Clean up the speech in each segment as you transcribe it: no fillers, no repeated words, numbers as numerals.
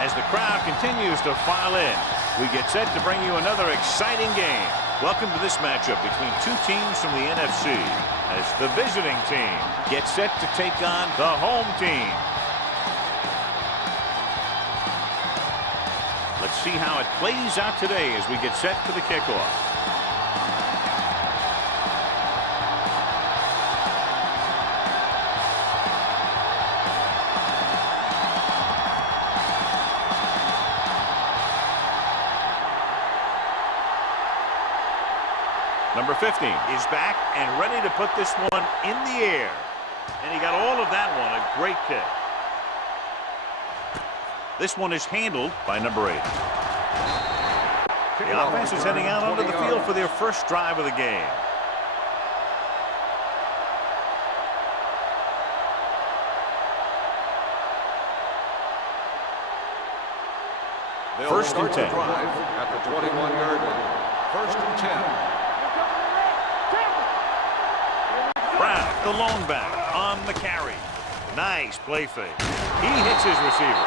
As the crowd continues to file in, we get set to bring you another exciting game. Welcome to this matchup between two teams from the NFC as the visiting team gets set to take on the home team. Let's see how it plays out today as we get set for the kickoff. Number 15 is back and ready to put this one in the air. And he got all of that one, a great kick. This one is handled by number 8. The offense is heading out onto the field for their first drive of the game. First and 10. At the 21-yard line. First and 10. Brown, the lone back, on the carry. Nice play fake. He hits his receiver.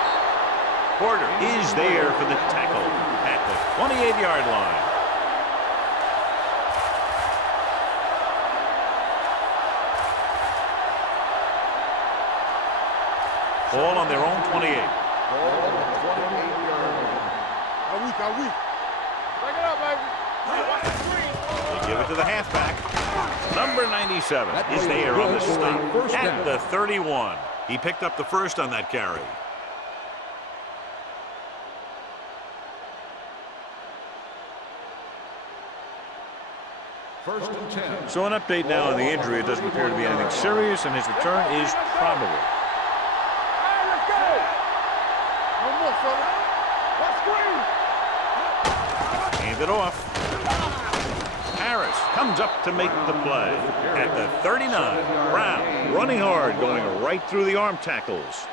Porter is there for the tackle at the 28-yard line. Ball on their own 28. Ball on the 28-yard line. Are we? Break it up, baby. Watch the screen. They give it to the halfback. Number 97 is there on the stop at the 31. He picked up the first on that carry. First and 10. So an update now on the injury. It doesn't appear to be anything serious, and his return is probable. All right, let's go. No more, fella. Let's screen. Hand it off. Harris comes up to make the play at the 39. Brown running hard, going right through the arm tackles.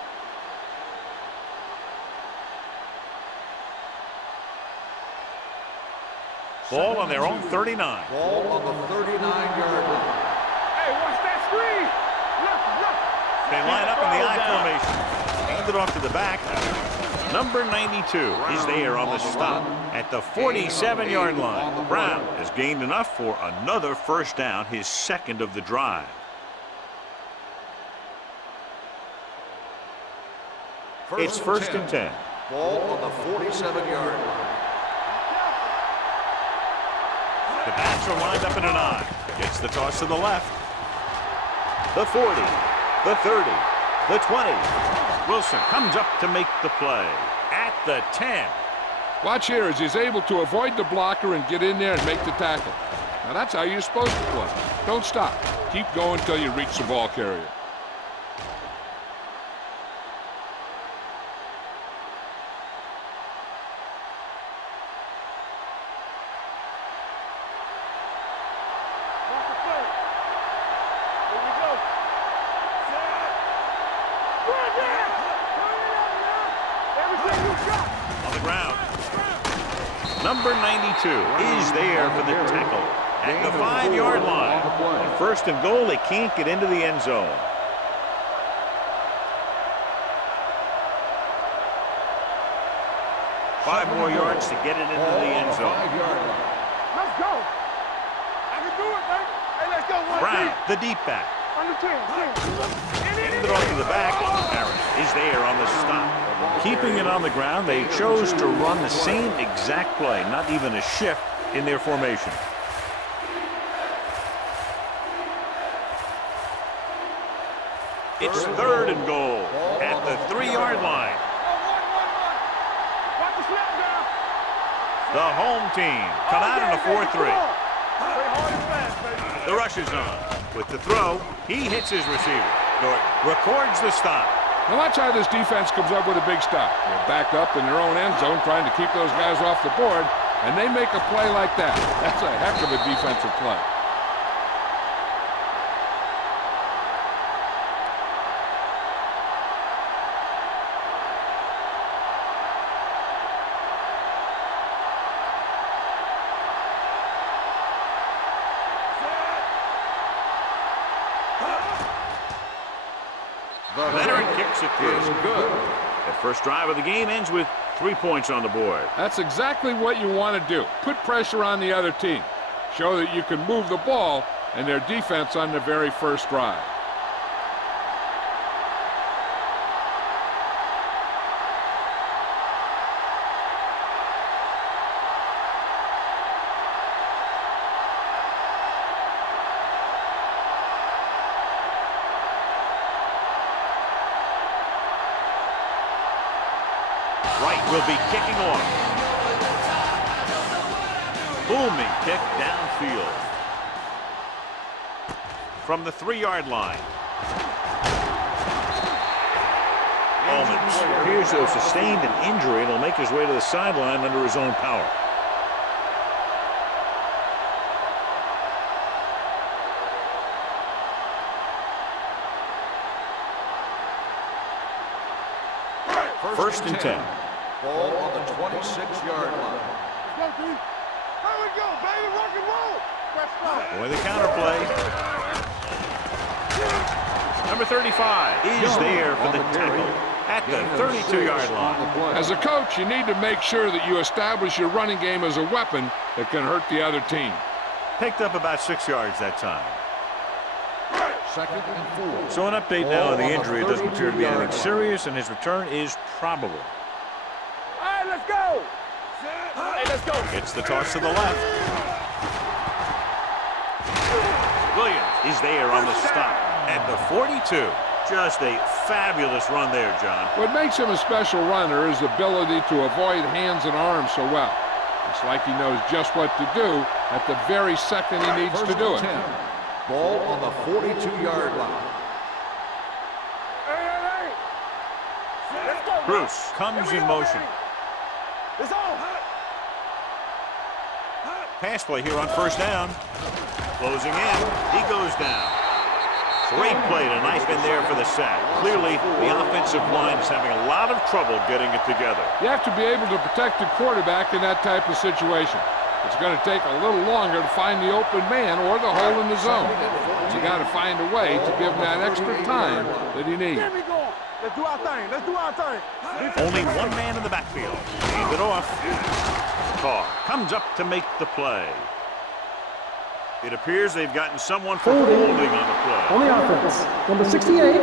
Ball on their own 39. Ball on the 39-yard line. Hey, watch that screen. Look. They line up in the I formation. Hand it off to the back. Number 92 is there on the stop at the 47-yard line. Brown has gained enough for another first down, his second of the drive. It's first and 10. Ball on the 47-yard line. The backs are lined up in an I. Gets the toss to the left. The 40, the 30, the 20. Wilson comes up to make the play at the 10. Watch here as he's able to avoid the blocker and get in there and make the tackle. Now that's how you're supposed to play. Don't stop. Keep going until you reach the ball carrier. Number 92 is there for the tackle at the 5-yard line. On first and goal, they can't get into the end zone. Five more yards to get it into the end zone. Let's go. I can do it, baby. Hey, let's go. Brown, the deep back. Under 10. Handed it off to the back. Harris is there on the stop. Keeping it on the ground, they chose to run the same exact play, not even a shift in their formation. It's third and goal at the 3-yard line. The home team come out in a 4-3. The rush is on. With the throw, he hits his receiver. Norton records the stop. Now watch how this defense comes up with a big stop. They're back up in their own end zone trying to keep those guys off the board, and they make a play like that. That's a heck of a defensive play. Leonard kicks it through. Good. That first drive of the game ends with 3 points on the board. That's exactly what you want to do. Put pressure on the other team. Show that you can move the ball and their defense on the very first drive. Wright will be kicking off. Booming kick downfield. From the 3-yard line. Owens appears to have sustained an injury and will make his way to the sideline under his own power. First and 10. Ball on the 26-yard line. Let's go, D. There we go, baby. Rock and roll. Let's go. Boy, the counterplay. Number 35 is there for the tackle at the 32-yard line. As a coach, you need to make sure that you establish your running game as a weapon that can hurt the other team. Picked up about 6 yards that time. Second and 4. So an update now on the injury. It doesn't appear to be anything serious, and his return is probable. All right, let's go. Hey, let's go. It's the toss to the left. Williams is there on the stop at the 42. Just a fabulous run there, John. What makes him a special runner is the ability to avoid hands and arms so well. It's like he knows just what to do at the very second he needs to do it. 10. Ball on the 42-yard line. Hey. Let's go. Bruce comes in motion. It's on. Pass play here on first down. Closing in. He goes down. Great play tonight. Been there for the sack. Clearly, the offensive line is having a lot of trouble getting it together. You have to be able to protect the quarterback in that type of situation. It's going to take a little longer to find the open man or the hole in the zone. You got to find a way to give him that extra time that he needs. Get me going. Let's do our thing. Let's do our thing. Only one man in the backfield. Hand it off. Carr comes up to make the play. It appears they've gotten someone for holding on the play. On the offense, number 68.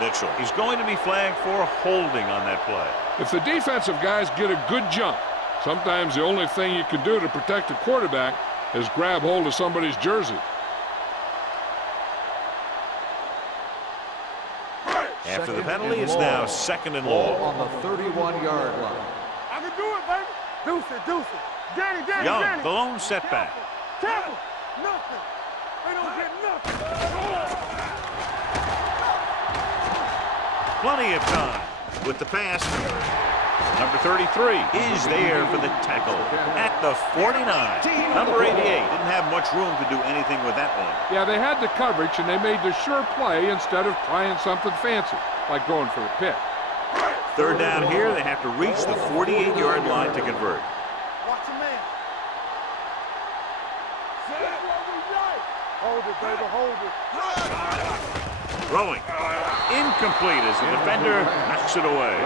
Mitchell. He's going to be flagged for holding on that play. If the defensive guys get a good jump, sometimes the only thing you can do to protect the quarterback is grab hold of somebody's jersey. After the penalty, it's now second and long. Ball on the 31-yard line. I can do it, baby. Deuce it. Danny. Young, the lone setback. Careful. Nothing. They don't get nothing. Plenty of time with the pass. Number 33 is there for the tackle at the 49. Number 88 didn't have much room to do anything with that one. Yeah, they had the coverage, and they made the sure play instead of trying something fancy, like going for the pick. Third down here, they have to reach the 48-yard line to convert. Watch a man. Hold it, baby. Hold it. Throwing. Incomplete as the defender knocks it away.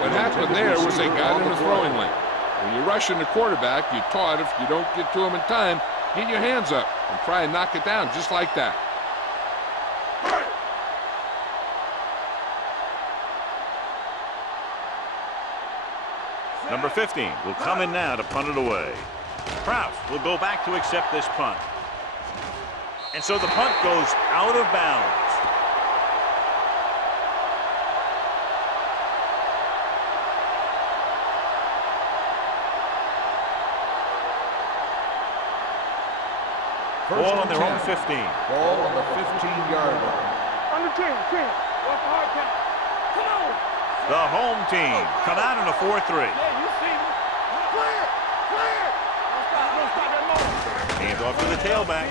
What happened there was they got in the throwing lane. When you're rushing the quarterback, you're taught if you don't get to him in time, get your hands up and try and knock it down just like that. Number 15 will come in now to punt it away. Kraus will go back to accept this punt. And so the punt goes out of bounds. Ball on their own 15. Ball on the 15-yard line. Under 10. What's the hard count? Come on. The home team come out in a 4-3. Yeah, you see me. Clear. Don't stop that motion. Hand off to the tailback.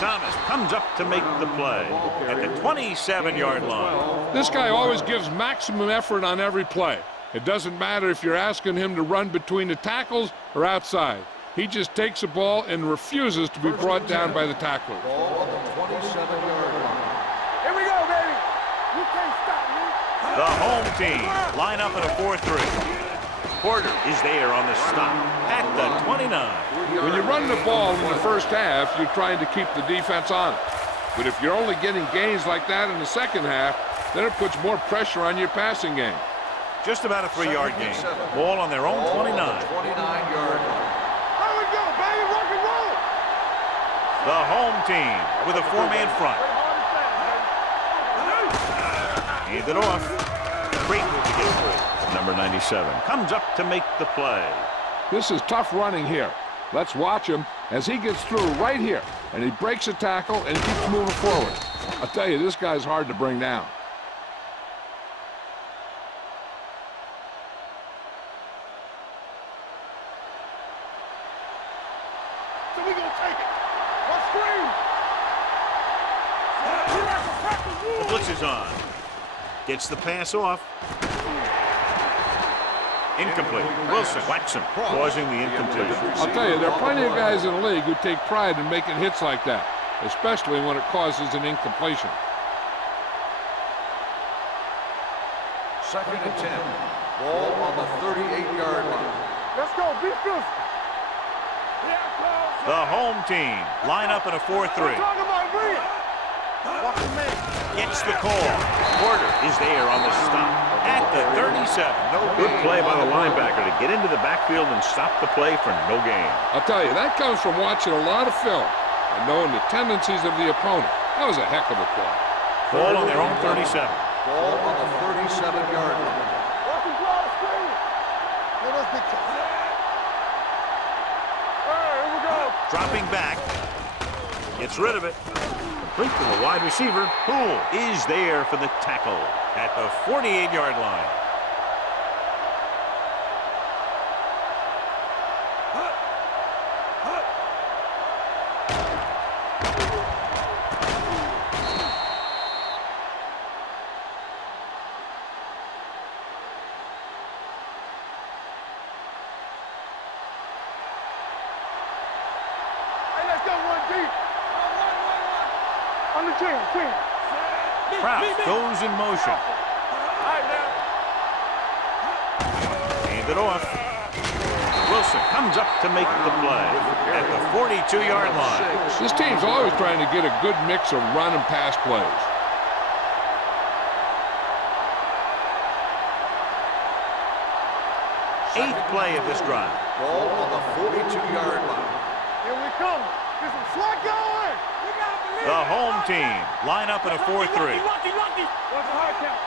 Thomas comes up to make the play at the 27-yard line. This guy always gives maximum effort on every play. It doesn't matter if you're asking him to run between the tackles or outside. He just takes the ball and refuses to be brought down by the tackler. Ball on the 27-yard line. Here we go, baby. You can't stop me. The home team line up in a 4-3. Porter is there on the stop at the 29. When you run the ball in the first half, you're trying to keep the defense on it. But if you're only getting gains like that in the second half, then it puts more pressure on your passing game. Just about a 3-yard gain. Ball on their own 29. 29-yard line. There we go, baby. Rock and roll. The home team with a 4-man front. Hand it off. Great move to get through. Number 97 comes up to make the play. This is tough running here. Let's watch him as he gets through right here. And he breaks a tackle and keeps moving forward. I'll tell you, this guy's hard to bring down. So we gonna take it. Let's scream. The blitz is on. Gets the pass off. Incomplete. Wilson whacks him, causing the incompletion. I'll tell you, there are plenty of guys in the league who take pride in making hits like that, especially when it causes an incompletion. 2nd and 10. Ball on the 38-yard line. Let's go. Be fierce. The home team line up in a 4-3. Talking about me. Watch the man. Gets the call. Porter is there on the stop at the 37. Good play by the linebacker to get into the backfield and stop the play for no gain. I'll tell you, that comes from watching a lot of film and knowing the tendencies of the opponent. That was a heck of a play. Ball on their own 37. Ball on the 37-yard line. Watch him draw the screen. Let us be tough. Here we go. Dropping back. Gets rid of it. Complete to the wide receiver. Poole is there for the tackle at the 48-yard line. Hey, let's go one deep. On the team. Kraft goes in motion. All right, now. Hand it off. Wilson comes up to make the play at the 42-yard line. This team's always trying to get a good mix of run and pass plays. Eighth play of this drive. Ball on the 42-yard line. Here we come. Get some slack going. The home team line up in a 4-3. Watch the high count.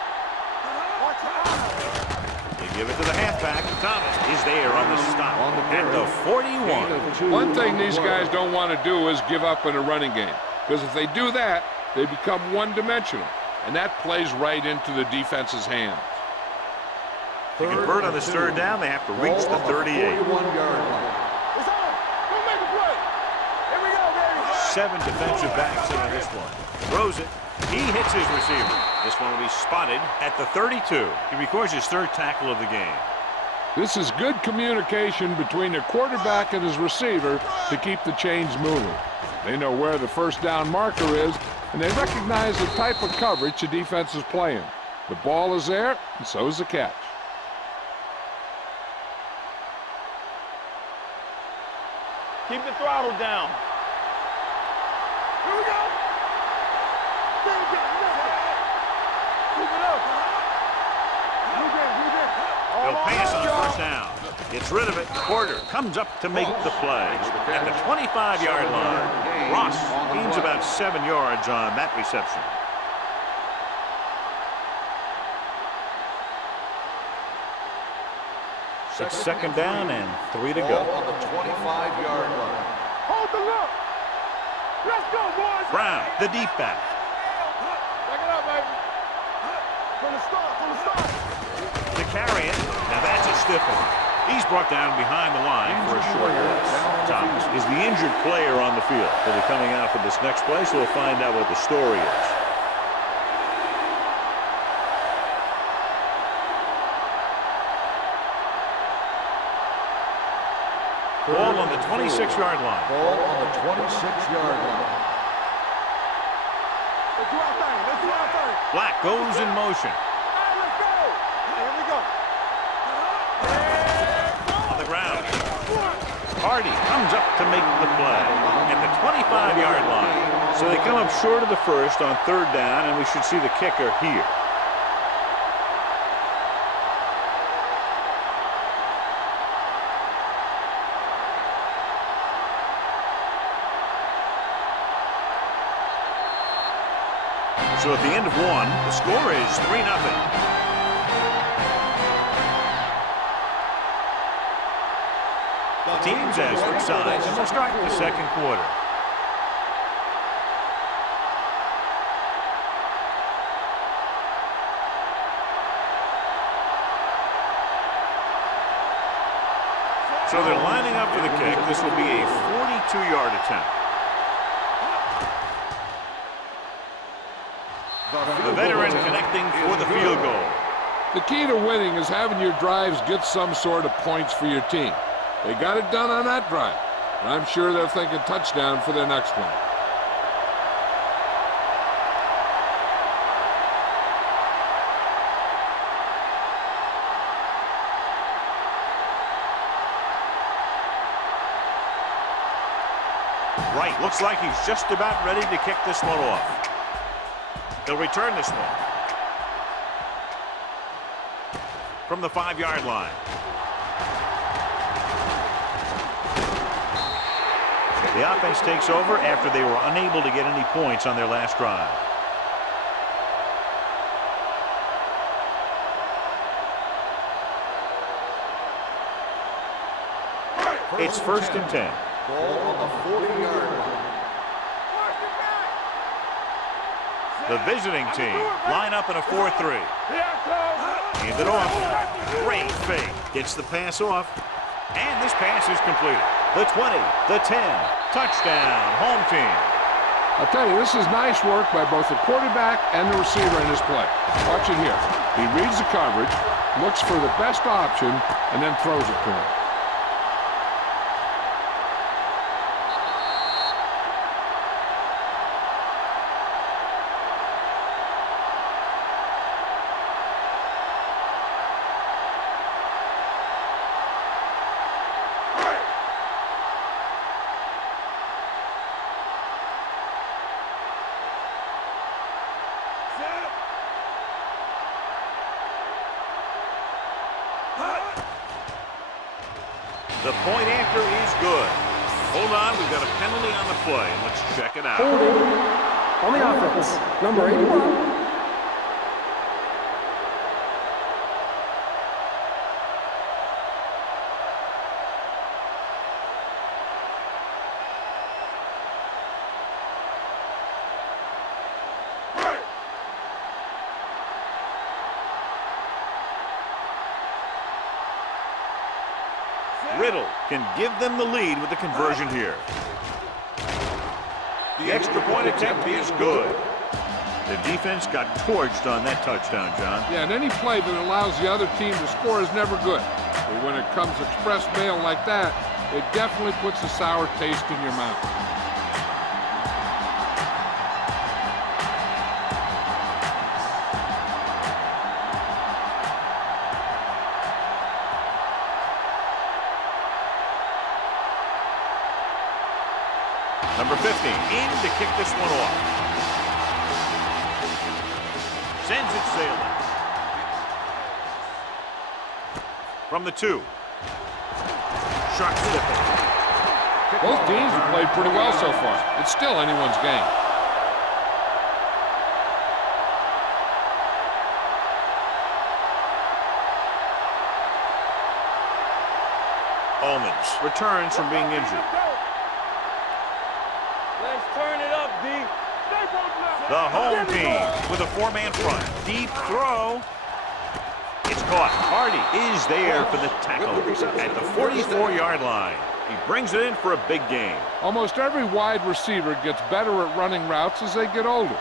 Watch the high. They give it to the halfback. Thomas is there on the stop at the 41. One thing these guys don't want to do is give up in a running game, because if they do that, they become one-dimensional, and that plays right into the defense's hands. To convert on this third down, they have to reach the 38. 41-yard line. It's on. Go make a play. Here we go, baby. 7 defensive backs in this one. Throws it. He hits his receiver. This one will be spotted at the 32. He records his 3rd tackle of the game. This is good communication between the quarterback and his receiver to keep the chains moving. They know where the first down marker is, and they recognize the type of coverage the defense is playing. The ball is there, and so is the catch. Keep the throttle down. Here we go. Keep it up. He'll pass on the first down. Gets rid of it. Porter comes up to make the play at the 25-yard line. Ross gains about 7 yards on that reception. It's 2nd down and 3 to go. Ball on the 25-yard line. Hold the look. Let's go, boys. Brown, the deep back. Back it up, baby. From the start. To carry it. Now that's a stiff one. He's brought down behind the line for a short loss. Thomas is the injured player on the field. He'll be coming out for this next play, so we'll find out what the story is. Ball on the 26-yard line. Ball on the 26-yard line. Let's do our thing. Black goes in motion. All right, let's go. Hardy comes up to make the play at the 25-yard line. So they come up short of the first on third down, and we should see the kicker here. So at the end of one, the score is 3-0. Teams as switch sides as we start the second quarter. So they're lining up for the kick. This will be a 42-yard attempt. The veteran connecting for the field goal. The key to winning is having your drives get some sort of points for your team. They got it done on that drive, and I'm sure they're thinking touchdown for their next one. Right, looks like he's just about ready to kick this one off. He'll return this one from the 5-yard line. The offense takes over after they were unable to get any points on their last drive. It's 1st and 10. Ball on the 40-yard line. The visiting team line up in a 4-3. Hand it off. Great fake. Gets the pass off. And this pass is completed. The 20, the 10. Touchdown, home team. I'll tell you, this is nice work by both the quarterback and the receiver in this play. Watch it here. He reads the coverage, looks for the best option, and then throws it to him. The point after is good. Hold on, we've got a penalty on the play. Let's check it out. Holding on the offense, number 81. Riddle can give them the lead with the conversion here. The extra point attempt is good. The defense got torched on that touchdown, John. Yeah, and any play that allows the other team to score is never good. But when it comes express mail like that, it definitely puts a sour taste in your mouth. Number 50 in to kick this one off. Sends it sailing. From the 2. Shot slipping. Both teams have played pretty well so far. It's still anyone's game. Almonds returns from being injured. Let's turn it up, D. The home team with a 4-man front. Deep throw. It's caught. Hardy is there for the tackle at the 44-yard line. He brings it in for a big game. Almost every wide receiver gets better at running routes as they get older,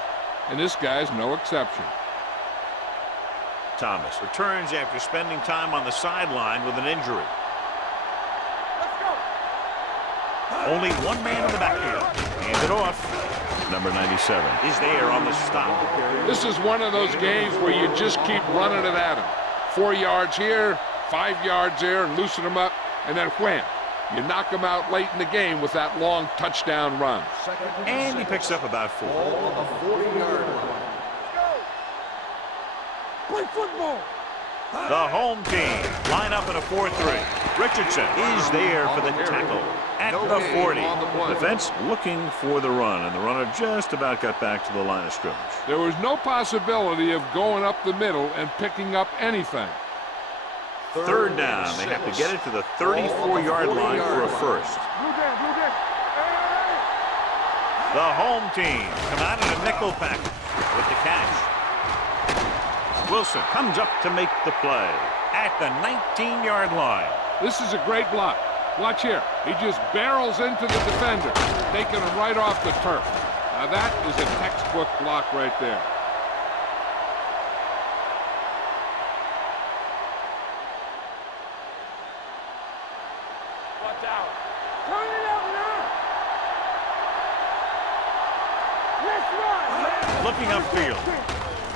and this guy's no exception. Thomas returns after spending time on the sideline with an injury. Only one man in the backfield. Hand it off. Number 97 is there on the stop. This is one of those games where you just keep running it at him. 4 yards here, 5 yards there, and loosen them up, and then wham, You knock them out late in the game with that long touchdown run. And he picks up about 4. Ball on the 40-yard line. Play football. The home team line up in a 4-3. Richardson is there for the tackle at the 40. Defense looking for the run, and the runner just about got back to the line of scrimmage. There was no possibility of going up the middle and picking up anything. Third down. They have to get it to the 34-yard line for a first. Blue down, blue down. Hey! The home team come out in a nickel package with the catch. Wilson comes up to make the play at the 19-yard line. This is a great block. Watch here. He just barrels into the defender, taking him right off the turf. Now that is a textbook block right there. Watch out. Turn it up now. Let's run. Looking upfield.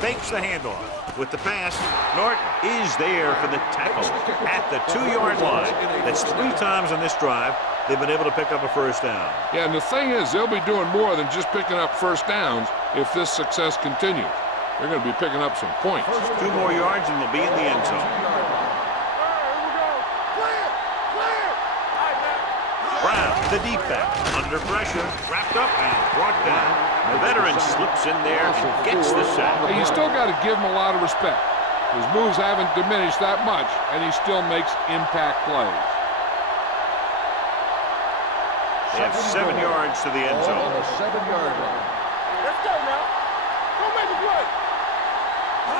Fakes the handoff. With the pass, Norton is there for the tackle at the 2-yard line. That's 3 times on this drive they've been able to pick up a first down. Yeah, and the thing is, they'll be doing more than just picking up first downs if this success continues. They're going to be picking up some points. 2 more yards and they'll be in the end zone. Here we go. Clear. Clear. All right, man. Brown, the deep back, under pressure, wrapped up and brought down. The veteran slips in there and gets the sack. Hey, you still got to give him a lot of respect. His moves haven't diminished that much, and he still makes impact plays. They have 7 yards to the end Ball zone. on the 7-yard line. Let's go now. Go make a play.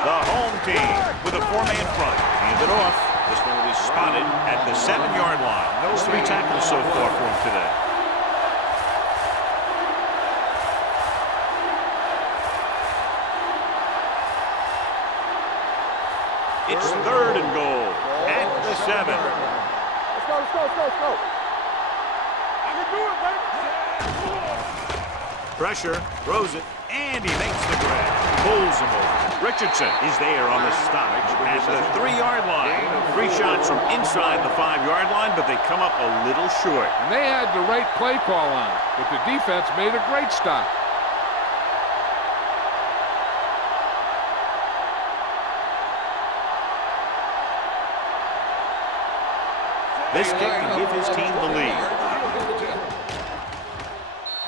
The home team with a 4-man front. Hand it off. This one will be spotted at the 7-yard line. Those 3 tackles so far for him today. It's 3rd and goal at the 7. Let's go, let's go, let's go, let's go. I can do it, baby. Pressure, throws it, and he makes the grab. Pulls him over. Richardson is there on the stop at the 3-yard line. 3 shots from inside the 5-yard line, but they come up a little short. And they had the right play call on it, but the defense made a great stop. This kick can give his team the lead.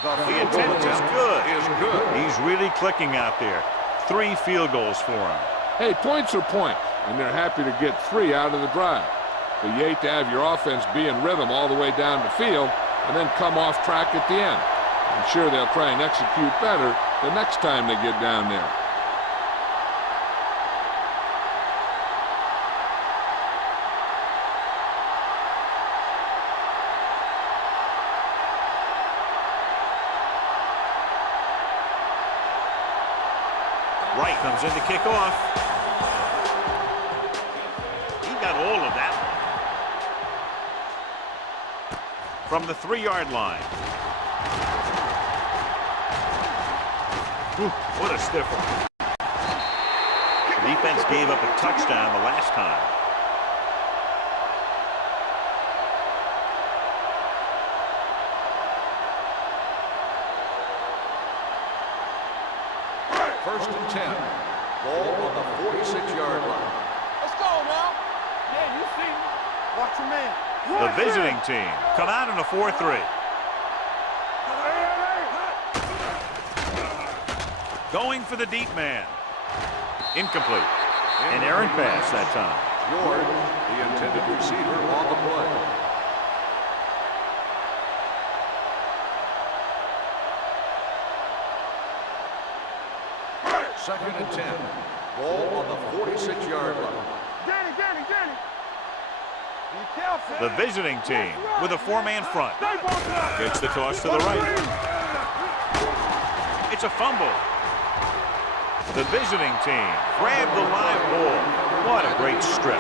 The attempt is good. He's really clicking out there. 3 field goals for him. Hey, points are points, and they're happy to get 3 out of the drive. But you hate to have your offense be in rhythm all the way down the field and then come off track at the end. I'm sure they'll try and execute better the next time they get down there. Wright comes in to kick off. He got all of that one. From the 3-yard line. Whew, what a stiff one. The defense gave up a touchdown the last time. First and 10. Ball on the 46-yard line. Let's go now. Yeah, you see me. Watch your man. The visiting team come out in a 4-3. Going for the deep man. Incomplete. An errant pass that time. Jordan, the intended receiver, on the play. Second and 10. Ball on the 46-yard line. Danny. Be careful. The visiting team with a 4-man front. Gets the toss to the right. It's a fumble. The visiting team grabbed the live ball. What a great strip.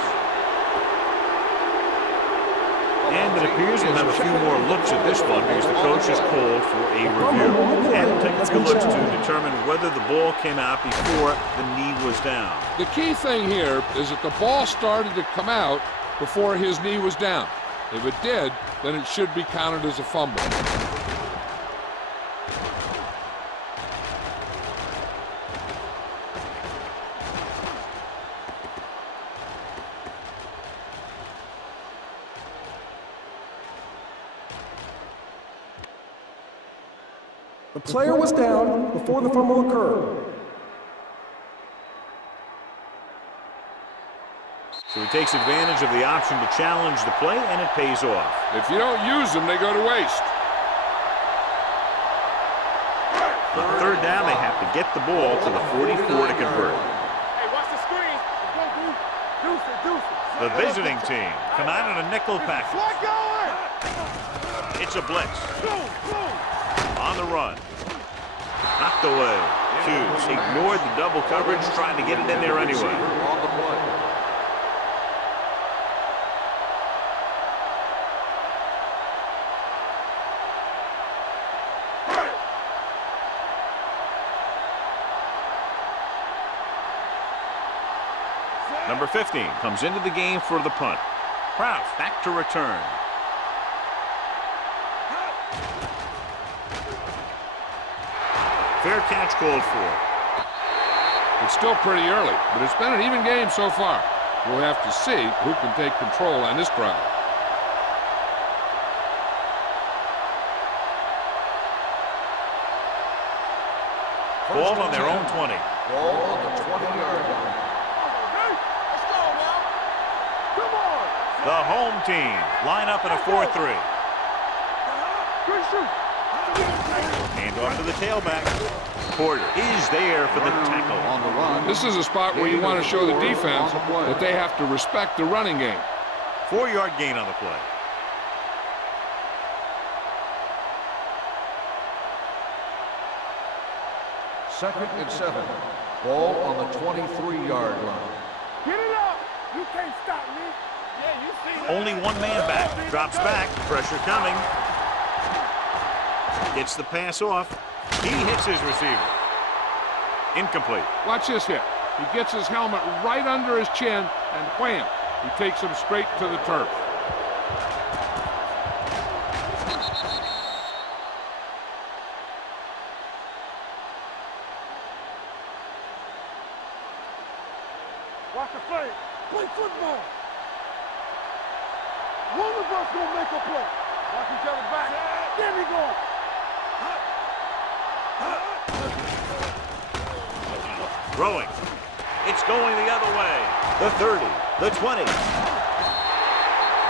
And it appears we'll have a few more looks at this one because the coach has called for a review. And take a few looks to determine whether the ball came out before the knee was down. The key thing here is that the ball started to come out before his knee was down. If it did, then it should be counted as a fumble. The player was down before the fumble occurred. So he takes advantage of the option to challenge the play, and it pays off. If you don't use them, they go to waste. On third down, they have to get the ball to the 44 to convert. Hey, watch the screen. Let's go, Deuce it, Deuce it. The visiting team come out in a nickel package. Slide going. It's a blitz. Boom, boom. On the run. Knocked away. Hughes ignored the double coverage, trying to get it in there anyway. On the play. Number 15 comes into the game for the punt. Kraus back to return. Fair catch called for. It's still pretty early, but it's been an even game so far. We'll have to see who can take control on this drive. Ball on their own 20. Ball on the 20-yard line. Let's go now. Come on. The home team line up in a 4-3. Good shoot. Hand off to the tailback. Porter is there for the tackle. On the run. This is a spot where you want to show the defense that they have to respect the running game. 4-yard gain on the play. Second and 7. Ball on the 23-yard line. Get it up. You can't stop me. Yeah, you see that. Only one man back. Drops back. Pressure coming. Gets the pass off. He hits his receiver. Incomplete. Watch this hit. He gets his helmet right under his chin, and wham, he takes him straight to the turf. Watch the play. Play football. One of us gonna make a play. Watch each other back. There we go. Throwing. It's going the other way. The 30. The 20.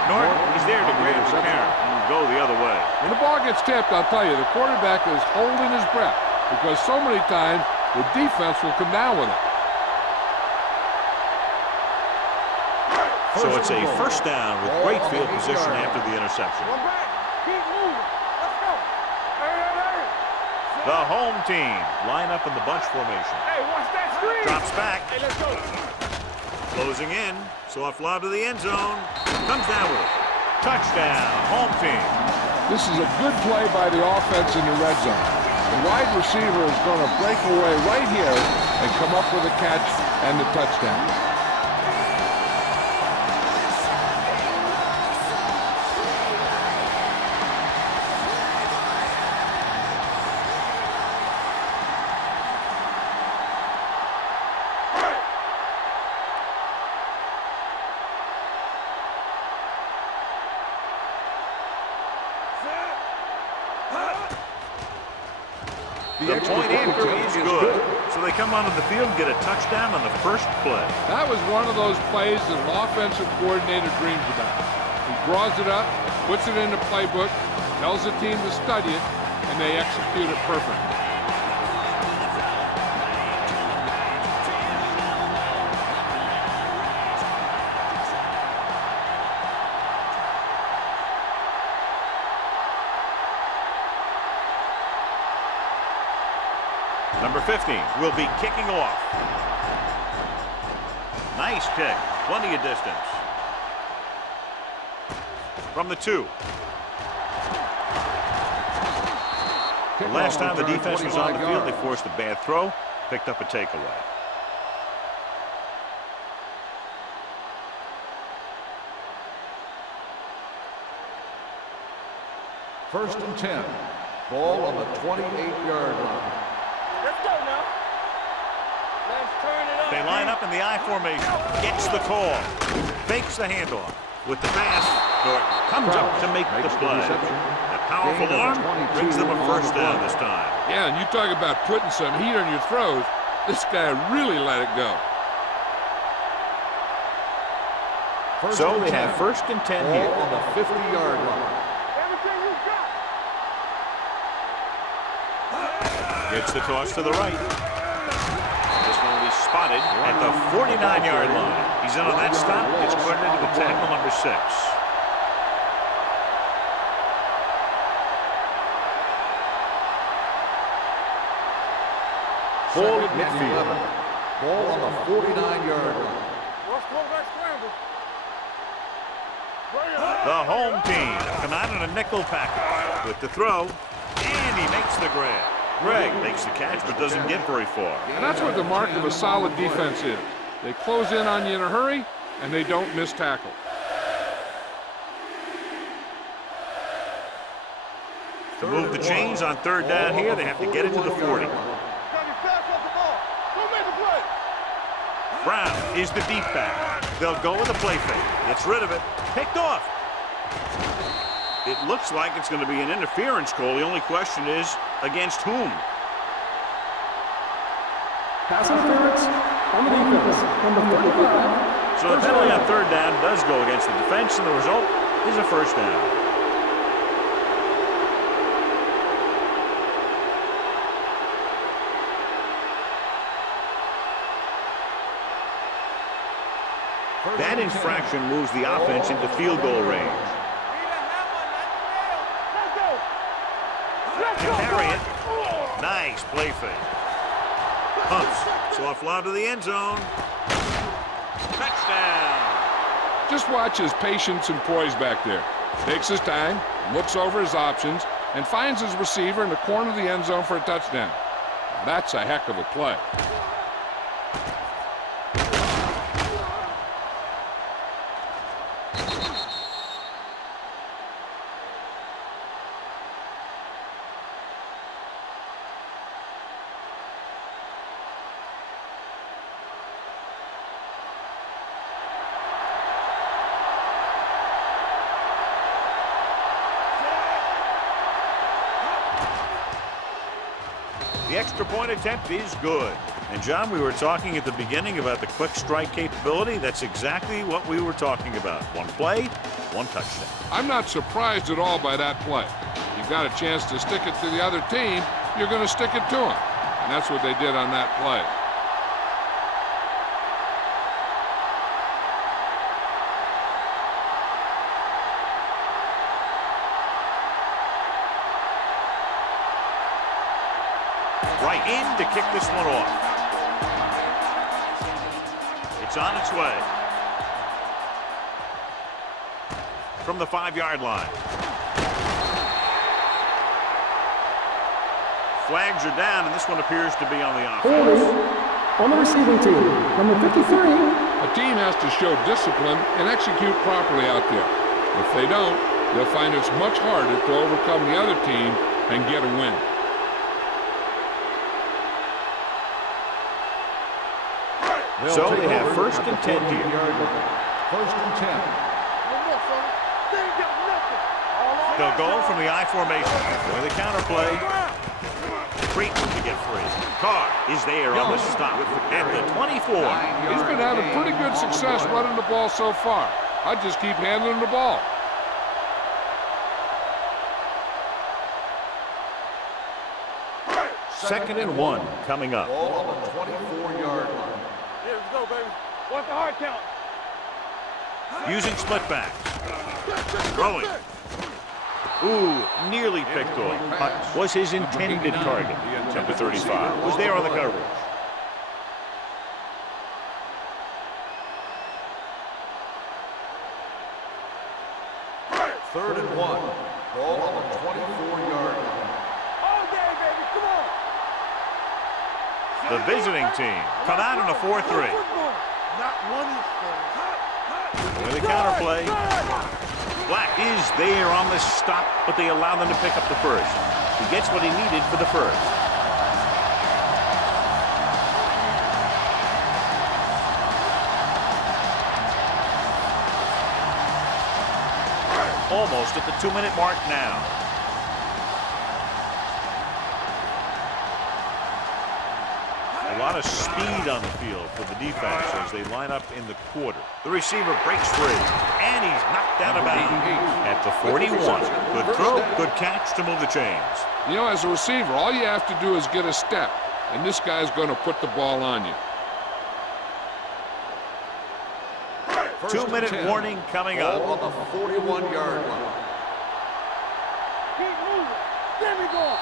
Norton is there to grab the carry and go the other way. When the ball gets tipped, I'll tell you, the quarterback is holding his breath because so many times the defense will come down with it. So it's a first down with great field position after the interception. One back. Keep moving. Let's go. Hey. The home team line up in the bunch formation. Hey, watch that screen. Drops back. Hey, let's go. Closing in. Soft lob to the end zone. Comes down with it. Touchdown. Home team. This is a good play by the offense in the red zone. The wide receiver is going to break away right here and come up with a catch and the touchdown. The point after is good. So they come onto the field and get a touchdown on the first play. That was one of those plays that an offensive coordinator dreams about. He draws it up, puts it in the playbook, tells the team to study it, and they execute it perfectly. Number 15 will be kicking off. Nice kick. Plenty of distance. From the 2. The last time the defense was on the field, they forced a bad throw, picked up a takeaway. First and 10. Ball on the 28-yard line. Let's go now. Let's turn it up. They line up in the I formation. Gets the call. Fakes the handoff. With the pass, Norton comes up to make the play. The powerful arm brings them a first down this time. Yeah, and you talk about putting some heat on your throws. This guy really let it go. So they have first and 10 here. Ball on the 50-yard line. Everything you got. Gets the toss to the right. This one will be spotted at the 49-yard line. He's in on that stop. It's credited to tackle number 6. Full midfield. Ball on the 49-yard line. Rush quarterback scramble. The home team come out in a nickel package with the throw, and he makes the grab. Greg makes the catch but doesn't get very far. And that's what the mark of a solid defense is. They close in on you in a hurry, and they don't miss tackle. To move the chains on third down here, they have to get it to the 40. Brown is the deep back. They'll go with a play fake. Gets rid of it. Picked off. It looks like it's going to be an interference call. The only question is, against whom? Pass interference on the defense. Number 35. So the penalty on third down does go against the defense, and the result is a first down. That infraction moves the offense into field goal range. To carry it. Nice play fake. Pumps. Soft lob to the end zone. Touchdown. Just watch his patience and poise back there. Takes his time, looks over his options, and finds his receiver in the corner of the end zone for a touchdown. That's a heck of a play. The extra point attempt is good. And John, we were talking at the beginning about the quick strike capability. That's exactly what we were talking about. One play, one touchdown. I'm not surprised at all by that play. You've got a chance to stick it to the other team, you're going to stick it to them. And that's what they did on that play. Right in to kick this one off. It's on its way. From the 5-yard line. Flags are down, and this one appears to be on the offense. On the receiving team, number 53. A team has to show discipline and execute properly out there. If they don't, they'll find it's much harder to overcome the other team and get a win. So they have first and 10 here. First and 10. They'll go from the I formation. With the counter play. Creighton to get free. Carr is there on the stop at the 24. He's been having pretty good success running the ball so far. I just keep handling the ball. Second and 1 coming up. Ball on the 24-yard line. Here we go, baby. What's the hard count? Using split backs. Throwing. Ooh, nearly picked off. Was his intended target. Number 35 was there on the coverage. Third and 1. Ball on the 24-yard line. All day, baby. Come on. The visiting team come out in a 4-3. Not one of these things. With a counter play. Black is there on the stop, but they allow them to pick up the first. He gets what he needed for the first. Almost at the 2-minute mark now. A lot of speed on the field for the defense as they line up in the quarter. The receiver breaks free, and he's knocked out of bounds at the 41. Good throw, good catch to move the chains. You know, as a receiver, all you have to do is get a step, and this guy's going to put the ball on you. 2-minute warning coming up. Ball on the 41-yard line. Keep moving. There we go.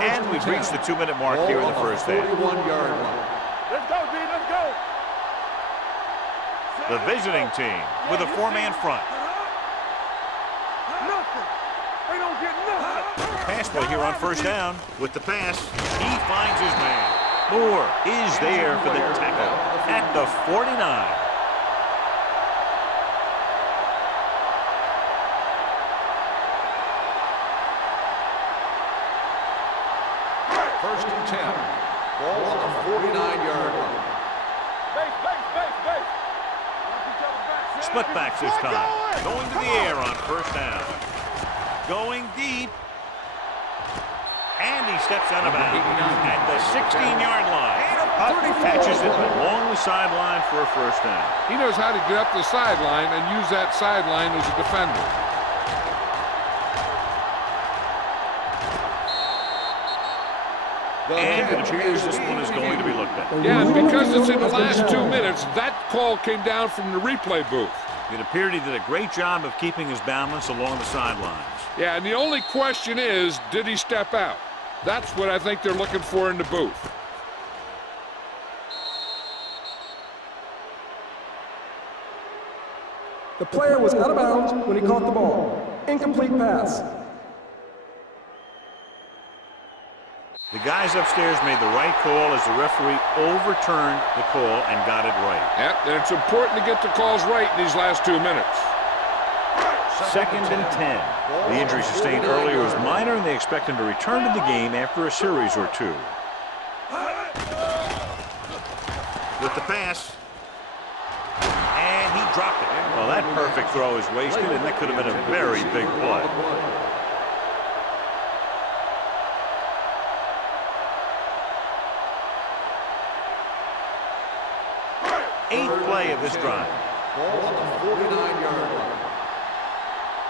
And we've reached the 2-minute mark here in the first half. 41-yard line. Let's go, D. Let's go. The visiting team with a 4-man front. Nothing. They don't get nothing. Pass play here on first down. With the pass, he finds his man. Moore is there for the tackle at the 49. First and 10. Ball on the 49-yard line. Base. Split backs this time. Going to the air on first down. Going deep. And he steps out of bounds at the 16-yard line. Catches it along the sideline for a first down. He knows how to get up the sideline and use that sideline as a defender. And it appears this one is going to be looked at. Yeah, and because it's in the last 2 minutes, that call came down from the replay booth. It appeared he did a great job of keeping his balance along the sidelines. Yeah, and the only question is, did he step out? That's what I think they're looking for in the booth. The player was out of bounds when he caught the ball. Incomplete pass. The guys upstairs made the right call as the referee overturned the call and got it right. Yep, and it's important to get the calls right in these last 2 minutes. Second and 10. The injury sustained earlier was minor, and they expect him to return to the game after a series or two. With the pass. And he dropped it. Well, that perfect throw is wasted, and that could have been a very big play. Eighth play of this drive. Ball on the 49-yard line.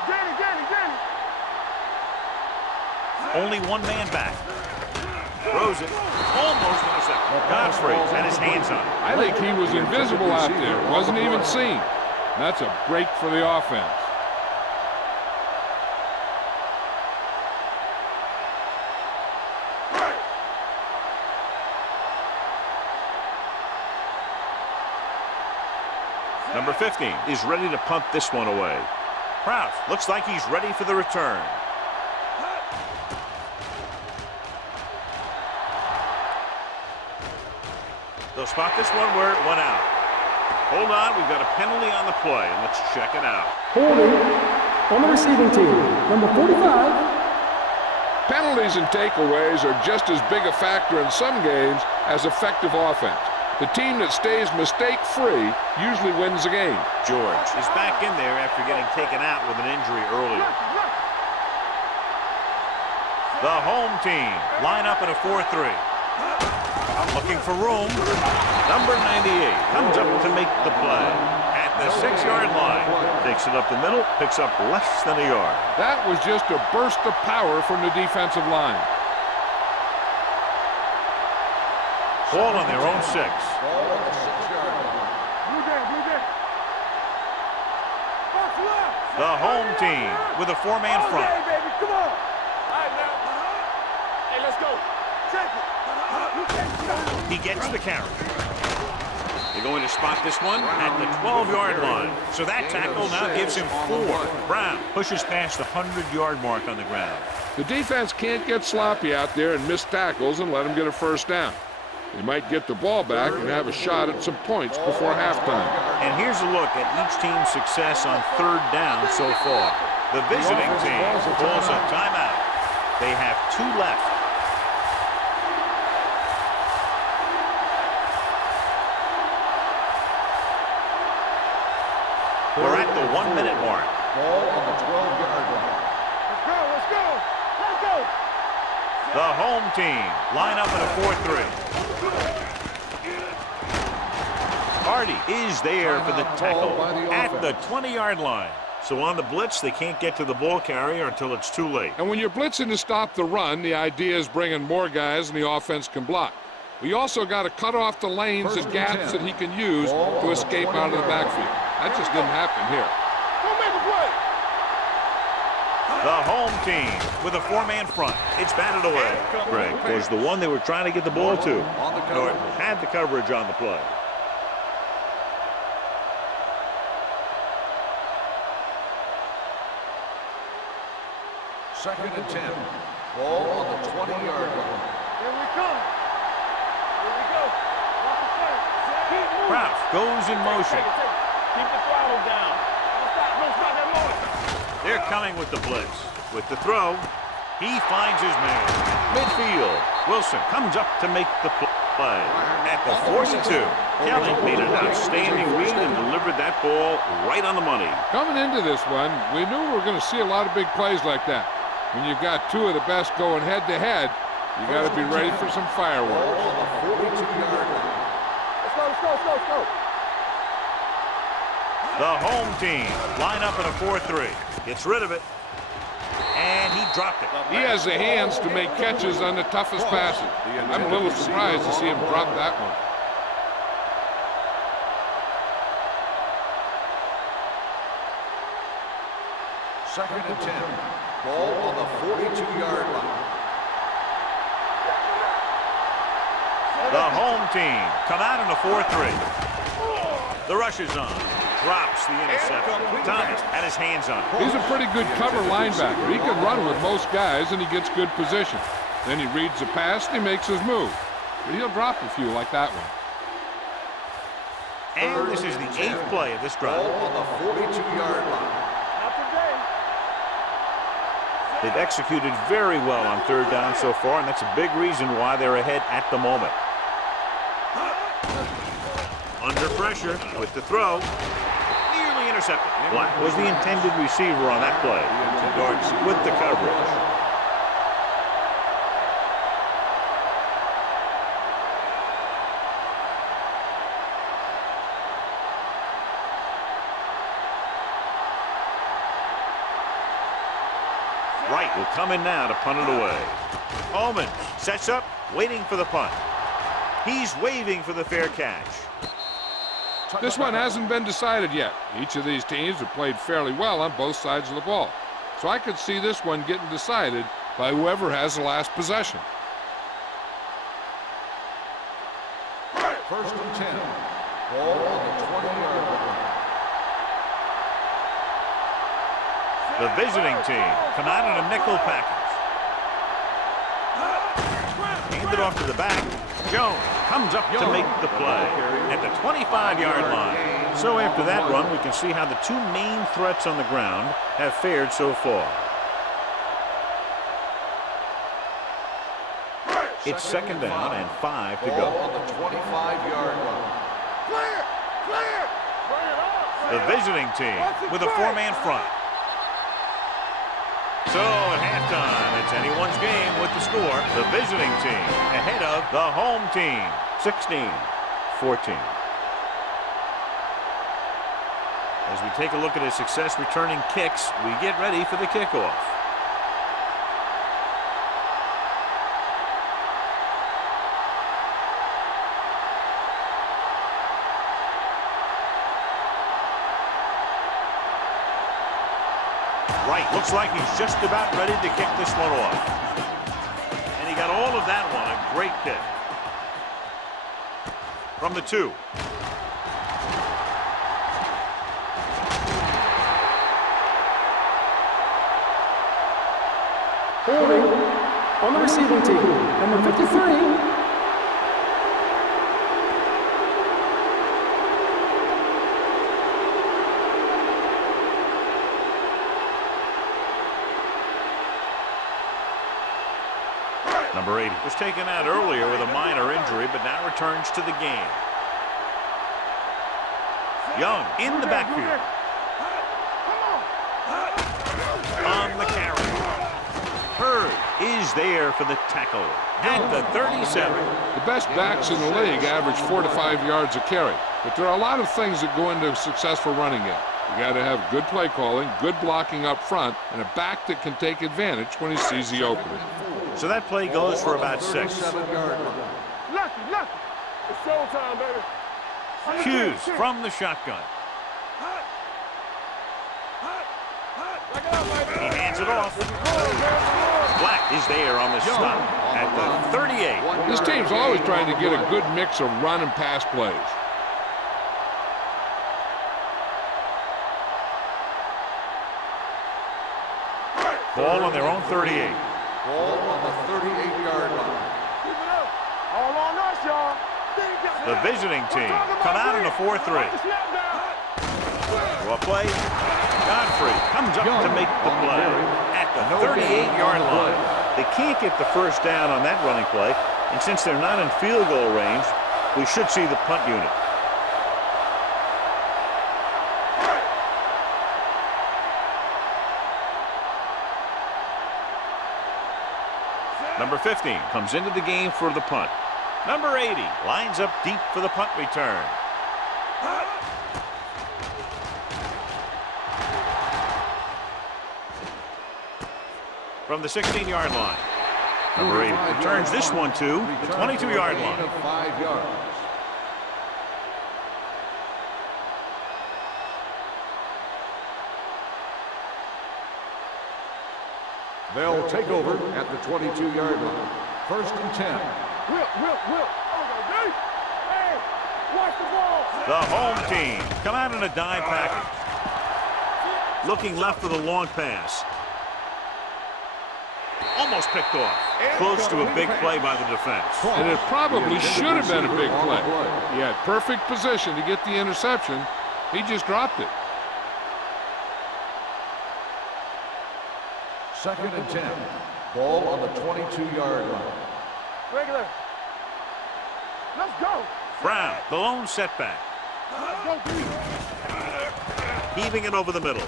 Danny. Only one man back. Throws it. Almost intercepted. Godfrey had his hands on it. I think he was invisible out there. Wasn't even seen. That's a break for the offense. Number 15 is ready to punt this one away. Kraus looks like he's ready for the return. They'll spot this one where it went out. Hold on, we've got a penalty on the play, and let's check it out. Holding on the receiving team. Number 45. Penalties and takeaways are just as big a factor in some games as effective offense. The team that stays mistake-free usually wins the game. George is back in there after getting taken out with an injury earlier. The home team line up in a 4-3. Looking for room. Number 98 comes up to make the play. At the 6-yard line. Takes it up the middle, picks up less than a yard. That was just a burst of power from the defensive line. Ball on their own 6. Ball on the 6-yard line. Blue down. Box left. The home team with a 4-man front. Okay, baby, come on. All right, now. Hey, let's go. Check it. He gets the carry. They're going to spot this one at the 12-yard line. So that tackle now gives him 4. Brown pushes past the 100-yard mark on the ground. The defense can't get sloppy out there and miss tackles and let them get a first down. They might get the ball back and have a shot at some points before halftime. And here's a look at each team's success on 3rd down so far. The visiting team calls a timeout. They have 2 left. We're at the 1-minute mark. Ball on the 12-yard line. Let's go, let's go, let's go. The home team line up in a 4-3. Hardy is there for the tackle at the 20-yard line. So on the blitz, they can't get to the ball carrier until it's too late. And when you're blitzing to stop the run, the idea is bringing more guys and the offense can block. We also got to cut off the lanes and gaps that he can use to escape out of the backfield. That just didn't happen here. Don't make a play. The home team with a 4-man front. It's batted away. Greg was the one they were trying to get the ball to. Norton had the coverage on the play. Second and 10. Ball on the 20-yard line. Here we come. Here we go. Walk the center. Keep moving. Kraft goes in motion. Keep the throttle down. Don't stop that motion. They're coming with the blitz. With the throw, he finds his man. Midfield. Wilson comes up to make the play. At the 42, Kelly made an outstanding read and delivered that ball right on the money. Coming into this one, we knew we were going to see a lot of big plays like that. When you've got 2 of the best going head-to-head, you got to be ready for some fireworks. Ball on the 42-yard line. Let's go, let's go, let's go, let's go. The home team line up in a 4-3. Gets rid of it. And he dropped it. He has the hands to make catches on the toughest passes. I'm a little surprised to see him drop that one. Second and 10. Ball on the 42-yard line. The home team come out in a 4-3. The rush is on. Drops the interception. Thomas had his hands on it. He's a pretty good cover linebacker. He can run with most guys, and he gets good position. Then he reads the pass, and he makes his move. But he'll drop a few like that one. And this is the 8th play of this drive. Ball on the 42-yard line. Not today. They've executed very well on 3rd down so far, and that's a big reason why they're ahead at the moment. Under pressure with the throw. Nearly intercepted. Black was the intended receiver on that play. Darts with the coverage. Wright will come in now to punt it away. Ullman sets up, waiting for the punt. He's waving for the fair catch. This one hasn't been decided yet. Each of these teams have played fairly well on both sides of the ball. So I could see this one getting decided by whoever has the last possession. First and 10. Ball on the 20-yard line. The visiting team come out in a nickel package. Hand it off to the back. Jones comes up to make the play at the 25-yard line. So after that run, we can see how the 2 main threats on the ground have fared so far. It's 2nd down and 5 to Ball go. on the 25-yard line. Clear, clear. Bring it up. The visiting team with a 4-man front. So at halftime, it's anyone's game with the score. The visiting team ahead of the home team, 16-14. As we take a look at his success returning kicks, we get ready for the kickoff. Wright looks like he's just about ready to kick this one off. And he got all of that one, a great kick. From the 2. Holding on the receiving team. Number 53. Number 80 was taken out earlier with a minor injury, but now returns to the game. Young in the backfield. On the carry. Hurd is there for the tackle at the 37. The best backs in the league average 4 to 5 yards a carry, but there are a lot of things that go into a successful running game. You got to have good play calling, good blocking up front, and a back that can take advantage when he sees the opening. So that play goes for about 6. Lucky. It's showtime, baby. Hughes from the shotgun. He hands it off. Black is there on the stop at the 38. This team's always trying to get a good mix of run and pass plays. Ball on their own 38. Ball on the 38-yard line. Keep it up. All on us, y'all. The visiting team come out in a 4-3. What play? Godfrey comes up to make the play at the 38-yard line. They can't get the first down on that running play, and since they're not in field goal range, we should see the punt unit. Number 15 comes into the game for the punt. Number 80 lines up deep for the punt return. From the 16-yard line. Number 80 returns this one to the 22-yard line. 5 yards. They'll take over at the 22-yard line. 1st and 10. Whip. Hey, watch the ball. The home team come out in a dime package. Looking left for the long pass. Almost picked off. Close to a big play by the defense. And it probably should have been a big play. He had perfect position to get the interception. He just dropped it. 2nd and 10. Ball on the 22-yard line. Regular. Let's go. Brown, the lone setback. Let's go, D. Heaving it over the middle.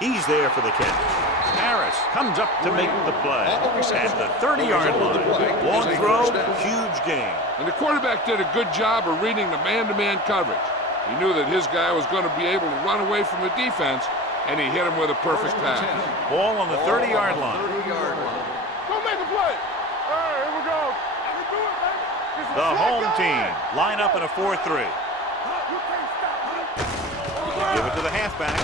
He's there for the catch. Harris comes up to make the play at the 30-yard line. Long throw, huge gain. And the quarterback did a good job of reading the man-to-man coverage. He knew that his guy was going to be able to run away from the defense, and he hit him with a perfect pass. Ball on the 30-yard line. Go make a play. All right, here we go. I can do it, baby. The home team line up in a 4-3. You can't stop me. Give it to the halfback.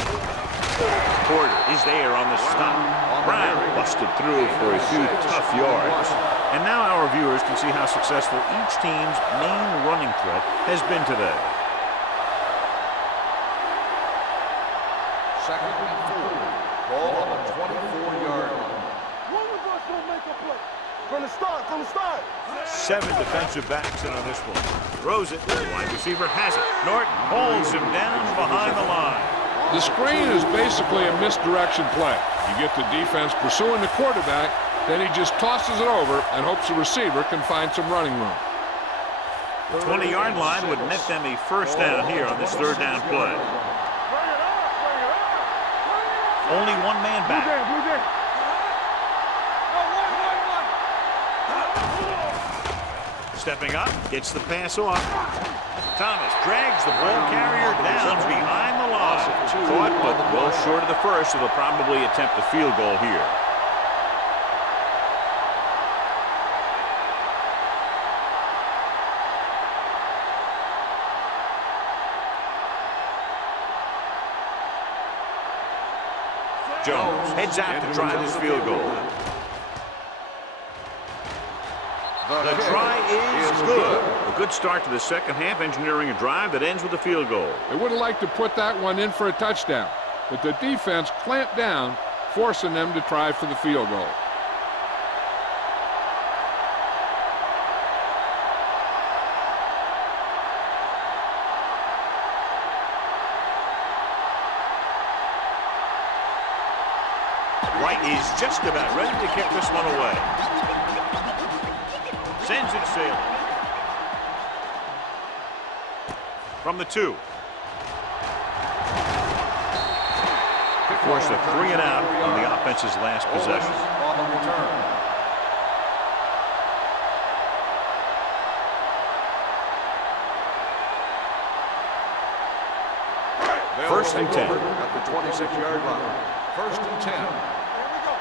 Porter is there on the stop. Brown busted through for a few tough yards. And now our viewers can see how successful each team's main running threat has been today. 2nd and 4. Ball on the 24-yard line. One of us gonna make a play. From the start. 7 defensive backs in on this one. Throws it. The wide receiver has it. Norton holds him down behind the line. The screen is basically a misdirection play. You get the defense pursuing the quarterback, then he just tosses it over and hopes the receiver can find some running room. The 20-yard line would net them a first down here on this 3rd down play. Only one man back. Blue game. Stepping up, gets the pass off. Thomas drags the ball carrier down behind the line. Caught, but well short of the first, so they'll probably attempt a field goal here. Jones heads out to try this field goal. The try is good. A good start to the second half, engineering a drive that ends with a field goal. They would have liked to put that one in for a touchdown, but the defense clamped down, forcing them to try for the field goal. Wright is just about ready to kick this one away. Sends it sailing. From the 2. Forced a 3 and out on the offense's last possession. On the return. First and 10. At the 26-yard line. First and 10. Here we go.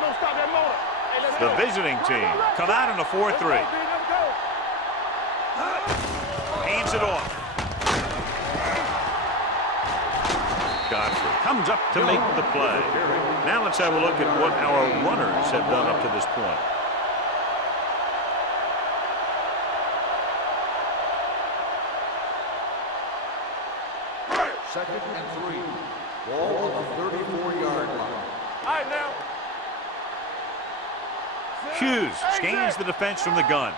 Don't stop that motor. Hey, let's The go. visiting team come out in a 4-3. Let's go. Hands it off. Godfrey comes up to make the play. Now let's have a look at what our runners have done up to this point. Second and 3. Ball on the 34-yard line. All right, now. Hughes scans the defense from the gun.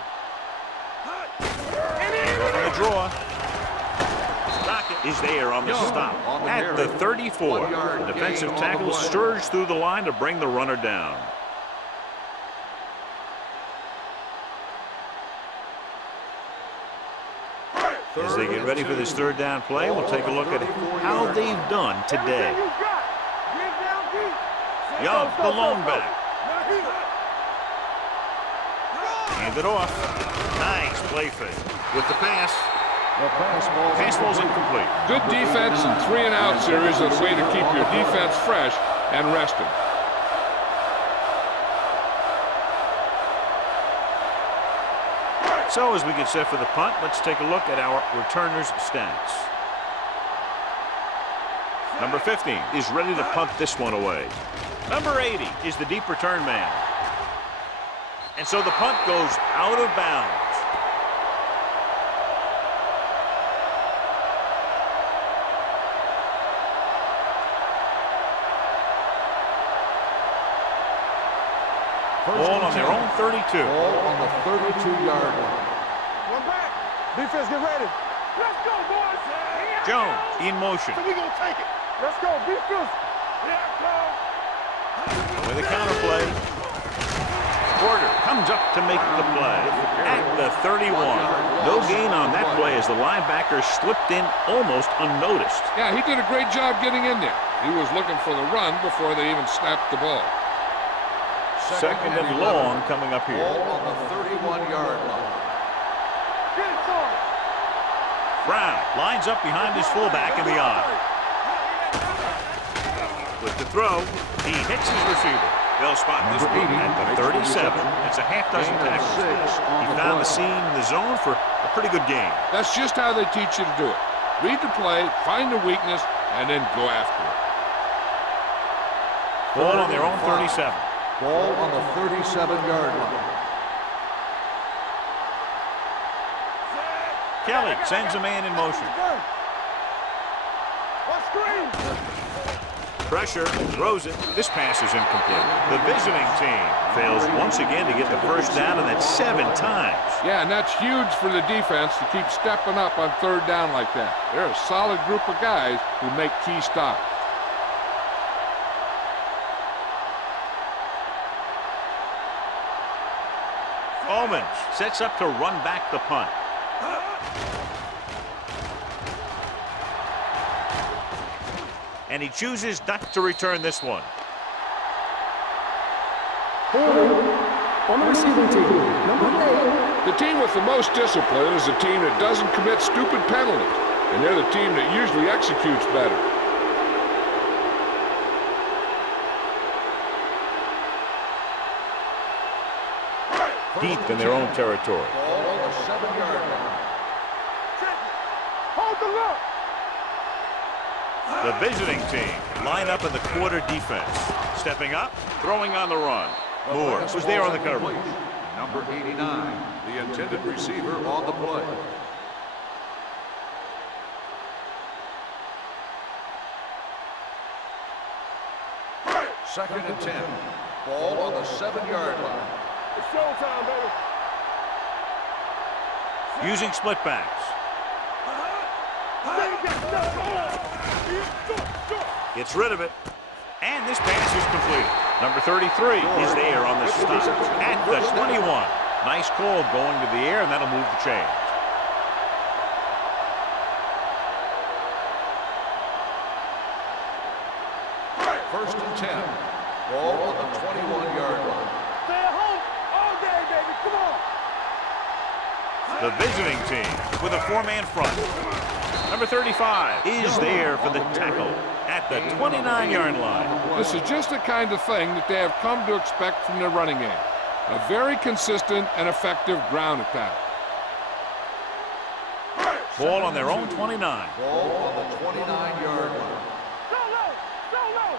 From the draw. Stockett is there on the stop at the 34. The defensive tackle surged through the line to bring the runner down. As they get ready for this third down play, we'll take a look at how they've done today. Young, the lone back. Hand it off. Nice play fake. With the pass. Pass ball's incomplete. Good defense and 3 and out series is a way to keep your defense fresh and rested. So as we get set for the punt, let's take a look at our returners' stats. Number 15 is ready to punt this one away. Number 80 is the deep return man. And so the punt goes out of bounds. Ball on their own 32. Ball on the 32-yard line. One back. Defense, get ready. Let's go, boys. Jones in motion. So we gonna take it. Let's go. Defense. With a counter play. Porter comes up to make the play at the 31. No gain on that play as the linebacker slipped in almost unnoticed. Yeah, he did a great job getting in there. He was looking for the run before they even snapped the ball. Second and long coming up here. Ball on the 31-yard line. Get it, son. Brown lines up behind his fullback in the eye. With the throw, he hits his receiver. They'll spot this one at the 37. It's a half dozen tackles. He found the seam in the zone for a pretty good game. That's just how they teach you to do it. Read the play, find the weakness, and then go after it. Ball on their own 37. Ball on the 37-yard line. Kelly sends a man in motion. What screen? Pressure, throws it. This pass is incomplete. The visiting team fails once again to get the first down, and that's 7 times. Yeah, and that's huge for the defense to keep stepping up on third down like that. They're a solid group of guys who make key stops. Owens sets up to run back the punt. And he chooses not to return this one. Holding on the receiving team. Number 8. The team with the most discipline is the team that doesn't commit stupid penalties, and they're the team that usually executes better. Deep in their own territory. Ball on the 7-yard line. Hold the look. The visiting team line up in the quarter defense. Stepping up, throwing on the run. Moore was there on the coverage. Number 89, the intended receiver on the play. Second and 10. Ball on the 7-yard line. It's showtime, baby. Using split backs. Gets rid of it. And this pass is completed. Number 33 is there on the stop at the 21. Nice call going to the air, and that'll move the chains. First and 10. Ball on the 21-yard line. Stay at home all day, baby. Come on. The visiting team with a 4-man front. Number 35 is there for the tackle at the 29-yard line. This is just the kind of thing that they have come to expect from their running game. A very consistent and effective ground attack. Ball on their own 29. Ball on the 29-yard line. Go low. Go low.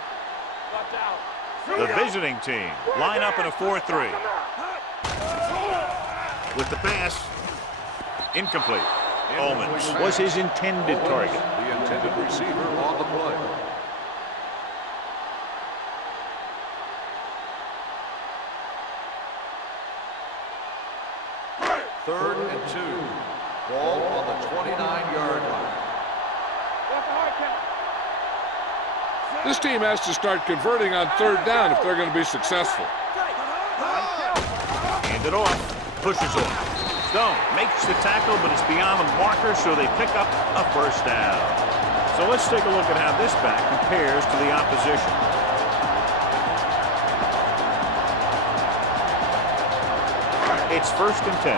Watch out. The visiting team line up in a 4-3. With the pass, incomplete. Owens was his intended target. The intended receiver on the play. Third and 2. Ball on the 29-yard line. That's a hard count. This team has to start converting on third down if they're going to be successful. Hand it off, pushes off. Stone makes the tackle, but it's beyond the marker, so they pick up a first down. So let's take a look at how this back compares to the opposition. It's first and 10.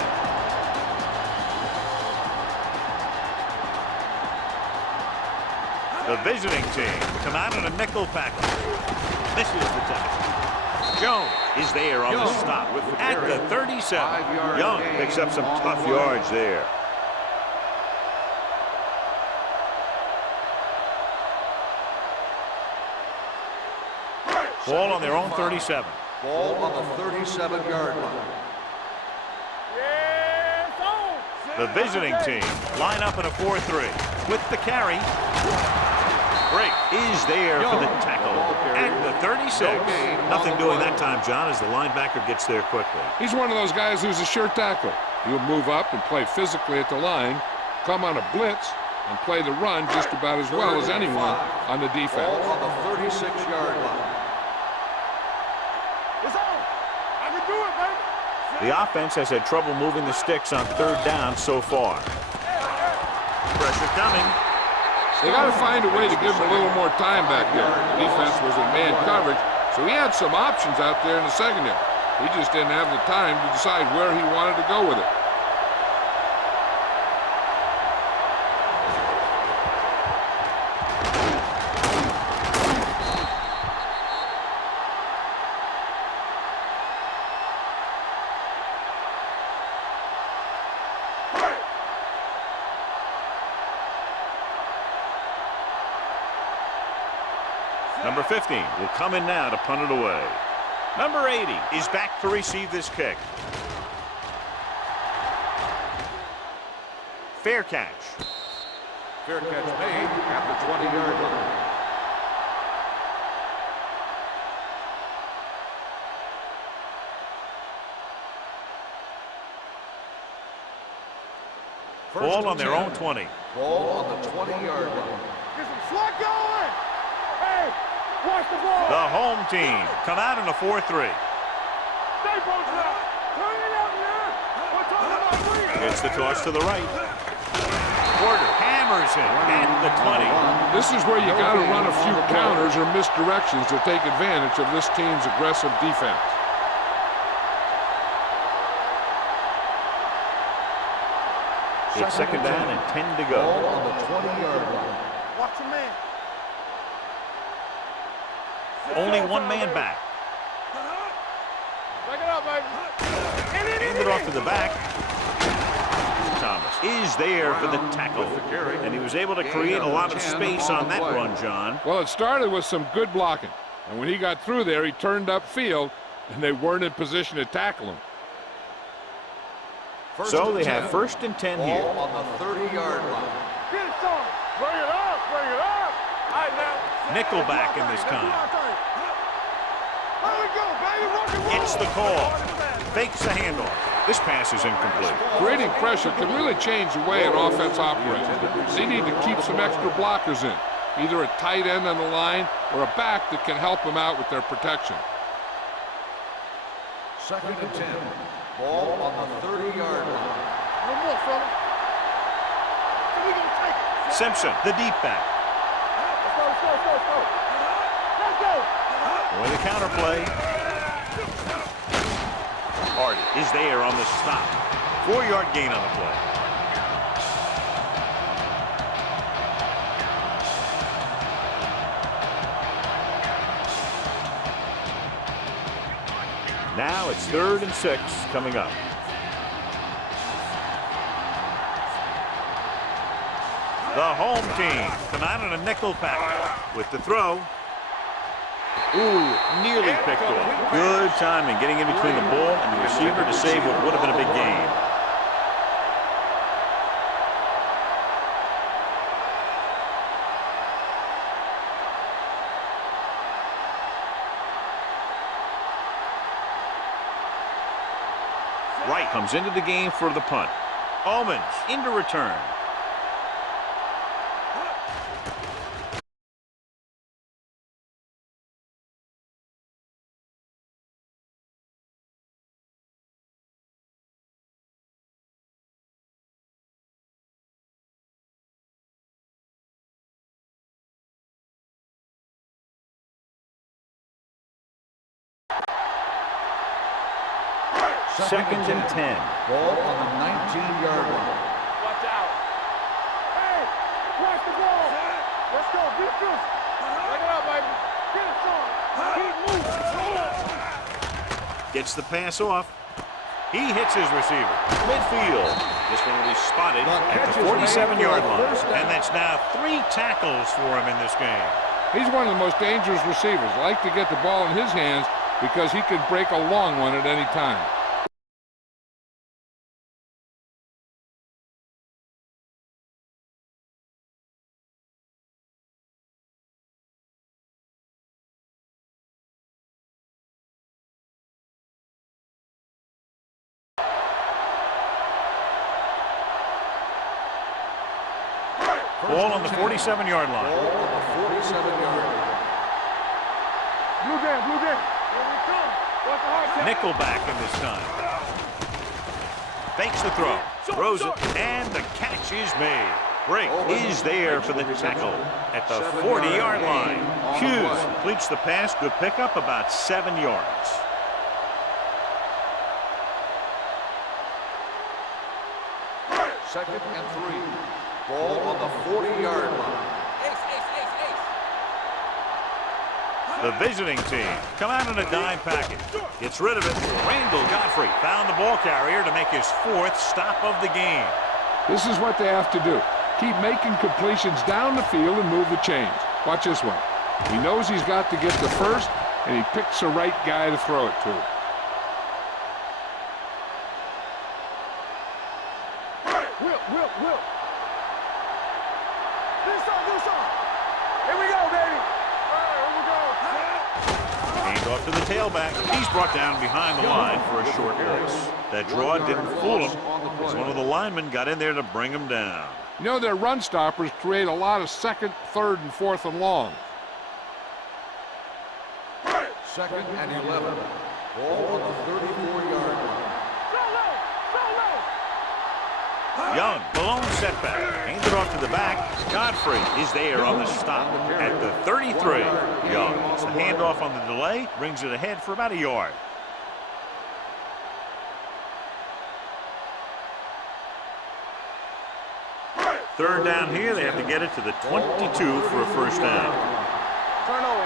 The visiting team come out in a nickel package. This is the tackle. Jones is there on the stop at the 37. Young picks up some tough yards there. Ball on their own 37. Ball on the 37-yard line. Yes, on. The visiting team line up in a 4-3 with the carry. Break is there for the tackle at the 36. Nothing doing that time, John, as the linebacker gets there quickly. He's one of those guys who's a sure tackle. He'll move up and play physically at the line, come on a blitz, and play the run just about as well as anyone on the defense. Ball on the 36-yard line. It's on. I can do it, baby. The offense has had trouble moving the sticks on third down so far. Pressure coming. They got to find a way to give him a little more time back there. The defense was in man coverage, so he had some options out there in the secondary. He just didn't have the time to decide where he wanted to go with it. Number 15 will come in now to punt it away. Number 80 is back to receive this kick. Fair catch. Fair catch made at the 20-yard line. Ball on their own 20. Ball on the 20-yard line. Get some slack going. Hey, watch the ball. The home team come out in a 4-3. Stay posted up. Turn it out here. We're talking about three. It's the toss to the right. Porter hammers him at the 20. This is where you got to run a few counters or misdirections to take advantage of this team's aggressive defense. It's second down and 10 to go. Ball on the 20-yard line. Watch your man. Only one man back. Break it up, baby. Hand it off to the back. Thomas is there for the tackle. And he was able to create a lot of space on that run, John. Well, it started with some good blocking. And when he got through there, he turned upfield, and they weren't in position to tackle him. So they have first and 10 here. Ball on the 30-yard line. Get it, son. Bring it up. Bring it up. All right, now. Nickelback in this time. Gets the call. Fakes the handoff. This pass is incomplete. Creating pressure can really change the way an offense operates. They need to keep some extra blockers in, either a tight end on the line or a back that can help them out with their protection. 2nd and 10. Ball on the 30-yard line. No more, fella. So we gonna take it. Simpson, the deep back. Let's go, let's go, let's go, let's go. Let's go. With the counter play. Hardy is there on the stop. 4-yard gain on the play. Now it's 3rd and 6 coming up. The home team come out in a nickel pack with the throw. Ooh, nearly picked off. Good timing, getting in between the ball and the receiver to save what would have been a big gain. Wright comes into the game for the punt. Owens into return. Second and 10. Ball on the 19-yard line. Watch out. Hey, watch the ball. Let's go. Defense. Bring it up, baby. Get it, son. Keep moving. Gets the pass off. He hits his receiver. Midfield. This one will be spotted at the 47-yard line. And that's now 3 tackles for him in this game. He's one of the most dangerous receivers. Like to get the ball in his hands because he can break a long one at any time. Ball on the 47-yard line. Ball on the 47-yard line. Blue game, blue game. Here we come. Watch the hard tackle. Nickelback in this time. Fakes the throw. Throws it, and the catch is made. Break is there for the tackle at the 40-yard line. Hughes completes the pass. Good pickup, about 7 yards. Second and 3. Ball on the 40-yard line. The visiting team come out in a dime package. Gets rid of it. Randall Godfrey found the ball carrier to make his 4th stop of the game. This is what they have to do. Keep making completions down the field and move the chains. Watch this one. He knows he's got to get the first, and he picks the right guy to throw it to. Will. Do some. Here we go, baby. Hand off to the tailback. He's brought down behind the line for a short loss. That draw didn't fool him, as one of the linemen got in there to bring him down. You know, their run stoppers create a lot of 2nd, 3rd, and 4th and long. 2nd and 11. Ball on the 34-yard line. Young, Malone setback. Handed off to the back. Godfrey is there on the stop at the 33. Young gets the handoff on the delay, brings it ahead for about a yard. Third down here, they have to get it to the 22 for a first down. Turnover.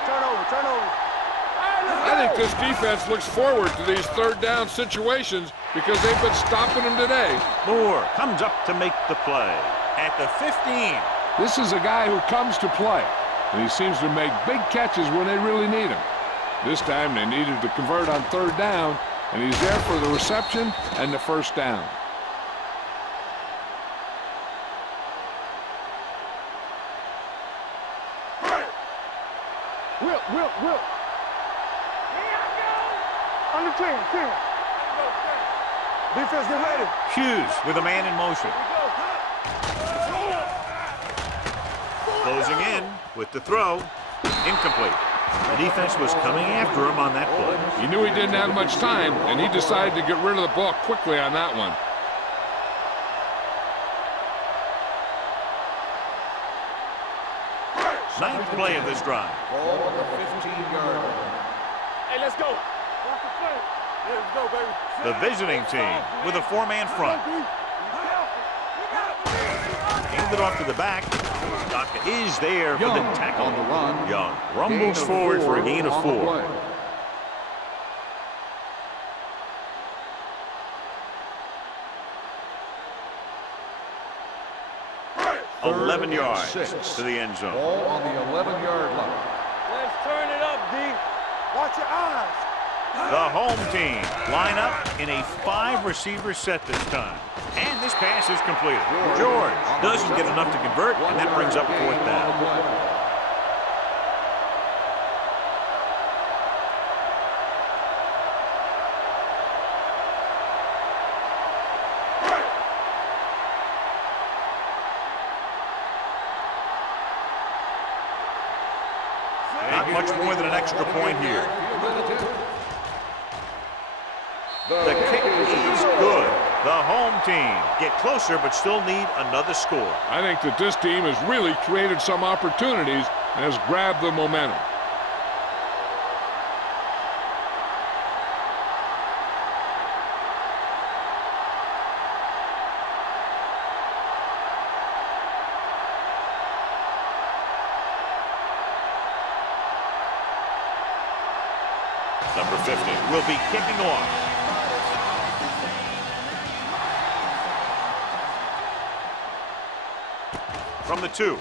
I think this defense looks forward to these 3rd down situations because they've been stopping them today. Moore comes up to make the play at the 15. This is a guy who comes to play, and he seems to make big catches when they really need him. This time they needed to convert on 3rd down, and he's there for the reception and the first down. Will. Under 10. Defense, get ready. Hughes with a man in motion. Closing in with the throw. Incomplete. The defense was coming after him on that play. He knew he didn't have much time, and he decided to get rid of the ball quickly on that one. Ninth play of this drive. Ball on the 15-yard line. Hey, let's go. Watch the play. Yeah, let's go, baby. The visiting team with a four-man front. Handed off to the back. Docket is there for the tackle. On the run. Young rumbles forward for a gain of 4. 11 yards to the end zone. Ball on the 11-yard line. Let's turn it up, D. Watch your eyes. The home team line up in a 5-receiver set this time. And this pass is completed. George doesn't get enough to convert, and that brings up 4th down. Not much more than an extra point here. The kick is good. The home team get closer but still need another score. I think that this team has really created some opportunities and has grabbed the momentum. Number 50 will be kicking off. From the 2.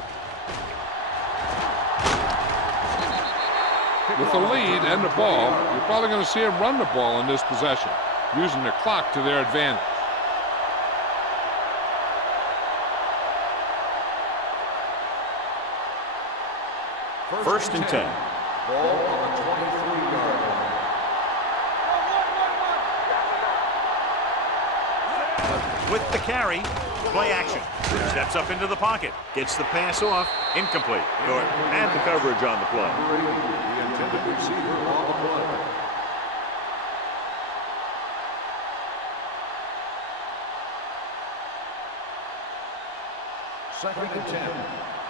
With the lead and the ball, you're probably going to see them run the ball in this possession, using the clock to their advantage. First and 10. Ball on the 23-yard line. With the carry, play action. Steps up into the pocket, gets the pass off, incomplete. Gordon had the coverage on the play. The intended receiver on the play. Second and 10.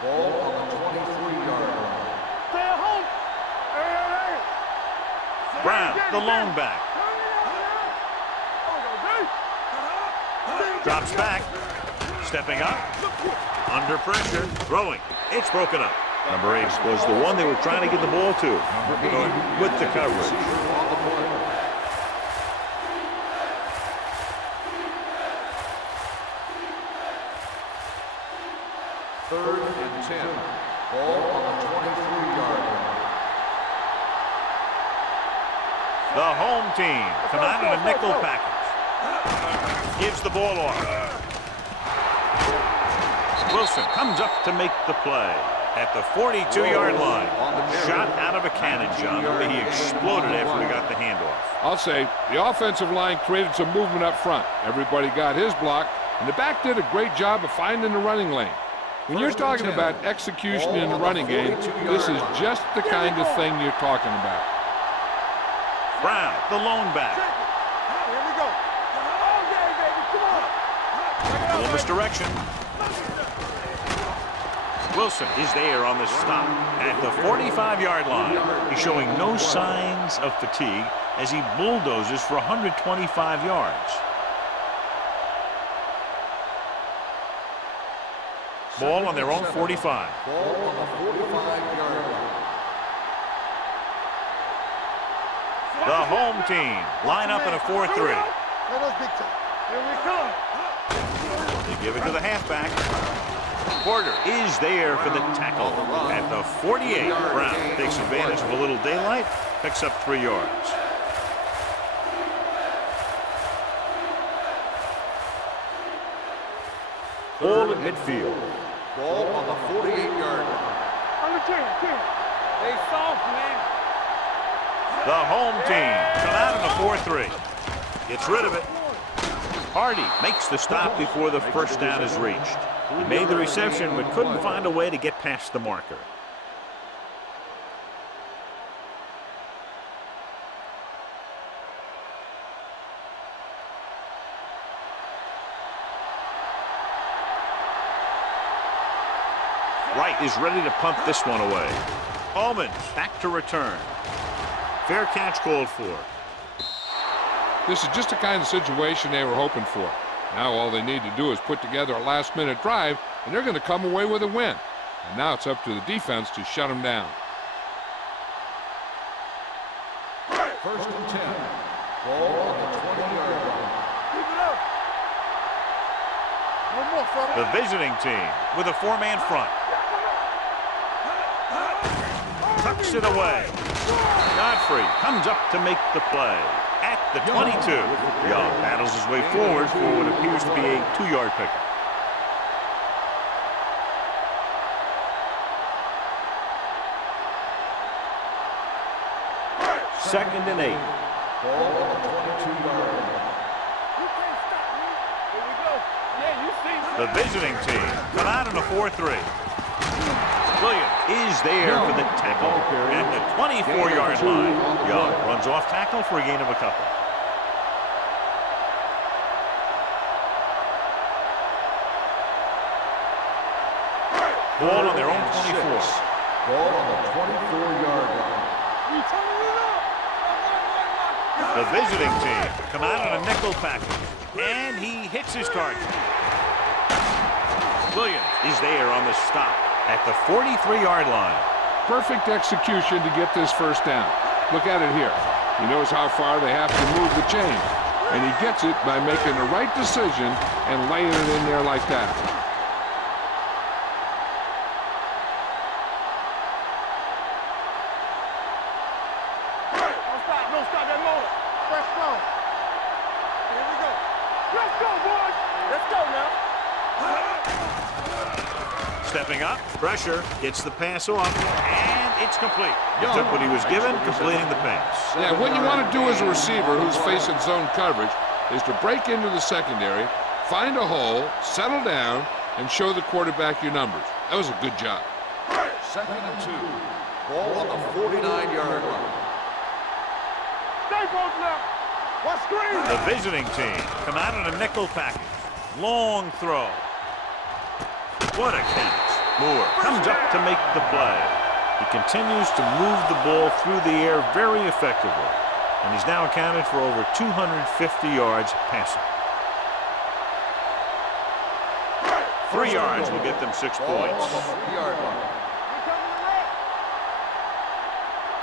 Ball on the 23-yard line. Stay at home. Hey. Brown, the lone back. Drops back. Stepping up. Under pressure. Throwing. It's broken up. Number 8 was the one they were trying to get the ball to. With the coverage. On the play. Third and 10. Ball on the 23-yard line. The home team come out in a nickel package. Gives the ball off. Wilson comes up to make the play at the 42-yard line. Shot out of a cannon, John. He exploded after we got the handoff. I'll say the offensive line created some movement up front. Everybody got his block, and the back did a great job of finding the running lane. When you're talking about execution in the running game, this is just the kind of thing you're talking about. Brown, the lone back. Here we go. Oh, yeah, baby. Come on. A little misdirection. Wilson is there on the stop at the 45-yard line. He's showing no signs of fatigue as he bulldozes for 125 yards. Ball on their own 45. Ball on the 45-yard line. The home team line up in a 4-3. Let us big time. Here we come. They give it to the halfback. Porter is there for the tackle at the 48. Brown takes advantage of a little daylight, picks up 3 yards. Ball at midfield. Ball on the 48-yard line. Under 10. Stay soft, man. The home team come out in a 4-3. Gets rid of it. Hardy makes the stop before the first down is reached. He made the reception but couldn't find a way to get past the marker. Wright is ready to punt this one away. Ullman back to return. Fair catch called for. This is just the kind of situation they were hoping for. Now all they need to do is put together a last-minute drive, and they're going to come away with a win. And now it's up to the defense to shut them down. First and 10. Ball on the 20-yard line. Keep it up. One more, fella. The visiting team with a four-man front. Tucks it away. Godfrey comes up to make the play. At the 22. Young battles his way forward for what appears to be a 2-yard pickup. Second and 8. Ball on the 22-yard line. You can't stop me. Here we go. Yeah, you see. The visiting team come out in a 4-3. Williams is there for the tackle at the 24-yard line. Young runs off tackle for a gain of a couple. Ball on their own 24. Ball on the 24-yard line. You turning it up. The visiting team come out in a nickel package, and he hits his target. Williams is there on the stop at the 43-yard line. Perfect execution to get this first down. Look at it here. He knows how far they have to move the chain, and he gets it by making the right decision and laying it in there like that. Don't stop that motor. Press strong. Here we go. Let's go, boys. Let's go now. Stepping up, pressure, gets the pass off, and it's complete. He took what he was given, completing the pass. Yeah, what you want to do as a receiver who's facing zone coverage is to break into the secondary, find a hole, settle down, and show the quarterback your numbers. That was a good job. Second and 2. Ball on the 49-yard line. Stay both now. Watch screen. The visiting team come out in a nickel package. Long throw. What a catch. Moore comes up to make the play. He continues to move the ball through the air very effectively, and he's now accounted for over 250 yards passing. 3 yards will get them 6 Ball points. on the 3-yard line.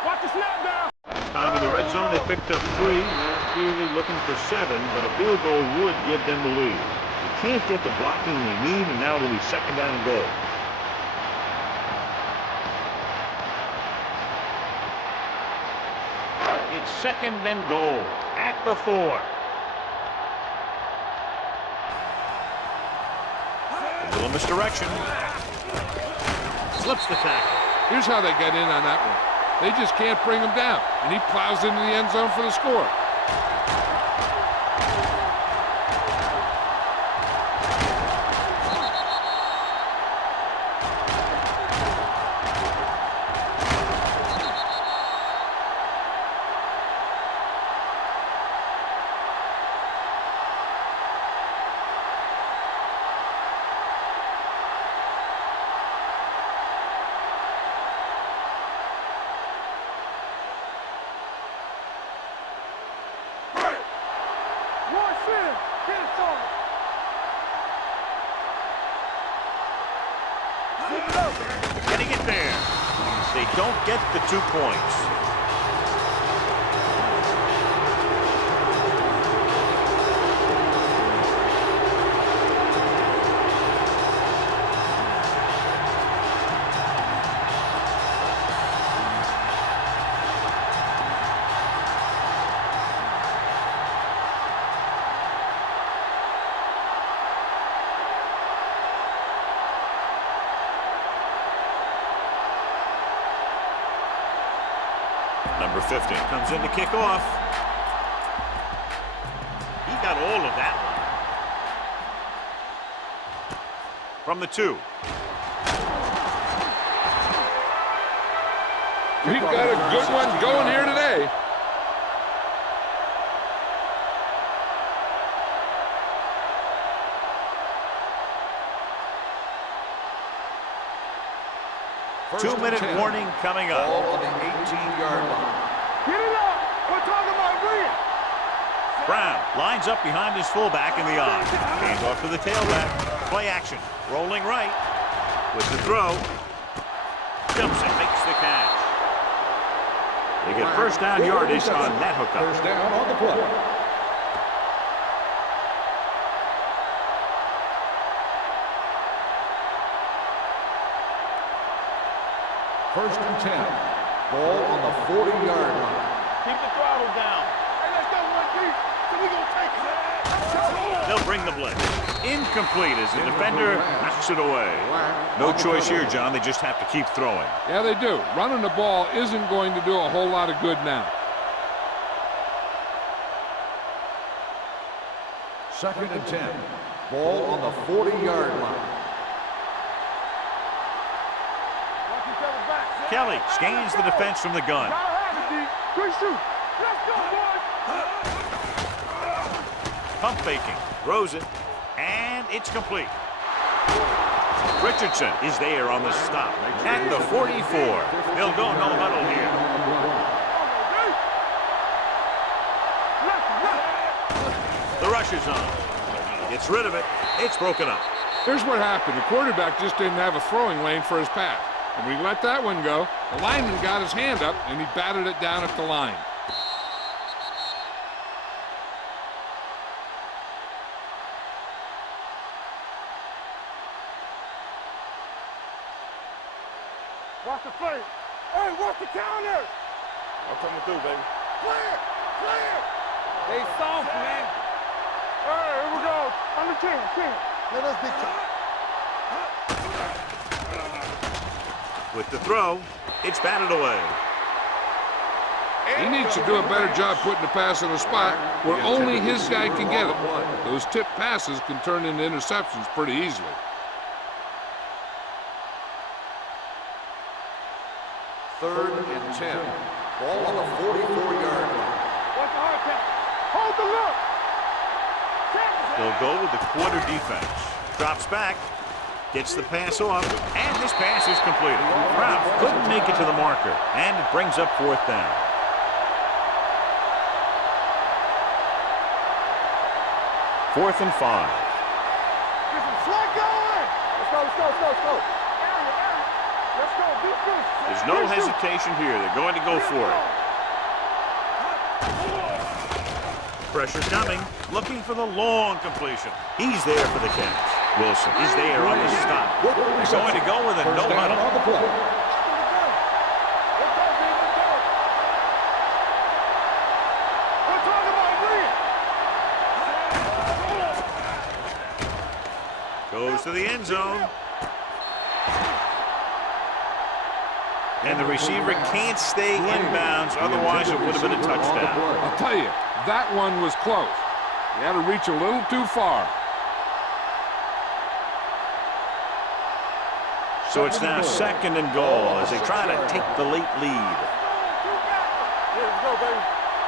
Watch the snap now. Time in the red zone, they picked up 3. Now clearly looking for 7, but a field goal would give them the lead. You can't get the blocking they need, and now it'll be second down and goal. It's second and goal at the 4. A little misdirection. Slips the tackle. Here's how they get in on that one. They just can't bring him down, and he plows into the end zone for the score. Getting it there. They don't get the 2 points. Number 50 comes in to kick off. He got all of that one. From the 2. He got a good one going here today. First 2-minute 10. warning coming up. Ball on the 18-yard line. Get it up. We're talking about Green. Brown lines up behind his fullback in the I. Hands off to the tailback. Play action. Rolling right. With the throw. Jumps and makes the catch. They get first down yardage on that hookup. First down on the play. First and 10. Ball on the 40-yard line. Keep the throttle down. Hey, let's go, 1-3. So we gonna take it. They'll bring the blitz. Incomplete as the defender knocks it away. No choice here, John. They just have to keep throwing. Yeah, they do. Running the ball isn't going to do a whole lot of good now. Second and 10. Ball on the 40-yard line. Watch each other back. Kelly scans the defense from the gun. Gotta have it, D. Quick shoot. Let's go, boys. Pump faking. Throws it. And it's complete. Richardson is there on the stop. At the 44. They'll go no huddle here. The rush is on. Gets rid of it. It's broken up. Here's what happened. The quarterback just didn't have a throwing lane for his pass. And we let that one go. The lineman got his hand up, and he batted it down at the line. Watch the play. Hey, watch the counter. I'm coming through, baby. Clear. Clear. They soft, man. All right, here we go. Under 10. Let us be tough. With the throw, it's batted away. He needs to do a better job putting the pass in a spot where only his guy can get it. Those tip passes can turn into interceptions pretty easily. Third and 10. Ball on the 44-yard line. Watch the hard pass. Hold the look. They'll go with the quarter defense. Drops back. Gets the pass off. And this pass is completed. Brown couldn't make it to the marker. And it brings up fourth down. Fourth and 5. Get some slack going. Let's go. Area. Let's go. Defense. There's no hesitation here. They're going to go for it. Pressure coming. Looking for the long completion. He's there for the catch. Wilson is there on the stop. They're going to go with a no huddle. On the play. We're talking about Green. Goes to the end zone. And the receiver can't stay inbounds, otherwise it would have been a touchdown. I'll tell you, that one was close. He had to reach a little too far. So it's now second and goal as they try to take the late lead. Let's go, baby.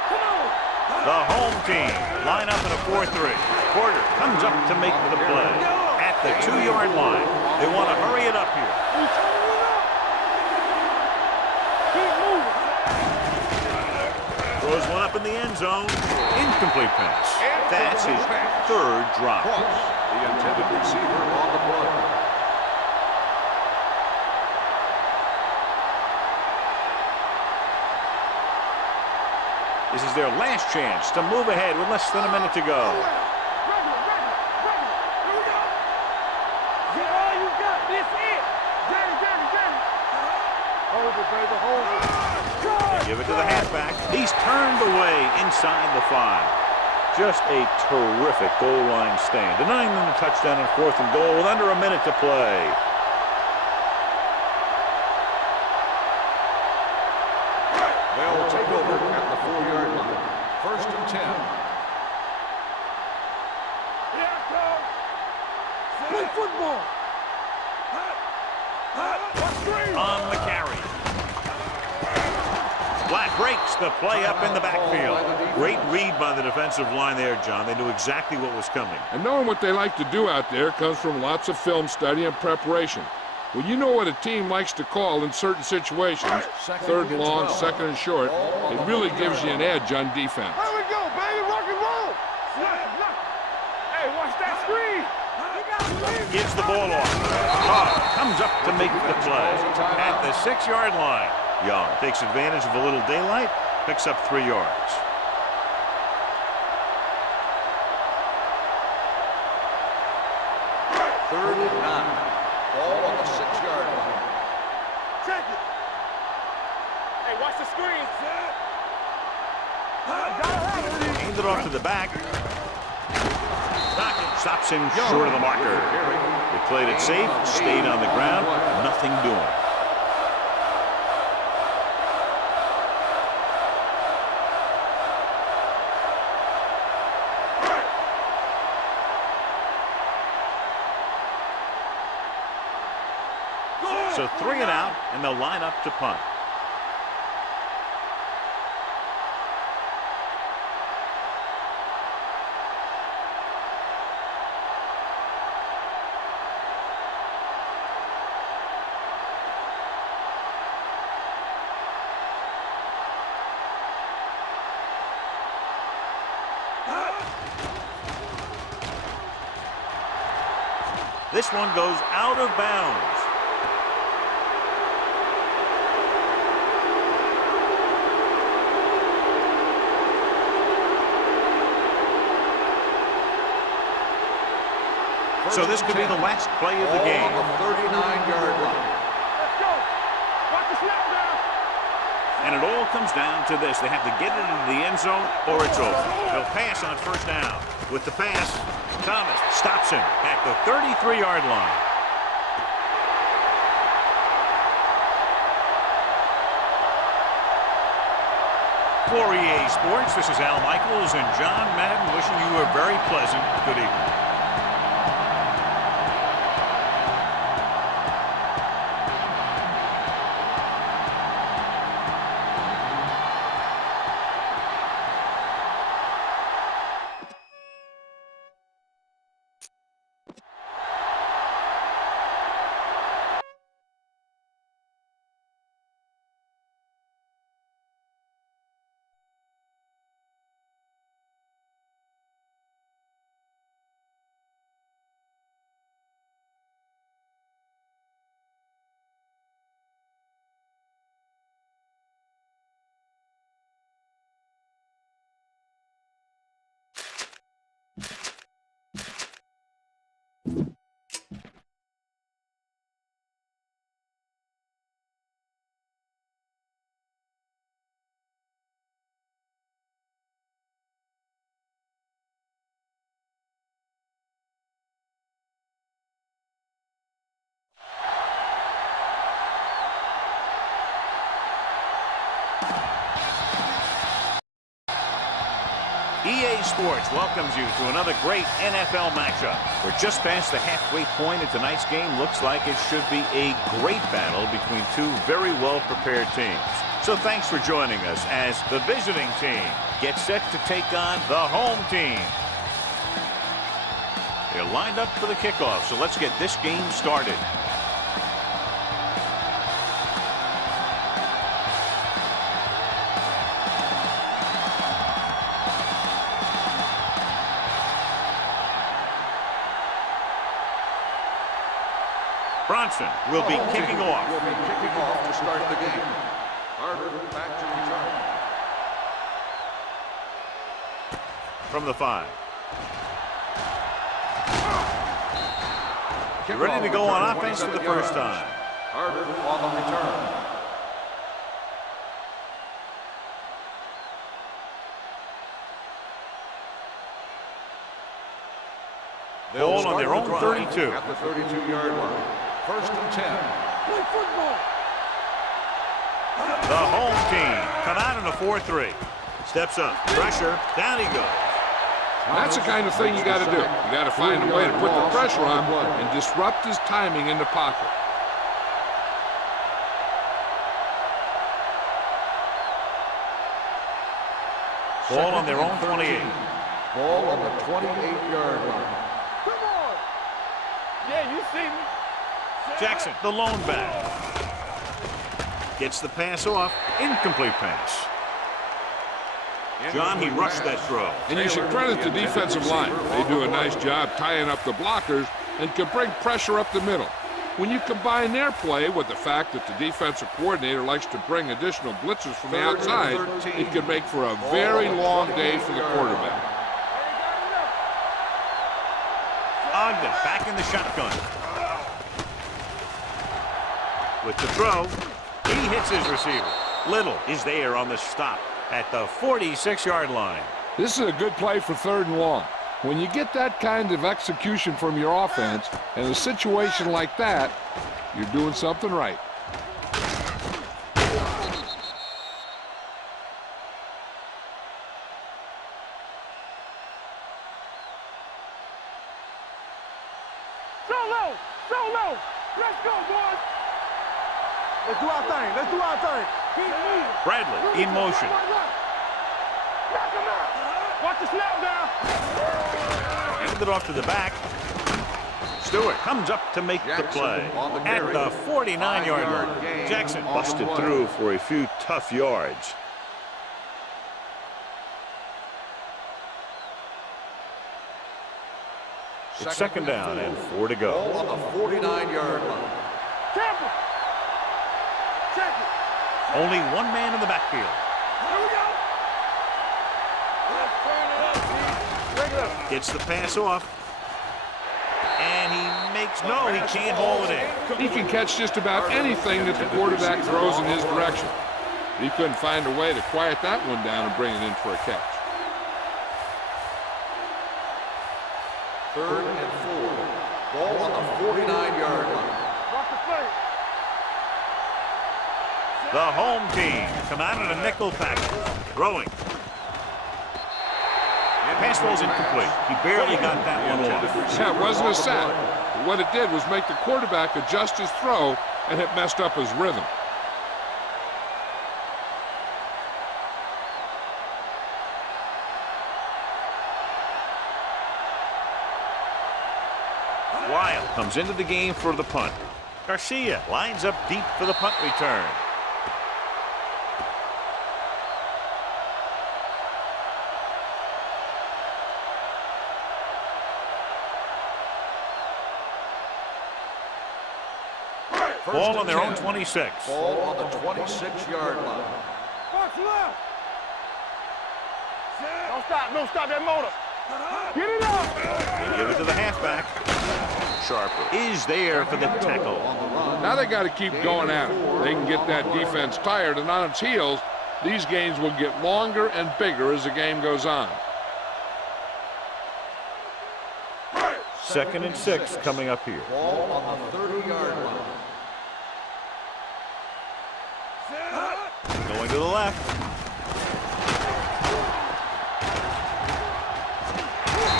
Come on. The home team line up in a 4-3. Porter comes up to make the play. At the 2-yard line, they want to hurry it up here. Keep moving. Throws one up in the end zone. Incomplete pass. That's his third drop. The intended receiver on the play. This is their last chance to move ahead with less than a minute to go. Ready. Here we go. Get all you got. This it. Danny. Hold it, baby. Hold it. They give it to the halfback. He's turned away inside the 5. Just a terrific goal line stand. Denying them the touchdown on 4th and goal with under a minute to play. They'll take over at the 4-yard line. 1st and 10. Here I come. Play football. On the carry. Black breaks the play up in the backfield. Great read by the defensive line there, John. They knew exactly what was coming. And knowing what they like to do out there comes from lots of film study and preparation. When you know what a team likes to call in certain situations, 3rd and long, 2nd and short, it really gives you an edge on defense. Here we go, baby. Rock and roll. Hey, watch that screen. Gives the ball off. Comes up to make the play at the 6-yard line. Young takes advantage of a little daylight, picks up 3 yards. Third and 9. Ball on the 6-yard line. Check it. Hey, watch the screen. Handed it off to the back. Stops him short of the marker. They played it safe, stayed on the ground, nothing doing. So 3 and out, and they'll line up to punt. This one goes out of bounds. So this could be the last play of the game. On the 39-yard line. Let's go. Watch the snap down. And it all comes down to this. They have to get it into the end zone or it's over. They'll pass on 1st down. With the pass, Thomas stops him at the 33-yard line. For EA Sports, this is Al Michaels and John Madden wishing you a very pleasant good evening. EA Sports welcomes you to another great NFL matchup. We're just past the halfway point of tonight's game. Looks like it should be a great battle between two very well-prepared teams. So thanks for joining us as the visiting team gets set to take on the home team. They're lined up for the kickoff, so let's get this game started. Bronson will be kicking off. Will be kicking off to start the game. Carter back to return. From the 5. They're ready to go on offense for the first time. Carter on the return. Ball on their own 32. At the 32-yard line. 1st and 10. Play football. The home team come out in a 4-3. Steps up, pressure, down he goes. That's the kind of thing you got to do. You got to find a way to put the pressure on and disrupt his timing in the pocket. Ball on their own 28. Ball on the 28-yard line. Come on. Yeah, you see me. Jackson, the lone back. Gets the pass off. Incomplete pass. John, he rushed that throw. And you should credit the defensive line. They do a nice job tying up the blockers and can bring pressure up the middle. When you combine their play with the fact that the defensive coordinator likes to bring additional blitzers from the outside, it can make for a very long day for the quarterback. Ogden back in the shotgun. With the throw, he hits his receiver. Little is there on the stop at the 46-yard line. This is a good play for 3rd and long. When you get that kind of execution from your offense in a situation like that, you're doing something right. Solo! Solo! Let's go, boys! Let's do our thing. Let's do our thing. Bradley in motion. Knock him out. Watch the snap down. Handed it off to the back. Stewart comes up to make the play at the 49-yard line. Jackson busted through for a few tough yards. It's 2nd down and 4 to go. Ball on the 49-yard line. Tampa. Check it. Only one man in the backfield. Here we go. Let's turn it up, Pete. Bring it up. Gets the pass off. And he makes no, he can't haul it in. He can catch just about anything that the quarterback throws in his direction. He couldn't find a way to quiet that one down and bring it in for a catch. 3rd and 4. Ball on the 49-yard line. Watch the play. The home team come out in a nickel package. Throwing. Pass ball's incomplete. He barely got that one off. Yeah, it wasn't a sack. But what it did was make the quarterback adjust his throw, and it messed up his rhythm. Wild comes into the game for the punt. Garcia lines up deep for the punt return. Ball on their own 26. Ball on the 26-yard line. Watch left. Don't stop that motor. Get it up. They give it to the halfback. Sharper is there for the tackle. Now they got to keep going at it. They can get that defense tired and on its heels. These games will get longer and bigger as the game goes on. 2nd and 6 coming up here. Ball on the 30-yard line. Going to the left.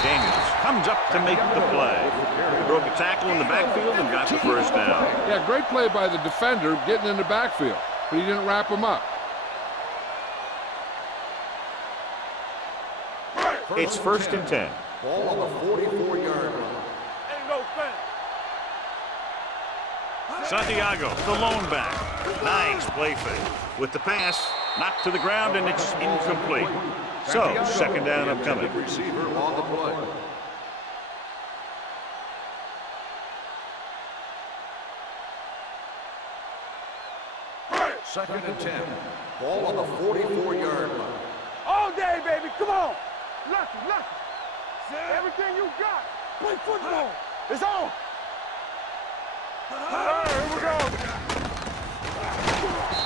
Daniels comes up to make the play. He broke a tackle in the backfield and got the 1st down. Yeah, great play by the defender getting in the backfield, but he didn't wrap him up. It's 1st and 10. Ball on the 44-yard line. Ain't no thing. Santiago, the lone back. Nice play fake. With the pass, knocked to the ground, and it's incomplete. So, 2nd down upcoming. Receiver on the play. Second and 10. Ball on the 44-yard line. All day, baby. Come on. Lucky. Everything you got. Play football. It's on. All right, here we go.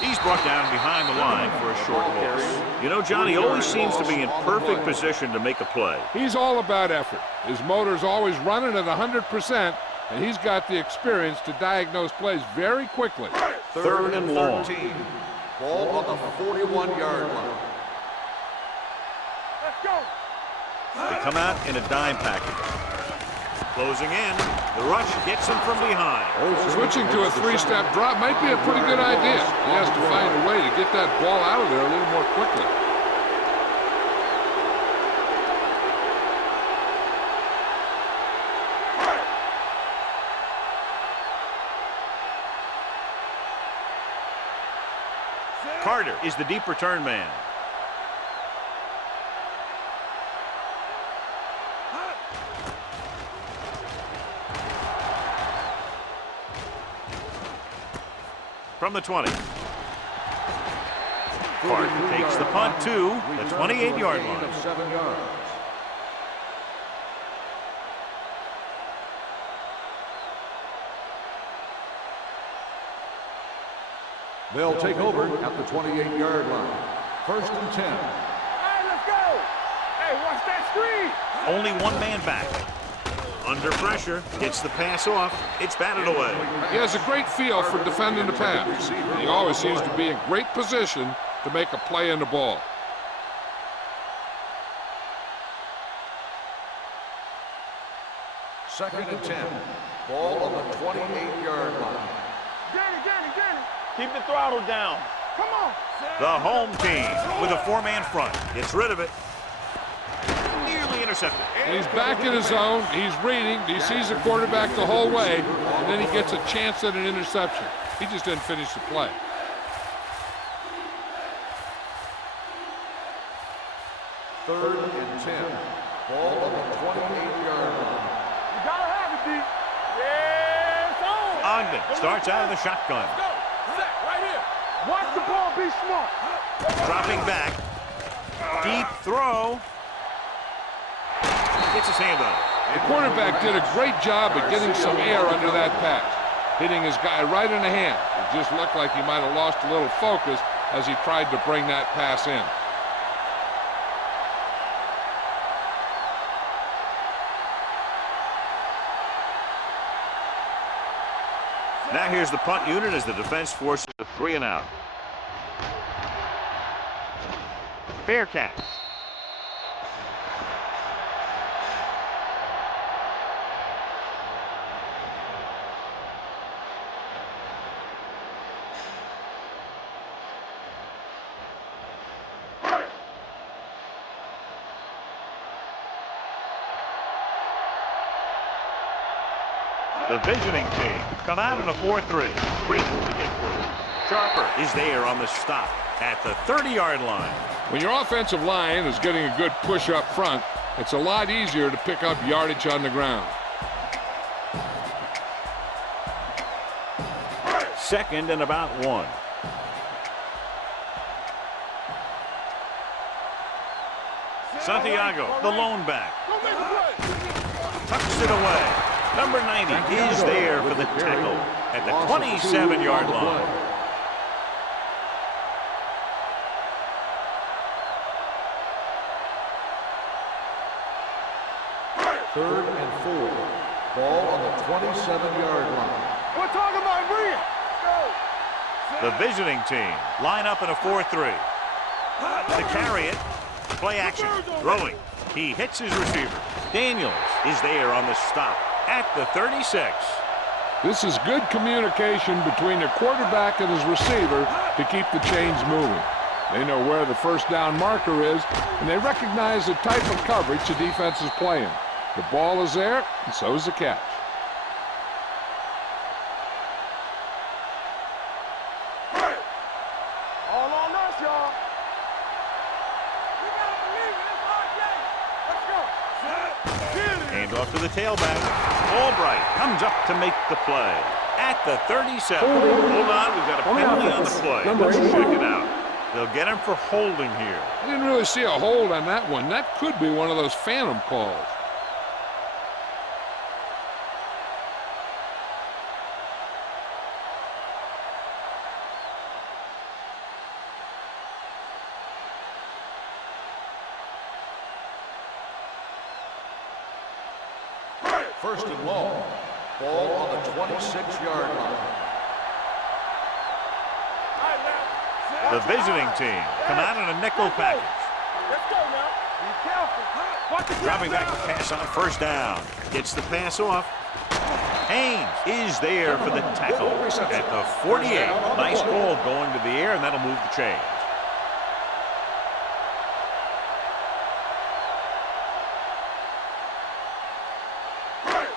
He's brought down behind the line for a short loss. You know, John, he always seems to be in perfect position to make a play. He's all about effort. His motor's always running at 100%, and he's got the experience to diagnose plays very quickly. 3rd and long. Ball on the 41-yard line. Let's go. They come out in a dime package. Closing in. The rush gets him from behind. Switching to a three-step drop might be a pretty good idea. He has to find a way to get that ball out of there a little more quickly. Carter is the deep return man. From the 20. Carter takes the punt to the 28-yard line. Of 7 yards. They'll take over at the 28-yard line. 1st and 10. Hey, let's go. Hey, watch that screen. Only one man back. Under pressure, gets the pass off. It's batted away. He has a great feel for defending the pass. He always seems to be in great position to make a play in the ball. Second and 10. Ball on the 28-yard line. Danny. Keep the throttle down. Come on. The home team with a 4-man front. Gets rid of it. Nearly intercepted. He's back in his zone. He's reading. He sees the quarterback the whole way, and then he gets a chance at an interception. He just didn't finish the play. Third and 10. Ball on the 28-yard line. You gotta have it, D. Yeah, it's on. Ogden starts out of the shotgun. Go. Set right here. Watch the ball. Be smart. Dropping back. Deep throw. Gets his hand on it. The quarterback did a great job of getting some air under that pass, hitting his guy right in the hand. It just looked like he might have lost a little focus as he tried to bring that pass in. Now here's the punt unit as the defense forces a 3 and out. Bearcats. The visioning team come out in a 4-3. Sharper is there on the stop at the 30-yard line. When your offensive line is getting a good push up front, it's a lot easier to pick up yardage on the ground. 2nd and about 1. Santiago, the lone back. Tucks it away. Number 90 is there for the tackle at the 27-yard line. Third and 4. Ball on the 27-yard line. We're talking about Bria. The visiting team line up in a 4-3. To carry it, play action, throwing. He hits his receiver. Daniels is there on the stop at the 36. This is good communication between the quarterback and his receiver to keep the chains moving. They know where the first down marker is, and they recognize the type of coverage the defense is playing. The ball is there, and so is the catch. All on us, y'all. We gotta believe it. It's our game. Let's go. Hand off to the tailback. Albright comes up to make the play at the 37. Hold on, we've got a penalty on the play. Let's check it out. They'll get him for holding here. I didn't really see a hold on that one. That could be one of those phantom calls. First and long. Ball on the 26-yard line. The visiting team come out in a nickel package. Let's go now. Be careful. Watch the Dropping back to pass on first down. Gets the pass off. Haynes is there for the tackle at the 48. Nice ball going to the air, and that'll move the chains.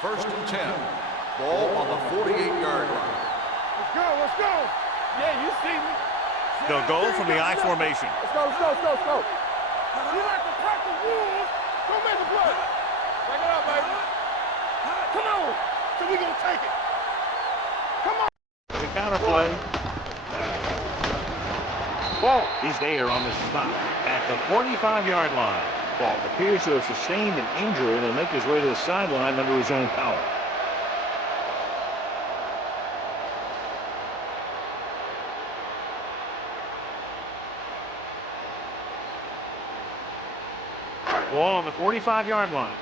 First and 10. Ball on the 48-yard line. Let's go, let's go. Yeah, you see me. They'll go from the I formation. Let's go, let's go, let's go, let's go. You like to crack the rules? Don't make a play. Back it up, baby. Come on. So we gonna take it. Come on. The counter play. Ball is there on the spot at the 45-yard line. Ball appears to have sustained an injury and will make his way to the sideline under his own power. Ball on the 45-yard line.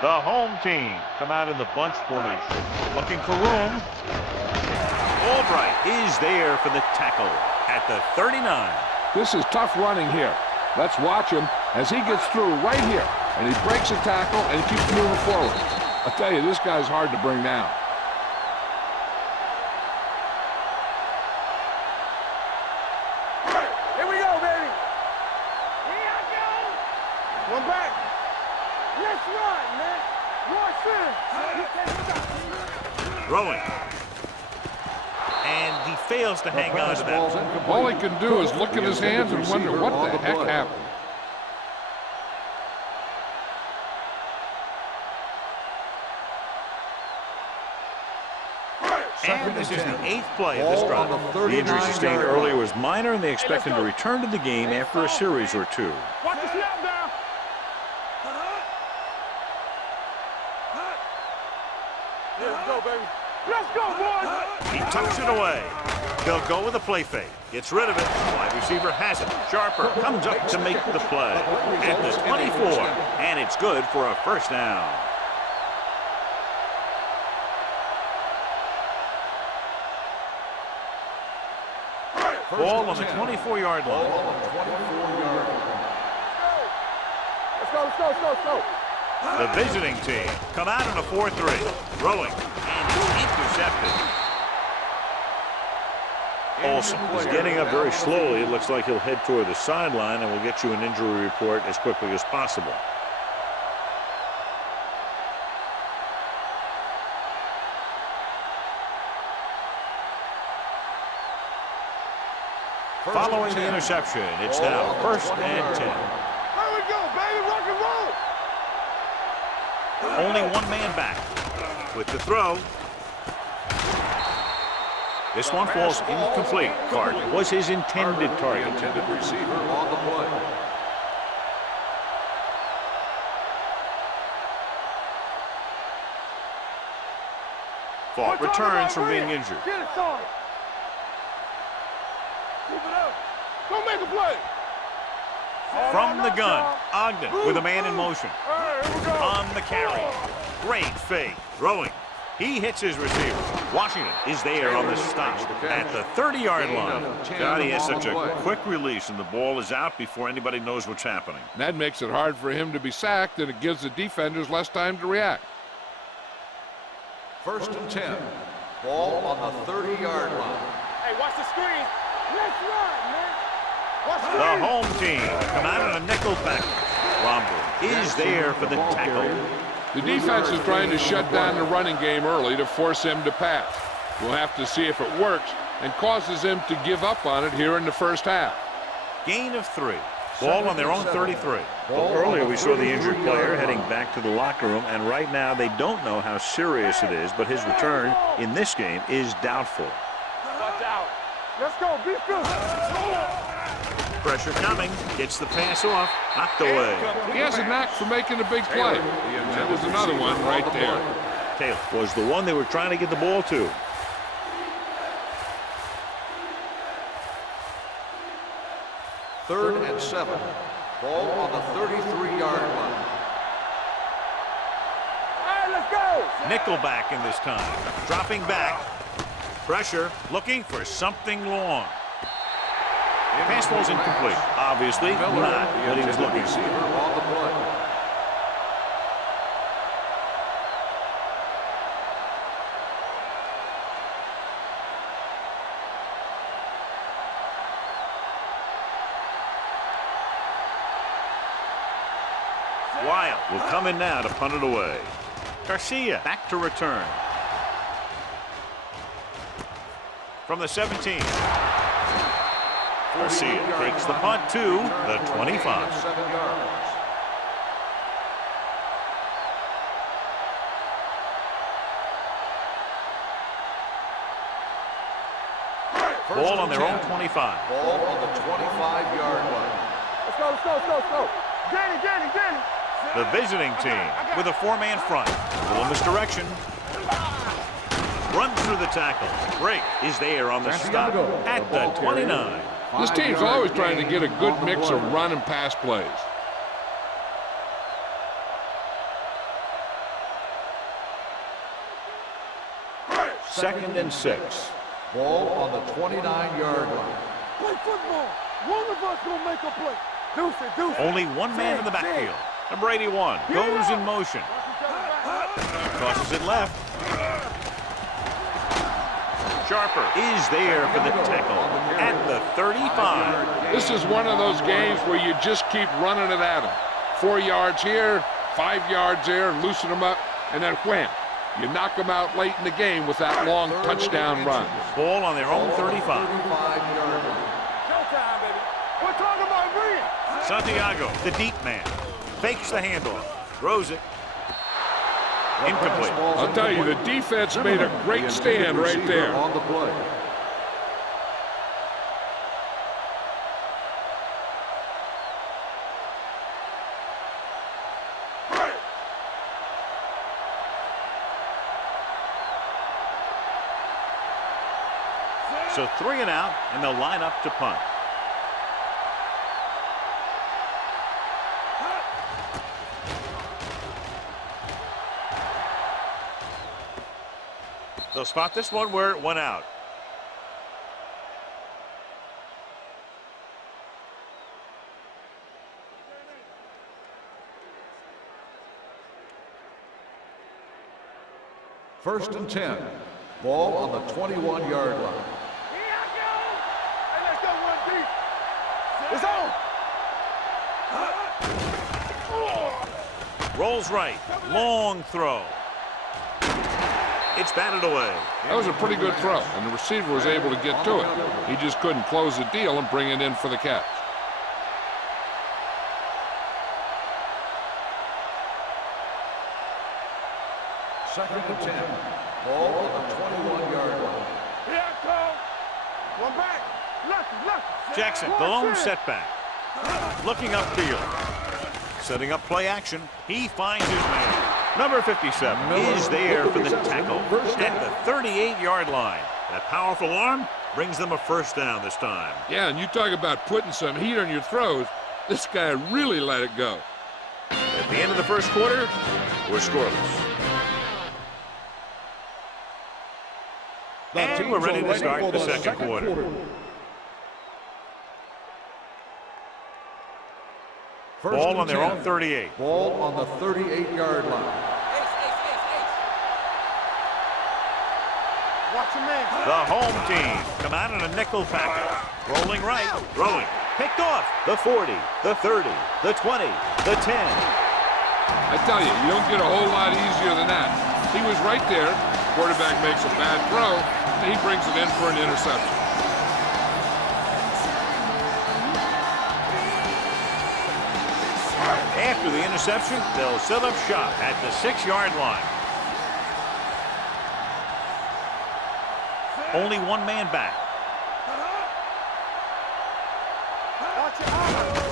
The home team come out in the bunch formation. Looking for room. Albright is there for the tackle at the 39. This is tough running here. Let's watch him as he gets through right here. And he breaks a tackle and he keeps moving forward. I tell you, this guy's hard to bring down. Here we go, baby. Here I go. One back. Let's run, man. Throwing. And he fails to hang on to that. All he can do is look at his hands and wonder what the heck happened. And this is the 8th play of this drive. The injury sustained earlier was minor, and they expect him to return to the game after a series or two. Watch the snap down. Let's go, baby. Let's go, boys. He tucks it away. They'll go with a play fake. Gets rid of it. Wide receiver has it. Sharper comes up to make the play at the 24, and it's good for a first down. Ball on the 24-yard line. Let's go, let's go, let's go, let's go. The visiting team come out in a 4-3. Throwing, and it's intercepted. Olsen is getting up very slowly. It looks like he'll head toward the sideline, and we'll get you an injury report as quickly as possible. Following the interception, it's now first and 10. There we go, baby, rock and roll. Only one man back with the throw. This one falls incomplete. Card was his intended target. Intended receiver on the play. Fault returns from being injured. Get it, son. Keep it up. Don't make a play. From the gun, Ogden with a man in motion. All right, here we go. On the carry. Great fake. Throwing. He hits his receiver. Washington is there on the stop at the 30-yard line. God, he has such a quick release, and the ball is out before anybody knows what's happening. That makes it hard for him to be sacked, and it gives the defenders less time to react. First and 10. Ball on the 30-yard line. Hey, watch the screen. Let's run, man. Watch the The screen. home team come out in a nickel package. Romberg is there for the tackle. The defense is trying to shut down the running game early to force him to pass. We'll have to see if it works and causes him to give up on it here in the first half. Gain of 3. Ball on their own 33. Well, earlier we saw the injured player heading back to the locker room, and right now they don't know how serious it is, but his return in this game is doubtful. Watch out. Let's go. Be good. Pressure coming. Gets the pass off. Knocked away. He has a knack for making a big play. That was another one right there. Taylor was the one they were trying to get the ball to. Third and 7. Ball on the 33-yard line. All right, let's go. Nickelback in this time. Dropping back. Pressure, looking for something long. Pass ball's incomplete. Obviously not what he was looking for. On the play. Wild will come in now to punt it away. Garcia back to return. From the 17. Garcia takes the punt to the 25. 7 yards. Ball on their own 25. Ball on the 25-yard line. Let's go, let's go, let's go, let's go. Danny. The visiting team with a 4-man front. A little misdirection. Runs through the tackle. Break is there on the stop at the 29. This team's always trying to get a good mix of run and pass plays. Second and 6. Ball on the 29-yard line. Play football. One of us gonna make a play. Deuce it. Only one man in the backfield. Number 81 goes in motion. Crosses it left. Sharper is there for the tackle at the 35. This is one of those games where you just keep running it at them. 4 yards here, 5 yards there, loosen them up, and then wham. You knock them out late in the game with that long touchdown run. Ball on their own 35. Showtime, baby. We're talking about me. Santiago, the deep man, fakes the handoff, throws it. Incomplete. I'll tell you, the defense made a great stand right there. On the play. So 3 and out, and they'll line up to punt. They'll spot this one where it went out. First and 10. Ball on the 21-yard line. It's on. Rolls right. Long throw. It's batted away. That was a pretty good throw, and the receiver was able to get to it. He just couldn't close the deal and bring it in for the catch. Second and 10. Ball on the 21-yard line. Here I come. One back. Lucky. Jackson, the lone setback. Looking upfield. Setting up play action. He finds his man. Number 57 is there for the tackle at the 38-yard line. That powerful arm brings them a first down this time. Yeah, and you talk about putting some heat on your throws. This guy really let it go. At the end of the first quarter, we're scoreless. And we're ready to start the second quarter. Ball on their own 38. Ball on the 38-yard line. Watch your man. The home team come out in a nickel package. Rolling right, throwing. Picked off. The 40, the 30, the 20, the 10. I tell you, you don't get a whole lot easier than that. He was right there. Quarterback makes a bad throw, and he brings it in for an interception. After the interception, they'll set up shop at the 6-yard line. Only one man back.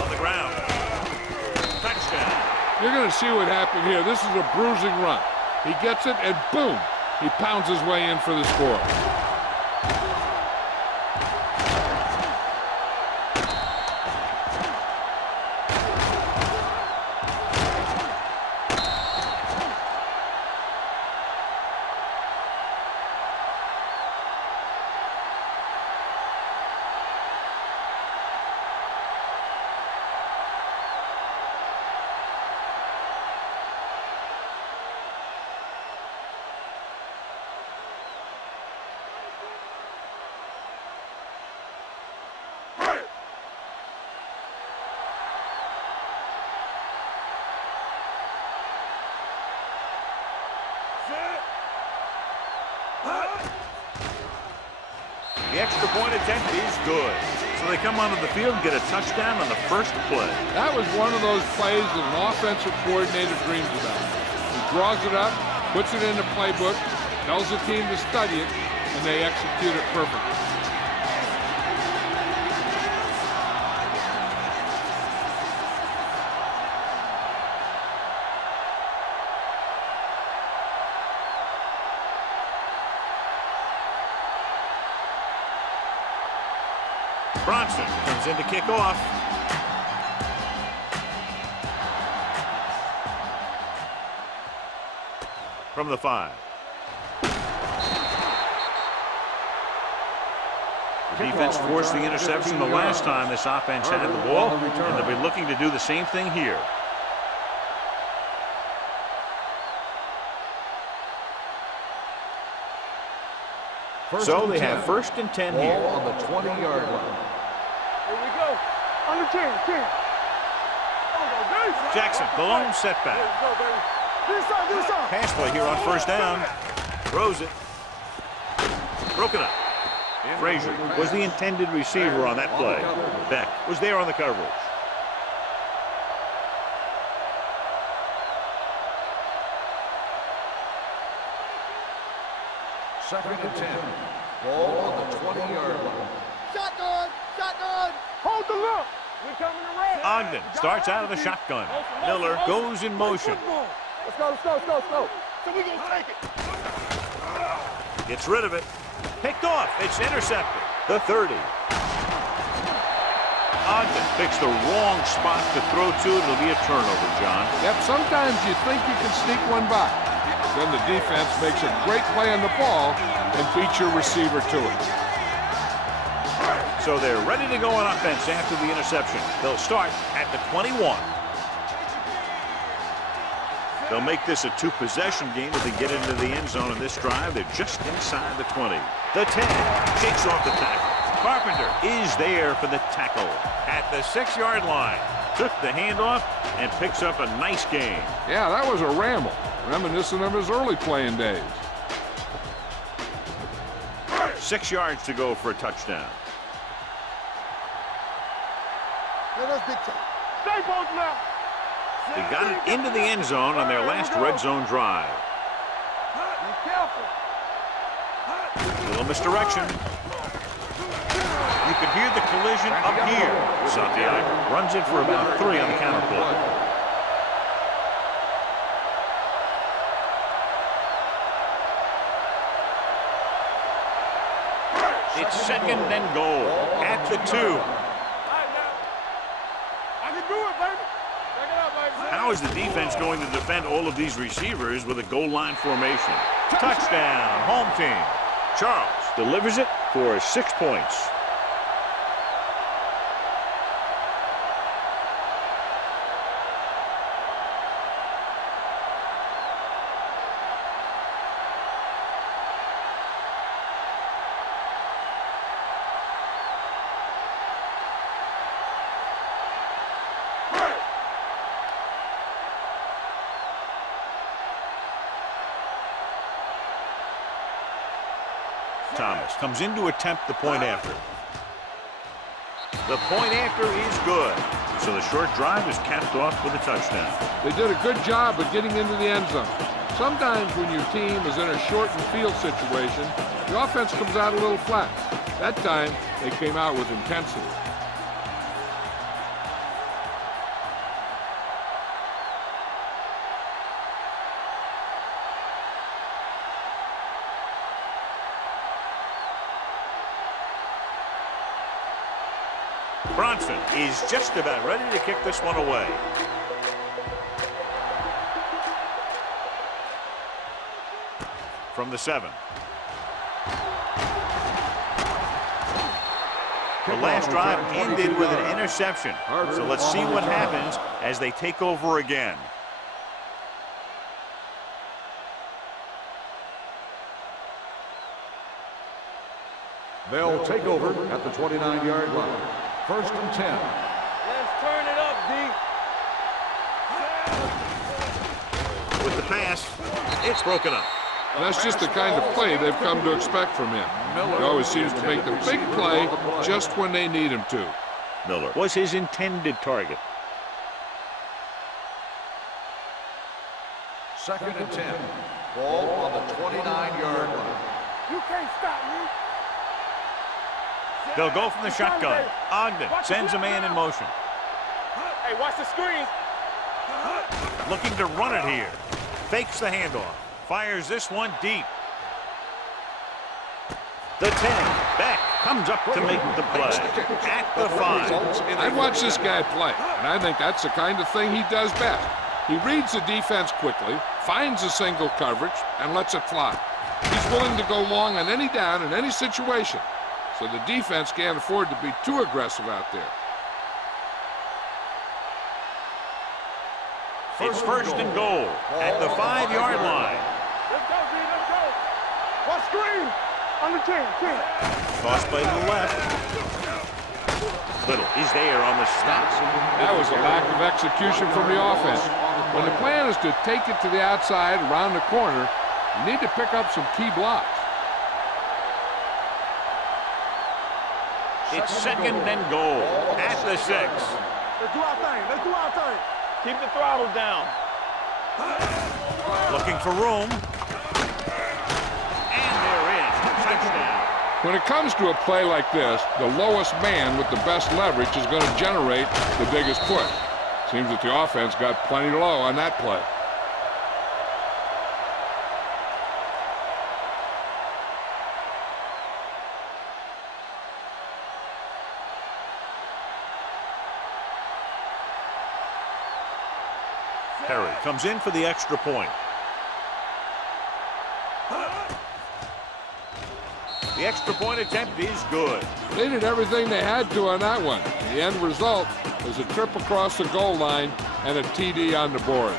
On the ground. Touchdown. You're going to see what happened here. This is a bruising run. He gets it, and boom, he pounds his way in for the score. The extra point attempt is good. So they come onto the field and get a touchdown on the first play. That was one of those plays that an offensive coordinator dreams about. He draws it up, puts it in the playbook, tells the team to study it, and they execute it perfectly. Bronson comes in to kick off. From the 5. The defense forced the interception the last time this offense had the ball, and they'll be looking to do the same thing here. So they have 1st and 10 here. Ball on the 20-yard line. Here we go. Under 10. Jackson, the lone setback. Let's go, baby. This side. Pass play here on 1st down. Throws it. Broken up. Frazier was the intended receiver on that play. Beck was there on the coverage. Second and 10. Ball on the 20-yard line. Shotgun. Hold the look. We coming around. Ogden starts out of the shotgun. Miller goes in motion. Let's go. So we gonna take it. Gets rid of it. Picked off. It's intercepted. The 30. Ogden picks the wrong spot to throw to. It'll be a turnover, John. Yep, sometimes you think you can sneak one by. Then the defense makes a great play on the ball and beats your receiver to it. So they're ready to go on offense after the interception. They'll start at the 21. They'll make this a 2-possession game if they get into the end zone in this drive. They're just inside the 20. The 10 shakes off the tackle. Carpenter is there for the tackle at the 6-yard line. Took the handoff and picks up a nice gain. Yeah, that was a ramble, reminiscent of his early playing days. 6 yards to go for a touchdown. Stay both now. They got it into the end zone on their last red zone drive. Be careful. Little misdirection. You can hear the collision up here. Santiago runs it for about 3 on the counter play. It's 2nd and goal at the 2. How is the defense going to defend all of these receivers with a goal line formation? Touchdown, home team. Charles delivers it for 6 points. Thomas comes in to attempt the point after. The point after is good. So the short drive is capped off with a touchdown. They did a good job of getting into the end zone. Sometimes when your team is in a shortened field situation, the offense comes out a little flat. That time, they came out with intensity. Bronson is just about ready to kick this one away. From the 7. The last drive ended with an interception. So let's see what happens as they take over again. They'll take over at the 29-yard line. 1st and 10. Let's turn it up, D. With the pass, it's broken up. And that's just the kind of play they've come to expect from him. He always seems to make the big play just when they need him to. Miller was his intended target. 2nd and 10. Ball on the 29-yard line. You can't stop me. They'll go from the shotgun. Ogden sends a man in motion. Hey, watch the screen. Looking to run it here. Fakes the handoff. Fires this one deep. The 10. Beck comes up to make the play. At the 5. I'd watch this guy play, and I think that's the kind of thing he does best. He reads the defense quickly, finds a single coverage, and lets it fly. He's willing to go long on any down in any situation, so the defense can't afford to be too aggressive out there. It's 1st and goal at the 5-yard line. Let's go, D. Let's go. Watch screen. On the 10. Toss play to the left. Little is there on the stop. That was a lack of execution from the offense. When the plan is to take it to the outside, around the corner, you need to pick up some key blocks. It's 2nd and goal at the 6. Let's do our thing. Let's do our thing. Keep the throttle down. Looking for room. And they're in. Touchdown. When it comes to a play like this, the lowest man with the best leverage is going to generate the biggest push. Seems that the offense got plenty low on that play. Perry comes in for the extra point. The extra point attempt is good. They did everything they had to on that one. The end result was a trip across the goal line and a TD on the board.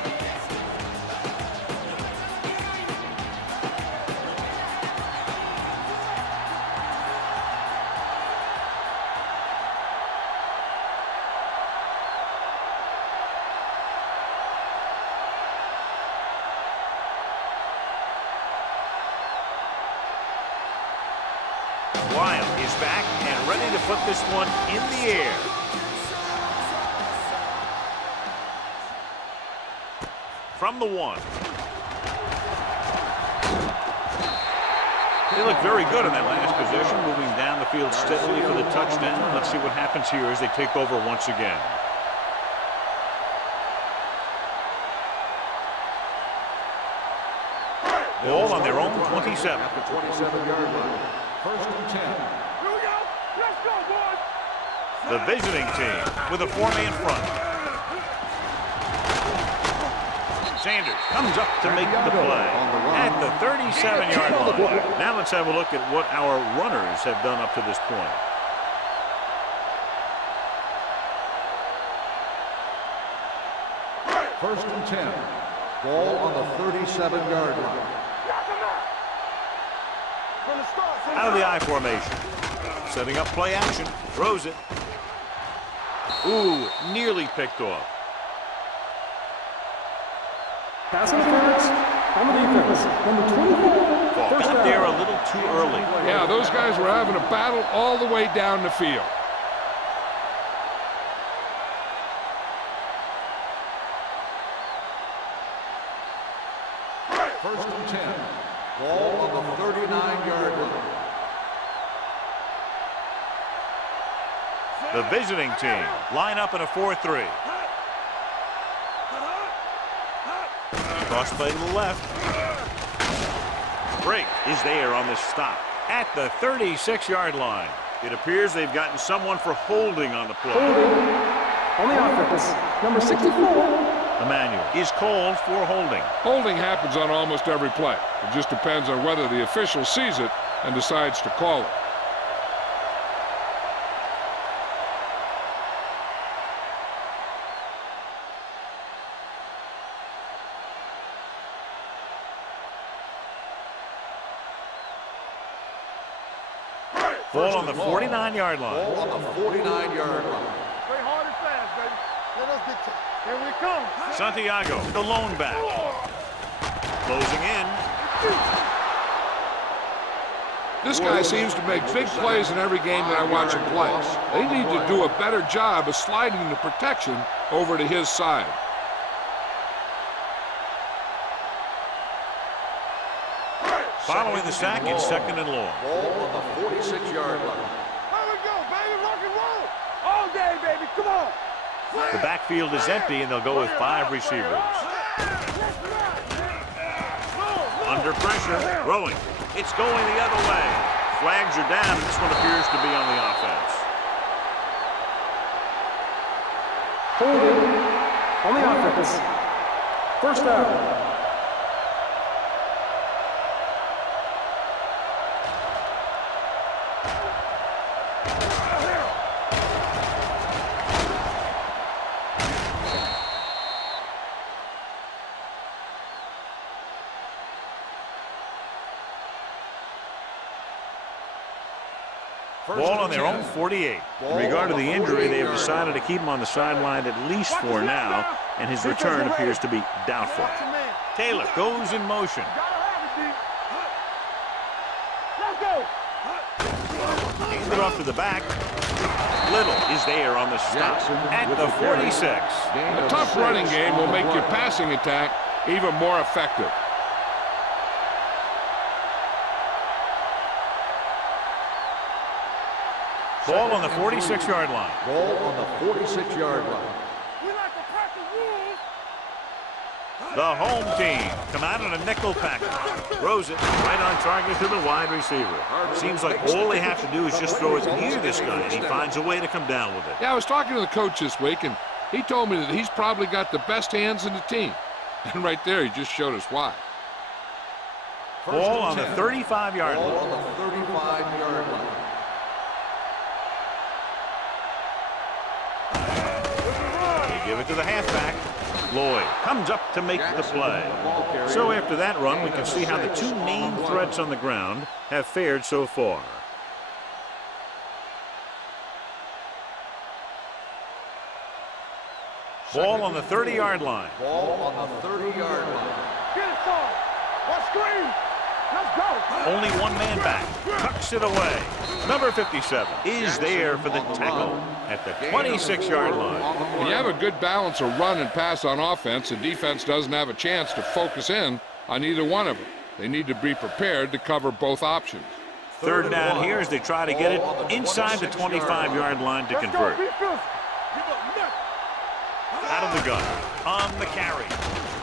Wild is back and ready to put this one in the air. From the 1. They look very good in that last possession, moving down the field steadily for the touchdown. Let's see what happens here as they take over once again. Ball on their own 27. At the 27-yard line. 1st and 10. Here we go. Let's go, boys. The visiting team with a 4-man front. Sanders comes up to make the play at the 37-yard line. Now let's have a look at what our runners have done up to this point. First and 10. Ball on the 37-yard line. Out of the I formation. Setting up play action. Throws it. Ooh, nearly picked off. Pass interference on the defense. Number 24. First Got down. there a little too early. Yeah, those guys were having a battle all the way down the field. First and 10. Ball on the 39-yard line. The visiting team line up in a 4-3. Cross play to the left. Break is there on the stop at the 36-yard line. It appears they've gotten someone for holding on the play. Holding on the offense. Number 64. Emmanuel is called for holding. Holding happens on almost every play. It just depends on whether the official sees it and decides to call it. Ball on the 49-yard line. Ball on the 49-yard line. Play hard and fast, baby. Let us get here we come. Santiago, the lone back. Closing in. This guy seems to make big plays in every game that I watch him play. They need to do a better job of sliding the protection over to his side. Following the sack, it's 2nd and long. Ball on the 46-yard line. Here we go, baby. Rock and roll. All day, baby. Come on. The backfield is empty, and they'll go with 5 receivers. Under pressure, throwing. It's going the other way. Flags are down, and this one appears to be on the offense. Holding on the offense. First down. Ball on their own 48. In regard to the injury, they have decided to keep him on the sideline at least for now, and his return appears to be doubtful. Taylor goes in motion. Hands it off to the back. Little is there on the stop at the 46. A tough running game will make your passing attack even more effective. Ball on the 46-yard line. Ball on the 46-yard line. The home team come out in a nickel package. Throws it right on target to the wide receiver. Seems like all they have to do is just throw it near this guy, and he finds a way to come down with it. Yeah, I was talking to the coach this week, and he told me that he's probably got the best hands in the team. And right there, he just showed us why. Ball on the 35-yard line. Ball on the 35-yard line. Give it to the halfback. Lloyd comes up to make the play. So after that run, we can see how the two main threats on the ground have fared so far. Ball on the 30-yard line. Ball on the 30-yard line. Get it, Saul. Let's screen. Let's go. Only one man back. Tucks it away. Number 57 is there for the tackle at the 26-yard line. When you have a good balance of run and pass on offense, the defense doesn't have a chance to focus in on either one of them. They need to be prepared to cover both options. Third down here as they try to get it inside the 25-yard line to convert. Out of the gun. On the carry.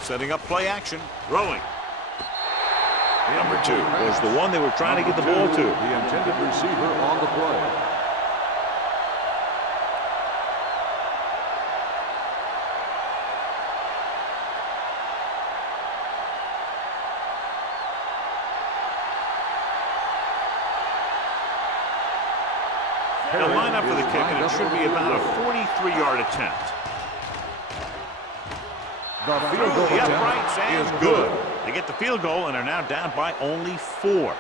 Setting up play action. Throwing. Number 2 was the one they were trying to get the ball to. The intended receiver on the play. They'll line up for the kick, and it should be about a 43-yard attempt. The Through field goal the attempt uprights and is good. They get the field goal and are now down by only 4.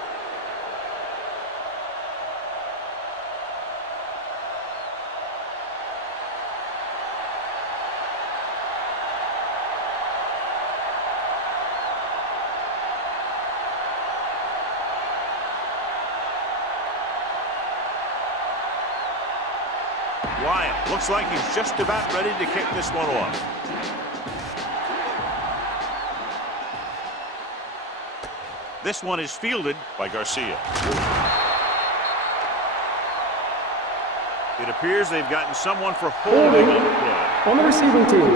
Wyatt looks like he's just about ready to kick this one off. This one is fielded by Garcia. It appears they've gotten someone for holding on the play. On the receiving team.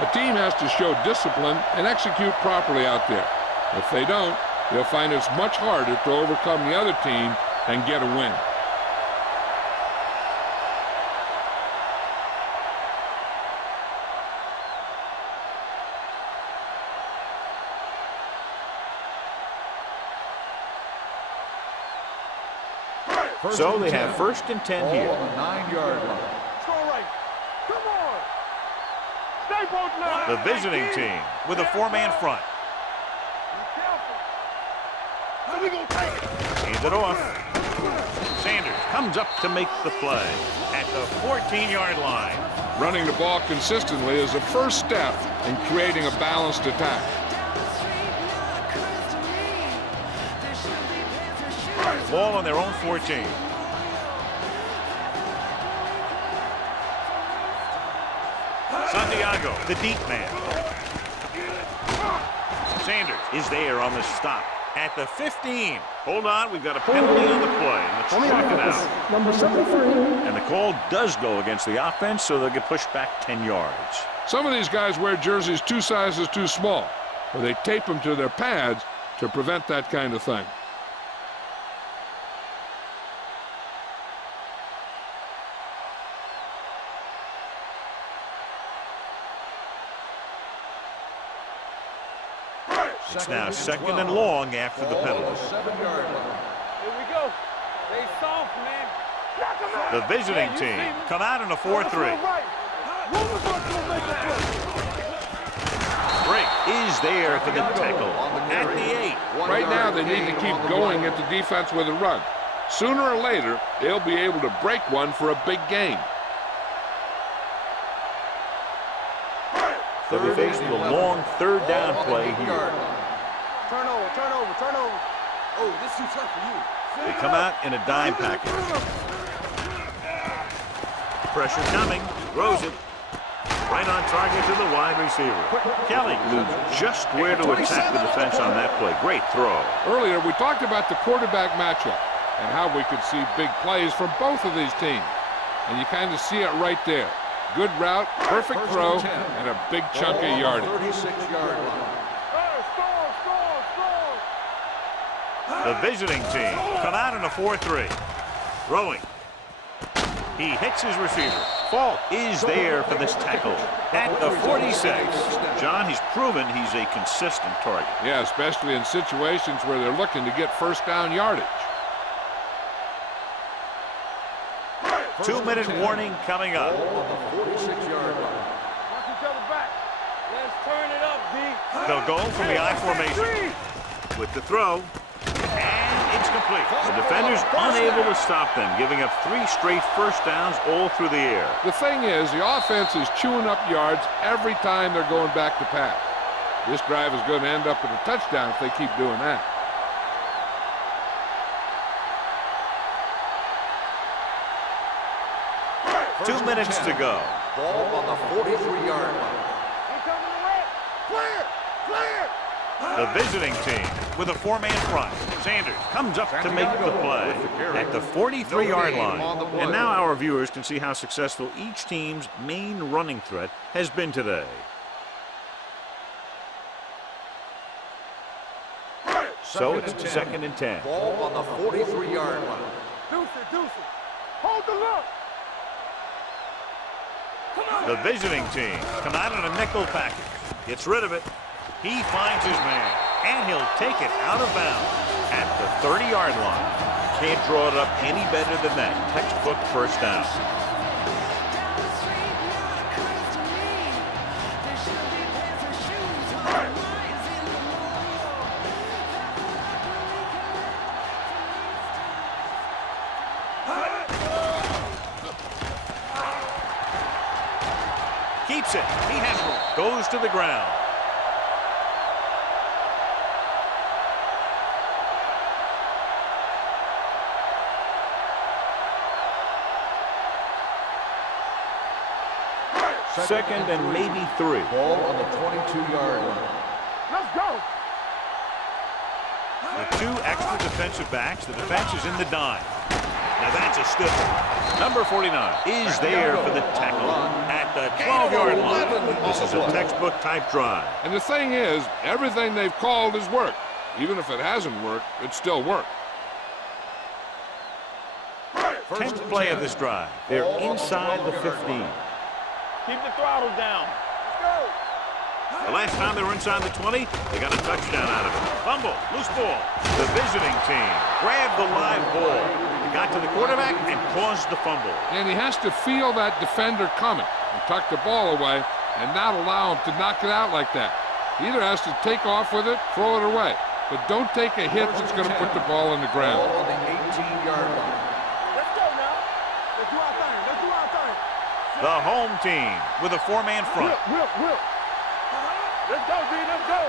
A team has to show discipline and execute properly out there. If they don't, they'll find it's much harder to overcome the other team and get a win. So they have 1st and 10 here. On the 9-yard line. Let's go right. Come on. Stay both now. The visiting team with a 4-man front. Be careful. So we gonna take it. Hands it off. Sanders comes up to make the play at the 14-yard line. Running the ball consistently is the first step in creating a balanced attack. Ball on their own 14. Santiago, the deep man. Sanders is there on the stop at the 15. Hold on, we've got a penalty on the play. Let's On the check it offense, out. number 73. And the call does go against the offense, so they'll get pushed back 10 yards. Some of these guys wear jerseys 2 sizes too small, or they tape them to their pads to prevent that kind of thing. It's now second and long after the penalty. 7-yard line. Here we go. They soft, man. The visiting team come out in a 4-3. Break is there for the tackle at the 8. Right now, they need to keep going at the defense with a run. Sooner or later, they'll be able to break one for a big gain. They'll be faced with a long third down play here. Turnover. Oh, this is too tough for you. They come out in a dime package. Pressure coming. Throws it. Right on target to the wide receiver. Kelly knew just where to attack the defense on that play. Great throw. Earlier, we talked about the quarterback matchup and how we could see big plays from both of these teams. And you kind of see it right there. Good route, perfect throw, and a big chunk of yardage. 36-yard line. The visiting team come out in a 4-3. Throwing. He hits his receiver. Fault is there for this tackle at the 46. John, he's proven he's a consistent target. Yeah, especially in situations where they're looking to get first down yardage. 2-minute warning coming up. On the 46-yard line. Watch each other back. Let's turn it up, D. They'll go from the I formation with the throw. And it's complete. The defender's unable to stop them, giving up 3 straight first downs all through the air. The thing is, the offense is chewing up yards every time they're going back to pass. This drive is going to end up with a touchdown if they keep doing that. First 2 minutes to go. Ball on the 43-yard line. The visiting team with a 4-man front. Sanders comes up to make the play at the 43-yard line. And now our viewers can see how successful each team's main running threat has been today. So it's 2nd and 10. Ball on the 43-yard line. Deuce it. Hold the look. The visiting team come out in a nickel package. Gets rid of it. He finds his man, and he'll take it out of bounds at the 30-yard line. Can't draw it up any better than that. Textbook first down. Keeps it. He has room. Goes to the ground. Second and maybe 3. Ball on the 22-yard line. Let's go. With 2 extra defensive backs, the defense is in the dime. Now that's a stiff one. Number 49 is there for the tackle at the 12-yard line. This is a textbook type drive. And the thing is, everything they've called has worked. Even if it hasn't worked, it still worked. 10th play of this drive. They're inside the 15. Keep the throttle down. Let's go. The last time they were inside the 20, they got a touchdown out of it. Fumble, loose ball. The visiting team grabbed the live ball. They got to the quarterback and caused the fumble. And he has to feel that defender coming and tuck the ball away and not allow him to knock it out like that. He either has to take off with it, throw it away. But don't take a hit that's going to put the ball in the ground. Ball on the 18-yard line. Let's go now. Let's do our thing. The home team with a 4-man front. Whip. Let's go, D. Let's go.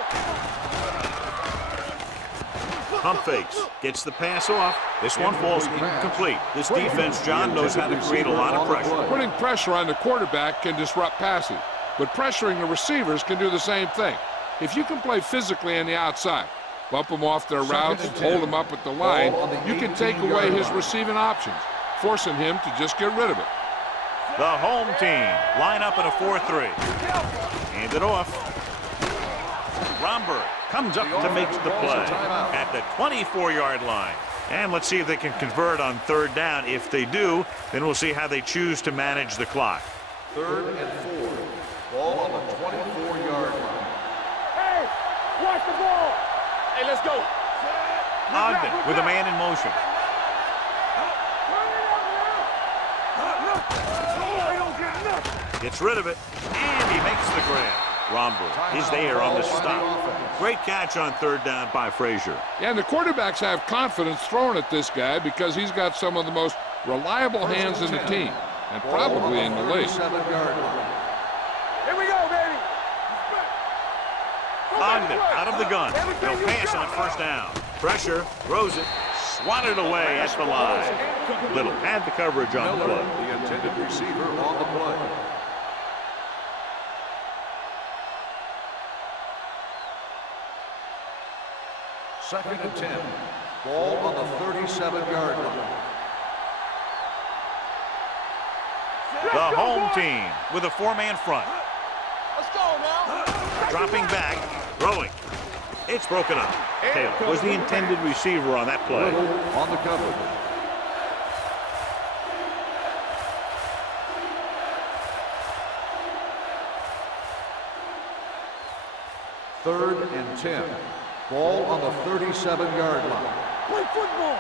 Pump fakes. Gets the pass off. This one falls incomplete. This defense, John, knows how to create a lot of pressure. Putting pressure on the quarterback can disrupt passing, but pressuring the receivers can do the same thing. If you can play physically on the outside, bump them off their routes, hold them up at the line, you can take away his receiving options, forcing him to just get rid of it. The home team line up in a 4-3. Hand it off. Romberg comes up to make the play at the 24-yard line. And let's see if they can convert on third down. If they do, then we'll see how they choose to manage the clock. 3rd and 4. Ball on the 24-yard line. Hey, watch the ball. Hey, let's go. Ogden with a man in motion. Gets rid of it, and he makes the grab. Romberg is there on the stop. Great catch on third down by Frazier. Yeah, and the quarterbacks have confidence throwing at this guy because he's got some of the most reliable hands in the team, and probably in the league. Here we go, baby. Ogden out of the gun. He'll pass on first down. Pressure, throws it, swatted away at the line. Little had the coverage on the play. The intended receiver on the play. Second and 10. Ball on the 37-yard line. The home team with a 4-man front. Let's go now. Dropping back, throwing. It's broken up. Taylor was the intended receiver on that play. On the cover. Third and 10. Ball on the 37-yard line. Play football.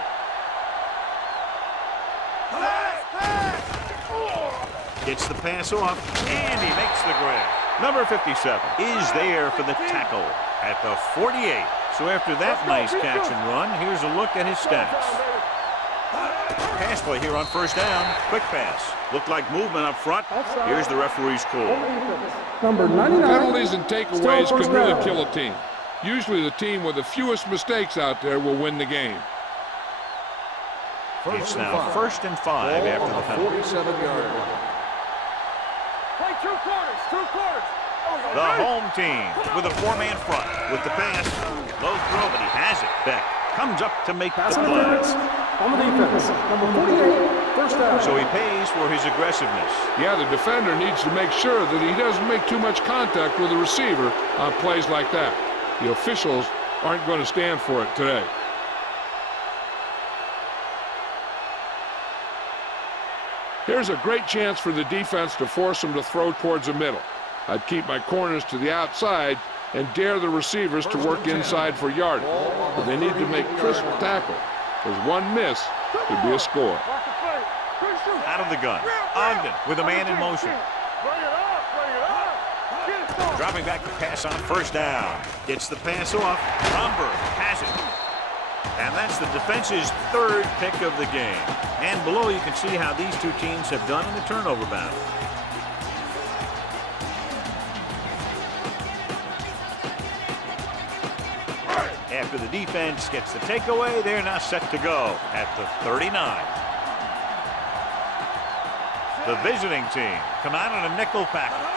Gets the pass off, and he makes the grab. Number 57 is there for the tackle at the 48. So after that nice catch and run, here's a look at his stats. Pass play here on first down. Quick pass. Looked like movement up front. Here's the referee's call. Number 99. Penalties and takeaways Still can first really down. kill a team. Usually the team with the fewest mistakes out there will win the game. It's now 1st and 5 after the penalty. 47-yard line. Play 2 quarters. 2 quarters. The home team with a 4-man front. With the pass, low throw, but he has it. Beck comes up to make the Pass play. interference on the defense. Number 48, first down. So he pays for his aggressiveness. Yeah, the defender needs to make sure that he doesn't make too much contact with the receiver on plays like that. The officials aren't going to stand for it today. Here's a great chance for the defense to force him to throw towards the middle. I'd keep my corners to the outside and dare the receivers to work inside for yardage. But they need to make crisp tackle, because one miss could be a score. Watch the play. Good shoot. Out of the gun. Ogden with a man in motion. Bring it up. Bring it up. Get it started. Dropping back to pass on first down. Gets the pass off. Romberg has it. And that's the defense's 3rd pick of the game. And below you can see how these two teams have done in the turnover battle. After the defense gets the takeaway, they're now set to go at the 39. The visiting team come out in a nickel package.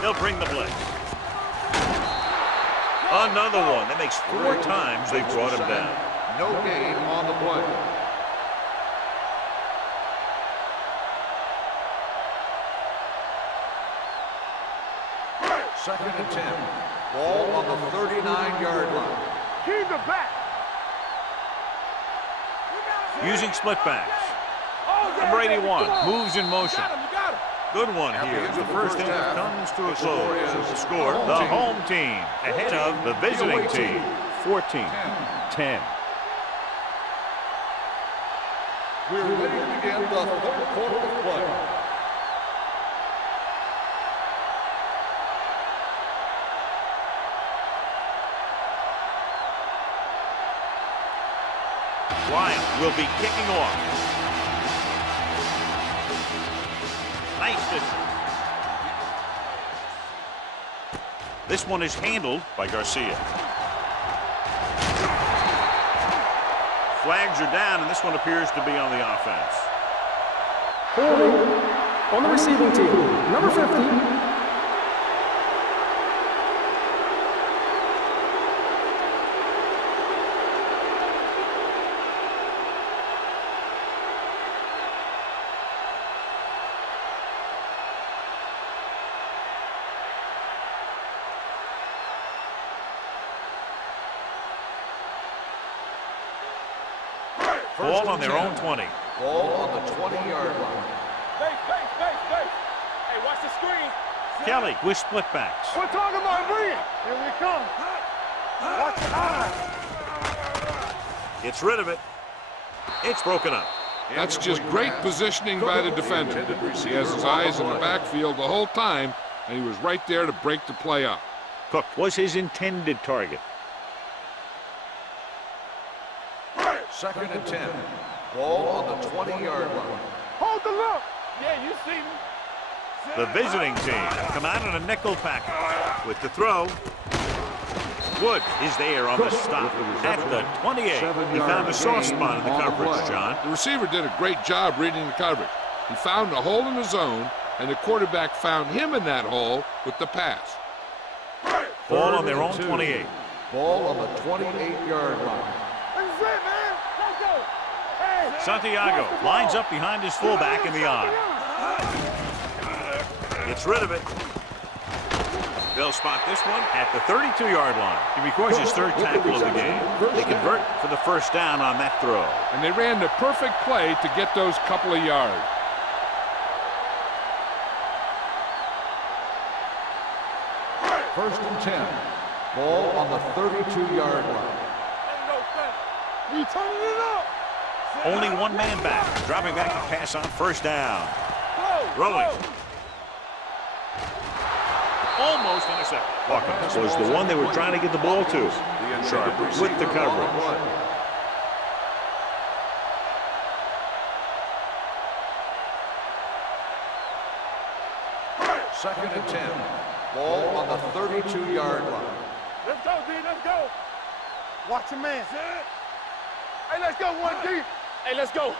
They'll bring the blitz. Another one. That makes 4 times they brought him down. No gain on the play. Second and 10. Ball on the 39-yard line. Keep the back. Using split backs. Number 81 moves in motion. Good one here. The first half comes to a close. The score, the home team ahead of the visiting team. 14-10. We're ready to begin the 3rd quarter of play. Lyon will be kicking off. Nice distance. This one is handled by Garcia. Flags are down, and this one appears to be on the offense. Holding on the receiving team. Number 50. Ball on their own 20. Ball on the 20-yard line. Base. Hey, watch the screen. Kelly with split backs. We're talking about bringing. Here we come. Watch the eye. Gets rid of it. It's broken up. That's just great positioning by the defender. He has his eyes in the backfield the whole time, and he was right there to break the play up. Cook was his intended target. 2nd and 10. Ball on the 20-yard line. Hold the look. Yeah, you see me. The visiting team come out in a nickel package. With the throw, Wood is there on the stop at the 28. He found a soft spot in the coverage, John. The receiver did a great job reading the coverage. He found a hole in the zone, and the quarterback found him in that hole with the pass. Ball on their own 28. Ball on the 28-yard line. This is it, man. Let's go. Hey. Santiago lines up behind his fullback in the eye. Gets rid of it. They'll spot this one at the 32-yard line. He records his third tackle of the game. They convert for the first down on that throw. And they ran the perfect play to get those couple of yards. First and 10. Ball on the 32-yard line. We turning it up. Only one man back. Dropping back to pass on first down. Rolling. Almost intercepted. Hawkins was the one they were trying to get the ball to. Sharp with the coverage. 2nd and 10. Ball on the 32-yard line. Let's go, D. Let's go. Watch your man. Hey, let's go, 1D. Hey, let's go.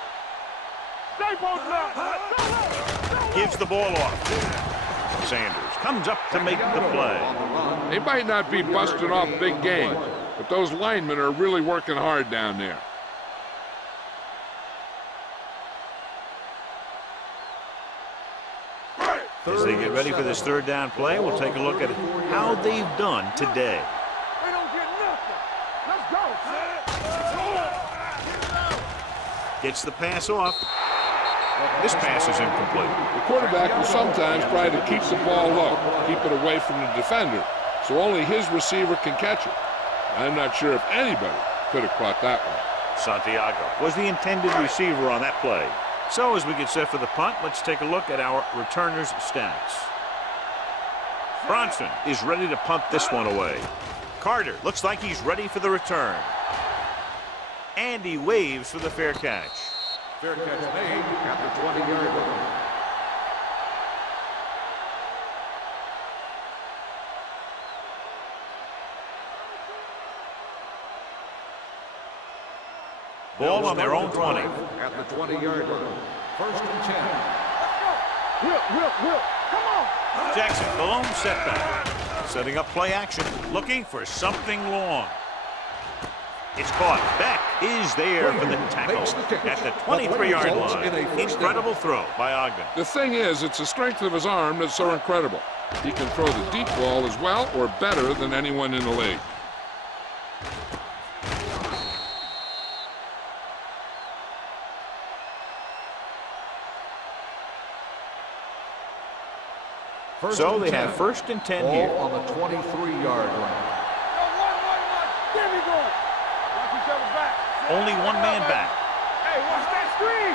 Stay posted up. Gives the ball off. Sanders comes up to make the play. They might not be busting off big games, but those linemen are really working hard down there. As they get ready for this third down play, we'll take a look at how they've done today. We don't get nothing. Let's go. Gets the pass off. This pass is incomplete. The quarterback will sometimes try to keep the ball low, keep it away from the defender, so only his receiver can catch it. I'm not sure if anybody could have caught that one. Santiago was the intended receiver on that play. So as we get set for the punt, let's take a look at our returners' stats. Bronson is ready to punt this one away. Carter looks like he's ready for the return. And he waves for the fair catch. Fair catch made at the 20-yard line. Ball on their own 20. At the 20-yard line. First and 10. Whip. Come on. Jackson, the lone setback. Setting up play action, looking for something long. It's caught. Beck is there for the tackle at the 23-yard line. Incredible throw by Ogden. The thing is, it's the strength of his arm that's so incredible. He can throw the deep ball as well or better than anyone in the league. So they have first and 10 here. Ball on the 23-yard line. There we go. Watch each other back. Only one man back. Hey, watch that screen.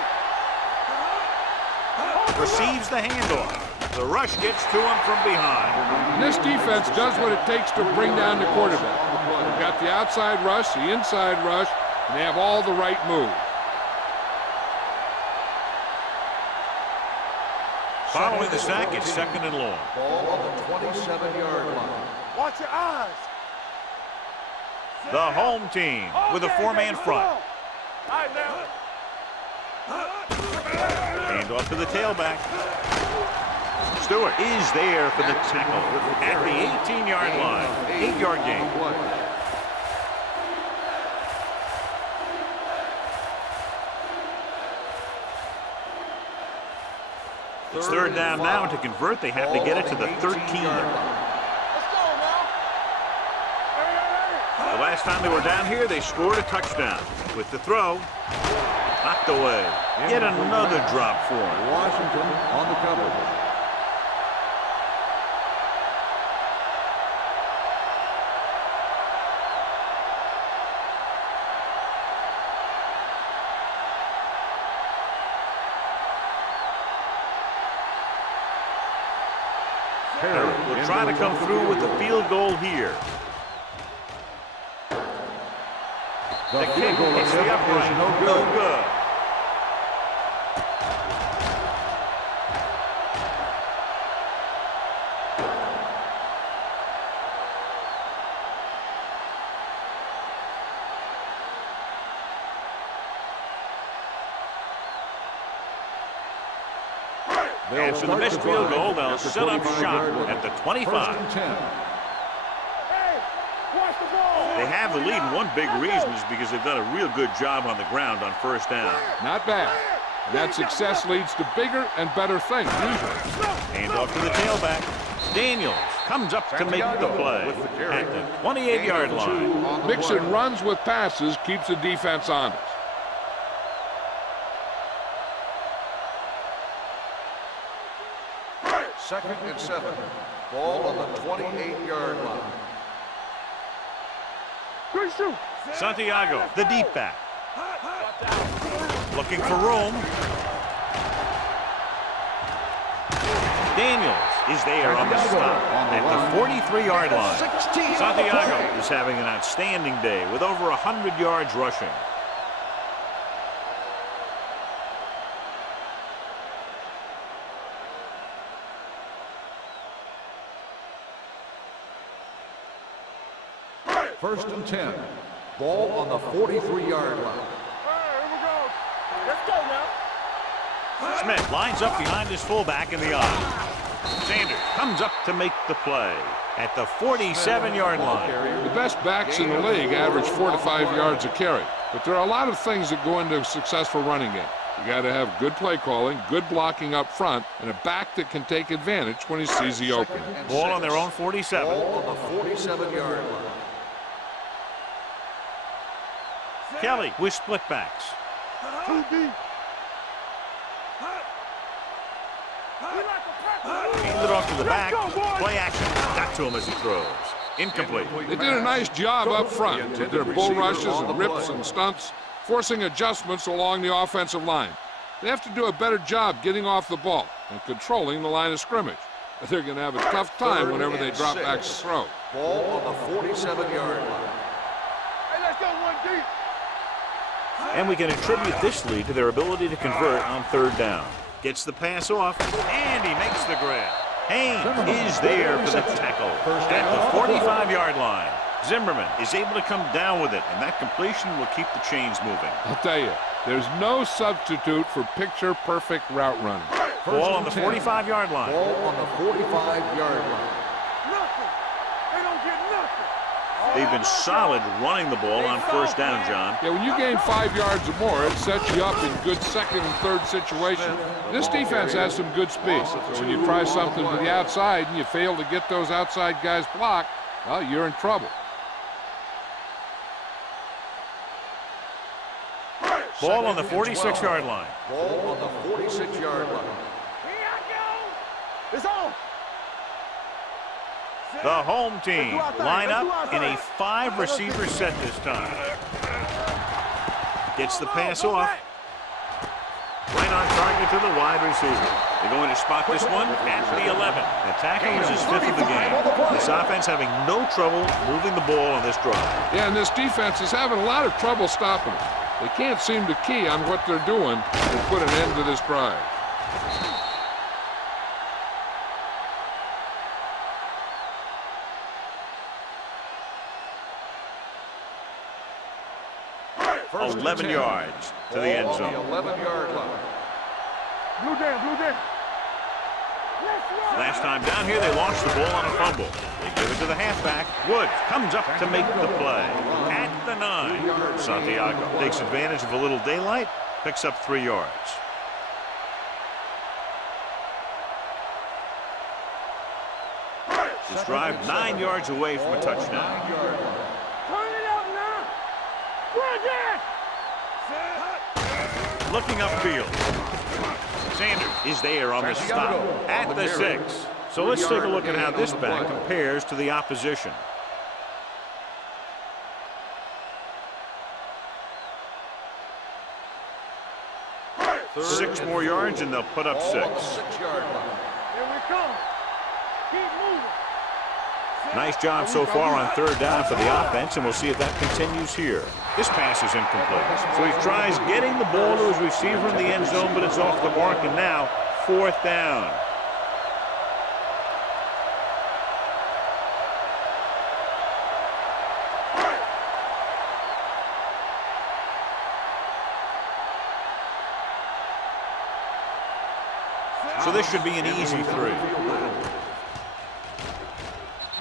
Receives the handoff. The rush gets to him from behind. This defense does what it takes to bring down the quarterback. They've got the outside rush, the inside rush, and they have all the right moves. Following the sack, it's 2nd and long. Ball on the 27-yard line. Watch your eyes. The home team with a 4-man front. All right, now. Hand off to the tailback. Stewart is there for the tackle at the 18-yard line. 8-yard gain. It's 3rd down now. To convert, they have to get it to the 13. The last time they were down here, they scored a touchdown. With the throw, knocked away. Yet another drop for him. Washington on the cover. Will try to come through with the field goal here. The kick hits the upright. No good. After the missed field goal, they'll set up shop at the 25. They have the lead, and one big reason is because they've done a real good job on the ground on 1st down. Not bad. And that success leads to bigger and better things, usually. Hand off to the tailback. Daniels comes up to make the play at the 28-yard line. Mixing runs with passes keeps the defense honest. Second and 7. Ball on the 28-yard line. Santiago, the deep back. Looking for room. Daniels is there on the stop at the 43-yard line. Santiago is having an outstanding day with over 100 yards rushing. First and 10. Ball on the 43-yard line. Here we go. Let's go now. Smith lines up behind his fullback in the eye. Sanders comes up to make the play at the 47-yard line. The best backs in the league average 4 to 5 yards a carry. But there are a lot of things that go into a successful running game. You got to have good play calling, good blocking up front, and a back that can take advantage when he sees the opening. Ball on their own 47. Ball on the 47-yard line. Kelly with split backs. Too deep. Handed off to the back. Play action. Got to him as he throws. Incomplete. They did a nice job up front with their bull rushes and rips and stunts, forcing adjustments along the offensive line. They have to do a better job getting off the ball and controlling the line of scrimmage. They're going to have a tough time whenever they drop back to throw. Ball on the 47-yard line. Hey, let's go one deep. And we can attribute this lead to their ability to convert on 3rd down. Gets the pass off, and he makes the grab. Haynes is there for the tackle at the 45-yard line. Zimmerman is able to come down with it, and that completion will keep the chains moving. I'll tell you, there's no substitute for picture-perfect route running. Ball on the 45-yard line. Ball on the 45-yard line. Nothing. They don't get nothing. They've been solid running the ball on 1st down, John. Yeah, when you gain 5 yards or more, it sets you up in good 2nd and 3rd situations. This defense has some good speed. So when you try something to the outside and you fail to get those outside guys blocked, well, you're in trouble. Ball on the 46-yard line. Ball on the 46-yard line. Here I go. It's on. The home team line up in a 5-receiver set this time. Gets the pass off. Right on target to the wide receiver. They're going to spot this one at the 11. The tackle is his 5th of the game. This offense having no trouble moving the ball on this drive. Yeah, and this defense is having a lot of trouble stopping them. They can't seem to key on what they're doing and put an end to this drive. 11 yards to the end zone. 11-yard line. Blue jam, blue jam. Last time down here, they lost the ball on a fumble. They give it to the halfback. Woods comes up to make the play. At the 9, Santiago takes advantage of a little daylight, picks up 3 yards. This drive 9 yards away from a touchdown. Turn it out now. Looking upfield. Sanders is there on the stop at the 6. So let's take a look at how this back compares to the opposition. Six more yards and they'll put up 6. 6-yard line. Here we come. Keep moving. Nice job so far on 3rd down for the offense, and we'll see if that continues here. This pass is incomplete. So he tries getting the ball to his receiver in the end zone, but it's off the mark, and now 4th down. So this should be an easy 3.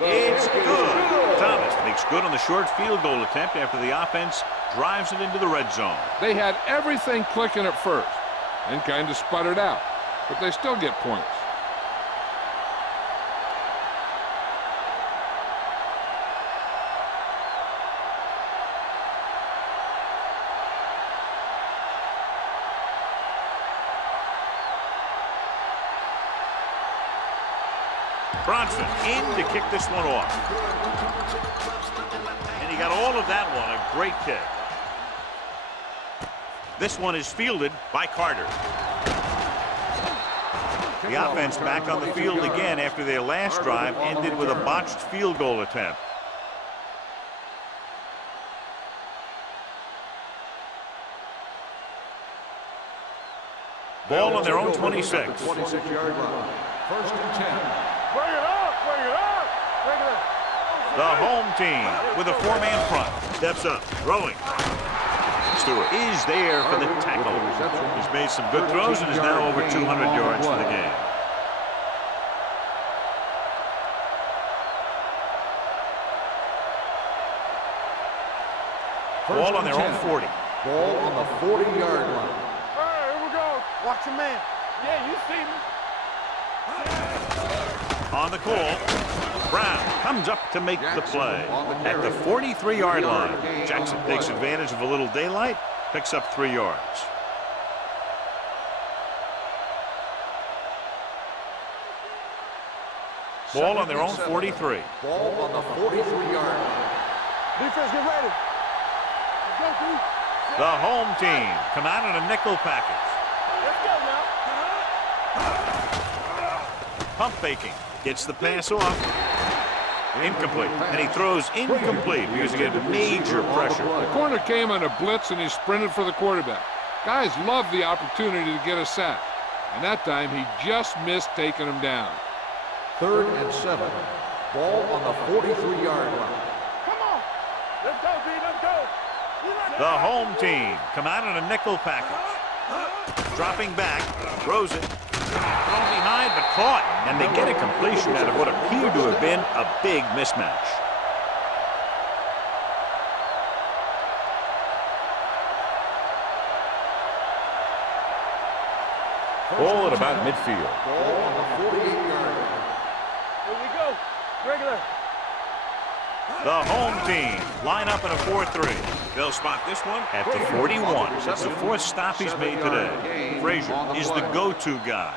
It's good. Thomas makes good on the short field goal attempt after the offense drives it into the red zone. They had everything clicking at first and kind of sputtered out, but they still get points. Bronson in to kick this one off. And he got all of that one, a great kick. This one is fielded by Carter. The offense back on the field again after their last drive ended with a botched field goal attempt. Ball on their own 26. 26-yard line. 1st and 10. Bring it up, bring it up. Bring it up. The home team with a 4-man front steps up, throwing. Stewart is there for the tackle. He's made some good throws and is now over 200 yards for the game. Ball on their own 40. Ball on the 40-yard line. All right, here we go. Watch your man. Yeah, you see me. On the call, Brown comes up to make the play. At the 43-yard line, Jackson takes advantage of a little daylight, picks up 3 yards. Ball on their own 43. Ball on the 43-yard line. Defense, get ready. Let's go, dude. The home team come out in a nickel package. Let's go now. Pump faking. Gets the pass off. Incomplete. And he throws incomplete because he had major pressure. The corner came on a blitz and he sprinted for the quarterback. Guys love the opportunity to get a sack. And that time he just missed taking him down. 3rd and 7. Ball on the 43-yard line. Come on. Let's go, D. Let's go. The home team come out in a nickel package. Dropping back, throws it. Thrown behind, but caught. And they get a completion out of what appeared to have been a big mismatch. Ball at about midfield. Ball on the 48-yard line. Here we go. Regular. The home team line up in a 4-3. They'll spot this one at the 41. It's the 4th stop he's made today. Frazier is the go-to guy.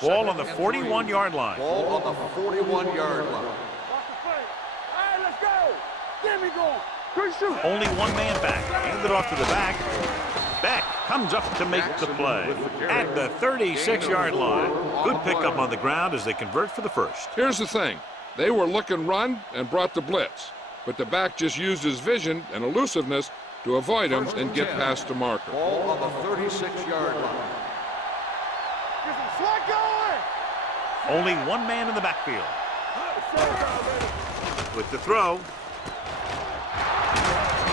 Ball on the 41-yard line. Ball on the 41-yard line. Watch the play. All right, let's go. Get me going. Good shoot. Only one man back. Hand it off to the back. Beck comes up to make the play at the 36-yard line. Good pickup on the ground as they convert for the first. Here's the thing. They were looking run and brought the blitz. But the back just used his vision and elusiveness to avoid him and get past the marker. Ball on the 36-yard line. Get some slack going. Only one man in the backfield. With the throw.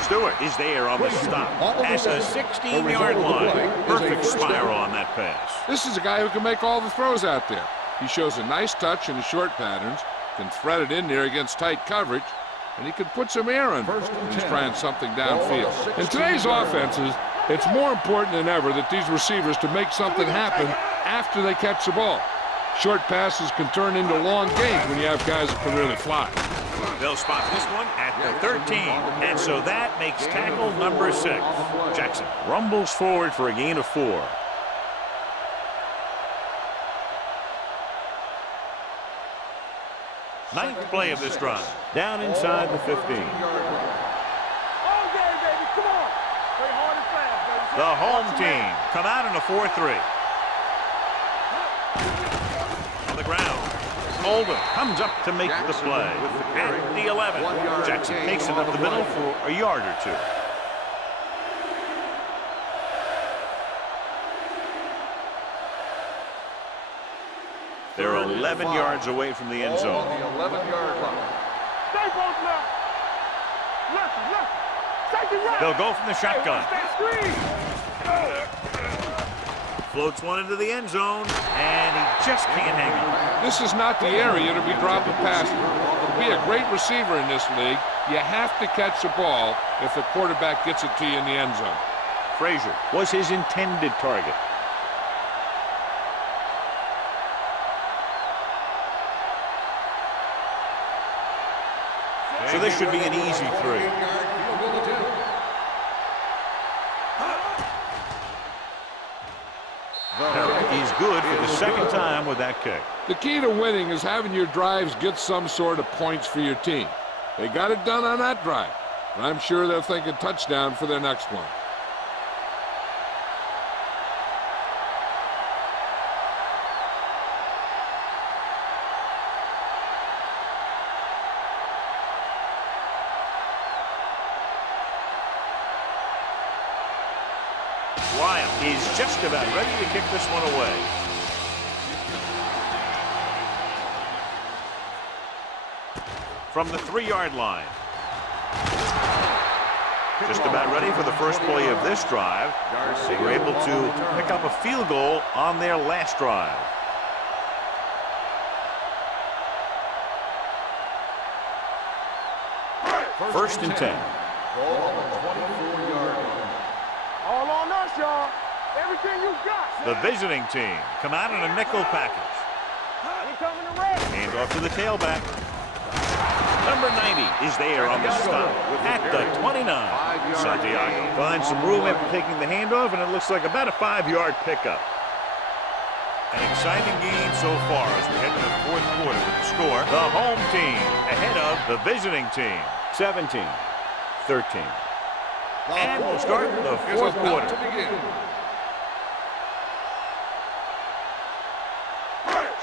Stewart is there on the stop at the 16-yard line. Perfect spiral on that pass. This is a guy who can make all the throws out there. He shows a nice touch in the short patterns, can thread it in there against tight coverage, and he can put some air in when he's trying something downfield. In today's offenses, it's more important than ever that these receivers to make something happen after they catch the ball. Short passes can turn into long gains when you have guys that can really fly. They'll spot this one at the 13, and so that makes tackle number 6. Jackson rumbles forward for a gain of 4. Ninth play of this drive. Down inside the 15. All game, baby, come on. Play hard and fast, baby. The home team come out in a 4-3. On the ground. Oldham comes up to make the play. At the 11. Jackson takes it up the middle for a yard or 2. They're 11 yards away from the end zone. On the 11-yard line. Stay both left. Left. Take it right. They'll go from the shotgun. Stay screen. Floats one into the end zone, and he just can't hang on. This is not the area to be dropping passes. To be a great receiver in this league, you have to catch the ball if the quarterback gets it to you in the end zone. Frazier was his intended target. So this should be an easy 3. He's good for the second time with that kick. The key to winning is having your drives get some sort of points for your team. They got it done on that drive, but I'm sure they're thinking touchdown for their next one. Ryan is just about ready to kick this one away. From the 3-yard line. Just about ready for the first play of this drive. They were able to pick up a field goal on their last drive. First and 10. Ball on the 24-yard line. All on us, y'all. Everything you got. The visiting team come out in a nickel package. We coming to red. Hand off to the tailback. Number 90 is there on the stop at the 29. Santiago finds some room after taking the handoff, and it looks like about a 5-yard pickup. An exciting game so far as we head to the 4th quarter with the score. The home team ahead of the visiting team. 17-13. And we'll start the 4th quarter.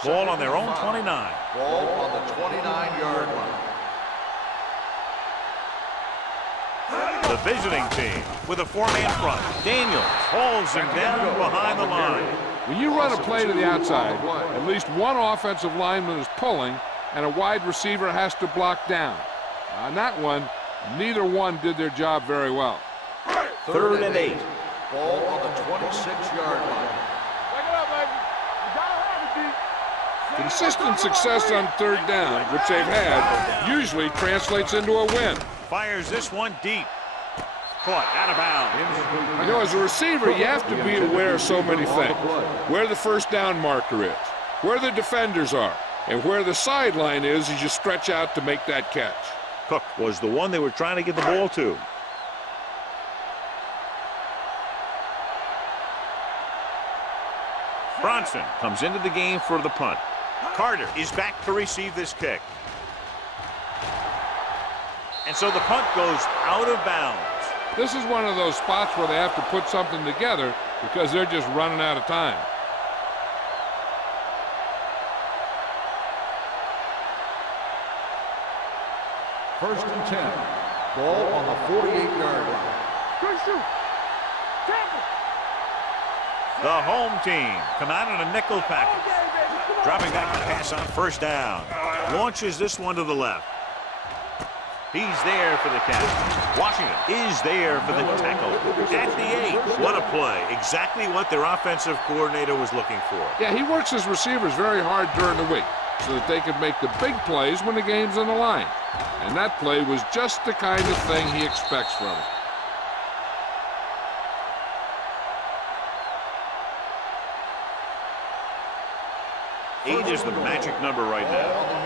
Ball on their own 29. Ball on the 29-yard line. The visiting team with a 4-man front. Daniels hauls him down behind the line. When you run a play to the outside, at least one offensive lineman is pulling, and a wide receiver has to block down. On that one, neither one did their job very well. 3rd and 8. Ball on the 26-yard line. Take it up, baby. You gotta have it, D. Consistent success on 3rd down, which they've had, usually translates into a win. Fires this one deep. Caught out of bounds. You know, as a receiver, you have to be aware of so many things. Where the first down marker is, where the defenders are, and where the sideline is as you stretch out to make that catch. Cook was the one they were trying to get the ball to. Bronson comes into the game for the punt. Carter is back to receive this kick. And so the punt goes out of bounds. This is one of those spots where they have to put something together because they're just running out of time. First and 10. Ball on the 48-yard line. Good shoot. Tackle. The home team come out in a nickel package. Dropping back to pass on 1st down. Launches this one to the left. He's there for the catch. Washington is there for the tackle. At the 8, what a play. Exactly what their offensive coordinator was looking for. Yeah, he works his receivers very hard during the week so that they can make the big plays when the game's on the line. And that play was just the kind of thing he expects from him. Eight is the magic number right now.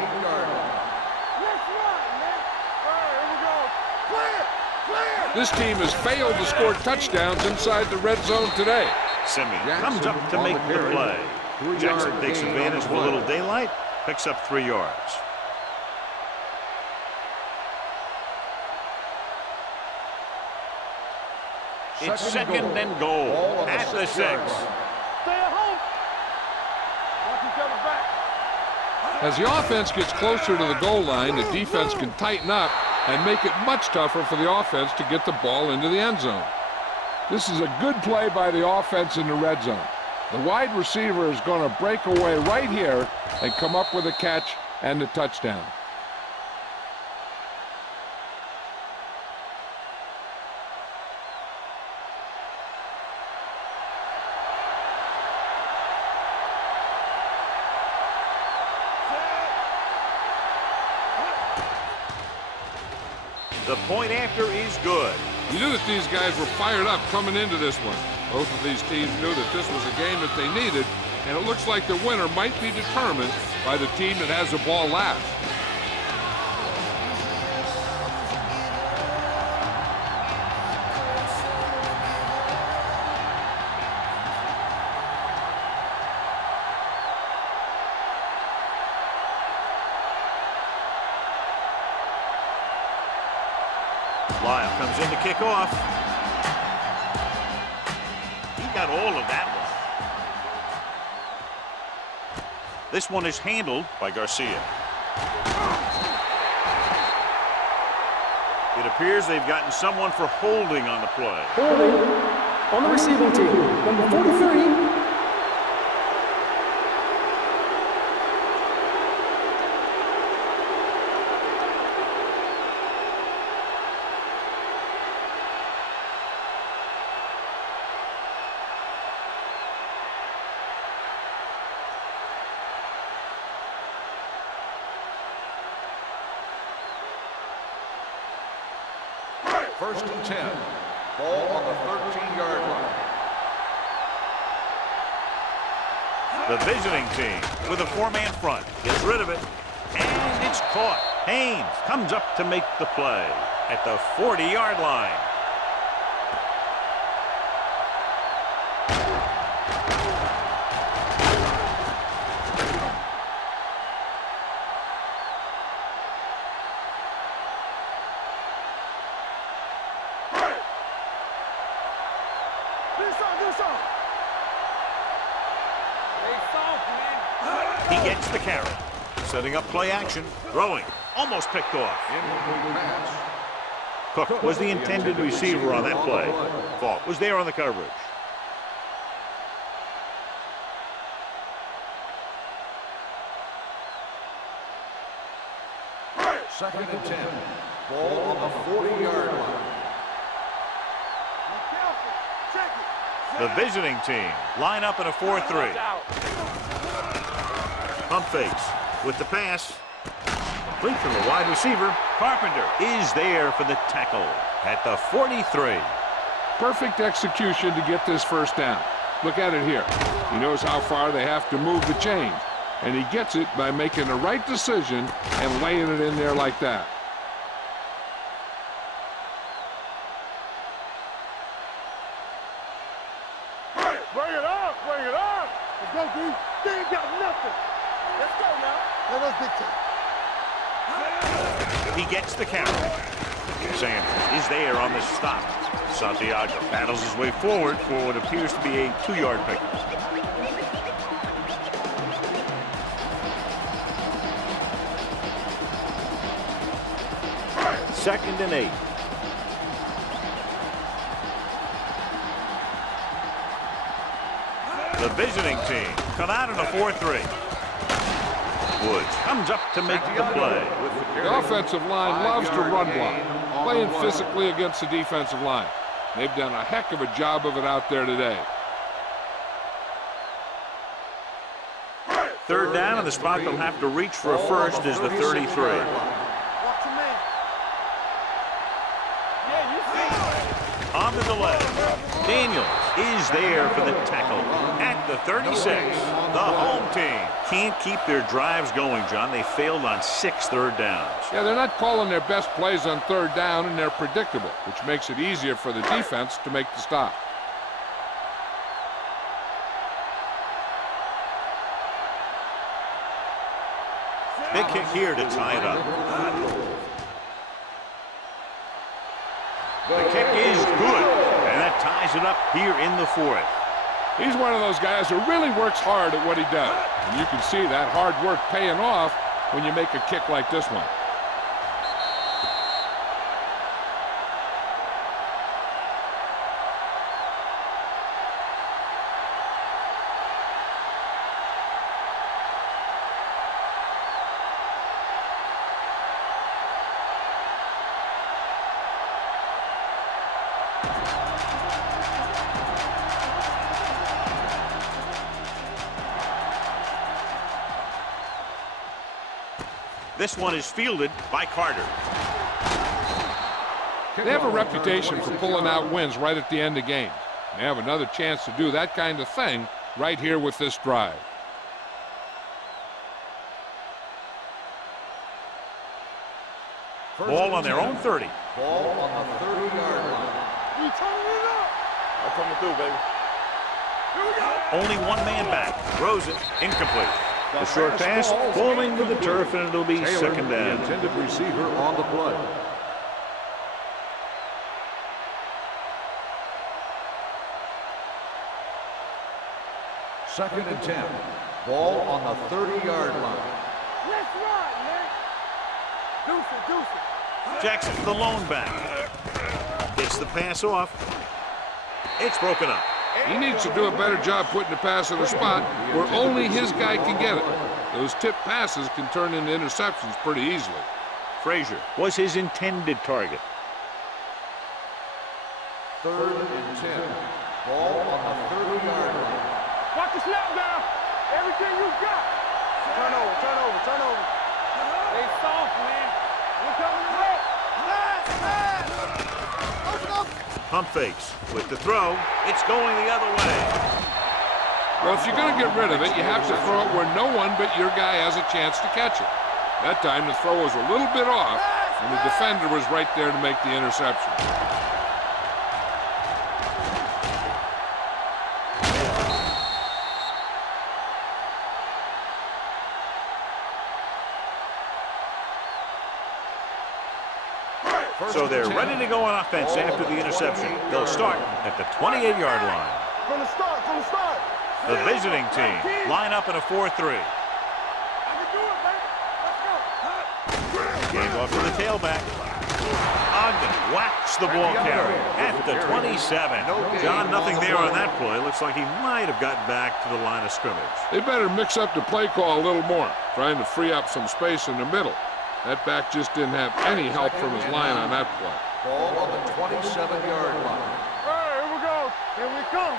This team has failed to score touchdowns inside the red zone today. Simeon comes up to make the play. Jackson takes advantage of a little daylight, picks up 3 yards. It's second and goal at the 6. Stay at home. Watch each other back. As the offense gets closer to the goal line, the defense can tighten up and make it much tougher for the offense to get the ball into the end zone. This is a good play by the offense in the red zone. The wide receiver is going to break away right here and come up with a catch and the touchdown. The point after is good. You knew that these guys were fired up coming into this one. Both of these teams knew that this was a game that they needed, and it looks like the winner might be determined by the team that has the ball last. Lyle comes in to kick off. He got all of that one. This one is handled by Garcia. It appears they've gotten someone for holding on the play. Holding on the receiving team. Number 43. First and 10. Ball on the 13-yard line. The visiting team with a 4-man front gets rid of it, and it's caught. Haynes comes up to make the play at the 40-yard line. He gets the carry. Setting up play action. Throwing. Almost picked off. Cook was the intended receiver on that play. Falk was there on the coverage. Second and 10. Ball on the 40-yard line. The visiting team line up in a 4-3. Pump fakes with the pass. Complete from the wide receiver. Carpenter is there for the tackle at the 43. Perfect execution to get this first down. Look at it here. He knows how far they have to move the chain, and he gets it by making the right decision and laying it in there like that. Bring it up, bring it up. Let's go, dude. They ain't got nothing. Let's go now. Let us dictate. He gets the carry. Sanders is there on the stop. Santiago battles his way forward for what appears to be a 2-yard pickup. Second and 8. The visiting team come out in a 4-3. Woods comes up to make the play. The offensive line loves to run block, playing physically against the defensive line. They've done a heck of a job of it out there today. Third down, and the spot they'll have to reach for a first is the 33. On the delay, Daniels is there for the tackle at the 36. The home team can't keep their drives going, John. They failed on 6 third downs. Yeah, they're not calling their best plays on third down, and they're predictable, which makes it easier for the defense to make the stop. Big kick here to tie it up. The kick is good, and that ties it up here in the 4th. He's one of those guys who really works hard at what he does. And you can see that hard work paying off when you make a kick like this one. This one is fielded by Carter. They have a reputation for pulling out wins right at the end of games. They have another chance to do that kind of thing right here with this drive. Ball on their own 30. Ball on the 30-yard line. We turning it up. I'm coming through, baby. Here we go. Only one man back. Throws it. Incomplete. The short pass falling to the turf, and it'll be second down. The intended receiver on the play. Second and 10. Ball on the 30-yard line. Let's run, man. Deuce it. Jackson, the lone back. Gets the pass off. It's broken up. He needs to do a better job putting the pass in a spot where only his guy can get it. Those tip passes can turn into interceptions pretty easily. Frazier was his intended target. Third and 10. Ball on the 30-yard line. Watch the snap down. Everything you got. Turn over. They soft, man. We're coming to help. Pump fakes with the throw. It's going the other way. Well, if you're going to get rid of it, you have to throw it where no one but your guy has a chance to catch it. That time the throw was a little bit off, and the defender was right there to make the interception. So they're ready to go on offense after the interception. They'll start at the 28-yard line. From the start. The visiting team line up in a 4-3. I can do it, baby. Let's go. Game off to the tailback. Ogden whacks the ball carrier at the 27. John, nothing there on that play. Looks like he might have gotten back to the line of scrimmage. They better mix up the play call a little more, trying to free up some space in the middle. That back just didn't have any help from his line on that play. Ball on the 27-yard line. Hey, here we go. Here we come.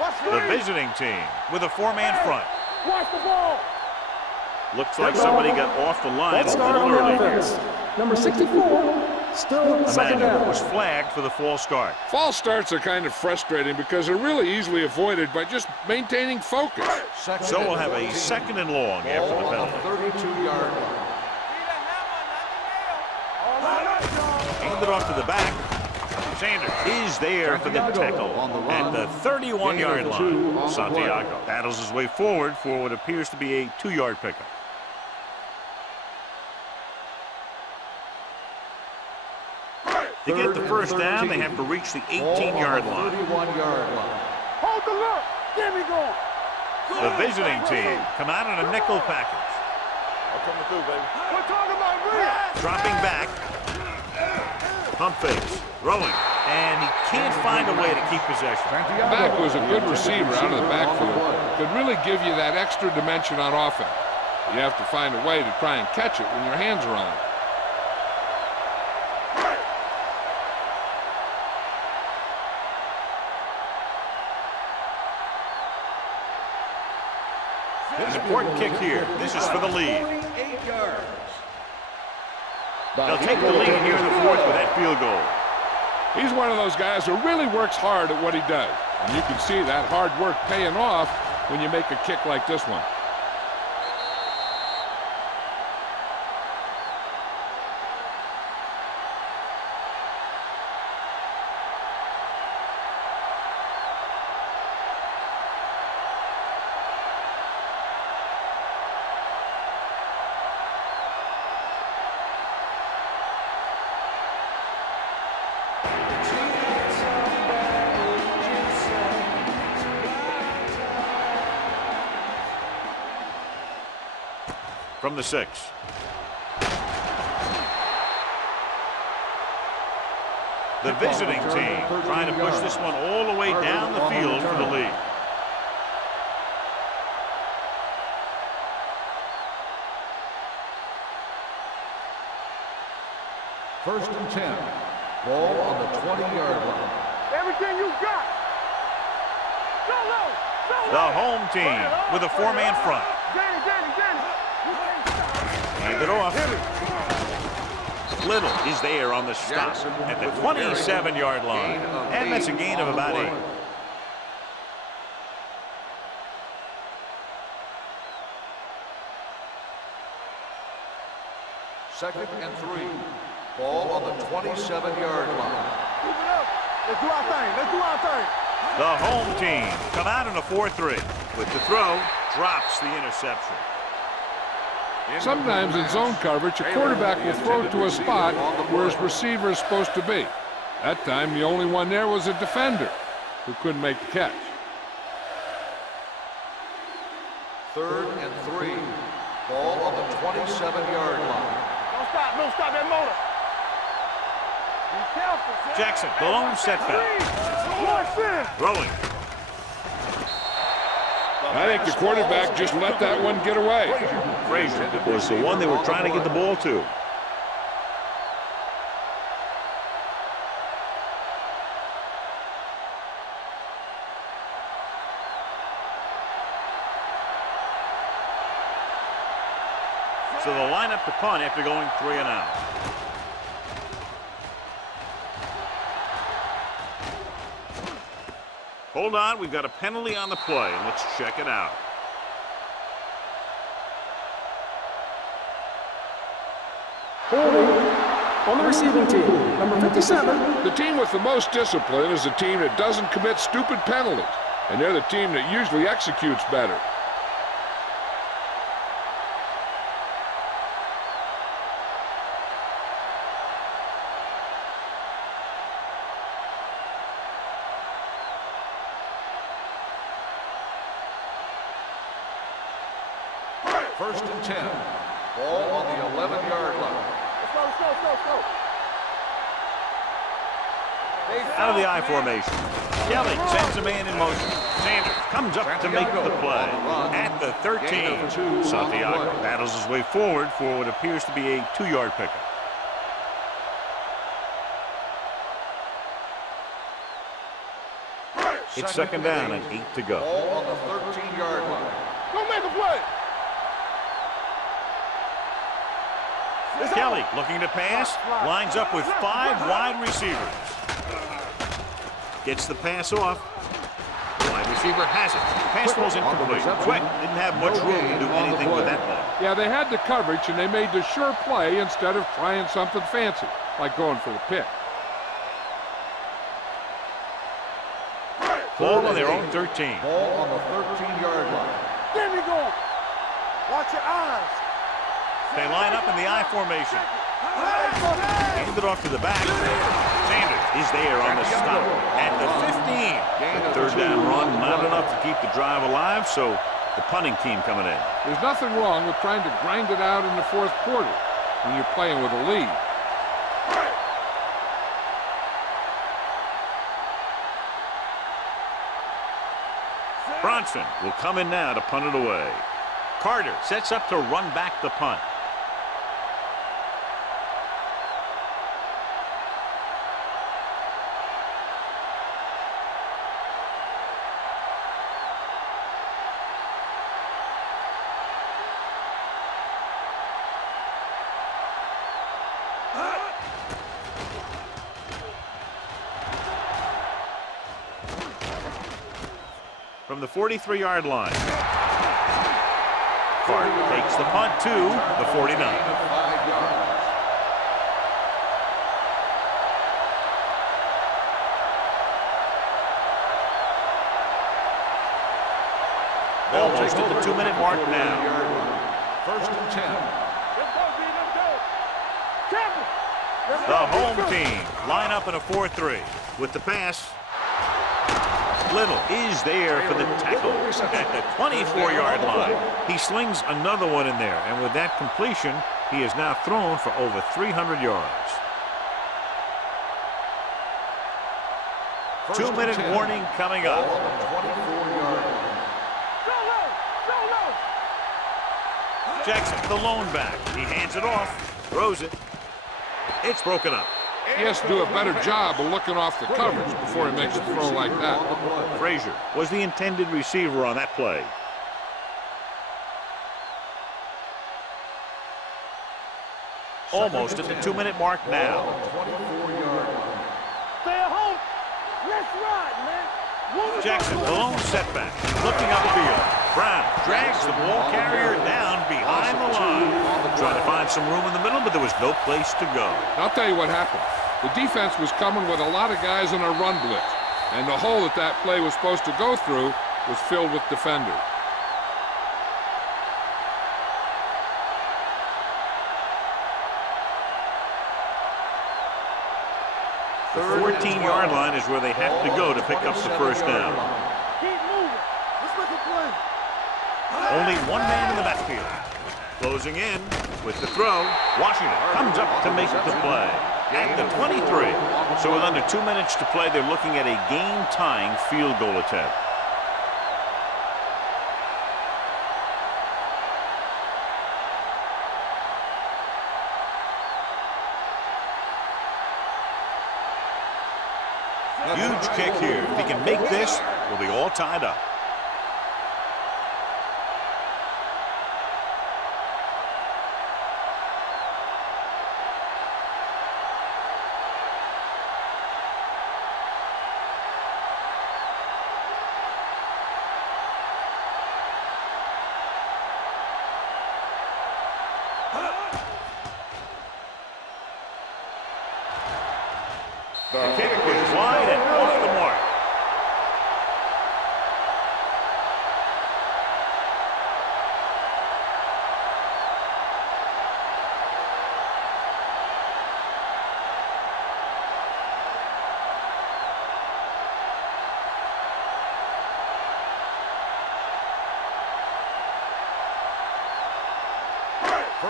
Watch The visiting team with a 4-man front. Watch the ball. Looks like somebody got off the line a Start little on the early. offense. Number 64, still second Emmanuel down. was flagged for the false start. False starts are kind of frustrating because they're really easily avoided by just maintaining focus. So we'll have a second and long after the Ball on penalty. the 32-yard line. Handed off to the back. Sanders is there for the tackle at the 31-yard line. Santiago battles his way forward for what appears to be a 2-yard pickup. To get the first down, they have to reach the 18-yard line. 31-yard line. Hold the look. Get me going. The visiting team come out in a nickel package. I'm coming through, baby. We're talking about me. Dropping back. Pump fakes. Throwing. And he can't find a way to keep possession. Back was a good receiver out of the backfield. Could really give you that extra dimension on offense. You have to find a way to try and catch it when your hands are on it. An important kick here. This is for the lead. 8 yards. They'll take the lead here in the fourth with that field goal. He's one of those guys who really works hard at what he does. And you can see that hard work paying off when you make a kick like this one. From the 6. The visiting team trying to push this one all the way down the field for the lead. First and 10. Ball on the 20-yard line. Everything you got. Go low. Go low. The home team with a 4-man front. Danny. Hand it off. Little is there on the stop at the 27-yard line. And that's a gain of about 8. Second and 3. Ball on the 27-yard line. Move it up. Let's do our thing. The home team come out in a 4-3. With the throw, drops the interception. Sometimes in zone coverage, a quarterback will throw to a spot where his receiver is supposed to be. That time, the only one there was a defender who couldn't make the catch. Third and 3. Ball on the 27-yard line. Don't stop that motor. Be careful. Jackson, the lone setback. Throwing. I think the quarterback just let that one get away. Frazier was the one they were trying to get the ball to. So they'll line up the punt after going 3 and out. Hold on, we've got a penalty on the play, and let's check it out. Holding on the receiving team, number 57. The team with the most discipline is the team that doesn't commit stupid penalties, and they're the team that usually executes better. First and 10. Ball on the 11-yard line. Let's go. Out of the I formation. Kelly sends a man in motion. Sanders comes up to make the play. At the 13, Santiago battles his way forward for what appears to be a 2-yard pickup. It's second down and 8 to go. Ball on the 13-yard line. Go make a play. Kelly looking to pass, lines up with 5 wide receivers. Gets the pass off. Wide receiver has it. Pass was incomplete. Quick didn't have much room to do anything with that ball. Yeah, they had the coverage, and they made the sure play instead of trying something fancy, like going for the pick. Ball on their own 13. Ball on the 13-yard line. There we go. Watch your eyes. They line up in the I formation. Hand it off to the back. Sanders is there on the stop at the 15. Third down run, not enough to keep the drive alive, so the punting team coming in. There's nothing wrong with trying to grind it out in the fourth quarter when you're playing with a lead. Bronson will come in now to punt it away. Carter sets up to run back the punt. From the 43-yard line, Carter takes the punt to the 49. 5 yards. Almost at the 2-minute mark now. First and 10. Let's go, B. Let's go. Champion. The home team line up in a 4-3 with the pass. Little is there for the tackle at the 24-yard line. He slings another one in there, and with that completion, he has now thrown for over 300 yards. 2-minute warning coming up. Ball on the 24-yard line. Jackson, the lone back. He hands it off, throws it. It's broken up. He has to do a better job of looking off the coverage before he makes a throw like that. Frazier was the intended receiver on that play. Almost at the 2-minute mark now. 24-yard line. Stay at home. Let's ride, man. Jackson, the lone setback, looking upfield. Brown drags the ball carrier down behind the line. Trying to find some room in the middle, but there was no place to go. I'll tell you what happened. The defense was coming with a lot of guys in a run blitz, and the hole that play was supposed to go through was filled with defenders. The 14-yard line is where they have to go to pick up the first down. Keep moving. Let's make a play. Only one man in the backfield. Closing in with the throw. Washington comes up to make the play at the 23. So with under 2 minutes to play, they're looking at a game-tying field goal attempt. Huge kick here. If he can make this, we'll be all tied up. The kick is wide and off the mark.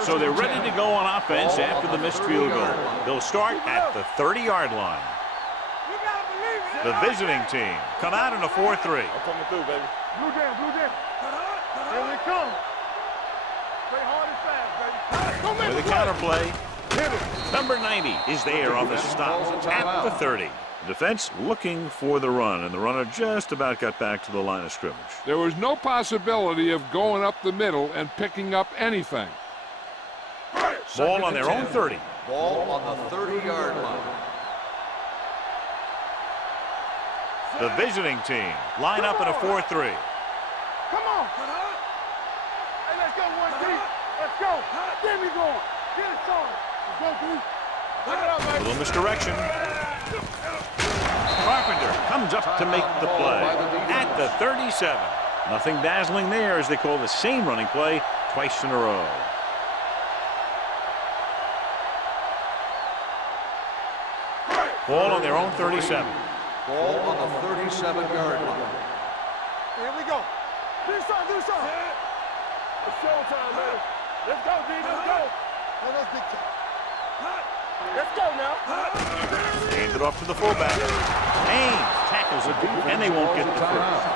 So they're ready to go on offense after the missed field goal. They'll start at the 30-yard line. The visiting team come out in a 4-3. I'm coming through, baby. Blue down, blue down. Here we come. Play hard and fast, baby. With a counterplay, number 90 is there on the stop at the 30. The defense looking for the run, and the runner just about got back to the line of scrimmage. There was no possibility of going up the middle and picking up anything. Ball on their own 30. Ball on the 30-yard line. The visiting team line up in a 4-3. Come on. Hey, let's go, 1-3. Let's go. Get me going. Get it started. Let's go, B. Look it up, A baby. little misdirection. Carpenter comes up to make the play at the 37. Nothing dazzling there as they call the same running play twice in a row. Ball on their own 37. Ball on the 37-yard line. Here we go. Do something, do something. It's showtime, baby. Let's go, D. Let's go. Let's big time. Let's go now. Hand it off to the fullback. Haynes tackles it, and they won't get the first.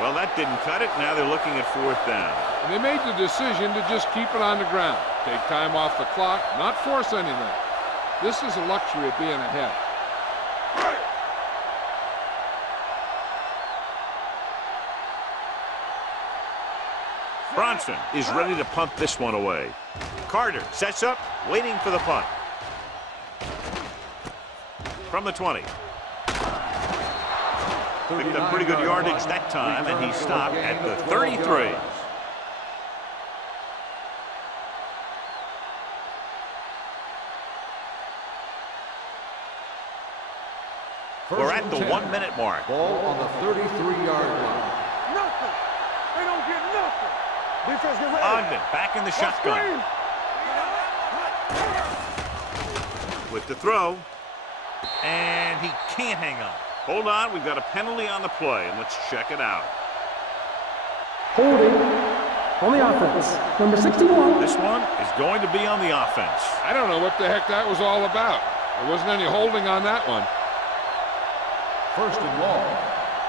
Well, that didn't cut it. Now they're looking at 4th down. And they made the decision to just keep it on the ground. Take time off the clock, not force anything. This is a luxury of being ahead. Bronson is ready to punt this one away. Carter sets up, waiting for the punt. From the 20. Picked up pretty good yardage that time, and he stopped at the 33. We're at the 1-minute mark. Ball on the 33-yard line. Nothing. They don't get nothing. Defense get ready. Ogden back in the shotgun. With the throw. And he can't hang on. Hold on, we've got a penalty on the play, and let's check it out. Holding on the offense. Number 61. This one is going to be on the offense. I don't know what the heck that was all about. There wasn't any holding on that one. 1st and long.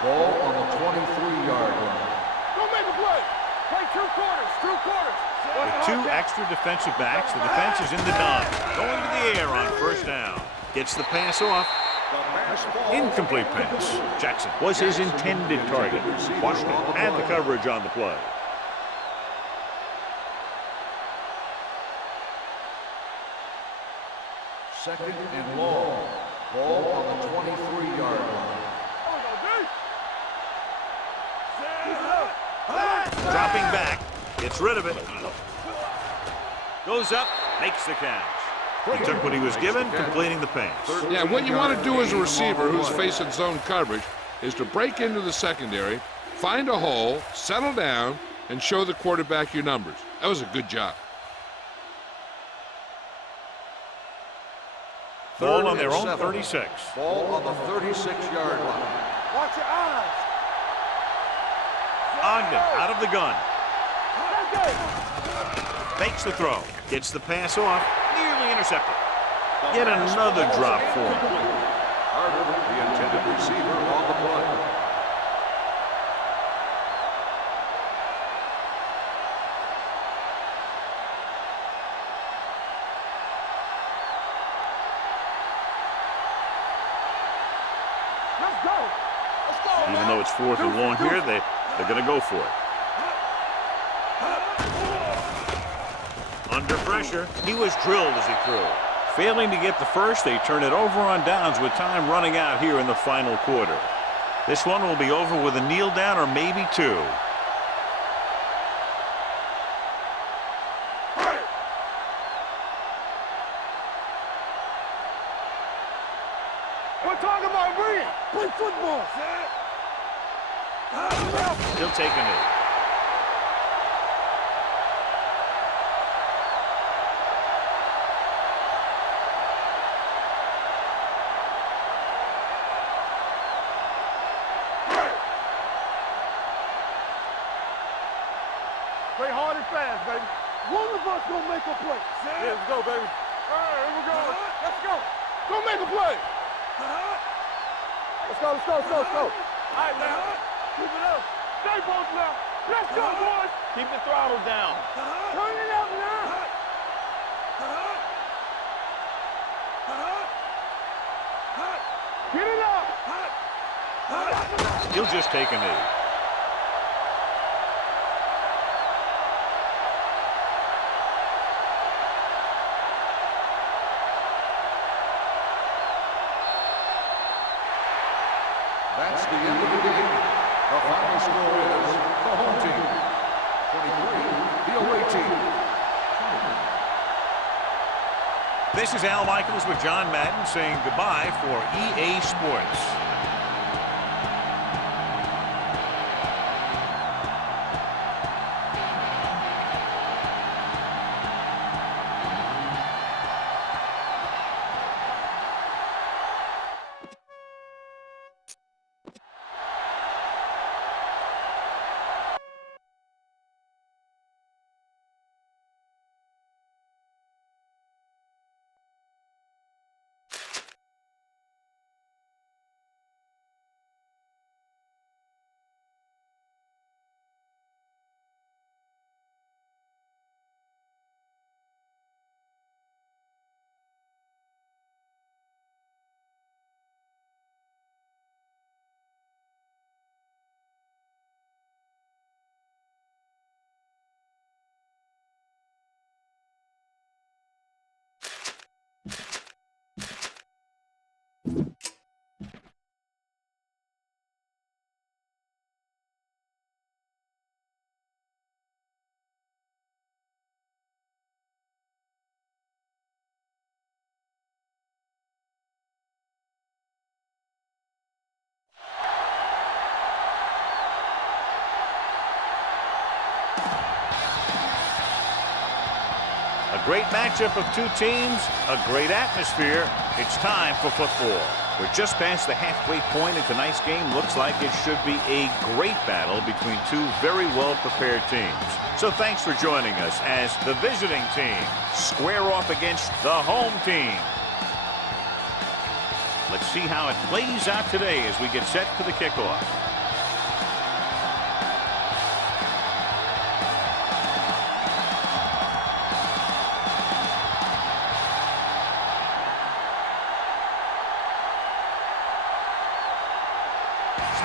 Ball on the 23-yard line. Don't make a play. Play 2 quarters. 2 quarters. With 2 extra defensive backs, the defense is in the dime. Going to the air on 1st down. Gets the pass off. Incomplete pass. Jackson was his intended target. Washington had the coverage on the play. Second and long. Ball on the 23-yard line. Dropping back. Gets rid of it. Goes up. Makes the catch. He took what he was given, completing the pass. Yeah, what you want to do as a receiver who's facing zone coverage is to break into the secondary, find a hole, settle down, and show the quarterback your numbers. That was a good job. Ball on their own 36. Ball on the 36-yard line. Watch your eyes. Ogden out of the gun. Fakes the throw. Gets the pass off. Nearly intercepted. Yet another drop for him. Carter, the intended receiver, on the play. Let's go. Let's go. Even though it's 4th and long here, they're going to go for it. Under pressure, he was drilled as he threw. Failing to get the first, they turn it over on downs with time running out here in the final quarter. This one will be over with a kneel down or maybe 2. We're talking about bringing. Play football. He'll take a knee. Play hard and fast, baby. One of us gonna make a play. Yeah, let's go, baby. All right, here we go. Let's go. Go make a play. Let's go, let's go, let's go, let's go. All right, now. Keep it up. Stay both now. Let's go, boys. Keep the throttle down. Turn it up now. Get it up. He'll just take a knee. That's the end of the game. The final score is the home team 23, the away team. This is Al Michaels with John Madden saying goodbye for EA Sports. Great matchup of two teams, a great atmosphere. It's time for football. We're just past the halfway point, and tonight's game looks like it should be a great battle between two very well-prepared teams. So thanks for joining us as the visiting team square off against the home team. Let's see how it plays out today as we get set for the kickoff.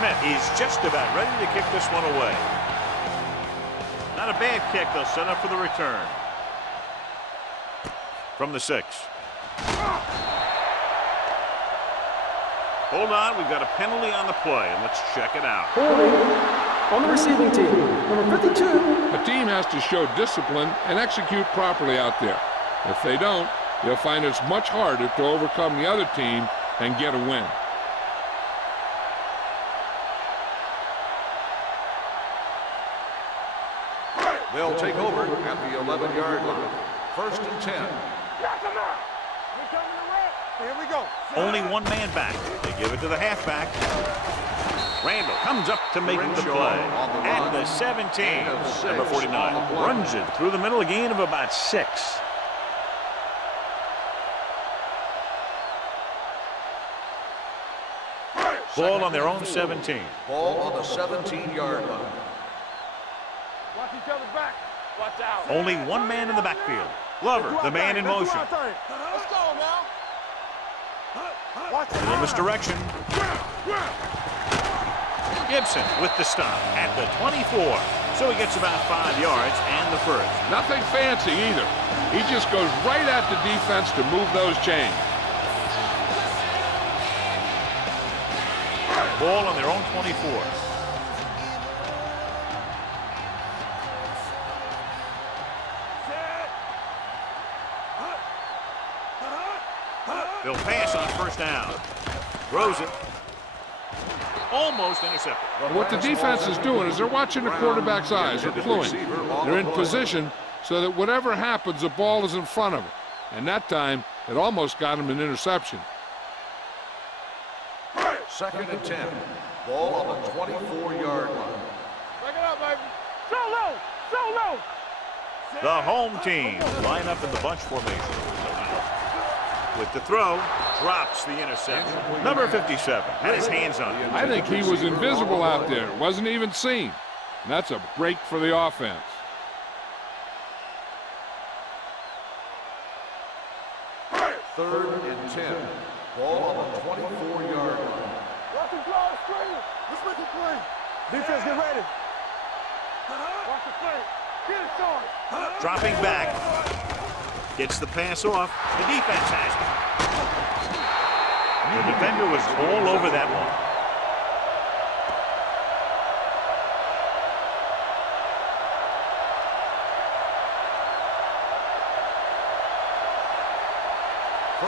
Smith is just about ready to kick this one away. Not a bad kick. They'll set up for the return. From the 6. Hold on, we've got a penalty on the play, and let's check it out. On the receiving team, number 52. A team has to show discipline and execute properly out there. If they don't, they'll find it's much harder to overcome the other team and get a win. They'll take over at the 11-yard line. 1st and 10. Here we go. Only one man back. They give it to the halfback. Randall comes up to make the play. At the 17, number 49 runs it through the middle, a gain of about 6. Ball on their own 17. Ball on the 17-yard line. Watch each other's back. Watch out. Only one man in the backfield. Glover, the man in motion. Let's go now. Watch Little misdirection. Gibson with the stop at the 24. So he gets about 5 yards and the first. Nothing fancy either. He just goes right at the defense to move those chains. Ball on their own 24. They'll pass on 1st down. Throws it. Almost intercepted. What the defense is doing is they're watching the quarterback's eyes, or cluing. They're in position so that whatever happens, the ball is in front of them. And that time, it almost got him an interception. 2nd and 10. Ball on the 24-yard line. Break it up, baby. So low. So low. The home team line up in the bunch formation. With the throw, drops the interception. Number 57 had his hands on it. I think he was invisible out there. Wasn't even seen. And that's a break for the offense. Third and 10. Ball on the 24-yard line. Watch him blow. Screen. Let's make it play. Defense, get ready. Watch the play. Get it started. Dropping back. Gets the pass off. The defense has it. The defender was all over that one.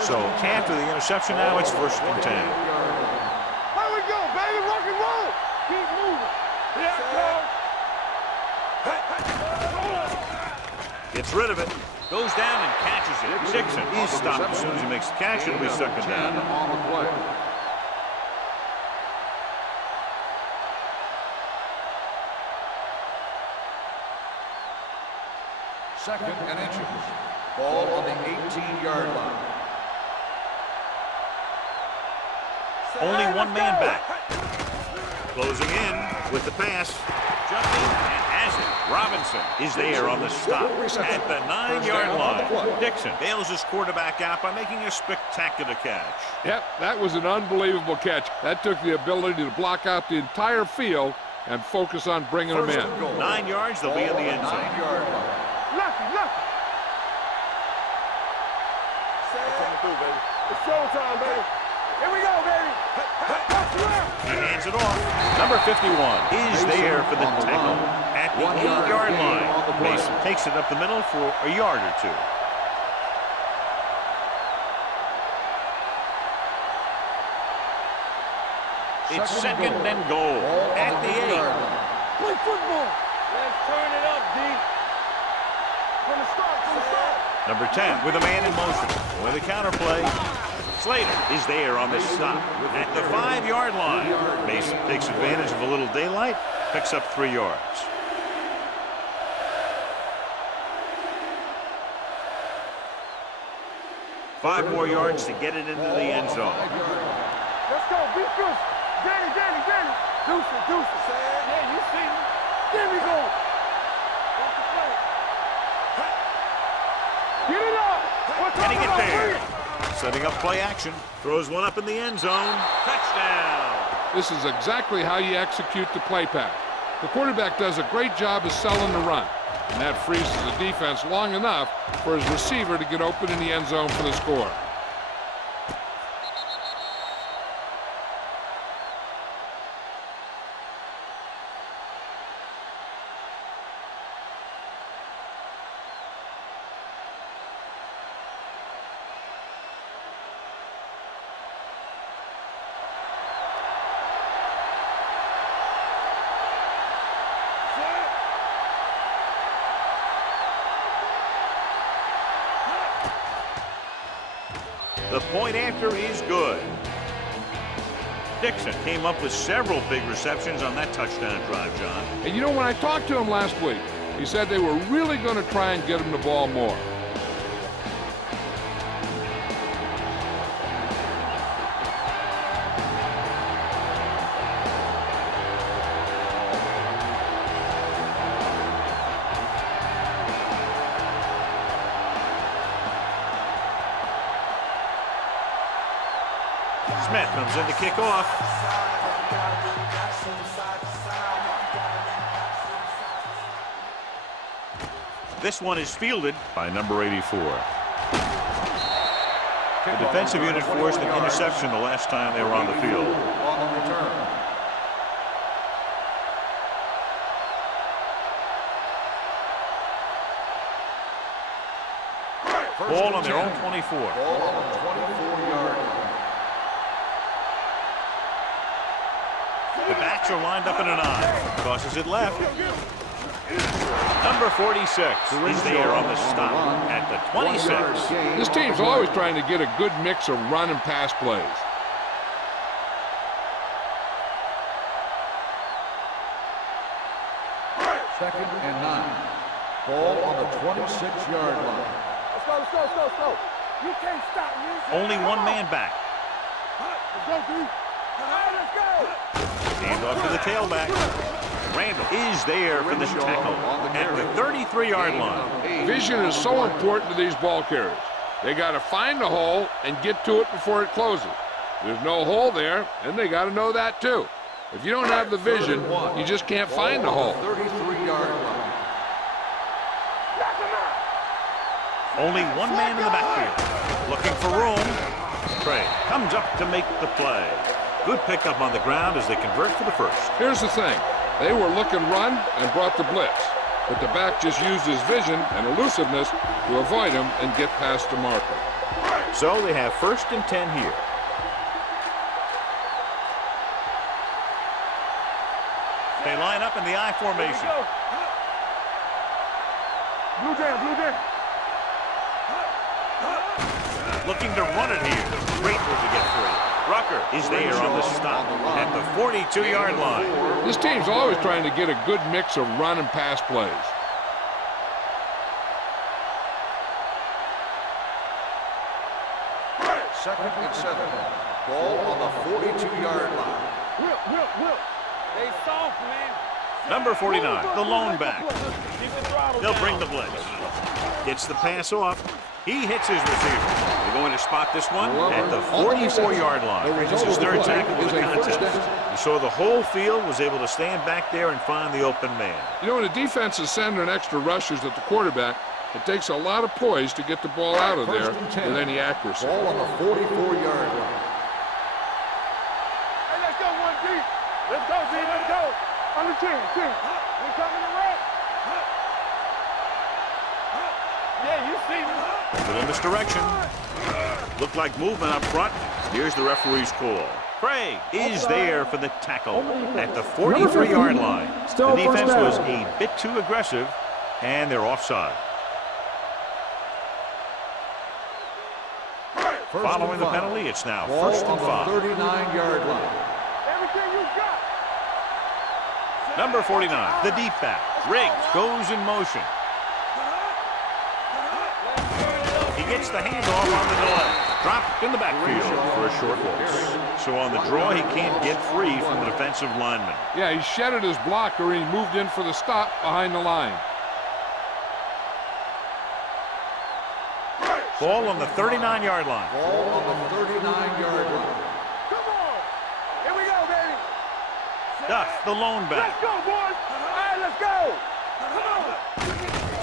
So after the interception now, it's 1st and 10. Here we go, baby. Rock and roll. Keep moving. Gets rid of it. Goes down and catches it. Dixon, he's stopped as soon as he makes the catch. It'll be 2nd down. On the play. Second and inches. Ball on the 18-yard line. Only one man back. Closing in with the pass. Jumping and has it. Robinson is there on the stop at the 9-yard line. Dixon bails his quarterback out by making a spectacular catch. Yep, that was an unbelievable catch. That took the ability to block out the entire field and focus on bringing them in. 9 yards, they'll be in the end zone. 9-yard line. Lucky. What's coming through, baby? It's showtime, baby. Here we go, baby. He hands it off. Number 51 is there for the tackle at the 8-yard line. Mason takes it up the middle for a yard or 2. It's 2nd and goal at the 8. Play football. Let's turn it up, D. From the start. Number 10 with a man in motion. With a counter play. Slater is there on the stop at the 5-yard line. Mason takes advantage of a little daylight, picks up 3 yards. Five more yards to get it into the end zone. Let's go, beat Deuce. Danny. Deuce. Yeah, you see me. There we go. Watch the play. Get it up. Can he get there? Setting up play action. Throws one up in the end zone. Touchdown. This is exactly how you execute the play pass. The quarterback does a great job of selling the run, and that freezes the defense long enough for his receiver to get open in the end zone for the score. The point after is good. Dixon came up with several big receptions on that touchdown drive, John. And you know, when I talked to him last week, he said they were really going to try and get him the ball more. Smith comes in to kick off. This one is fielded by number 84. The defensive unit forced an interception the last time they were on the field. On the return. Ball on their own 24. Ball on the 24-yard line. The backs are lined up in an I. Tosses it left. Number 46 is there on the stop at the 26. This team's always trying to get a good mix of run and pass plays. Second and 9. Ball on the 26-yard line. Let's go. You can't stop me. Only one man back. Let's go, D. Let's go. Hand off to the tailback. Randall is there for the tackle at the 33-yard line. Vision is so important to these ball carriers. They got to find the hole and get to it before it closes. There's no hole there, and they got to know that too. If you don't have the vision, you just can't find the hole. 33-yard line. Only one man in the backfield. Looking for room. Trey comes up to make the play. Good pickup on the ground as they convert for the first. Here's the thing. They were looking run and brought the blitz. But the back just used his vision and elusiveness to avoid him and get past the marker. So they have 1st and 10 here. They line up in the I formation. Blue jam. Looking to run it here. Great move to get free. Rucker is there on the stop at the 42-yard line. This team's always trying to get a good mix of run and pass plays. Second and 7. Ball on the 42-yard line. Whip. They soft, man. Number 49, the lone back. Keep the throttle They'll down. bring the blitz. Gets the pass off. He hits his receiver. They're going to spot this one at the 44-yard line. This is 3rd tackle of the contest. You saw the whole field was able to stand back there and find the open man. You know, when the defense is sending extra rushers at the quarterback, it takes a lot of poise to get the ball out of there with any accuracy. Ball on the 44-yard line. Hey, let's go, 1D. Let's go, D. Let's go. On the 10. We coming to run. Yeah, you see me. Little misdirection. Looked like movement up front. Here's the referee's call. Craig is there for the tackle at the 43-yard line. The defense was a bit too aggressive, and they're offside. Following the penalty, it's now Ball 1st on and the 5. 39-yard line. Everything you got. Number 49, the deep back. Riggs goes in motion. He gets the handoff on the delay. Dropped in the backfield for a short loss. So on the draw, he can't get free from the defensive lineman. Yeah, he shedded his blocker and he moved in for the stop behind the line. Ball on the 39-yard line. Ball on the 39-yard line. Come on. Here we go, baby. Duff, the lone back. Let's go, boys. All right, let's go. Come on.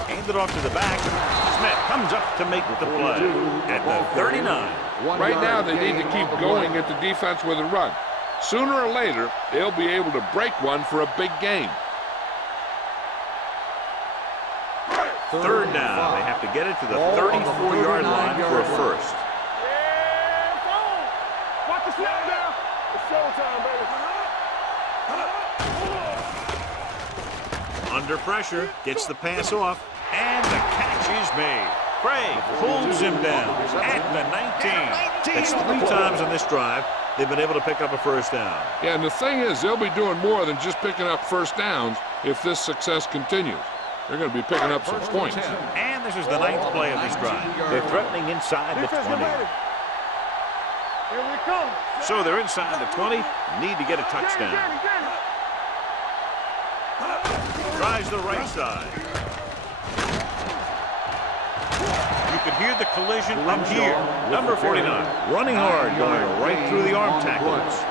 Handed off to the back. Smith comes up to make the play at the 39. Right now, they need to keep going at the defense with a run. Sooner or later, they'll be able to break one for a big game. Third down. They have to get it to the 34-yard line for a first. Yeah, it's on. Watch the snap now. It's showtime, baby. Under pressure, gets the pass off, and the catch is made. Craig pulls him down at the 19. It's 3 times on this drive they've been able to pick up a first down. Yeah, and the thing is, they'll be doing more than just picking up first downs if this success continues. They're going to be picking up some points. And this is the 9th play of this drive. They're threatening inside the 20. Here we come. So they're inside the 20, need to get a touchdown. Tries the right side. You could hear the collision up here. Number 49, running hard, going right through the arm tackles.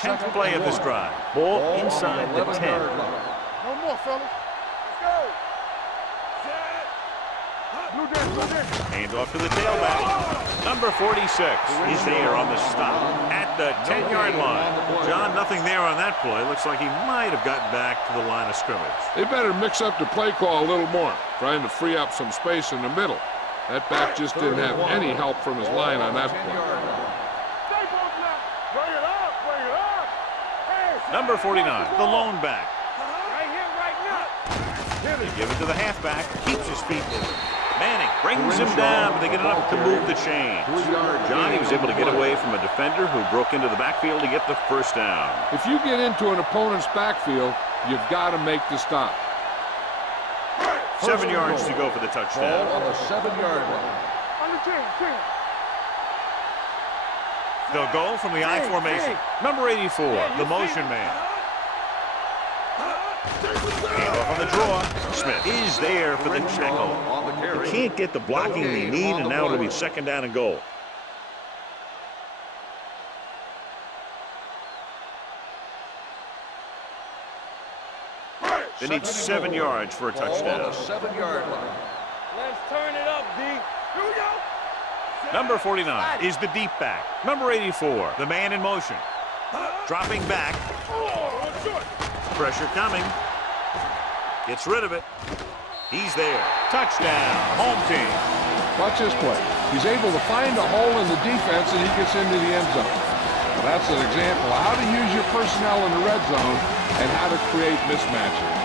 10th play of this drive. Ball inside the 10. No more, fellas. Let's go. Blue dish. Hand off to the tailback. Number 46 is there on the stop at the 10-yard line. John, nothing there on that play. Looks like he might have gotten back to the line of scrimmage. They better mix up the play call a little more, trying to free up some space in the middle. That back just didn't have any help from his line on that play. Stay both now. Bring it up. Bring it up. Hey, Number 49, the lone back. right here, right now. They give it to the halfback, keeps his feet moving. Manning brings him down, but they get enough to move the chains. Johnny was able to get away from a defender who broke into the backfield to get the first down. If you get into an opponent's backfield, you've got to make the stop. 7 yards to go for the touchdown. Ball on the 7-yard line. On the 10. They'll go from the I formation. Number 84, the motion man. Hand off on the draw. Smith is there for the tackle. They can't get the blocking they need, and now it'll be 2nd down and goal. They need 7 yards for a touchdown. On the 7-yard line. Let's turn it up, D. Here we go. Number 49 is the deep back. Number 84, the man in motion. Dropping back. Pressure coming. Gets rid of it. He's there. Touchdown. Home team. Watch this play. He's able to find a hole in the defense and he gets into the end zone. Well, that's an example of how to use your personnel in the red zone and how to create mismatches.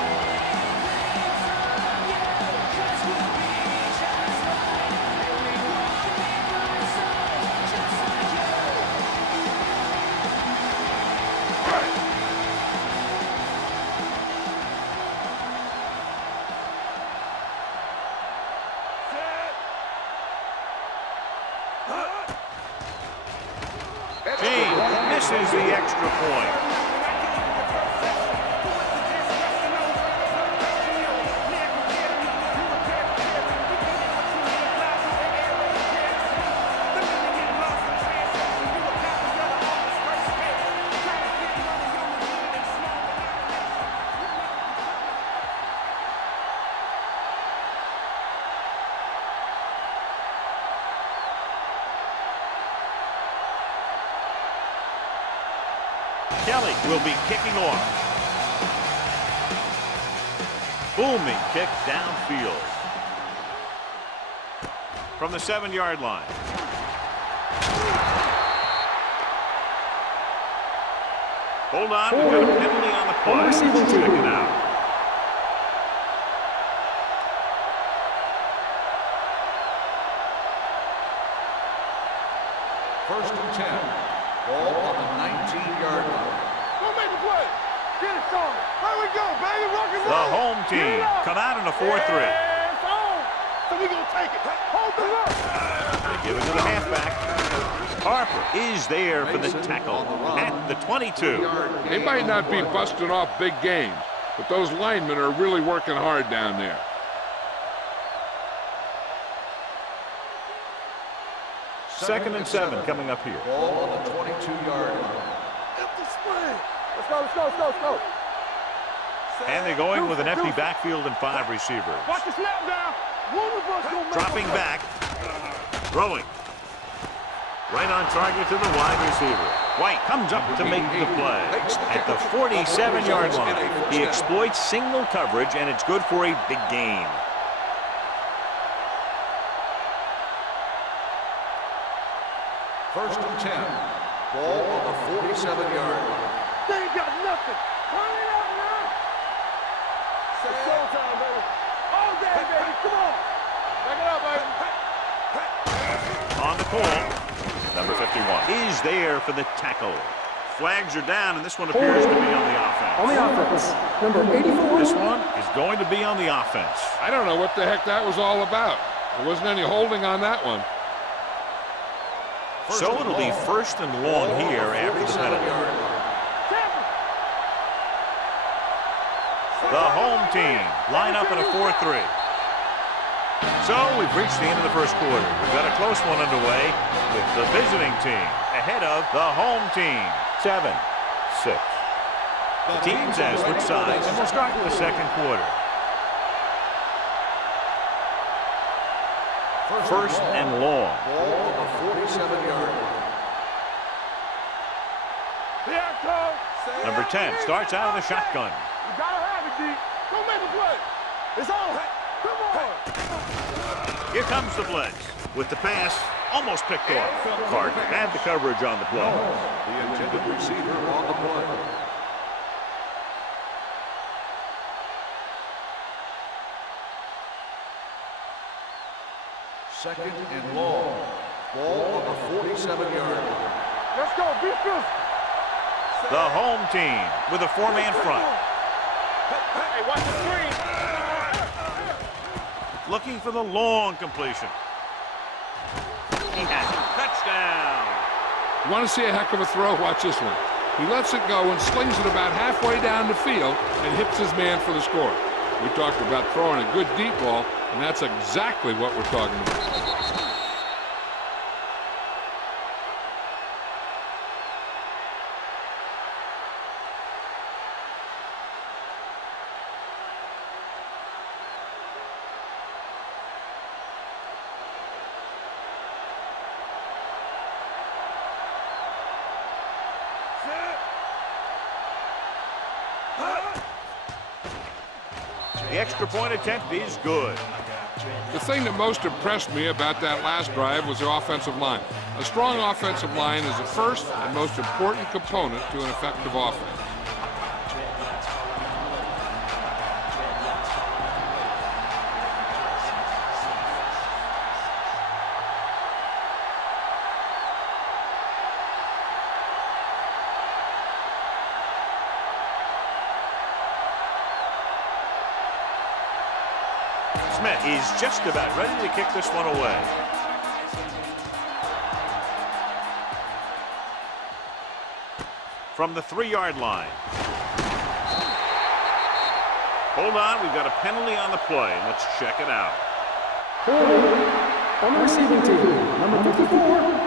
Misses the extra point. Kelly will be kicking off. Booming kick downfield. From the 7-yard line. Hold on, we've got a penalty on the play. Receiving team. Check it out. First and 10. Ball on the 19-yard line. Go make the play. Get it started. Here we go, baby. Rock and roll. The home team come out in a 4-3. It's on. So we gonna take it. Hold the look. They give it to the halfback. Harper is there for the tackle at the 22. They might not be busting off big games, but those linemen are really working hard down there. Second and 7 coming up here. Ball on the 22-yard line. Empty spring. Let's go, let's go, let's go, let's go. And they're going with an empty backfield and 5 receivers. Watch the snap down. One of us gonna make Dropping a play. back. Throwing. Right on target to the wide receiver. White comes up to make the play at the 47-yard line. He exploits single coverage, and it's good for a big gain. First and 10. Ball on the 47-yard line. They ain't got nothing. Turn it out now. It's showtime, baby. All day, baby. Come on. Back it up, baby. On the call, number 51 is there for the tackle. Flags are down, and this one appears to be on the offense. On the offense, number 84. This one is going to be on the offense. I don't know what the heck that was all about. There wasn't any holding on that one. So it'll be first and long here after the penalty. The home team line up in a 4-3. So we've reached the end of the first quarter. We've got a close one underway with the visiting team ahead of the home team. 7-6. The teams as which sides, and we'll start with the second quarter. First and long. Ball on the 47-yard line. Number 10 starts out of the shotgun. You gotta have it, D. Go make a play. It's on. Come on. Here comes the blitz with the pass almost picked off. Carter had the coverage on the play. The intended receiver on the play. Second and long. Ball on the 47-yard line. Let's go. Be physical. The home team with a 4-man front. Hey, watch the screen. Looking for the long completion. He has it. Touchdown. You want to see a heck of a throw? Watch this one. He lets it go and slings it about halfway down the field and hits his man for the score. We talked about throwing a good deep ball, and that's exactly what we're talking about. The extra point attempt is good. The thing that most impressed me about that last drive was the offensive line. A strong offensive line is the first and most important component to an effective offense. Smith is just about ready to kick this one away. From the 3-yard line. Hold on, we've got a penalty on the play. Let's check it out. Holding on the receiving team, number 54.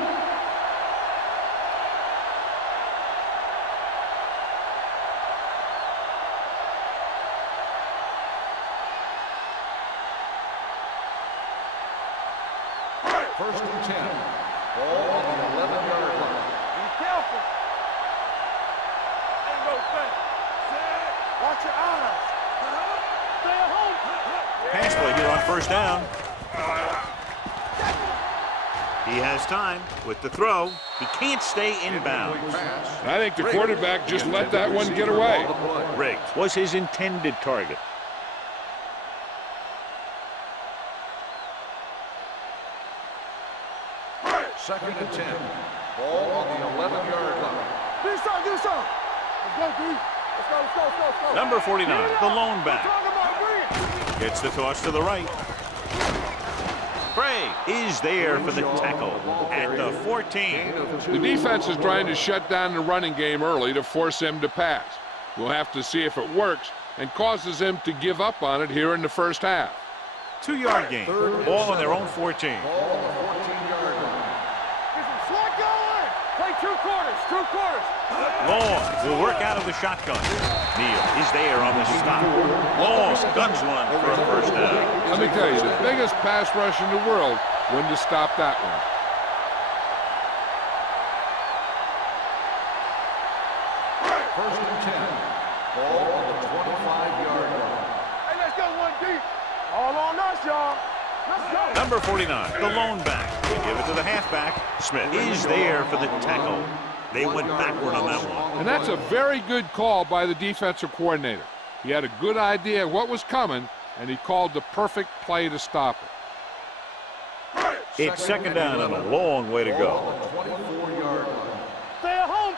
First and 10. Ball on the 11-yard line. Be careful. Ain't no thing. Watch your eyes. Stay at home. Pass play here on first down. He has time with the throw. He can't stay in bounds. I think the quarterback just let that one get away. Riggs was his intended target. Second and 10. Ball on the 11-yard line. Do something, do something. Let's go, D. Let's go, let's go, let's go. Number 49, the lone back. Talk about bring it. Gets the toss to the right. Craig is there for the tackle at the 14. The defense is trying to shut down the running game early to force him to pass. We'll have to see if it works and causes him to give up on it here in the first half. 2-yard gain. Ball on their own 14. Ball on the 14-yard line. Slot going. Play 2 quarters, 2 quarters. Long will work out of the shotgun. Neal is there on the stop. Long guns one for a first down. Let me tell you, the biggest pass rush in the world wouldn't have stopped that one. First and 10. Ball on the 25-yard line. Hey, let's go 1 deep. All on us, y'all. Let's go. Number 49, the lone back. They give it to the halfback. Smith is there for the tackle. They went backward on that one. And that's a very good call by the defensive coordinator. He had a good idea of what was coming, and he called the perfect play to stop it. It's second down and a long way to go. On the 24-yard line. Stay at home.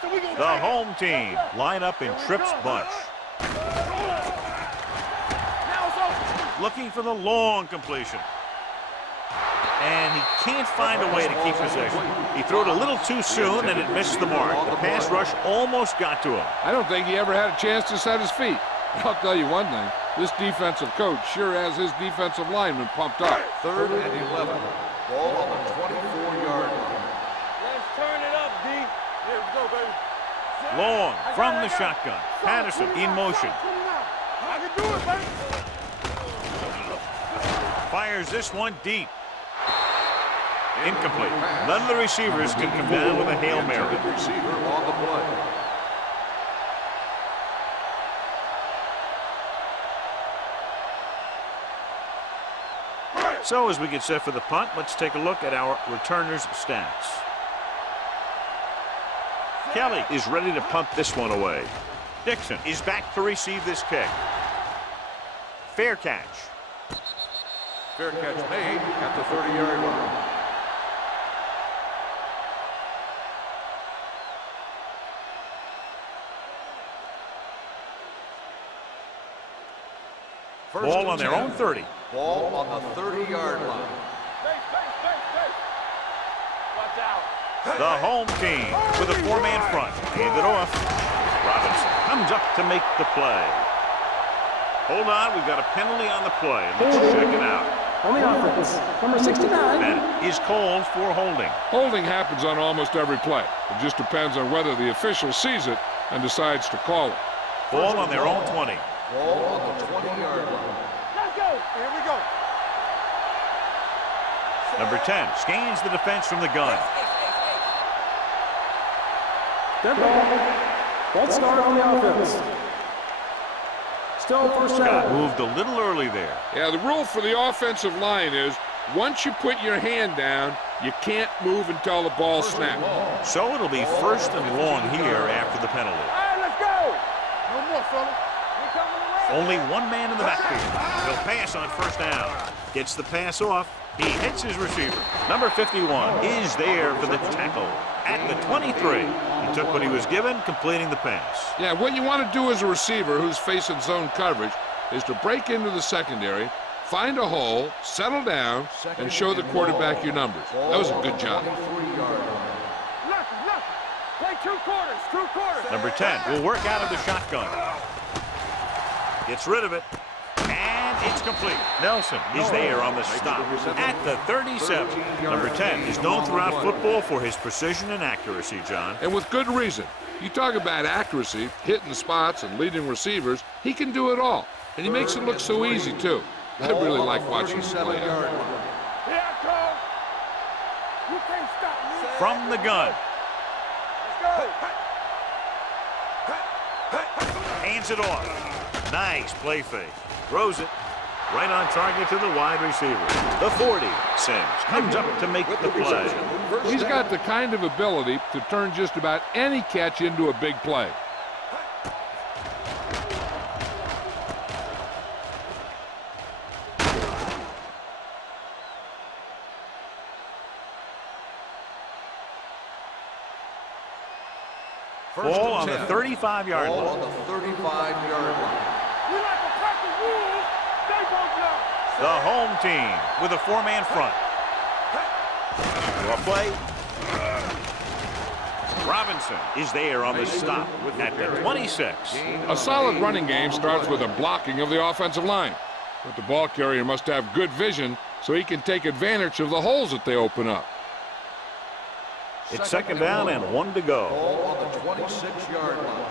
So we gonna The take it. home team line up in Tripp's bunch. Now it's open. Looking for the long completion. And he can't find a way to keep possession. He threw it a little too soon and it missed the mark. The pass rush almost got to him. I don't think he ever had a chance to set his feet. I'll tell you one thing, this defensive coach sure has his defensive lineman pumped up. 3rd and 11. Ball on the 24-yard line. Let's turn it up, D. Here we go, baby. Long from the shotgun. Patterson in motion. I can do it, baby. Fires this one deep. Incomplete. None of the receivers can come down with a Hail Mary. Receiver on the play. So as we get set for the punt, let's take a look at our returners' stats. Kelly is ready to punt this one away. Dixon is back to receive this kick. Fair catch. Fair catch made at the 30-yard line. Ball on their own 30. Ball on the 30-yard line. Base. Watch out. The home team with a 4-man front. Hand it off. Robinson comes up to make the play. Hold on, we've got a penalty on the play. Let's check it out. On the offense, number 69. Madden is called for holding. Holding happens on almost every play. It just depends on whether the official sees it and decides to call it. Ball on their own 20. Ball on the 20-yard line. Let's go. Here we go. Number 10 scans the defense from the gun. Dead ball. False start on the offense. Still first Got down. moved a little early there. Yeah, the rule for the offensive line is once you put your hand down, you can't move until the ball snaps. So it'll be first and long here after the penalty. All right, let's go. No more, fellas. We coming around. Only one man in the backfield. He'll pass on first down. Gets the pass off. He hits his receiver. Number 51 is there for the tackle at the 23. He took what he was given, completing the pass. Yeah, what you want to do as a receiver who's facing zone coverage is to break into the secondary, find a hole, settle down, and show the quarterback your numbers. That was a good job. 23-yard line. Nothing. Play 2 quarters, 2 quarters. Number 10 will work out of the shotgun. Gets rid of it. And it's complete. Nelson is there on the stop at the 37. Number 10 is known throughout football for his precision and accuracy, John. And with good reason. You talk about accuracy, hitting spots, and leading receivers, he can do it all. And he makes it look so easy, too. I really like watching him play out. Here I come. You can't stop me. From the gun. Hands it off. Nice play fake. Throws it right on target to the wide receiver. The 40. Sims comes up to make the play. He's got the kind of ability to turn just about any catch into a big play. Ball on the 35-yard Ball line. on the 35-yard line. We like to pack the rules. They both know. The home team with a 4-man front. Your play. Robinson is there on the stop at the 26. A solid running game starts with a blocking of the offensive line. But the ball carrier must have good vision so he can take advantage of the holes that they open up. It's second down and 1 to go. Ball on the 26-yard line.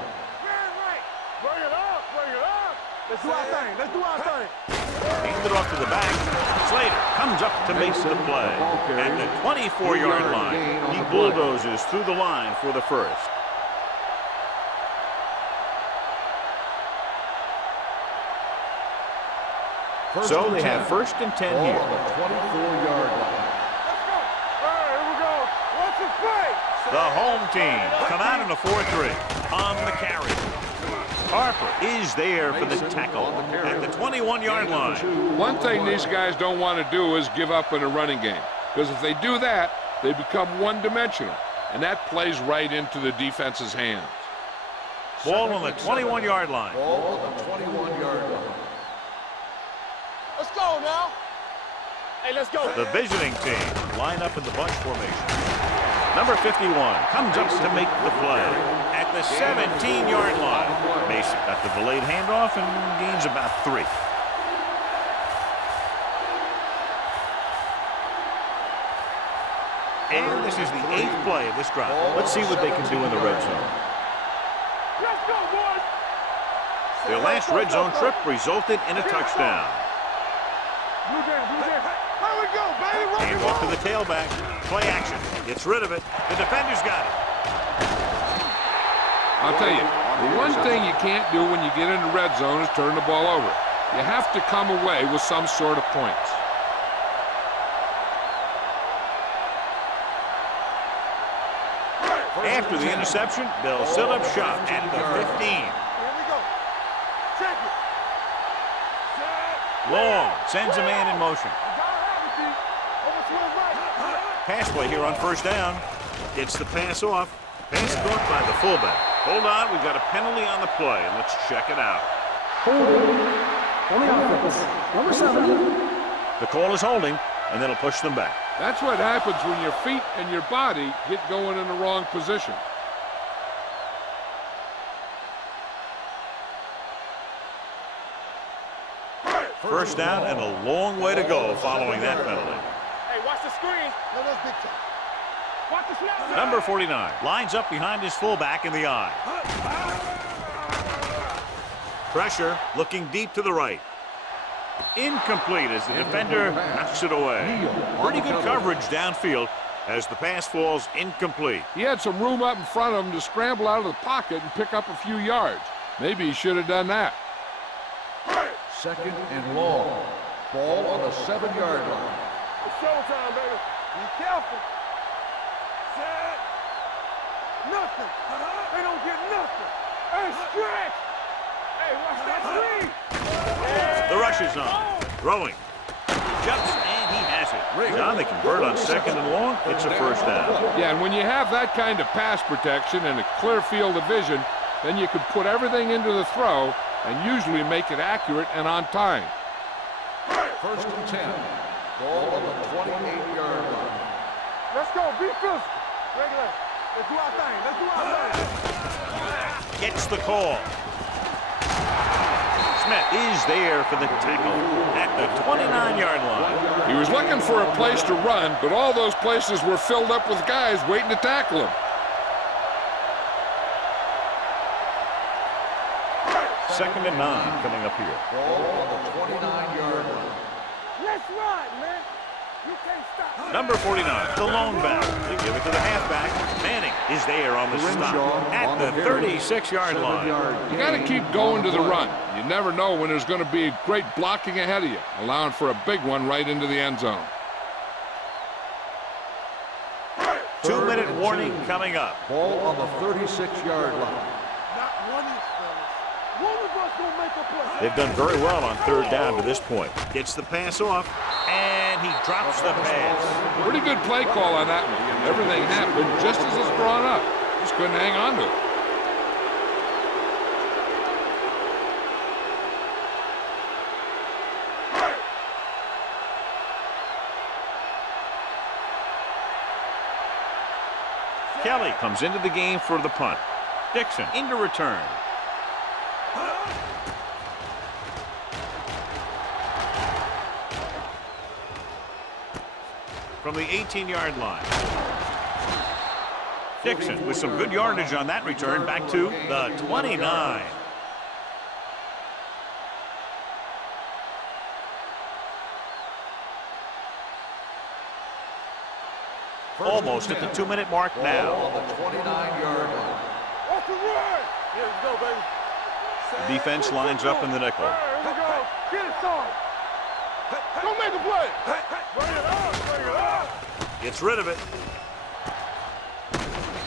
Bring it up. Bring it up. Let's do our thing. Let's do our thing. Handed off to the back. Slater comes up to make the play. At the 24-yard line, he bulldozes through the line for the first. So they have first and 10 Ball here. on the 24-yard line. Let's go. All right, here we go. Watch the play. The home team come out in a 4-3 on the carry. Harper is there for the tackle at the 21-yard line. One thing these guys don't want to do is give up in a running game. Because if they do that, they become one-dimensional. And that plays right into the defense's hands. Ball on the 21-yard line. Ball on the 21-yard line. Let's go now. Hey, let's go. The visiting team line up in the bunch formation. Number 51 comes up to make the play at the 17-yard line. Mason got the delayed handoff and gains about 3. And this is the 8th play of this drive. Let's see what they can do in the red zone. Let's go, boys. Their last red zone trip resulted in a touchdown. Blue jam, blue jam. Here we go, baby. Rock Hand and off to roll. the tailback. Play action. Gets rid of it. The defender's got it. I'll tell you, the one thing you can't do when you get in the red zone is turn the ball over. You have to come away with some sort of points. After the interception, they'll set up shop at the 15. Here we go. Check it. Set. Long sends a man in motion. Gotta have it, D. Over to his right. Pass play here on first down. Gets the pass off. Pass caught by the fullback. Hold on, we've got a penalty on the play, and let's check it out. Holding on the offense. Number 7. The call is holding, and then it'll push them back. That's what happens when your feet and your body get going in the wrong position. First down and a long way to go following that penalty. Hey, watch the screen. No, that's big time. Watch the snap. Number 49 lines up behind his fullback in the eye. Pressure looking deep to the right. Incomplete as the defender knocks it away. Pretty good coverage downfield as the pass falls incomplete. He had some room up in front of him to scramble out of the pocket and pick up a few yards. Maybe he should have done that. Second and long. Ball on the 7-yard line. It's showtime, baby. Be careful. Set. Nothing. They don't get nothing. Hey, stretch. Hey, watch that screen. The rush is on. Throwing. Jumps, and he has it. John, they convert on second and long. It's a first down. Yeah, and when you have that kind of pass protection and a clear field of vision, then you can put everything into the throw and usually make it accurate and on time. First and 10. Ball on the 28-yard line. Let's go. Be physical. Regular. Let's do our thing. Let's do our thing. Gets the call. Smith is there for the tackle at the 29-yard line. He was looking for a place to run, but all those places were filled up with guys waiting to tackle him. Second and 9 coming up here. Ball on the 29-yard line. Let's ride, man. You can't stop. Number 49, the lone back. They give it to the halfback. Manning is there on the stop at the 36-yard line. You got to keep going to the run. You never know when there's going to be great blocking ahead of you, allowing for a big one right into the end zone. 2-minute warning coming up. Ball on the 36-yard line. Not one inch, fellas. One of us gonna make a play. They've done very well on third down to this point. Gets the pass off, and he drops the pass. Pretty good play call on that one. Everything happened just as it's drawn up. Just couldn't hang on to it. Kelly comes into the game for the punt. Dixon into return. From the 18-yard line. Dixon with some good yardage on that return back to the 29. Almost at the 2-minute mark now. On the 29-yard line. Watch the run. Here we go, baby. The defense lines up in the nickel. Here we go. Get it, son. Don't make a play. Bring it up. Bring it up. Gets rid of it.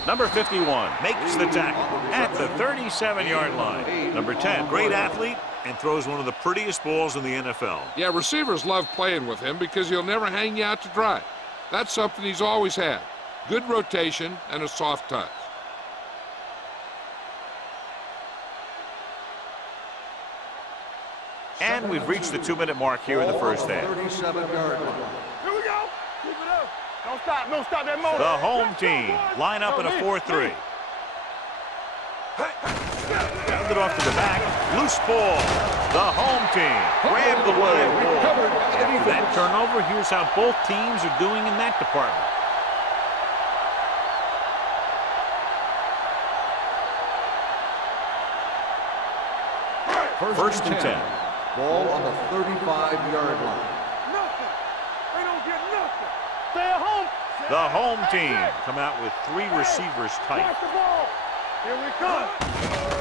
Number 51 makes the tackle at the 37-yard line. Number 10, great athlete, and throws one of the prettiest balls in the NFL. Yeah, receivers love playing with him because he'll never hang you out to dry. That's something he's always had. Good rotation and a soft touch. And we've reached the 2-minute mark here in the first half. 37-yard line. Here we go. Keep it up. Don't stop. Don't stop that motor. The home team line up in a 4-3. Hand it off to the back. Loose ball. The home team grabbed the live ball. After that turnover, here's how both teams are doing in that department. First and 10. Ball on the 35-yard line. Nothing. They don't get nothing. Stay at home. The home team come out with 3 receivers tight. Watch the ball. Here we come.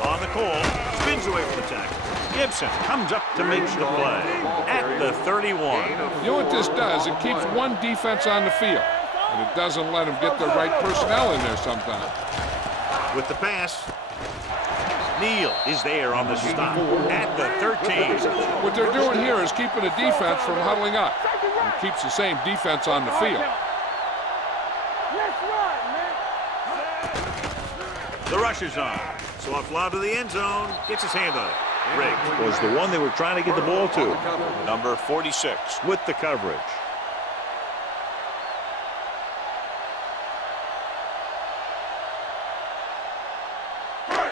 On the call, spins away from the tackle. Gibson comes up to make the play at the 31. You know what this does? It keeps one defense on the field, and it doesn't let them get the right personnel in there sometimes. With the pass, Neal is there on the stop at the 13. What they're doing here is keeping the defense from huddling up, and keeps the same defense on the field. Let's run, man. The rush is on. Soft lob to the end zone. Gets his hand on it. Riggs was the one they were trying to get the ball to. Number 46 with the coverage.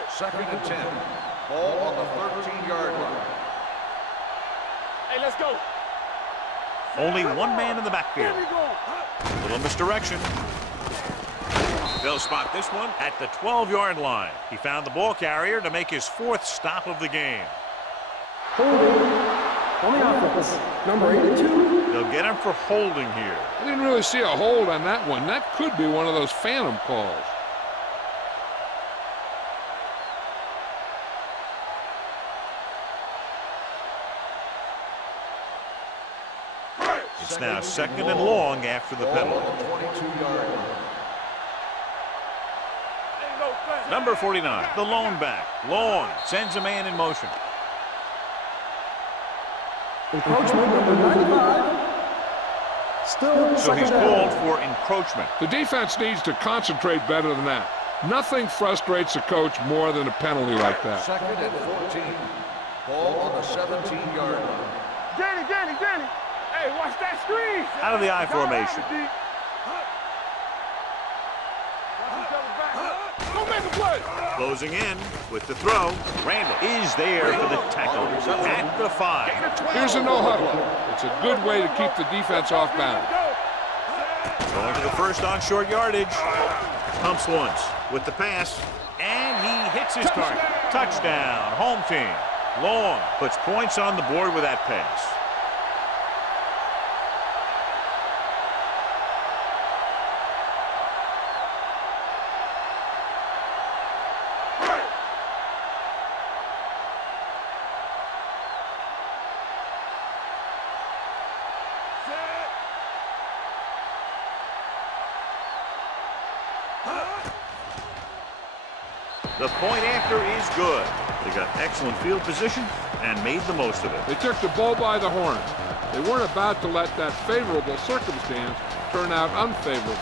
Second and 10. Ball on the 13-yard line. Hey, let's go. Only one man in the backfield. Here we go. Little misdirection. They'll spot this one at the 12-yard line. He found the ball carrier to make his 4th stop of the game. Holding on the offense. Number 82. They'll get him for holding here. I didn't really see a hold on that one. That could be one of those phantom calls. It's now 2nd and long after the penalty. 22-yard line. Number 49, the lone back. Long sends a man in motion. Encroachment number 95. Still So he's second down. called for encroachment. The defense needs to concentrate better than that. Nothing frustrates a coach more than a penalty like that. Second and 14. Ball on the 17-yard line. Danny. Hey, watch that screen. Out of the I formation. Don't make a play. Closing in with the throw. Randall is there for the tackle at the 5. Here's a no huddle. It's a good way to keep the defense off balance. Going to the first on short yardage. Pumps once with the pass, and he hits his target. Touchdown, home team. Long puts points on the board with that pass. The point after is good. They got excellent field position and made the most of it. They took the bull by the horns. They weren't about to let that favorable circumstance turn out unfavorably.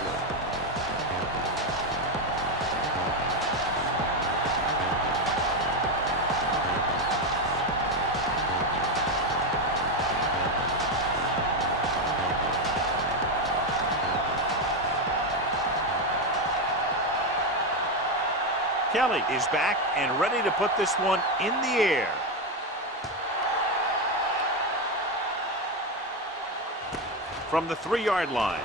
Kelly is back and ready to put this one in the air. From the 3-yard line.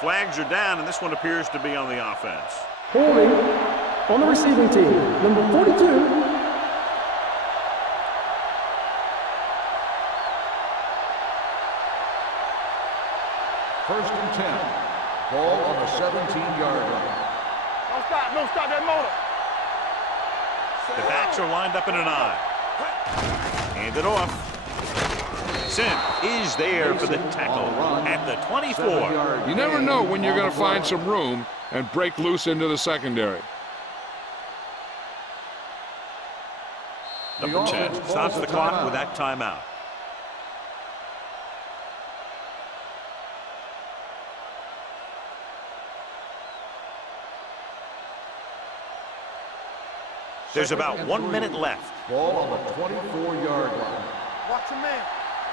Flags are down, and this one appears to be on the offense. Holding on the receiving team, number 42. First and 10. Ball on the 17-yard line. Don't stop that motor. The backs are lined up in an I. Hand it off. Sim is there for the tackle at the 24. You never know when you're going to find some room and break loose into the secondary. Number 10 stops the clock with that timeout. There's about 1 minute left. Ball on the 24-yard line. Watch your man.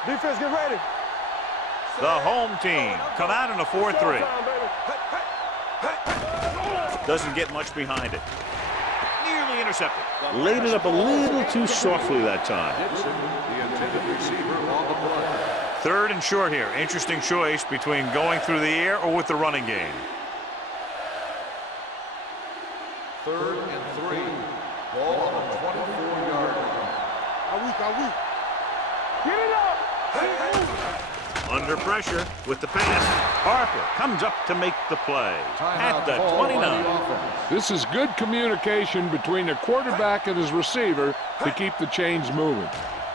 Defense, get ready. The home team come out in a 4-3. Doesn't get much behind it. Nearly intercepted. Laid it up a little too softly that time. Dixon, the intended receiver on the play. 3rd and short here. Interesting choice between going through the air or with the running game. 3rd and 3. Ball on the 24-yard line. Are we? Get it up. Under pressure with the pass. Harper comes up to make the play at the 29. This is good communication between the quarterback and his receiver to keep the chains moving.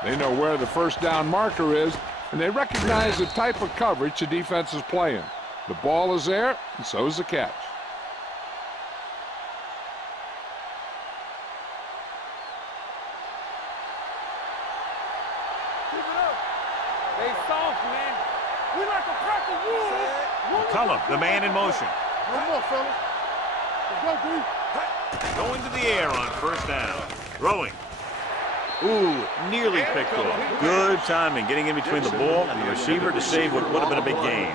They know where the first down marker is, and they recognize the type of coverage the defense is playing. The ball is there, and so is the catch. McCullum, the man in motion. One more, fellas. Let's go, D. Going to the air on first down. Throwing. Ooh, nearly picked off. Good timing, getting in between the ball and the receiver to save what would have been a big gain.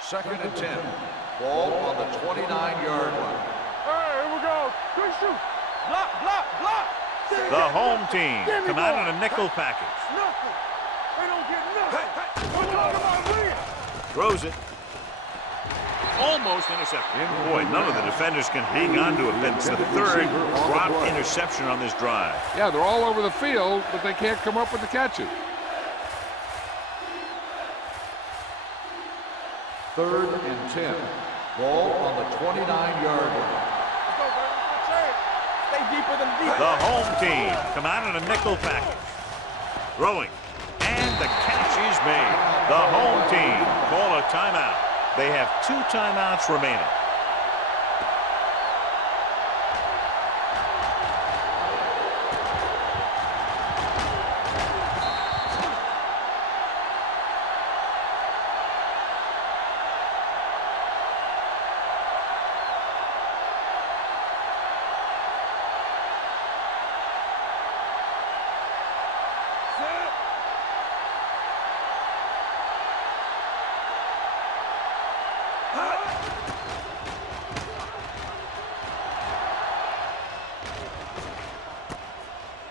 Second and 10. Ball on the 29-yard line. Hey, here we go. Good shoot. Block. The home team come out on a nickel package. Nothing. They don't get nothing. What's all about real? Throws it. Almost intercepted. Boy, none of the defenders can hang on to it. That's the 3rd drop interception on this drive. Yeah, they're all over the field, but they can't come up with the catches. 3rd and 10. Ball on the 29-yard line. The home team come out in a nickel package. Throwing. And the catch is made. The home team call a timeout. They have 2 timeouts remaining.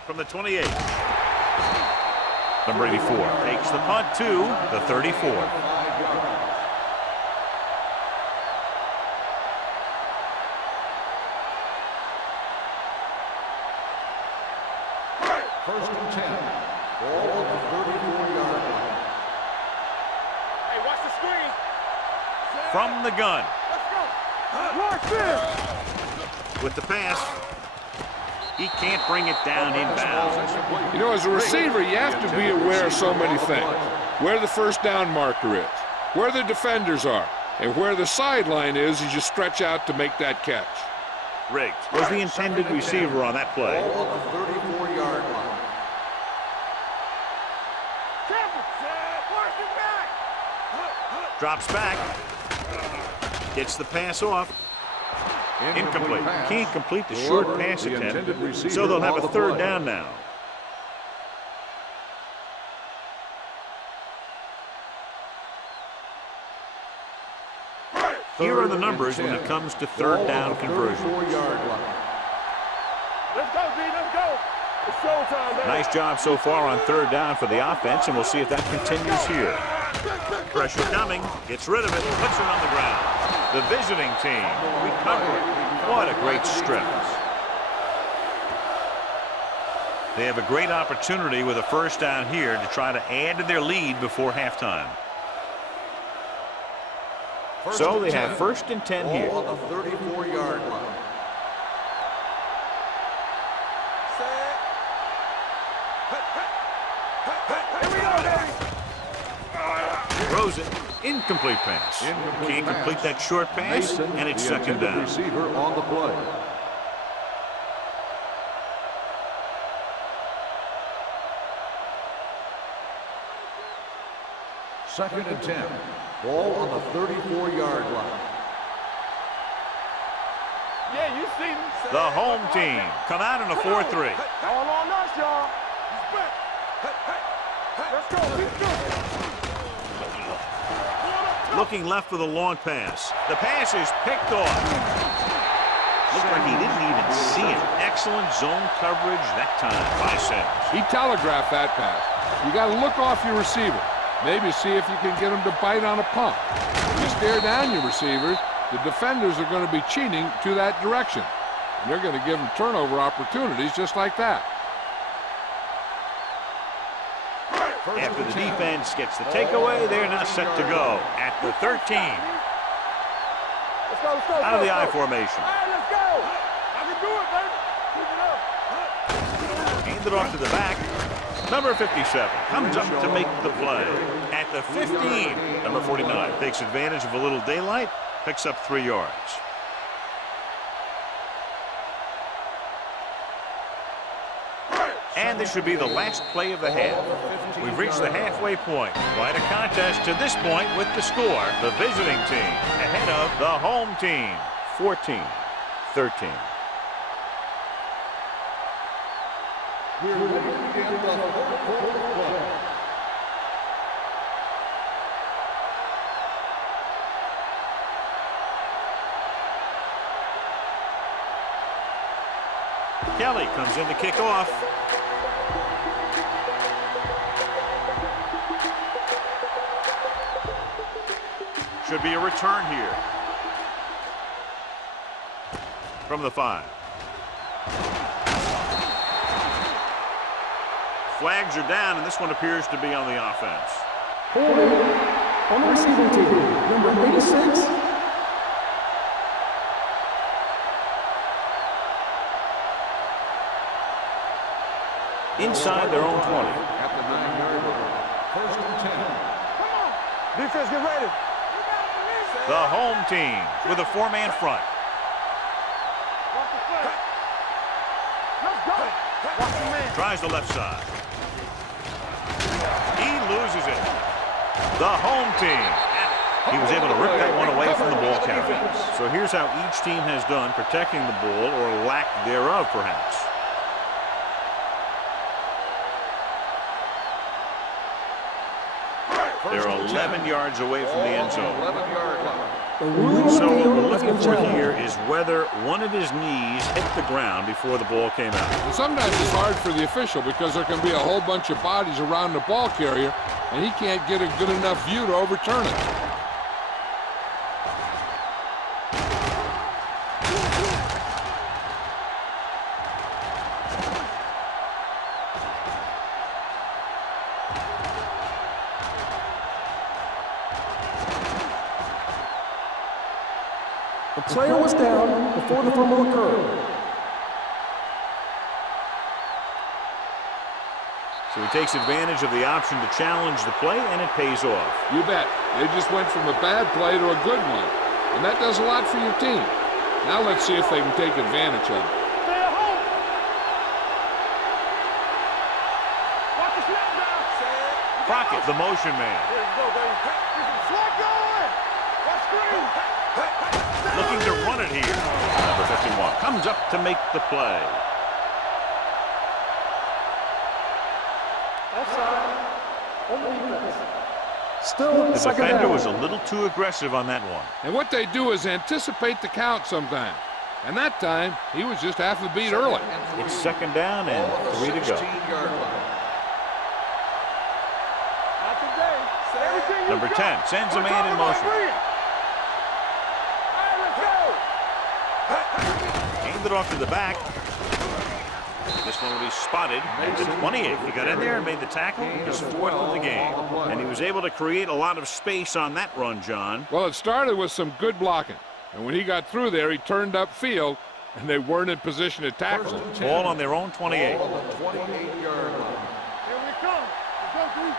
From the 28. Number 84 takes the punt to the 34. First and 10. Ball on the 34-yard line. Hey, watch the screen. From the gun. Watch this. With the pass. He can't bring it down inbounds. You know, as a receiver, you have to be aware of so many things. Where the first down marker is, where the defenders are, and where the sideline is as you stretch out to make that catch. Riggs was the intended receiver on that play. Ball on the 34-yard line. Drops back. Gets the pass off. Incomplete. Can't complete the short pass attempt, so they'll have a 3rd down now. Here are the numbers when it comes to third down conversions. 34-yard line. Let's go, D. Let's go. It's showtime, baby. Nice job so far on third down for the offense, and we'll see if that continues here. Pressure coming, gets rid of it, puts it on the ground. The visiting team recovering. What a great strip. They have a great opportunity with a first down here to try to add to their lead before halftime. So they have first and 10 here. On the 34-yard line. Here we go, baby. Throws it. Incomplete pass. Can't complete that short pass, Mason, and it's the second intended down. receiver on the play. Second and 10. Ball on the 34-yard line. Yeah, you see me. The home team come out in a 4-3. All on us, y'all. Let's go. Let's go. Looking left for the long pass. The pass is picked off. Looked like he didn't even see it. Excellent zone coverage that time by Sims. He telegraphed that pass. You got to look off your receiver. Maybe see if you can get him to bite on a pump. If you stare down your receivers, the defenders are going to be cheating to that direction. And they're going to give them turnover opportunities just like that. After the defense gets the takeaway, they're now set to go at the 13. Let's go, let's go. Out of the I formation. All right, let's go. I can do it, baby. Keep it up. Hand it off to the back. Number 57 comes up to make the play. At the 15, number 49 takes advantage of a little daylight, picks up 3 yards. And this should be the last play of the half. We've reached the halfway point. Quite a contest to this point with the score. The visiting team ahead of the home team, 14-13. We're ready to begin the fourth quarter of play. Kelly comes in to kick off. Should be a return here. From the 5. Flags are down, and this one appears to be on the offense. Holding on the receiving team, number 86. Inside their own 20. At the 9-yard line. First and 10. Come on. Defense, get ready. The home team with a 4-man front. Watch the play. Let's go. Watch the man. Tries the left side. He loses it. The home team. He was able to rip that one away from the ball carrier. So here's how each team has done protecting the ball, or lack thereof, perhaps. They're 11 yards away from the end zone. 11-yard line. The ruling So on the what we're field has looking been for challenged. here is whether one of his knees hit the ground before the ball came out. And sometimes it's hard for the official because there can be a whole bunch of bodies around the ball carrier, and he can't get a good enough view to overturn it. The player was down before the fumble occurred. So he takes advantage of the option to challenge the play, and it pays off. You bet. They just went from a bad play to a good one. And that does a lot for your team. Now let's see if they can take advantage of it. Stay at home. Watch the snap down. Crockett, the motion man. There you go, baby. Slide going. Watch screen. Looking to run it here. Number 51 comes up to make the play. Offside. On the defense. Still The second defender down. was a little too aggressive on that one. And what they do is anticipate the count sometimes. And that time, he was just half a beat early. It's second down and 3 to go. Not today. Everything you Number got. 10 sends a We're man talking in about motion. Green. All right, let's go. Aimed it off to the back. This one will be spotted at the 28. He got in there and made the tackle. His 4th of the game. And he was able to create a lot of space on that run, John. Well, it started with some good blocking. And when he got through there, he turned upfield, and they weren't in position to tackle him. Ball on their own 28. Ball on the 28-yard line. Here we come. Let's go, Green.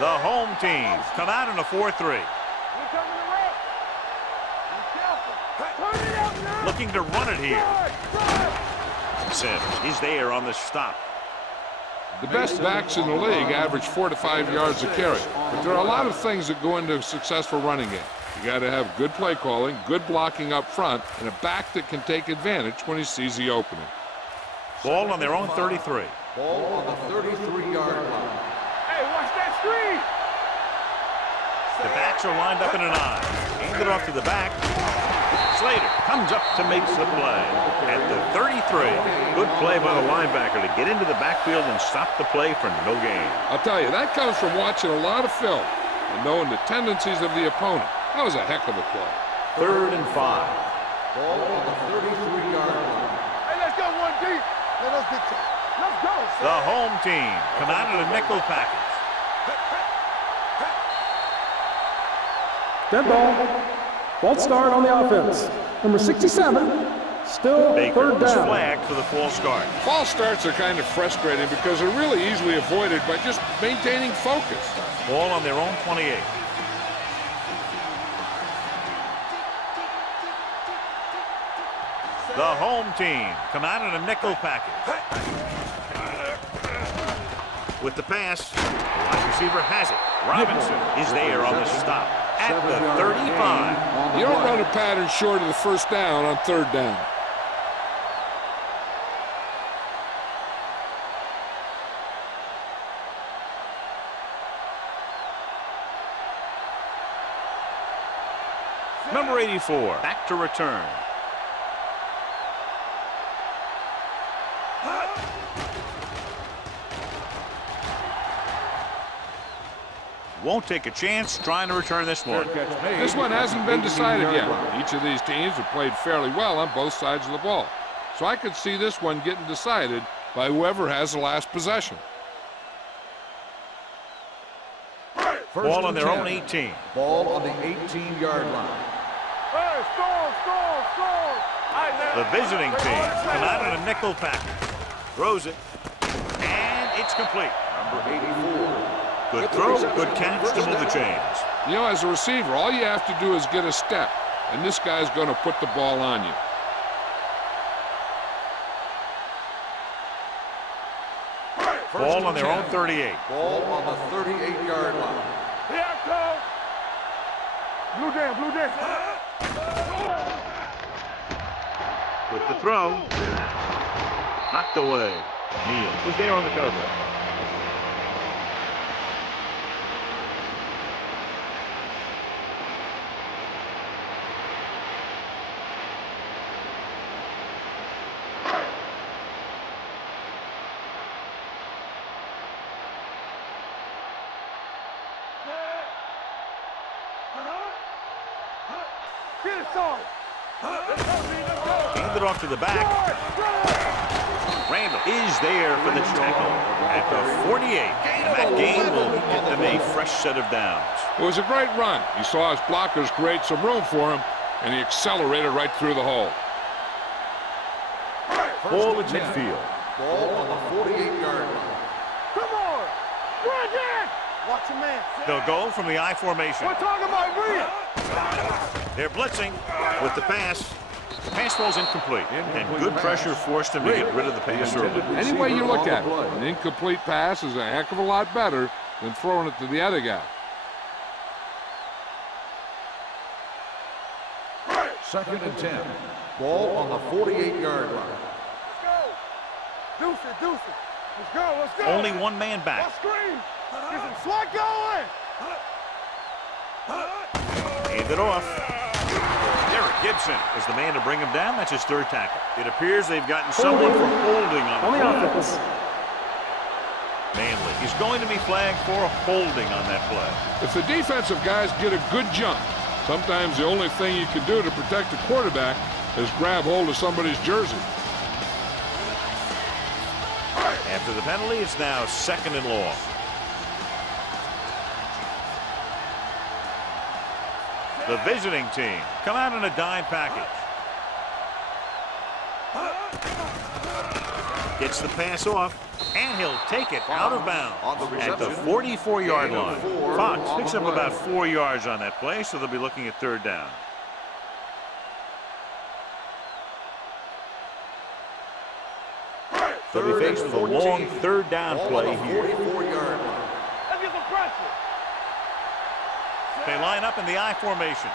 The home team come out in a 4-3. We're coming around. Be careful. Turn it up now. Looking to run it here. Drive. Sims is there on the stop. The best backs in the league average 4 to 5 yards a carry. But there are a lot of things that go into a successful running game. You got to have good play calling, good blocking up front, and a back that can take advantage when he sees the opening. Ball on their own 33. Ball on the 33-yard line. Hey, watch that screen. The backs are lined up in an I. Aimed it off to the back. Slater comes up to make the play. At the 33, good play by the linebacker to get into the backfield and stop the play for no gain. I'll tell you, that comes from watching a lot of film and knowing the tendencies of the opponent. That was a heck of a play. 3rd and 5. Ball on the 33-yard line. Hey, let's go one deep. Let us get to. Let's go. The home team come out in a nickel package. Dead ball. False start on the offense. Number 67. Still Baker third was down. flagged for the false start. False starts are kind of frustrating because they're really easily avoided by just maintaining focus. Ball on their own 28. The home team come out in a nickel package. With the pass, the wide receiver has it. Robinson is there on the stop at the 35. You don't run a pattern short of the first down on 3rd down. Number 84, back to return. Won't take a chance trying to return this one. This one hasn't been decided yet. Each of these teams have played fairly well on both sides of the ball. So I could see this one getting decided by whoever has the last possession. Ball on their own 18. Ball on the 18-yard line. Hey, score. The visiting team come out in a nickel package. Throws it. And it's complete. Number 84. Good throw, good catch to move the chains. You know, as a receiver, all you have to do is get a step, and this guy's going to put the ball on you. Ball on their own 38. Ball on the 38-yard line. Here I come. Blue down. With the throw. Knocked away. Neal was there on the cover. Get it, son. Handed off to the back. Randall is there for the tackle at the 48. And that gain will get them a fresh set of downs. It was a great run. He saw his blockers create some room for him, and he accelerated right through the hole. Ball at midfield. Ball on the 48-yard line. Come on. Run it. Watch your man. They'll go from the I formation. We're talking about Green. They're blitzing with the pass. The pass falls incomplete. And good pressure forced him to get rid of the pass early. Any way you look at it, an incomplete pass is a heck of a lot better than throwing it to the other guy. 2nd and 10. Ball on the 48-yard line. Let's go. Deuce it. Let's go. Only one man back. Let's screen. Get some sweat going. Hand it off. Derek Gibson is the man to bring him down. That's his third tackle. It appears they've gotten someone for holding on On the the play. offense. Manley is going to be flagged for holding on that play. If the defensive guys get a good jump, sometimes the only thing you can do to protect the quarterback is grab hold of somebody's jersey. After the penalty, it's now 2nd and long. The visiting team come out in a dime package. Gets the pass off, and he'll take it out of bounds at the 44-yard line. Fox picks up about 4 yards on that play, so they'll be looking at 3rd down. They'll be faced with a long 3rd down play here. Let's get some pressure. They line up in the I formation.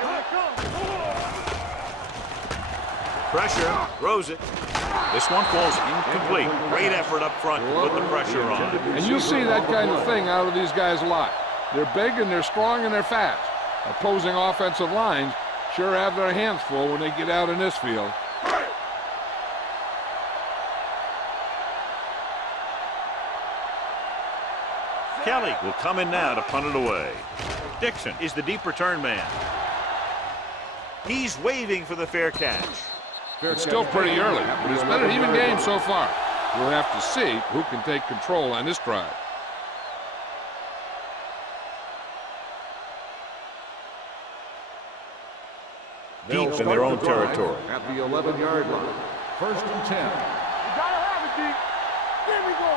Here it comes. Pressure, throws it. This one falls incomplete. Great effort up front to put the pressure on. And you see that kind of thing out of these guys a lot. They're big and they're strong and they're fast. Opposing offensive lines sure have their hands full when they get out in this field. Kelly will come in now to punt it away. Dixon is the deep return man. He's waving for the fair catch. It's still pretty early, but it's been an even game so far. We'll have to see who can take control on this drive. Deep in their own territory. At the 11-yard line. 1st and 10. You gotta have it, D. Here we go.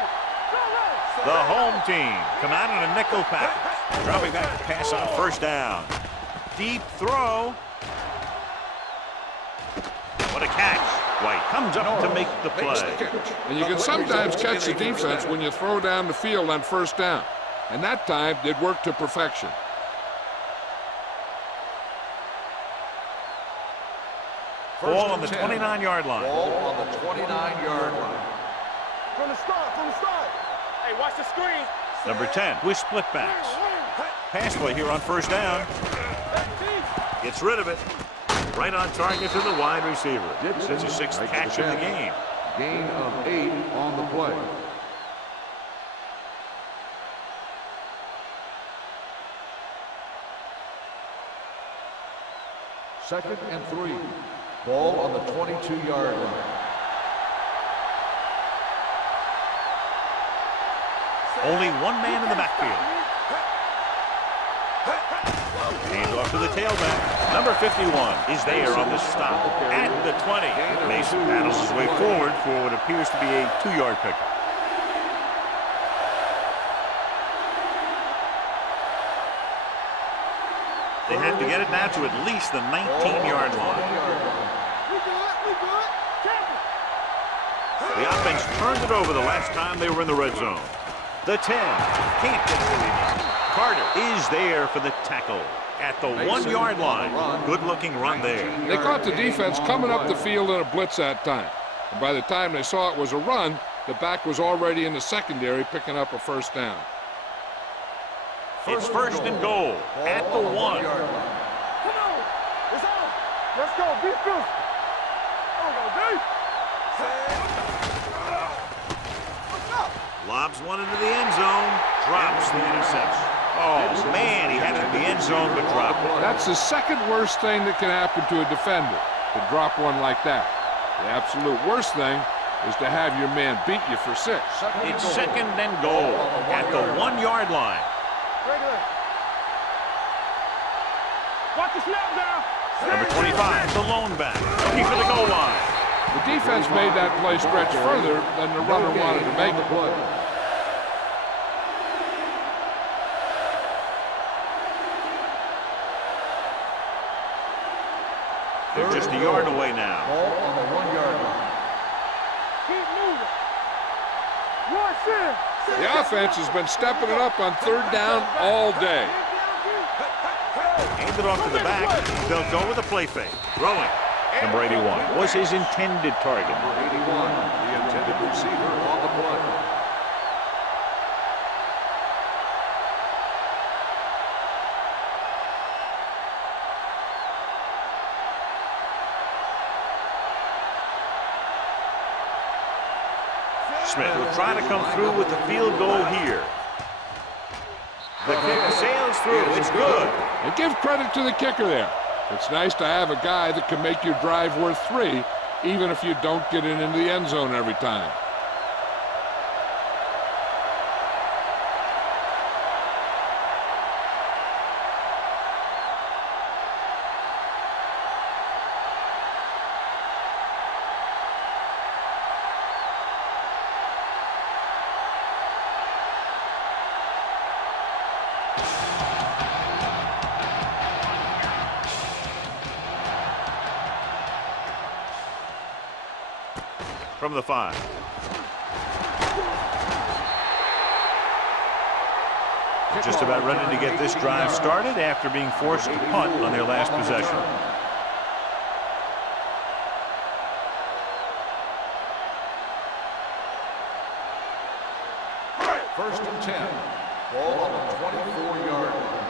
The home team come out in a nickel package. Dropping back to pass on 1st down. Deep throw. What a catch. White comes up to make the play. And you can sometimes catch the defense when you throw down the field on 1st down. And that time did work to perfection. Ball on the 29-yard line. Ball on the 29-yard line. From the start, from the start. Hey, watch the screen. Number 10 with split backs. Pass play here on 1st down. Gets rid of it. Right on target to the wide receiver. It's his 6th catch of the game. Gain of 8 on the play. Second and 3. Ball on the 22-yard line. Only one man in the backfield. Hand off to the tailback. Number 51 is there on the stop at the 20. Mason battles his way forward for what appears to be a 2-yard pickup. They have to get it now to at least the 19-yard line. We good. The offense turned it over the last time they were in the red zone. The 10 can't get through it. Carter is there for the tackle at the 1-yard line. Good-looking run there. They caught the defense coming up the field in a blitz that time. And by the time they saw it was a run, the back was already in the secondary picking up a 1st down. It's 1st and goal at the 1. Come on. It's on. Let's go. Be physical. Lobs one into the end zone. Drops the interception. Oh, man, he had it in the end zone but dropped it. That's the 2nd worst thing that can happen to a defender, to drop one like that. The absolute worst thing is to have your man beat you for 6. It's 2nd and goal at the 1-yard line. Regular. Watch the snap down. Number 25, the lone back, looking for the goal line. The defense made that play stretch further than the runner wanted to make it. They're just a yard away now. Ball on the 1-yard line. Keep moving. Rush in. The offense has been stepping it up on 3rd down all day. Hand it off to the back. They'll go with a play fake. Throwing. Number 81 was his intended target. Number 81, the intended receiver on the play. Smith will try to come through with the field goal here. The kick sails through. It's good. And give credit to the kicker there. It's nice to have a guy that can make your drive worth 3, even if you don't get it into the end zone every time. From the 5. Just about ready to get this drive started after being forced to punt on their last possession. First and 10. Ball on the 24-yard line.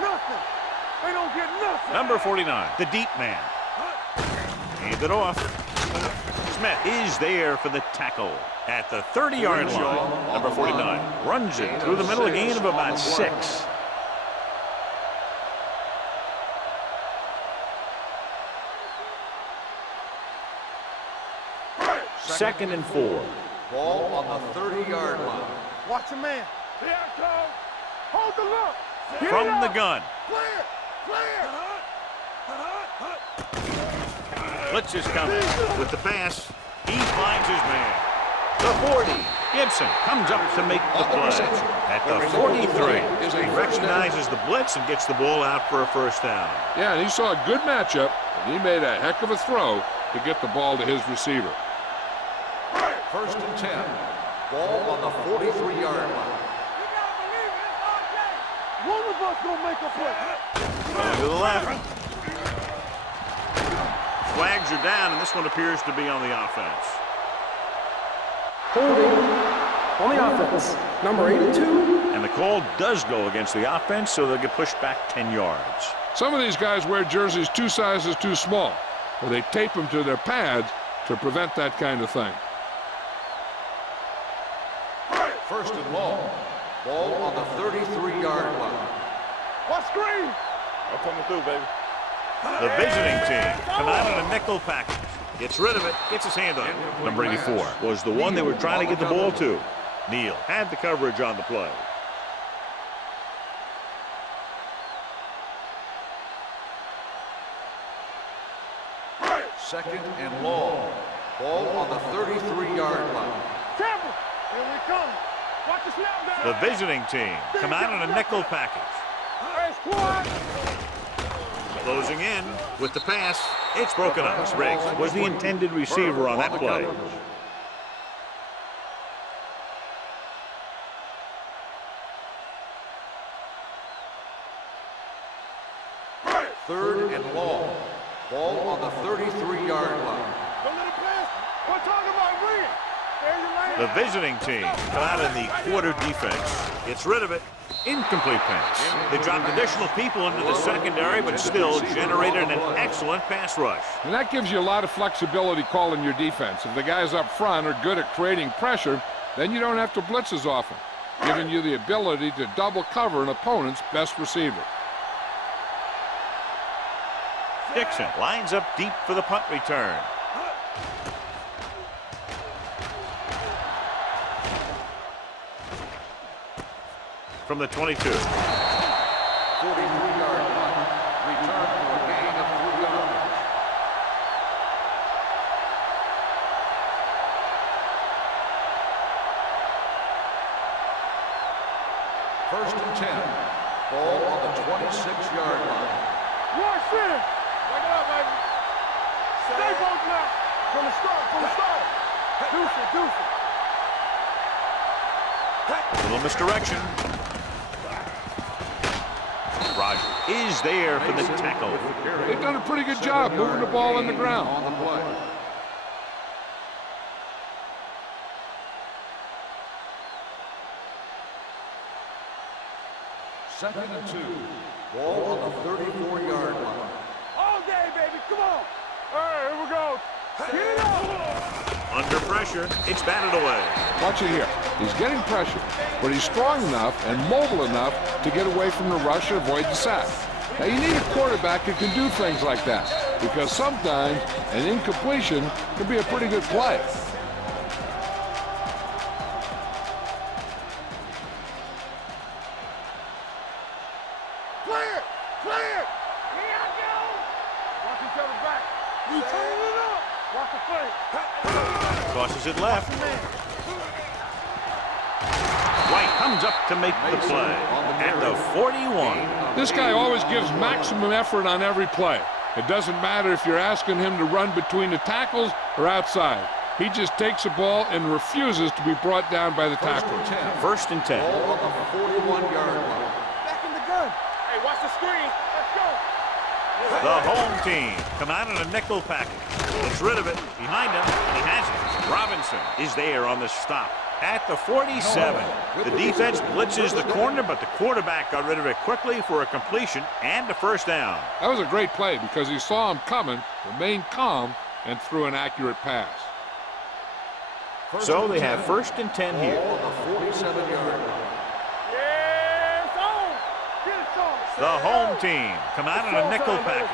Nothing. They don't get nothing. Number 49, the deep man. Hand it off. Smith is there for the tackle at the 30-yard line. Number 49 runs it through the middle, a gain of about 6. Second and 4. Ball on the 30-yard line. Watch a man. Here it comes. Hold the look. Get From it the up. gun. Clear. Clear. Blitz is coming with the pass. He finds his man. The 40. Gibson comes up to make the play. At the 43, he recognizes the blitz and gets the ball out for a first down. Yeah, and he saw a good matchup, and he made a heck of a throw to get the ball to his receiver. First and 10. Ball on the 43-yard line. One of us gonna make a play. Going to the left. Flags are down, and this one appears to be on the offense. Holding on the offense. Number 82. And the call does go against the offense, so they'll get pushed back 10 yards. Some of these guys wear jerseys 2 sizes too small, or they tape them to their pads to prevent that kind of thing. First and long. Ball on the 33-yard line. What screen? I'm coming through, baby. The visiting team come out in a nickel package. Gets rid of it, gets his hand on it. Number 84 was the one they were trying to get the ball to. Neal had the coverage on the play. Second and long. Ball on the 33-yard line. Campbell. Here we come. Watch the snap down. The visiting team come out in a nickel package. Hey, squad. Closing in with the pass. It's broken up. Riggs was the intended receiver on that play. Third and long. Ball on the 33-yard line. Don't let it pass. We're talking about win. There's your lane. The visiting team come out in the quarter defense. Gets rid of it. Incomplete pass. They dropped additional people into the secondary, but still generated an excellent pass rush. And that gives you a lot of flexibility calling your defense. If the guys up front are good at creating pressure, then you don't have to blitz as often, giving you the ability to double cover an opponent's best receiver. Dixon lines up deep for the punt return. From the 22. 43-yard line. Return for a gain of 3 yards. First and 10. Ball on the 26-yard line. Watch this. Wake it up, baby. Stay both now. From the start. From the start. Deuce it. Deuce it. Little misdirection. Roger is there for the tackle. They've done a pretty good job moving the ball in the ground. On the play. Second and 2. Ball on the 34-yard line. All day, baby. Come on. All right, here we go. Get it up. Under pressure, it's batted away. Watch it here. He's getting pressure, but he's strong enough and mobile enough to get away from the rush and avoid the sack. Now, you need a quarterback who can do things like that, because sometimes an incompletion can be a pretty good play. Clear. Clear. Here I go. Watch each other back. You turn it up. Watch the play. Tosses it left. White comes up to make the play at the 41. This guy always gives maximum effort on every play. It doesn't matter if you're asking him to run between the tackles or outside. He just takes the ball and refuses to be brought down by the tacklers. First and 10. Ball on the 41-yard line. Back in the gun. Hey, watch the screen. Let's go. The home team come out in a nickel package. Gets rid of it. Behind him, and he has it. Robinson is there on the stop at the 47. The defense blitzes the corner, but the quarterback got rid of it quickly for a completion and a first down. That was a great play because he saw him coming, remained calm, and threw an accurate pass. So they have first and 10 here. Ball on the 47-yard line. Yeah, it's on. Get it on. The home team come out in a nickel package.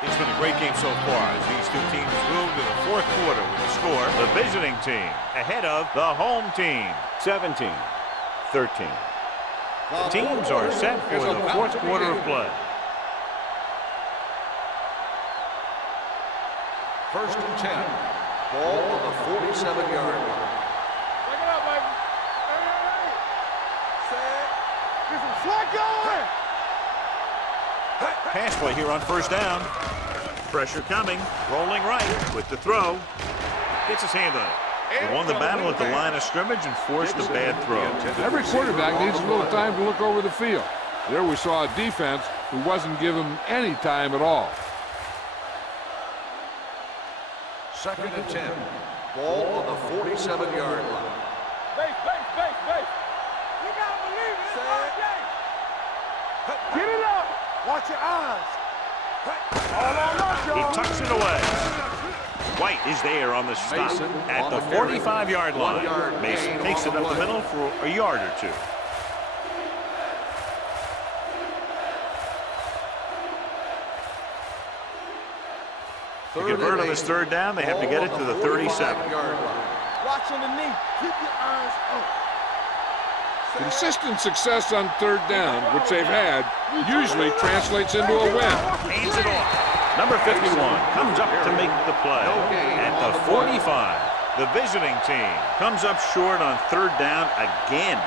It's been a great game so far as these two teams move to the fourth quarter with the score. The visiting team ahead of the home team, 17-13. The teams are set for the fourth quarter of play. First and 10. Ball on the 47-yard line. Check it out, baby. Hey. Set. Get some slack going. Pass play here on first down. Pressure coming, rolling right with the throw. Gets his hand on it. He won the battle at the line of scrimmage and forced a bad throw. Every quarterback needs a little time to look over the field. There we saw a defense who wasn't given any time at all. Second and 10. Ball on the 47-yard line. Base. You gotta believe it. It's all day. Get it up. Watch your eyes. All on us, He y'all. tucks it away. White is there on the stop Mason at on the the carry. 45-yard 1 line. yard Mason gain takes on it the up the play. middle for a yard or two. To convert on this third down, they have to get it to the 37. Watch underneath. Keep your eyes up. Consistent success on third down, which they've had, usually translates into a win. Hands it off. Number 51 comes up to make the play at the 45. The visiting team comes up short on third down again.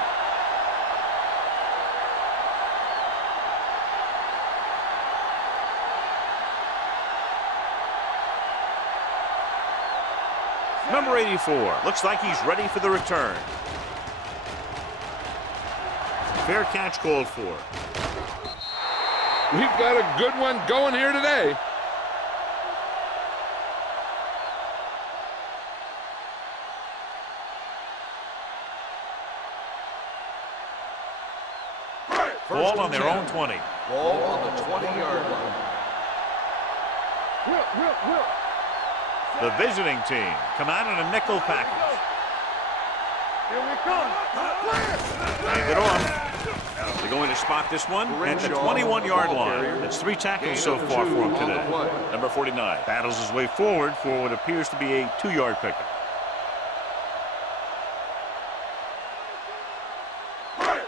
Number 84 looks like he's ready for the return. Fair catch called for. We've got a good one going here today. Ball on their own 20. Ball on the 20-yard line. Whip. The visiting team come out in a nickel package. Here we come. Hand it off. They're going to spot this one at the 21-yard line. That's 3 tackles so far for him today. Number 49 battles his way forward for what appears to be a 2-yard pickup.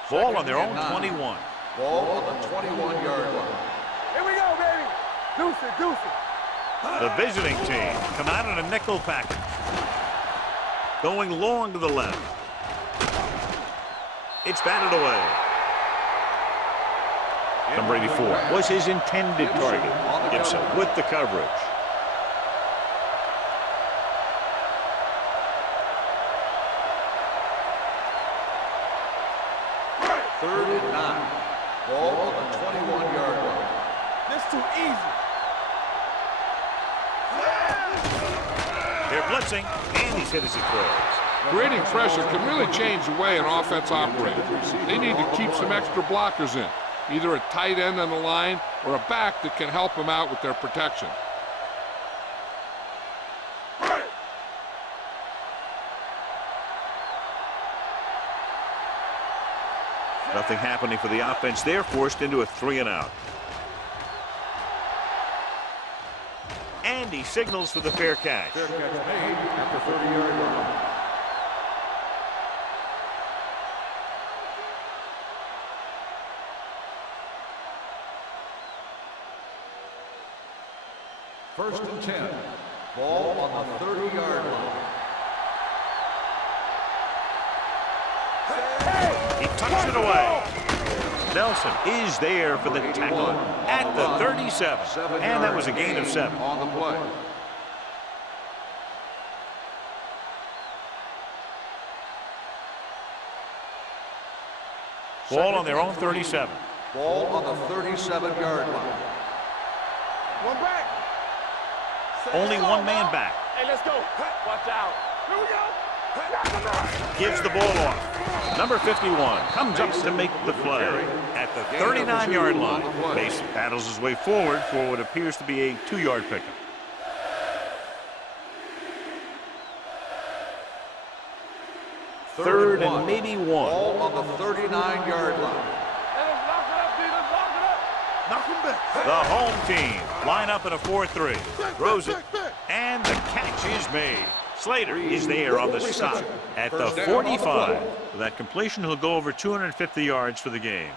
Ball on their own 21. Ball on the 21-yard line. Here we go, baby. Deuce it. The visiting team come out in a nickel package. Going long to the left. It's batted away. Number 84 was his intended target. Gibson with the coverage. 3rd and 9. Ball on the 21-yard line. This too easy. They're blitzing, and he's hit as he throws. Creating pressure can really change the way an offense operates. They need to keep some extra blockers in, either a tight end on the line or a back that can help them out with their protection. Nothing happening for the offense. They're forced into a 3-and-out. And he signals for the fair catch. Fair catch made at the 30-yard line. First and 10. Ball on the 30-yard line. He tucks it away. Nelson is there for the tackle at the 37. And that was a gain of 7. On the play. Ball on their own 37. Ball on the 37-yard line. One back. Only one man back. Hey, let's go. Watch out. Here we go. Gives the ball off. Number 51 comes up to make the play at the 39-yard line. Mason battles his way forward for what appears to be a 2-yard pickup. Third and maybe 1. Ball on the 39-yard line. Knock him back. The home team line up in a 4-3. Throws it, and the catch is made. Slater is there on the stop at the 45. With that completion, he'll go over 250 yards for the game.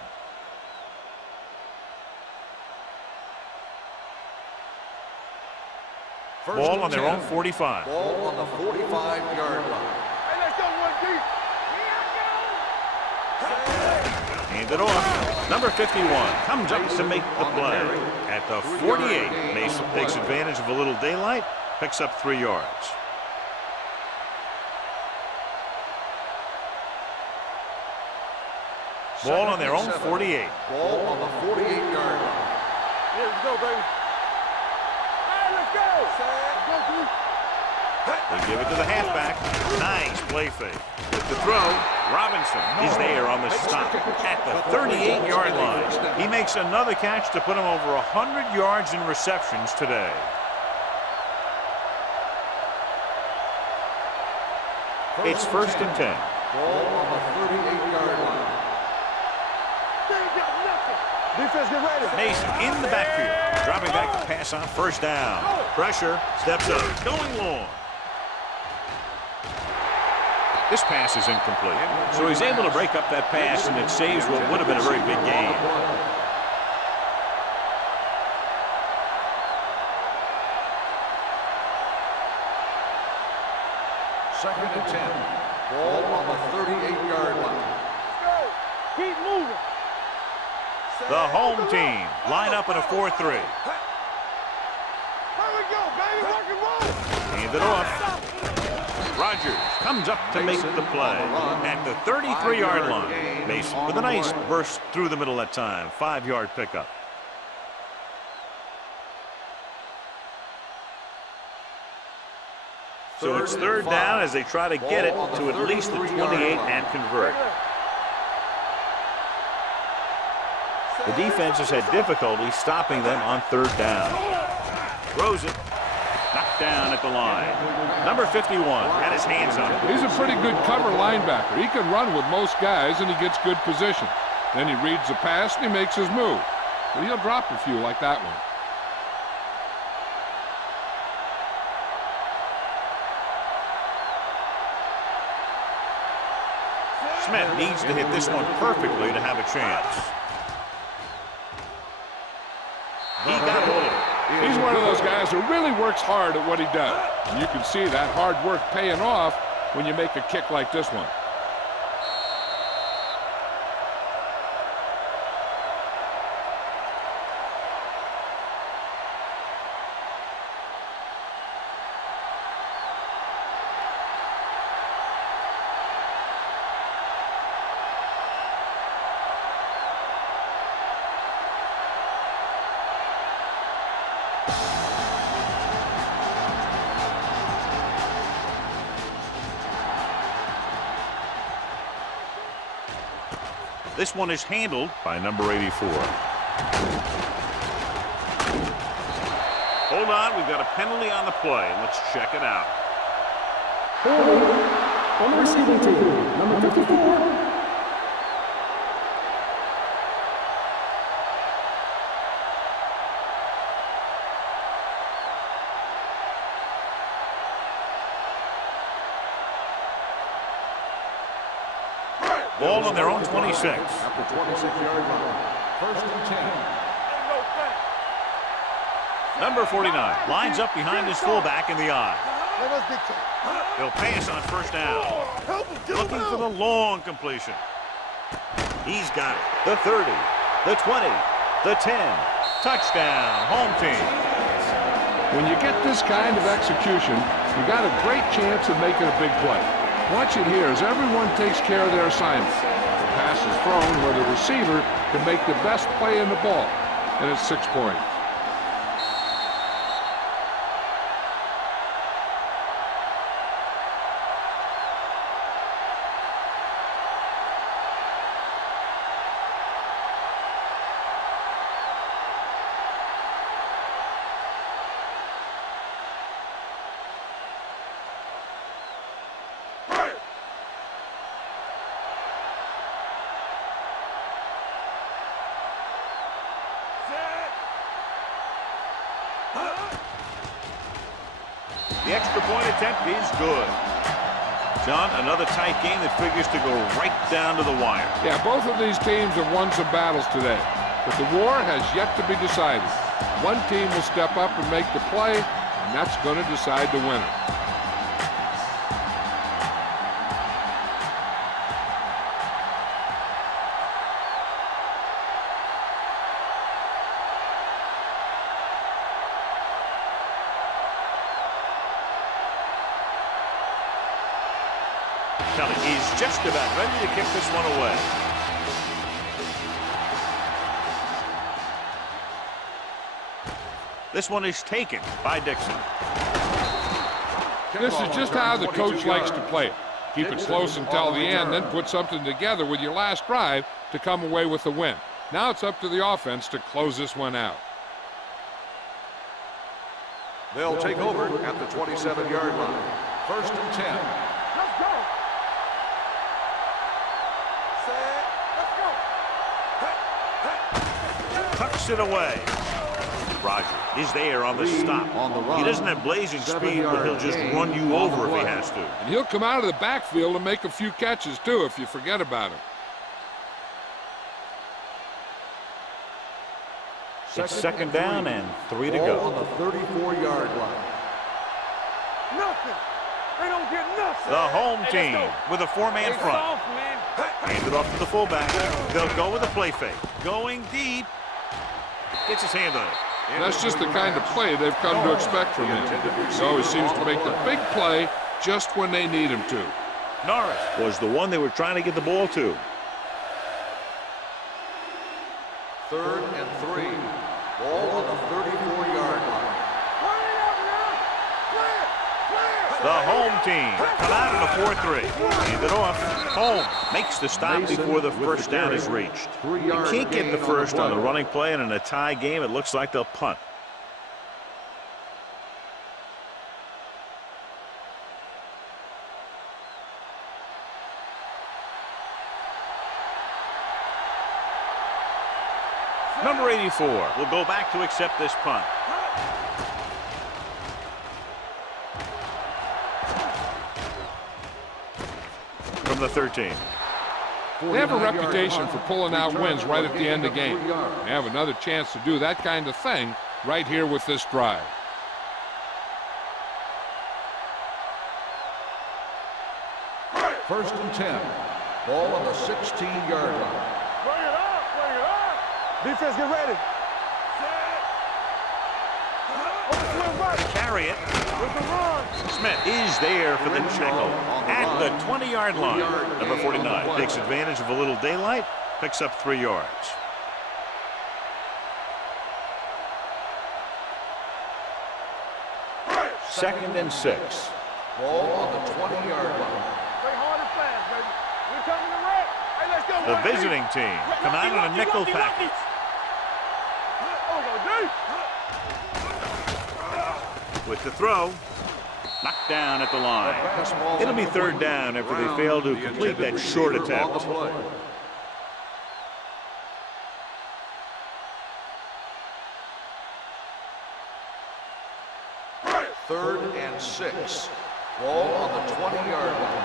Ball on their own 45. Ball on the 45-yard line. Hey, let's go one deep. Hand it off. Number 51 comes up to make the play at the 48. Mason takes advantage of a little daylight, picks up 3 yards. Ball on their own 48. Ball on the 48-yard line. Here we go, baby. Hey, let's go. They give it to the halfback. Nice play fake. With the throw, Robinson is there on the stop at the 38-yard line. He makes another catch to put him over 100 yards in receptions today. It's first and 10. Ball on the 38-yard line. Defense, get ready. Mason in the backfield, dropping back to pass on first down. Pressure, steps up, going long. This pass is incomplete, so he's able to break up that pass, and it saves what would have been a very big gain. Second and 10. Ball on the 38-yard line. Keep moving. The home team line up in a 4-3. Here we go, baby. Rock and roll. Hand it off. Rogers comes up to make the play at the 33-yard line. Mason with a nice burst through the middle that time. 5-yard pickup. So it's third down as they try to get it to at least the 28 and convert. The defense has had difficulty stopping them on third down. Throws it. Knocked down at the line. Number 51 had his hands on it. He's a pretty good cover linebacker. He can run with most guys, and he gets good position. Then he reads the pass, and he makes his move. But he'll drop a few like that one. Smith needs to hit this one perfectly to have a chance. He got hold of it. He's one of those guys who really works hard at what he does. And you can see that hard work paying off when you make a kick like this one. This one is handled by number 84. Hold on, we've got a penalty on the play. Let's check it out. Holding on the receiving team, number 54. Ball on their own 26. At the 26-yard line. First and 10. Number 49 lines up behind his fullback in the eye. He'll pass on first down. Looking for the long completion. He's got it. The 30, the 20, the 10. Touchdown, home team. When you get this kind of execution, you got a great chance of making a big play. Watch it here as everyone takes care of their assignment. The pass is thrown where the receiver can make the best play in the ball, and it's 6 points. The extra point attempt is good. John, another tight game that figures to go right down to the wire. Yeah, both of these teams have won some battles today, but the war has yet to be decided. One team will step up and make the play, and that's going to decide the winner. Kelly is just about ready to kick this one away. This one is taken by Dixon. This is just how the coach likes to play it. Keep it close until the end, then put something together with your last drive to come away with the win. Now it's up to the offense to close this one out. They'll take over at the 27-yard line. First and 10. Let's go. Tucks it away. Roger is there on the stop. On the run. He doesn't have blazing speed, but he'll just run you over if he has to. And he'll come out of the backfield and make a few catches, too, if you forget about him. It's second down and 3 to Ball go. on the 34-yard line. Nothing. They don't get nothing. The home team with a four-man front. Soft, man. Hand it off to the fullback. They'll go with a play fake. Going deep. Gets his hand on it. That's just the kind of play they've come to expect from him. He always seems to make the big play just when they need him to. Norris was the one they were trying to get the ball to. Third and 3. Ball on the 34-yard line. The home team come out in a 4-3. Hand it off. Home makes the stop before the first down is reached. You can't get the first on the running play, and in a tie game, it looks like they'll punt. Number 84 will go back to accept this punt. From the 13. They have a reputation for pulling out wins right at the end of the game. They have another chance to do that kind of thing right here with this drive. First and 10. Ball on the 16-yard line. Bring it up. Bring it up. Defense, get ready. Carry it. With the run. Smith is there for the tackle at the 20-yard line. Number 49 takes advantage of a little daylight, picks up 3 yards. Second and 6. Ball on the 20-yard line. Stay hard and fast, baby. We're coming to wreck. Hey, let's go. The visiting team come out in a nickel package. With the throw, knocked down at the line. It'll be third down after they fail to complete that short attempt. Third and 6. Ball on the 20-yard line.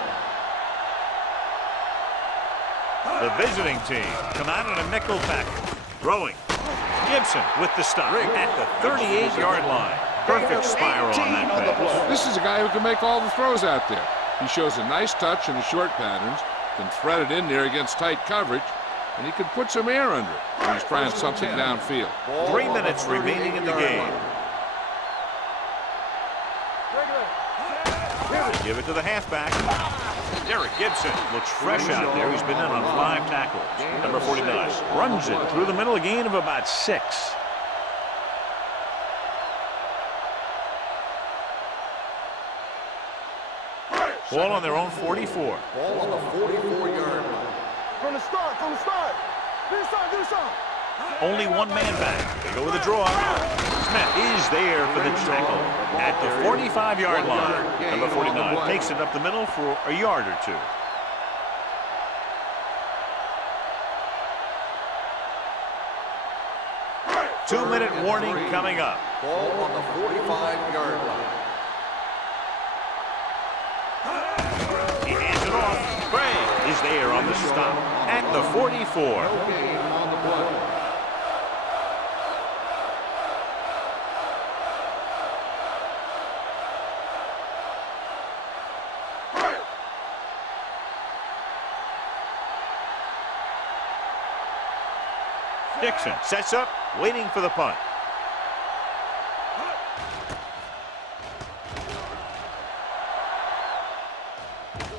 The visiting team come out in a nickel package. Throwing. Gibson with the stop at the 38-yard line. Perfect spiral on that pass. This is a guy who can make all the throws out there. He shows a nice touch in the short patterns, can thread it in there against tight coverage, and he can put some air under it when he's trying something downfield. 3 minutes remaining in the game. They give it to the halfback. Derek Gibson looks fresh out there. He's been in on 5 tackles. Number 49 runs it through the middle, a gain of about 6. Ball on their own 44. Ball on the 44-yard line. From the start. Do something. Only one man back. They go with a draw. Smith is there for the tackle at the 45-yard line. Number 49 takes it up the middle for a yard or 2. Two-minute warning coming up. Ball on the 45-yard line. He hands it off. Bray is there on the stop at the 44. No gain on the play. Dixon sets up, waiting for the punt.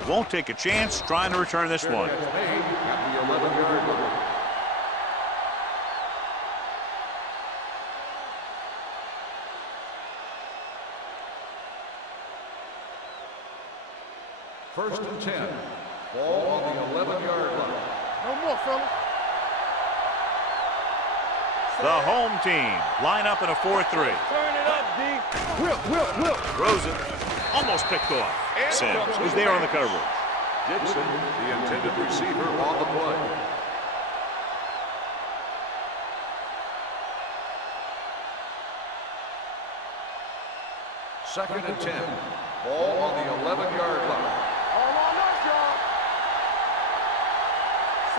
Won't take a chance trying to return this one. At the 11-yard line. First and 10. Ball on the 11-yard line. No more, fellas. The home team line up in a 4-3. Turn it up, D. Whip. Throws it. Almost picked off. Sims is there on the coverage. Dixon, the intended receiver, on the play. Second and 10. Ball on the 11-yard line. All on us, y'all.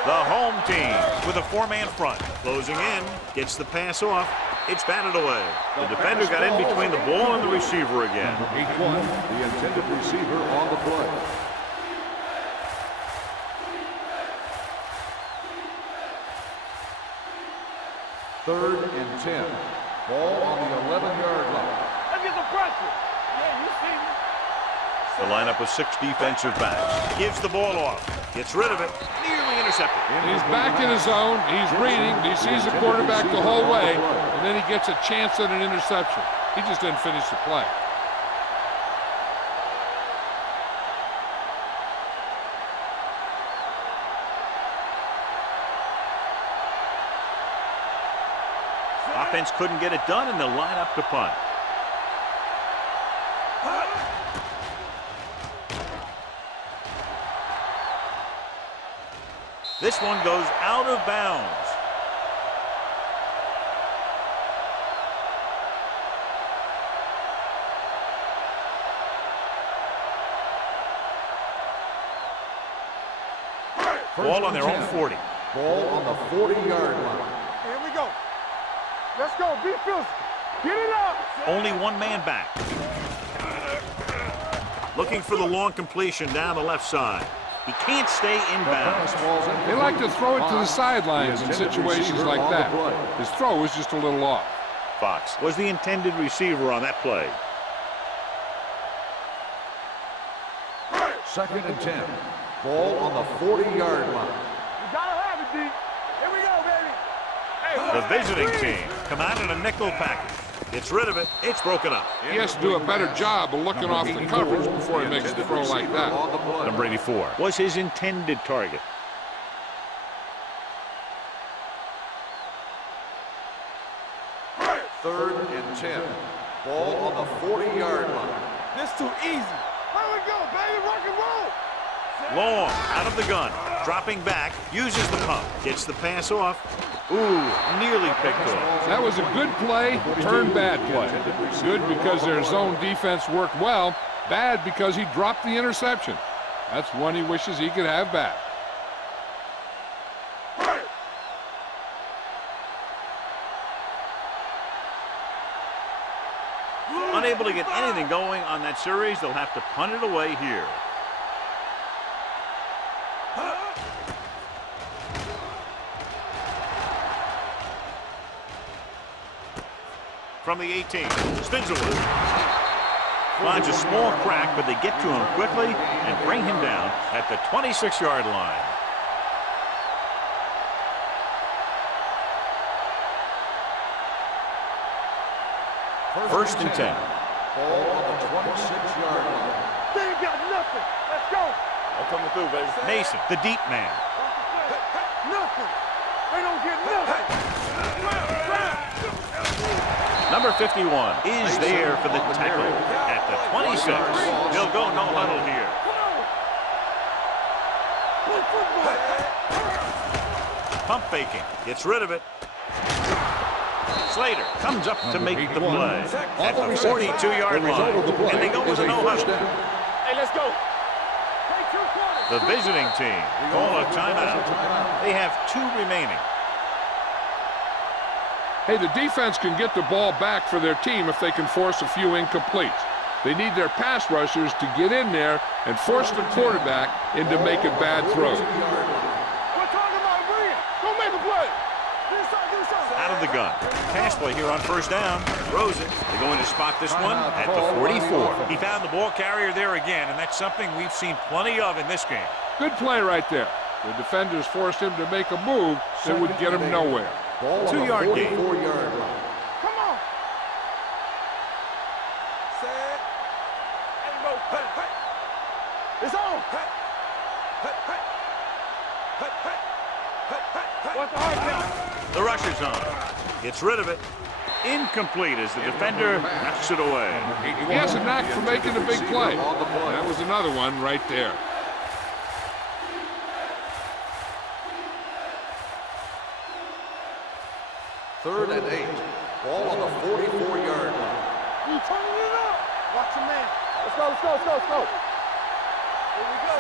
The home team with a 4-man front. Closing in. Gets the pass off. It's batted away. The defender got in between the ball and the receiver again. 8-1, the intended receiver on the play. Third and 10. Ball on the 11-yard line. Let's get some pressure. Yeah, you see me. The lineup with 6 defensive backs. Gives the ball off. Gets rid of it. Nearly intercepted. He's back in his zone. He's reading. He sees the quarterback the whole way, and then he gets a chance at an interception. He just didn't finish the play. Offense couldn't get it done, and they'll line up to punt. This one goes out of bounds. Ball on their own 40. Ball on the 40-yard line. Here we go. Let's go. Be physical. Get it up. Only one man back. Looking for the long completion down the left side. He can't stay inbounds. They like to throw it to the sidelines in situations like that. His throw was just a little off. Fox was the intended receiver on that play. Second and 10. Ball on the 40-yard line. You gotta have it, D. Here we go, baby. Hey, The visiting team come out in a nickel package. Gets rid of it. It's broken up. He has to do a better job of looking off the coverage before he makes the throw like that. Number 84 was his intended target. 3rd and 10. Ball on the 40-yard line. This too easy. Here we go, baby. Rock and roll. Long, out of the gun, dropping back, uses the pump, gets the pass off. Ooh, nearly picked off. That was a good play, turned bad play. Good because their zone defense worked well, bad because he dropped the interception. That's one he wishes he could have back. Unable to get anything going on that series, they'll have to punt it away here. From the 18, spins away. Finds a small crack, but they get to him quickly and bring him down at the 26-yard line. First and 10. Ball on the 26-yard line. They ain't got nothing. Let's go. I'm coming through, baby. Mason, the deep man. Nothing. They don't get nothing. Number 51 is there for the tackle at the 26. He'll go no huddle here. Pump faking, gets rid of it. Slater comes up to make the play at the 42-yard line, and they go with a no huddle. Hey, let's go. The visiting team call a timeout. They have 2 remaining. Hey, the defense can get the ball back for their team if they can force a few incompletes. They need their pass rushers to get in there and force the quarterback into making bad throws. We're talking about Bria. Go make a play. Out of the gun. Pass play here on first down. Throws it. They're going to spot this one at the 44. He found the ball carrier there again, and that's something we've seen plenty of in this game. Good play right there. The defenders forced him to make a move that would get him nowhere. 2-yard gain. 44-yard line. Come on. Set. Hey, Mo. Hey, hey. It's on. Hey. Hey, hey. Hey, hey. Hey, hey, hey. What's the hard count? The rusher's on. Gets rid of it. Incomplete as the defender knocks it away. He has a knack for making a big play. That was another one right there. Third and 8. Ball on the 44-yard line. You turning it up. Watch your man. Let's go, let's go, let's go, let's go. Here we go.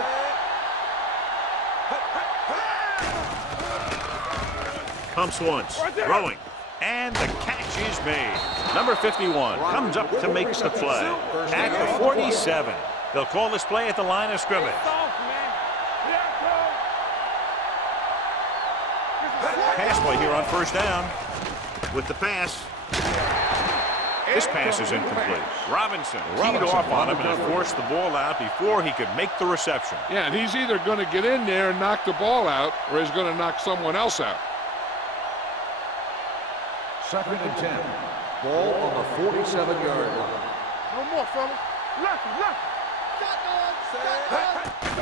Pumps once. Throwing. And the catch is made. Number 51 comes up to make the play at the 47. They'll call this play at the line of scrimmage. Pass play here on first down. With the pass. This pass is incomplete. Robinson teed off on him and forced the ball out before he could make the reception. Yeah, and he's either going to get in there and knock the ball out, or he's going to knock someone else out. Second and 10. Ball on the 47-yard line. No more, fellas. Left, left.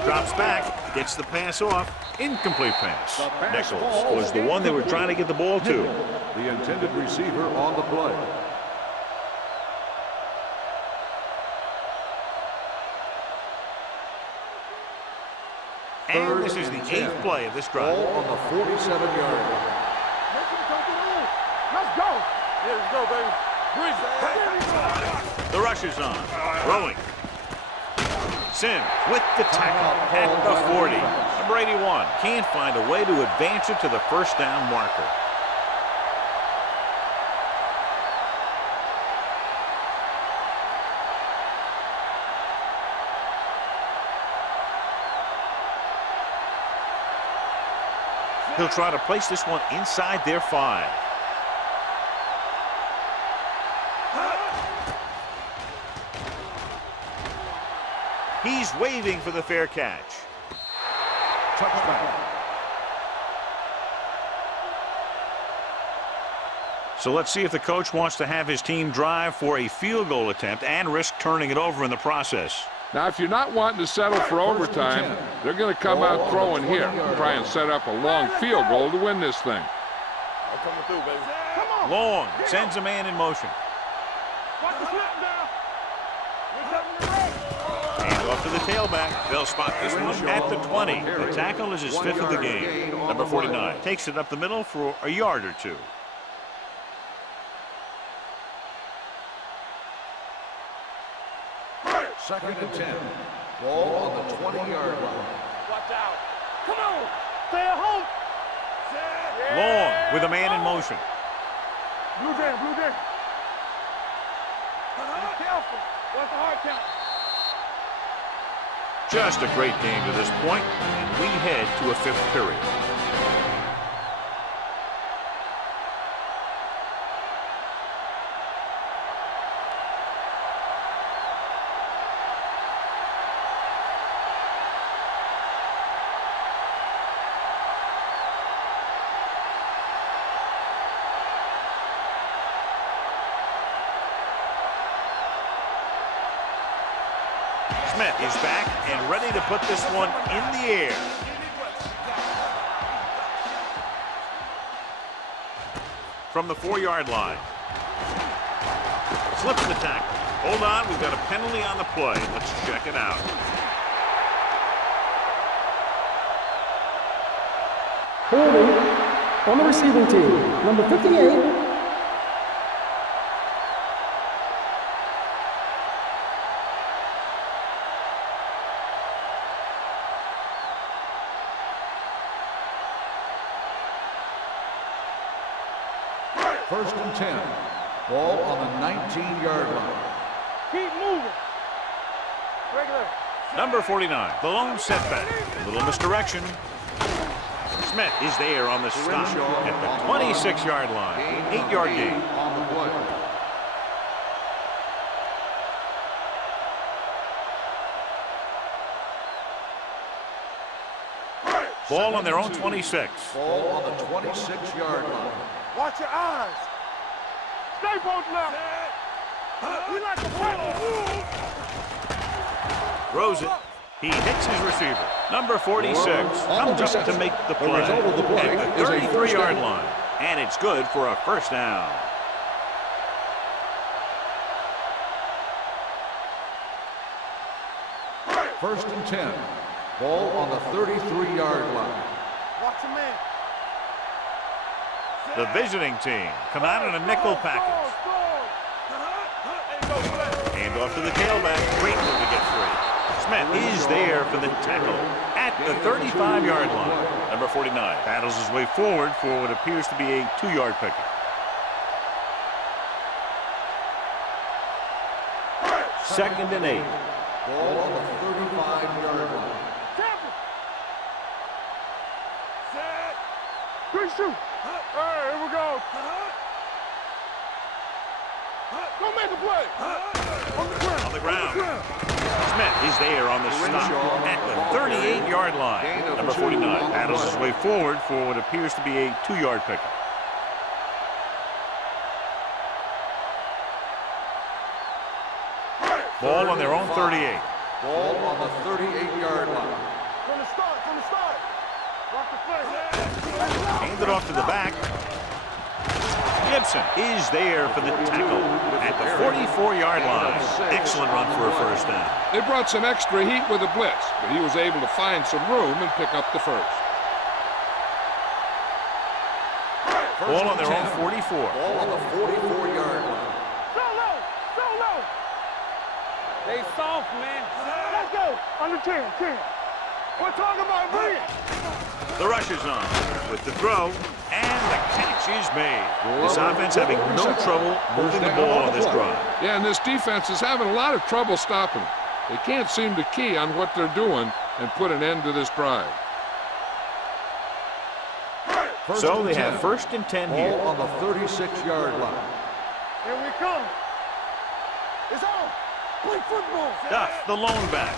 Drops back, gets the pass off. Incomplete pass. Nichols was the one they were trying to get the ball to. The intended receiver on the play. And this is the 8th play of this drive. Ball on the 47-yard line. Let's go. Yeah, let's go, baby. Breathe. The rush is on. Throwing. Sims with the tackle at the 40. Number 81 can't find a way to advance it to the first down marker. He'll try to place this one inside their 5. He's waving for the fair catch. Touchdown. So let's see if the coach wants to have his team drive for a field goal attempt and risk turning it over in the process. Now, if you're not wanting to settle for overtime, they're going to come out throwing here, try and set up a long field goal to win this thing. I'm coming through, baby. Come on. Long sends a man in motion. Watch the snap down. We're covering the right. And off to the tailback. They'll spot this one at the 20. The tackle is his 5th of the game. Number 49 takes it up the middle for a yard or 2. Second and 10. Ball on the 20-yard line. Watch out. Come on. Stay at home. Long with a man in motion. Blue jam, blue jam. Be careful. What's the hard count? Just a great game to this point, and we head to a 5th period. Smith is back and ready to put this one in the air. From the 4-yard line. Slips the tackle. Hold on, we've got a penalty on the play. Let's check it out. Holding on the receiving team, number 58. First and 10. Ball on the 19-yard line. Keep moving. Regular. Number 49, the lone setback. A little misdirection. Smith is there on the stop at the 26-yard line. 8-yard gain. On the play. Ball on their own 26. Ball on the 26-yard line. Watch your eyes. Stay both left. We like to fight. Throws it. He hits his receiver. Number 46 comes up to make the play at the 33-yard line. And it's good for a first down. First and 10. Ball on the 33-yard line. Watch your man. The visiting team come out in a nickel package. And off to the tailback. Great move to get free. Smith is there for the tackle at the 35-yard line. Number 49 battles his way forward for what appears to be a 2-yard pickup. Second and 8. Ball on the 35-yard line. Good shoot. Hey, here we go. Go make a play. On the ground. On the ground. Smith is there on the stop at the 38-yard line. Number 49 battles his way forward for what appears to be a 2-yard pickup. Ball on their own 38. Ball on the 38-yard line. From the start. Rock the play. Hand it off to the back. Gibson is there for the tackle at the 44-yard line. Excellent run for a first down. They brought some extra heat with a blitz, but he was able to find some room and pick up the first. Ball on their own 44. Ball on the 44-yard line. So low. They soft, man. Let's go. Under 10. We're talking about brilliant. The rush is on with the throw, and the catch is made. This offense having no trouble moving the ball on this drive. Yeah, and this defense is having a lot of trouble stopping them. They can't seem to key on what they're doing and put an end to this drive. So they have first and 10 here. Ball on the 36-yard line. Here we come. It's on. Play football. Duff, the lone back.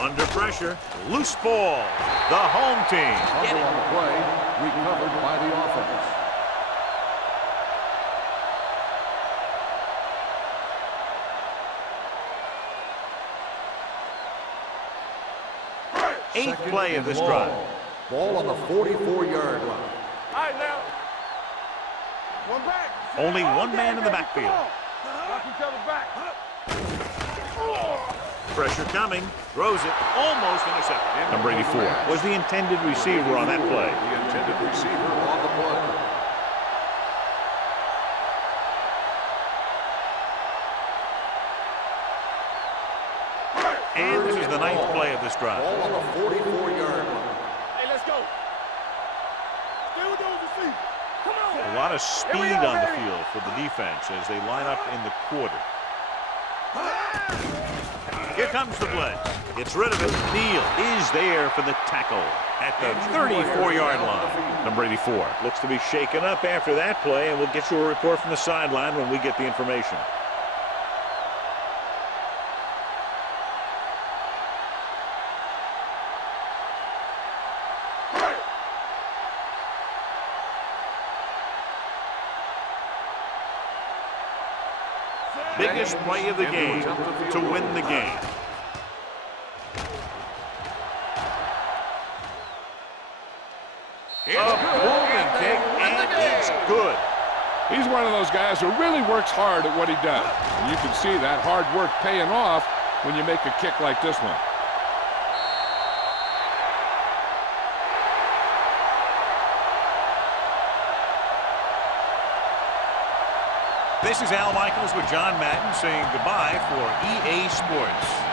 Under pressure, loose ball. The home team. Fumble on the play, recovered by the offense. Eighth play of this drive. Ball on the 44-yard line. All right, now. One back. Only one man in the backfield. Watch each other back. Pressure coming. Throws it. Almost intercepted. Number 84 was the intended receiver on that play. The intended receiver on the play. And this is the ninth play of this drive. Ball on the 44-yard line. Hey, let's go. Stay with those receivers. Come on. A lot of speed on the field for the defense as they line up in the quarter. Here comes the blitz. Gets rid of it. Neal is there for the tackle at the 34-yard line. Number 84 looks to be shaken up after that play, and we'll get you a report from the sideline when we get the information. Biggest play of the game to win the game. A booming kick, and it's good. He's one of those guys who really works hard at what he does. And you can see that hard work paying off when you make a kick like this one. This is Al Michaels with John Madden saying goodbye for EA Sports.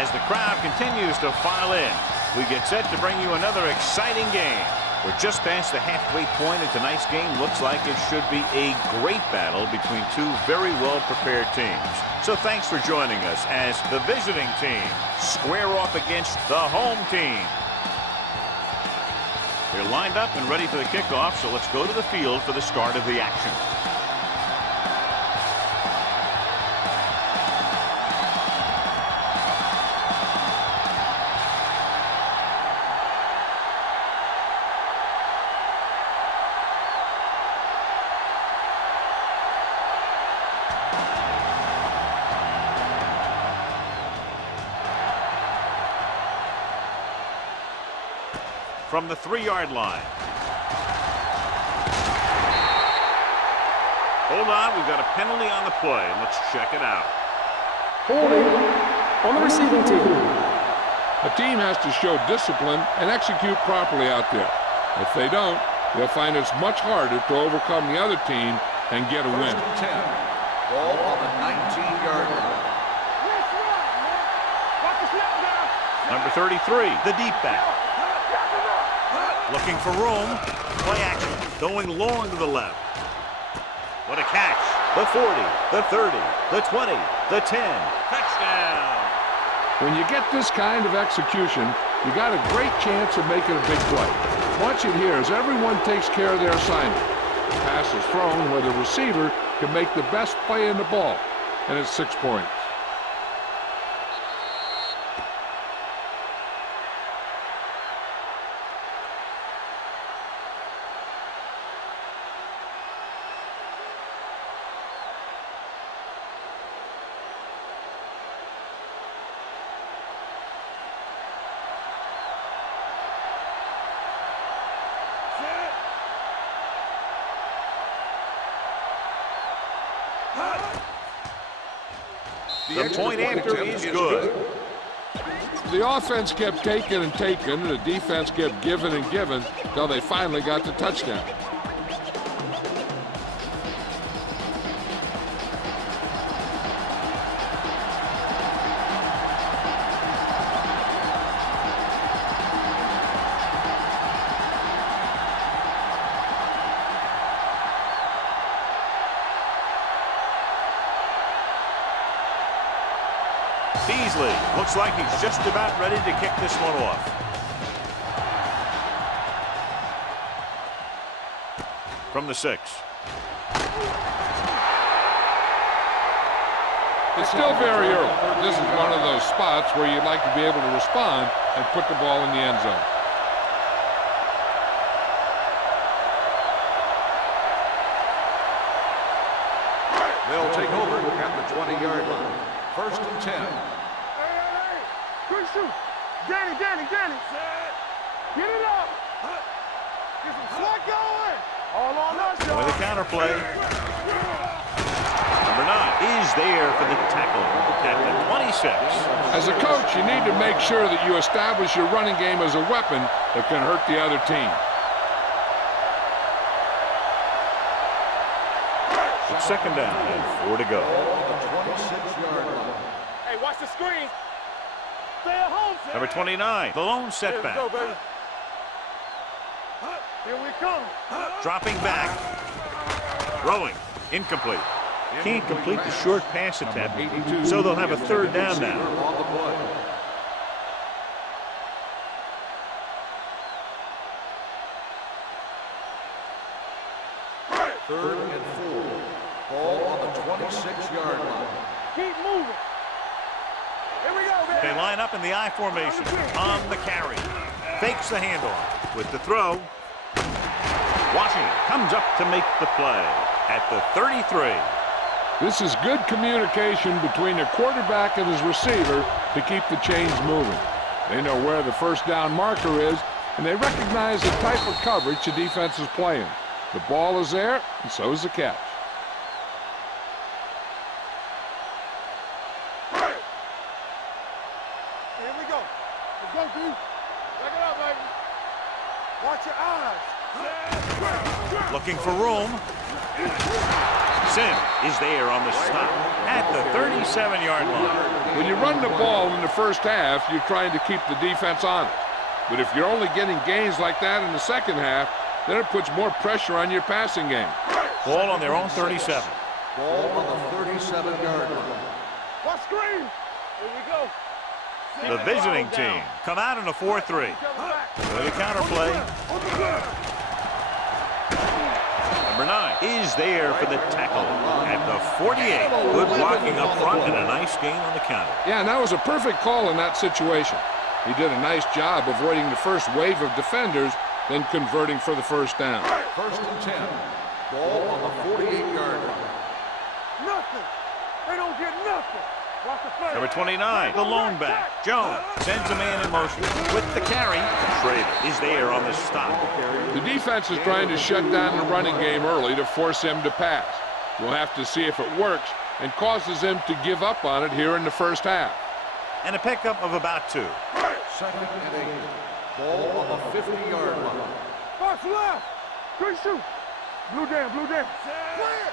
As the crowd continues to file in, we get set to bring you another exciting game. We're just past the halfway point, and tonight's game looks like it should be a great battle between two very well-prepared teams. So thanks for joining us as the visiting team square off against the home team. They're lined up and ready for the kickoff, so let's go to the field for the start of the action. From the 3-yard line. Hold on, we've got a penalty on the play. Let's check it out. Holding on the receiving team. A team has to show discipline and execute properly out there. If they don't, they'll find it's much harder to overcome the other team and get a win. 10. Ball on the 19-yard line. Number 33, the deep back. Looking for room. Play action. Going long to the left. What a catch. The 40, the 30, the 20, the 10. Touchdown. When you get this kind of execution, you got a great chance of making a big play. Watch it here as everyone takes care of their assignment. The pass is thrown where the receiver can make the best play in the ball, and it's 6 points. The point after is good. The offense kept taking and taking, and the defense kept giving and giving until they finally got the touchdown. Beasley looks like he's just about ready to kick this one off. From the 6. It's still very early. This is one of those spots where you'd like to be able to respond and put the ball in the end zone. They'll take over at the 20-yard line. First and 10. Hey. Good shoot. Danny. Get it up. Get some slack going. All on us, y'all. With a counter play. Number 9 is there for the tackle at the 26. As a coach, you need to make sure that you establish your running game as a weapon that can hurt the other team. It's second down and 4 to go. Hey, watch the screen. Stay at home, sir. Number 29, the lone setback. Here we go, baby. Here we come. Dropping back. Throwing. Incomplete. Can't complete the short pass attempt, so they'll have a third down now. On the play. Third and 4. Ball on the 26-yard line. Keep moving. Here we go, baby. They line up in the I formation on the carry. Fakes the handoff with the throw. Washington comes up to make the play at the 33. This is good communication between the quarterback and his receiver to keep the chains moving. They know where the first down marker is, and they recognize the type of coverage the defense is playing. The ball is there, and so is the catch. Here we go. Let's go, dude. Check it out, baby. Watch your eyes. Looking for room. Sim is there on the stop at the 37-yard line. When you run the ball in the first half, you're trying to keep the defense honest. But if you're only getting gains like that in the second half, then it puts more pressure on your passing game. Ball on their own 37. Ball on the 37-yard line. Watch screen. Here we go. The visiting team come out in a 4-3. With a counter play. Number 9 is there for the tackle at the 48. Good blocking up front and a nice gain on the counter. Yeah, and that was a perfect call in that situation. He did a nice job avoiding the first wave of defenders, then converting for the first down. First and 10. Ball on the 48-yard line. Nothing. They don't get nothing. Watch the play. Number 29, the lone back. Jones sends a man in motion with the carry. Schrader is there on the stop. The defense is trying to shut down the running game early to force him to pass. We'll have to see if it works and causes him to give up on it here in the first half. And a pickup of about 2. Second and 8. Ball on the 50-yard line. Watch left. Good shoot. Blue down. Clear.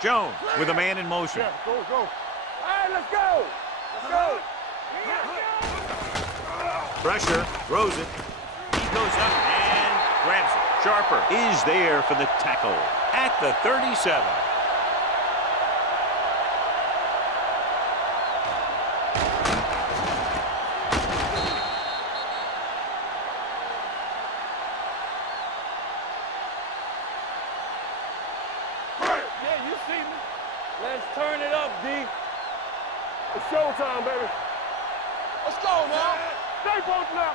Jones with a man in motion. Yeah, go. All right, let's go. Let's go. Pressure, throws it. He goes up and grabs it. Sharper is there for the tackle at the 37. Yeah, you see me. Let's turn it up, D. It's showtime, baby. Let's go now. Stay both now.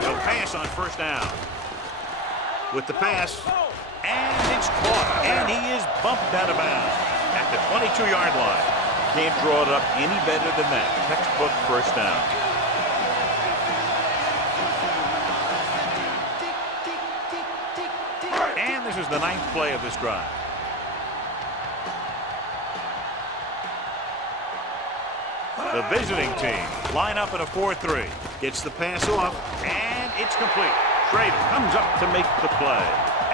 The pass on first down. With the pass, and it's caught, and he is bumped out of bounds at the 22-yard line. Can't draw it up any better than that. Textbook first down. And this is the 9th play of this drive. The visiting team line up in a 4-3. Gets the pass off, and it's complete. Schrader comes up to make the play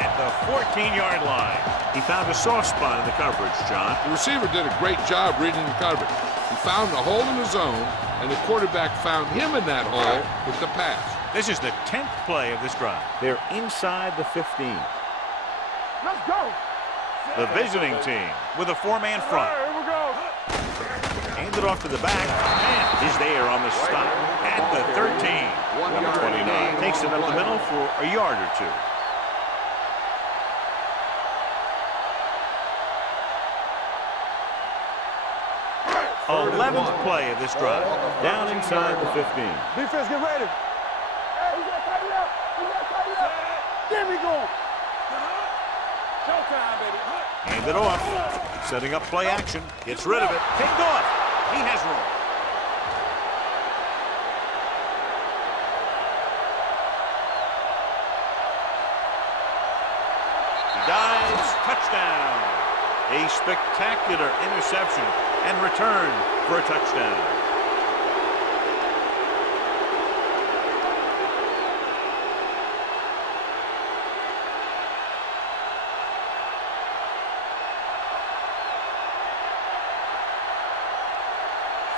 at the 14-yard line. He found a soft spot in the coverage, John. The receiver did a great job reading the coverage. He found a hole in the zone, and the quarterback found him in that hole with the pass. This is the 10th play of this drive. They're inside the 15. Let's go. The visiting team with a 4-man front. All right, here we go. Handed off to the back, and is there on the stop at the 13. Number 29 takes it up the middle for a yard or two. The 11th play of this drive, down inside the 15. Defense, get ready. Hey, he's gonna tighten up. He's gonna tighten up. There we go. Showtime, baby. Hand it off. Setting up play action. Gets rid of it. Picked off. He has room. He dives. Touchdown. A spectacular interception and return for a touchdown.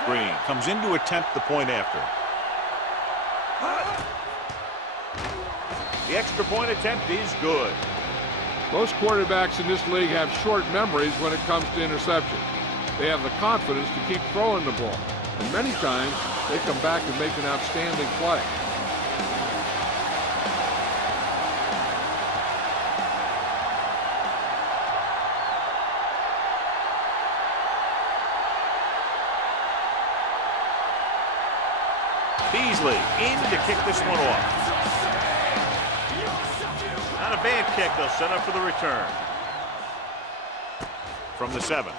Green comes in to attempt the point after. The extra point attempt is good. Most quarterbacks in this league have short memories when it comes to interception. They have the confidence to keep throwing the ball, and many times they come back and make an outstanding play. Beasley in to kick this one off. Not a bad kick. They'll set up for the return. From the 7.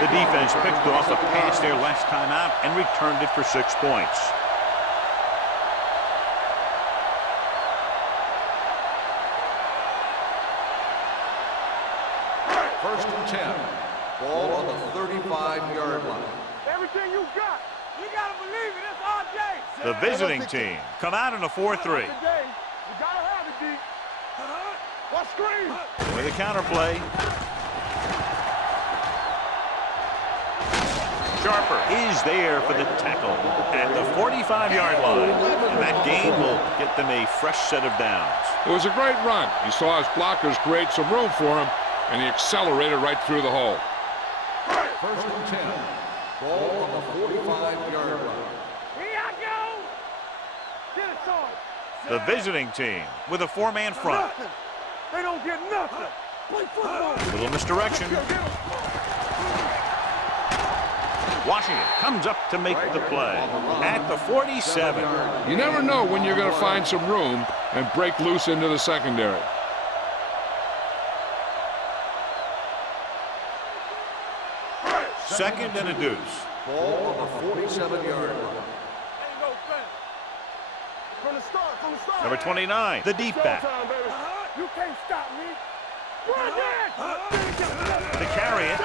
The defense picked off a pass there last time out and returned it for 6 points. First and 10. Ball on the 35-yard line. Everything you got. You gotta believe it. It's our day. The visiting team come out in a 4-3. Today, you gotta have it, D. What screen? With a counter play. Sharper is there for the tackle at the 45-yard line. And that gain will get them a fresh set of downs. It was a great run. He saw his blockers create some room for him, and he accelerated right through the hole. First and 10. Ball on the 45-yard line. Here I go. Get it, Sarge. The visiting team with a 4-man front. Nothing. They don't get nothing. Play football. Little misdirection. Washington comes up to make the play at the 47. You never know when you're going to find some room and break loose into the secondary. Second and a deuce. Ball on the 47-yard line. From the start, from the start. Number 29, the deep back. Showtime, baby. You can't stop me. Run it! To carry it.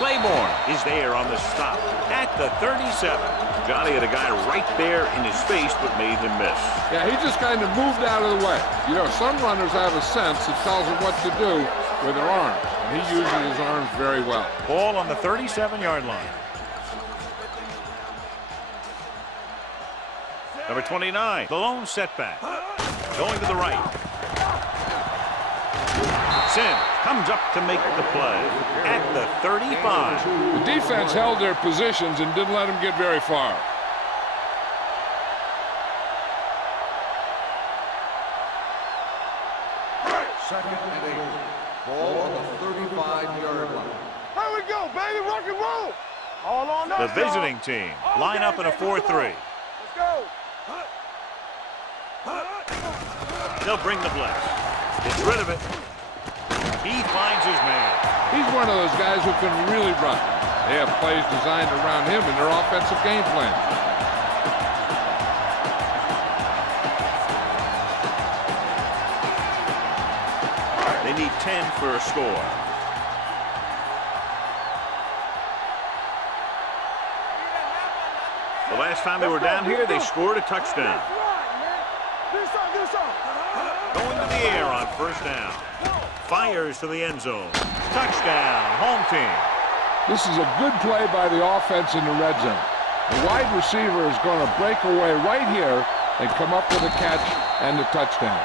Claiborne is there on the stop at the 37. Johnny had a guy right there in his face but made him miss. Yeah, he just kind of moved out of the way. You know, some runners have a sense that tells them what to do with their arms. And he uses his arms very well. Ball on the 37-yard line. Number 29, the lone setback. Going to the right. Sin comes up to make the play at the 35. The defense held their positions and didn't let them get very far. Second and 8. Ball on the 35-yard line. Here we go, baby. Rock and roll. All on us, The visiting team line up in a 4-3. Let's go. They'll bring the blitz. Gets rid of it. He finds his man. He's one of those guys who can really run. They have plays designed around him in their offensive game plan. They need 10 for a score. last time they were down here, they scored a touchdown. Going to the air on first down. Fires to the end zone. Touchdown, home team. This is a good play by the offense in the red zone. The wide receiver is going to break away right here and come up with a catch and the touchdown.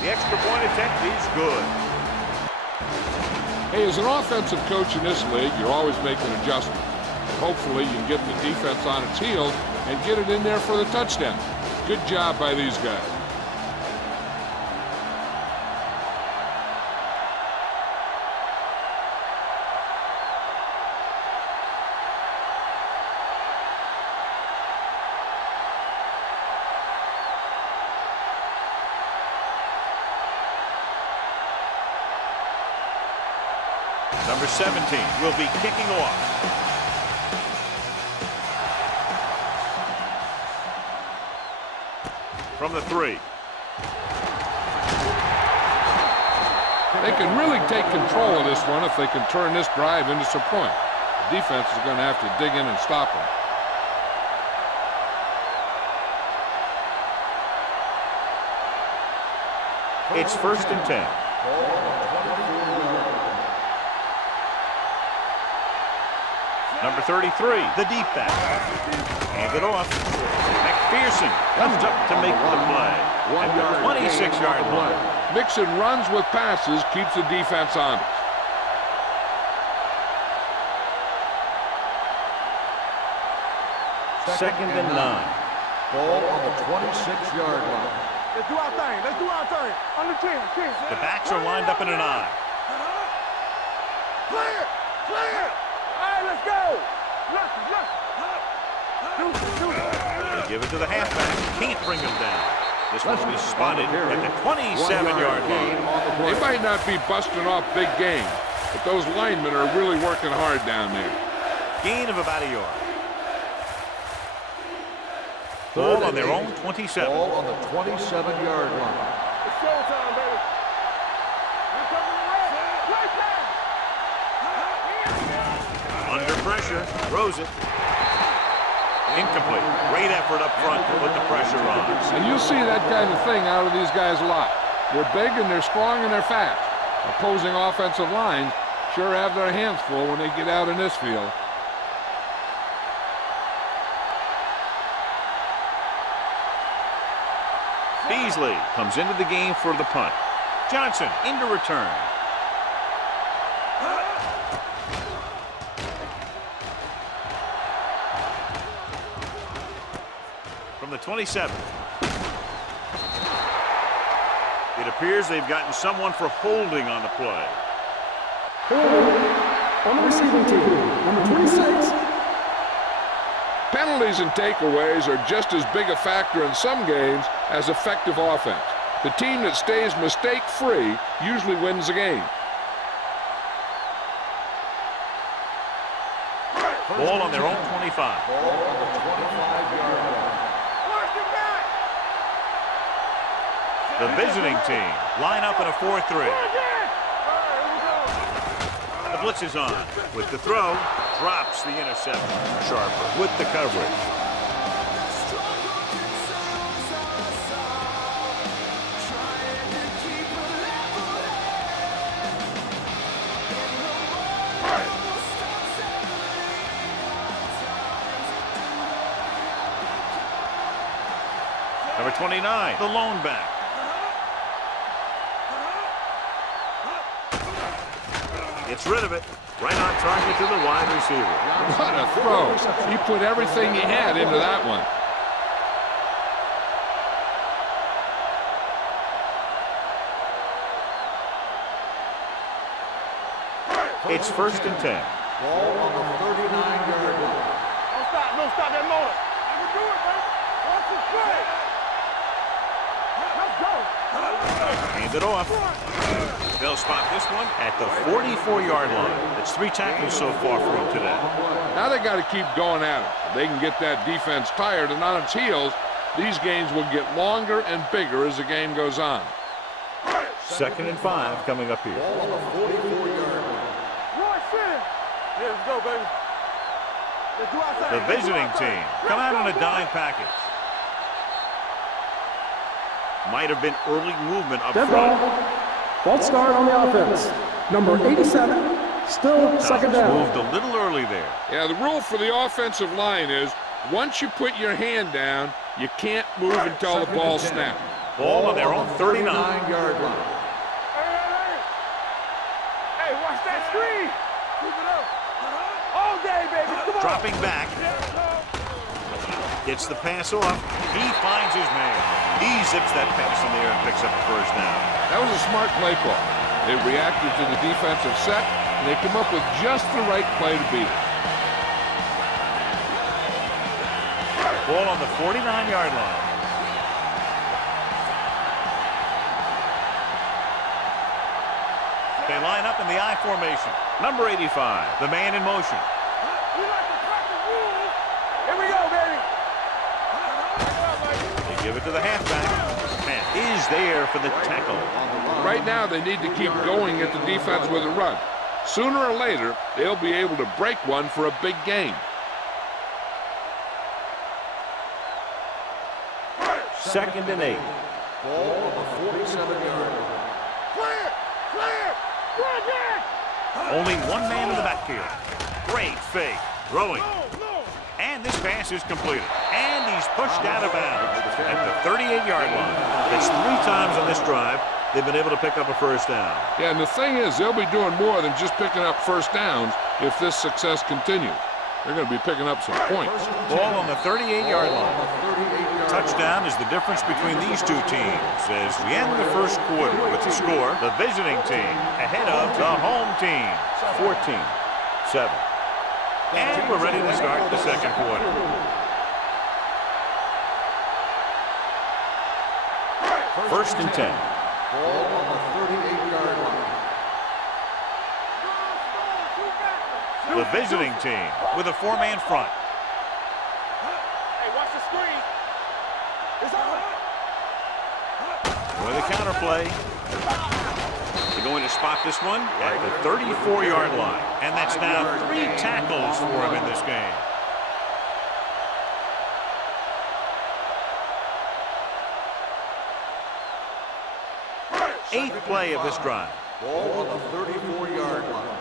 The extra point attempt is good. Hey, as an offensive coach in this league, you're always making adjustments. Hopefully, you can get the defense on its heels and get it in there for the touchdown. Good job by these guys. Number 17 will be kicking off. From the 3. They can really take control of this one if they can turn this drive into some points. The defense is going to have to dig in and stop them. It's first and 10. Number 33, the deep back. Hand it off. McPherson comes up to make the play at the 26-yard line. Mixing runs with passes keeps the defense honest. Second and 9. Ball on the 26-yard line. Let's do our thing. Let's do our thing. On the 10. The backs are lined up in an eye. Clear! Clear! All right, let's go! They give it to the halfback. Can't bring him down. This one will be spotted at the 27-yard line. They might not be busting off big game, but those linemen are really working hard down there. Gain of about a yard. Ball on their own 27. Ball on the 27-yard line. It's showtime, baby. We're coming Under pressure, throws it. Incomplete. Great effort up front to put the pressure on. And you see that kind of thing out of these guys a lot. They're big and they're strong and they're fast. Opposing offensive lines sure have their hands full when they get out in this field. Beasley comes into the game for the punt. Johnson into return. From the 27. It appears they've gotten someone for holding on the play. Holding on the receiving team, number 26. Penalties and takeaways are just as big a factor in some games as effective offense. The team that stays mistake-free usually wins the game. Ball on their own 25. Ball on the 25-yard line. The visiting team line up in a 4-3. The blitz is on. With the throw, drops the interception. Sharper with the coverage. Number 29, the lone back. Gets rid of it. Right on target to the wide receiver. What a throw. He put everything he had into that one. It's first and 10. Ball on the 39-yard line. Don't stop that motor. I can do it, baby. Watch the play. Hand it off. They'll spot this one at the 44-yard line. It's 3 tackles so far for him today. Now they got to keep going at it. If they can get that defense tired and on its heels, these games will get longer and bigger as the game goes on. 2nd and 5 coming up here. Ball on the 44-yard line. Yeah, let's go, baby. Let's go outside. The visiting team come out on a dime package. Might have been early movement up Dead front. ball. False start on the offense. Number 87, still second down. Moved a little early there. Yeah, the rule for the offensive line is once you put your hand down, you can't move until the ball snaps. Ball on their own 39-yard line. Hey, watch that screen. Keep it up. All day, baby. Come on. Dropping back. Gets the pass off. He finds his man. He zips that pass in the air and picks up the first down. That was a smart play call. They reacted to the defensive set, and they came up with just the right play to beat it. Ball on the 49-yard line. They line up in the I formation. Number 85, the man in motion. We like to crack the rules. Here we go, baby. They give it to the halfback. And is there for the tackle. Right now, they need to keep going at the defense with a run. Sooner or later, they'll be able to break one for a big gain. 2nd and 8. Ball on the 47-yard line. Clear. Clear. Only one man in the backfield. Great fake. Throwing. And this pass is completed. And he's pushed out of bounds at the 38-yard line. That's 3 times on this drive they've been able to pick up a first down. Yeah, and the thing is, they'll be doing more than just picking up first downs if this success continues. They're going to be picking up some points. Ball on the 38-yard line. Touchdown is the difference between these two teams as we end the first quarter with the score. The visiting team ahead of the home team. 14-7. And we're ready to start the second quarter. First and 10. Ball on the 38-yard line. The visiting team with a 4-man front. Hey, watch the screen. It's on. With a counter play. They're going to spot this one at the 34-yard line. And that's now 3 tackles for him in this game. Eighth play of this drive. Ball on the 34-yard line.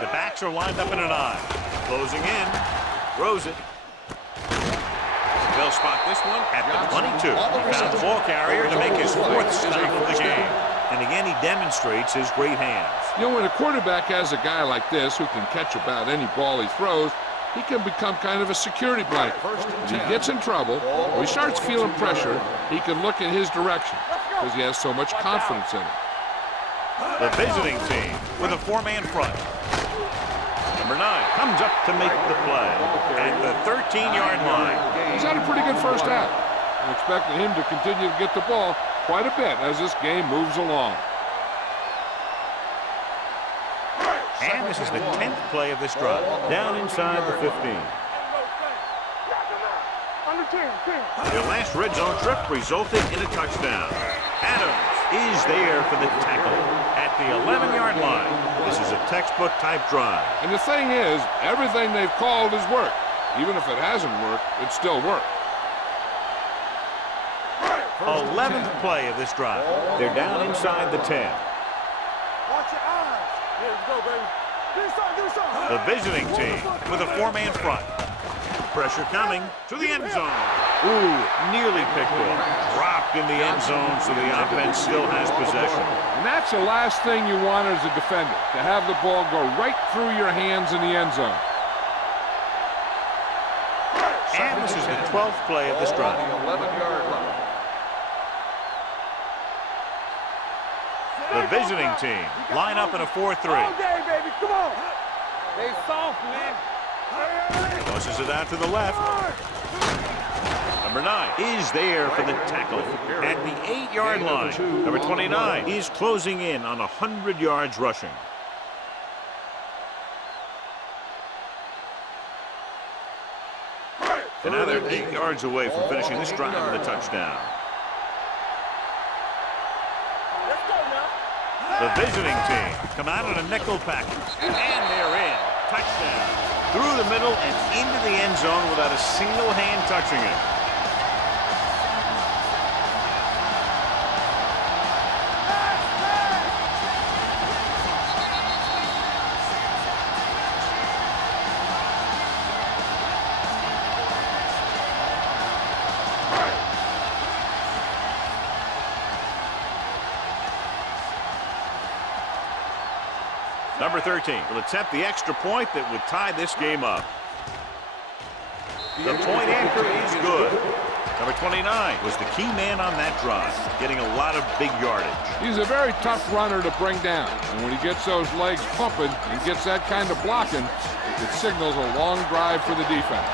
The backs are lined up in an I. Closing in. Throws it. They'll spot this one at the 22. He found the ball carrier to make his 4th stop of the game. And again, he demonstrates his great hands. You know, when a quarterback has a guy like this who can catch about any ball he throws, he can become kind of a security blanket. If he gets in trouble, or he starts feeling pressure, he can look in his direction because he has so much confidence in it. The visiting team with a 4-man front. Number 9 comes up to make the play at the 13-yard line. He's had a pretty good first half. I'm expecting him to continue to get the ball quite a bit as this game moves along. And this is the 10th play of this drive. Down inside the 15. Their last red zone trip resulted in a touchdown. Adams is there for the tackle at the 11-yard line. This is a textbook type drive. And the thing is, everything they've called has worked. Even if it hasn't worked, it still worked. 11th play of this drive. They're down inside the 10. Watch your eyes. Here we go, baby. Do something. The visiting team with a 4-man front. Pressure coming to the end zone. Ooh, nearly picked off. Dropped in the end zone, so the offense still has possession. And that's the last thing you want as a defender, to have the ball go right through your hands in the end zone. And this is the 12th play of this drive. 11-yard line. The visiting team line up in a 4-3. All day, baby. Come on. They soft, man. Tosses it out to the left. Number Number 9 is there for the tackle at the 8-yard line. Number 29 is closing in on 100 yards rushing. And now they're 8 yards away from finishing this drive with a touchdown. The visiting team come out in a nickel package, and they're in. Touchdown. Through the middle and into the end zone without a single hand touching it. Number 13 will attempt the extra point that would tie this game up. The point after is good. Number 29 was the key man on that drive, getting a lot of big yardage. He's a very tough runner to bring down. And when he gets those legs pumping and gets that kind of blocking, it signals a long drive for the defense.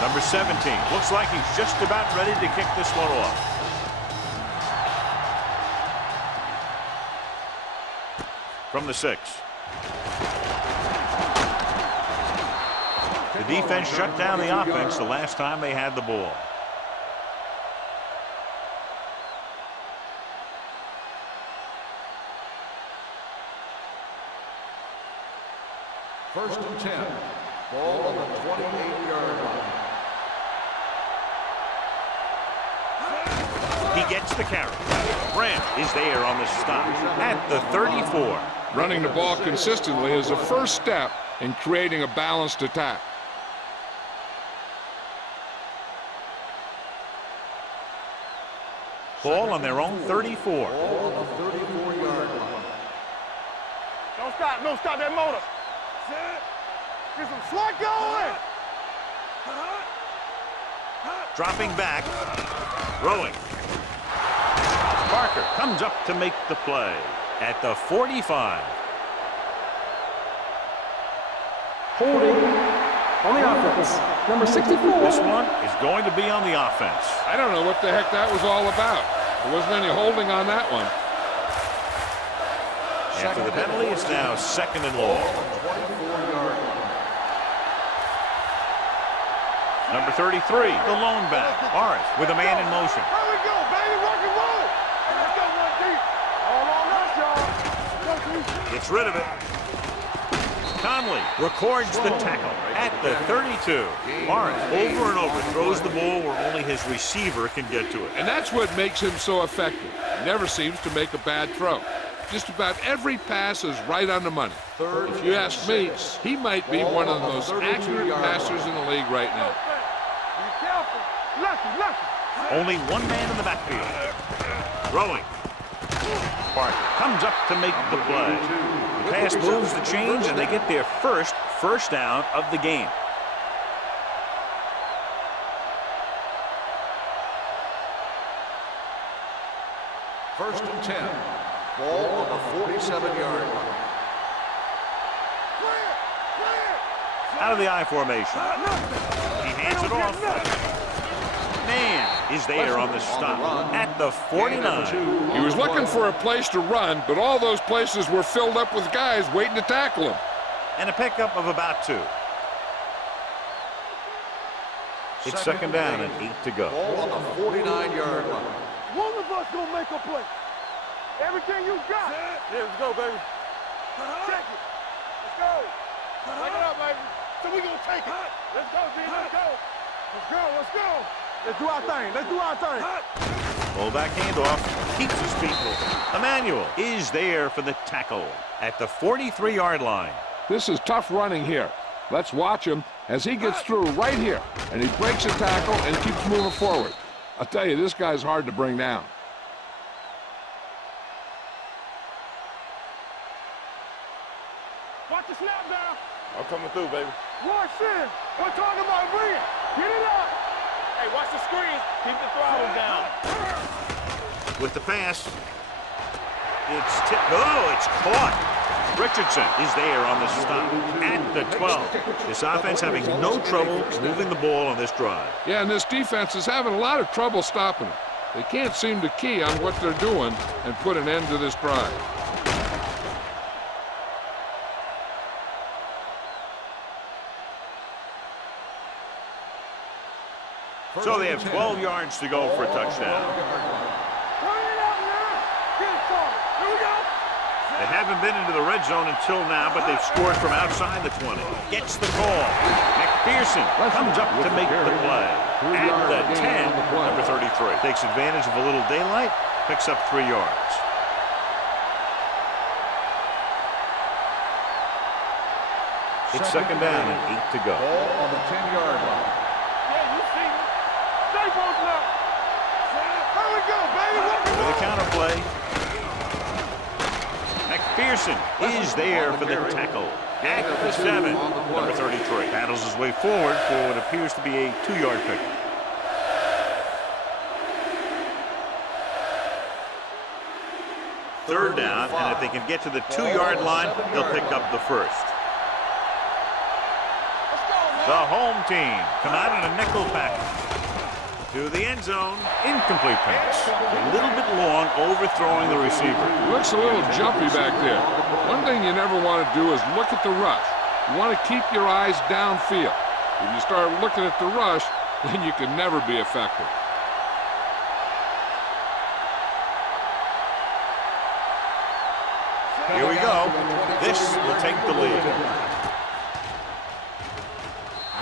Number 17 looks like he's just about ready to kick this one off. From the 6. The defense shut down the offense the last time they had the ball. First and 10. Ball on the 28-yard line. He gets the carry. Grant is there on the stop at the 34. Running the ball consistently is the first step in creating a balanced attack. Ball on their own 34. Ball on the 34-yard line. Don't stop that motor. Get some slug going. Dropping back. Throwing. Parker comes up to make the play at the 45. Holding on the offense. Number 64. This one is going to be on the offense. I don't know what the heck that was all about. There wasn't any holding on that one. After the penalty, it's now 2nd and long. 24-yard line. Number 33, the lone back. Morris with a man in motion. Here we go, baby. Rock and roll. Let's go, one deep. All on us, y'all. Gets rid of it. Conley records the tackle at the 32. Morris over and over throws the ball where only his receiver can get to it. And that's what makes him so effective. He never seems to make a bad throw. Just about every pass is right on the money. If you ask me, he might be one of the most accurate passers in the league right now. Be careful. Lucky. Only one man in the backfield. Throwing. Parker comes up to make the play. The pass moves the chains, and they get their first down of the game. First and 10. Ball on the 47-yard line. Out of the I formation. He hands it off. Man is there on the stop at the 49. He was looking for a place to run, but all those places were filled up with guys waiting to tackle him. And a pickup of about 2. It's 2nd down and 8 to go. Ball on the 49-yard line. One of us gonna make a play. Everything you got. Yeah, let's go, baby. Check it. Let's go. Take it up, baby. So we gonna take it. Let's go, G. Let's go. Let's go. Let's go. Let's do our thing. Let's do our thing. Fullback handoff keeps his feet moving. Emmanuel is there for the tackle at the 43-yard line. This is tough running here. Let's watch him as he gets through right here, and he breaks a tackle and keeps moving forward. I'll tell you, this guy's hard to bring down. Watch the snap down. I'm coming through, baby. Watch this. We're talking about bring it. Get it up. Hey, watch the screen. Keep the throttle down. With the pass. It's tipped. Oh, it's caught. Richardson is there on the stop at the 12. This offense having no trouble moving the ball on this drive. Yeah, and this defense is having a lot of trouble stopping them. They can't seem to key on what they're doing and put an end to this drive. So they have 12 yards to go for a touchdown. They haven't been into the red zone until now, but they've scored from outside the 20. Gets the call. McPherson comes up to make the play. At the 10, number 33. Takes advantage of a little daylight, picks up 3 yards. It's second down and 8 to go. Ball on the 10-yard line. Yeah, you see me. Stay both now. Here we go, baby. With a counter play. McPherson is there for the tackle. At the 7, number 33. Battles his way forward for what appears to be a 2-yard pick. Third down, and if they can get to the 2-yard line, they'll pick up the first. The home team come out in a nickel package. To the end zone, incomplete pass. A little bit long, overthrowing the receiver. Looks a little jumpy back there. One thing you never want to do is look at the rush. You want to keep your eyes downfield. If you start looking at the rush, then you can never be effective. Here we go. This will take the lead.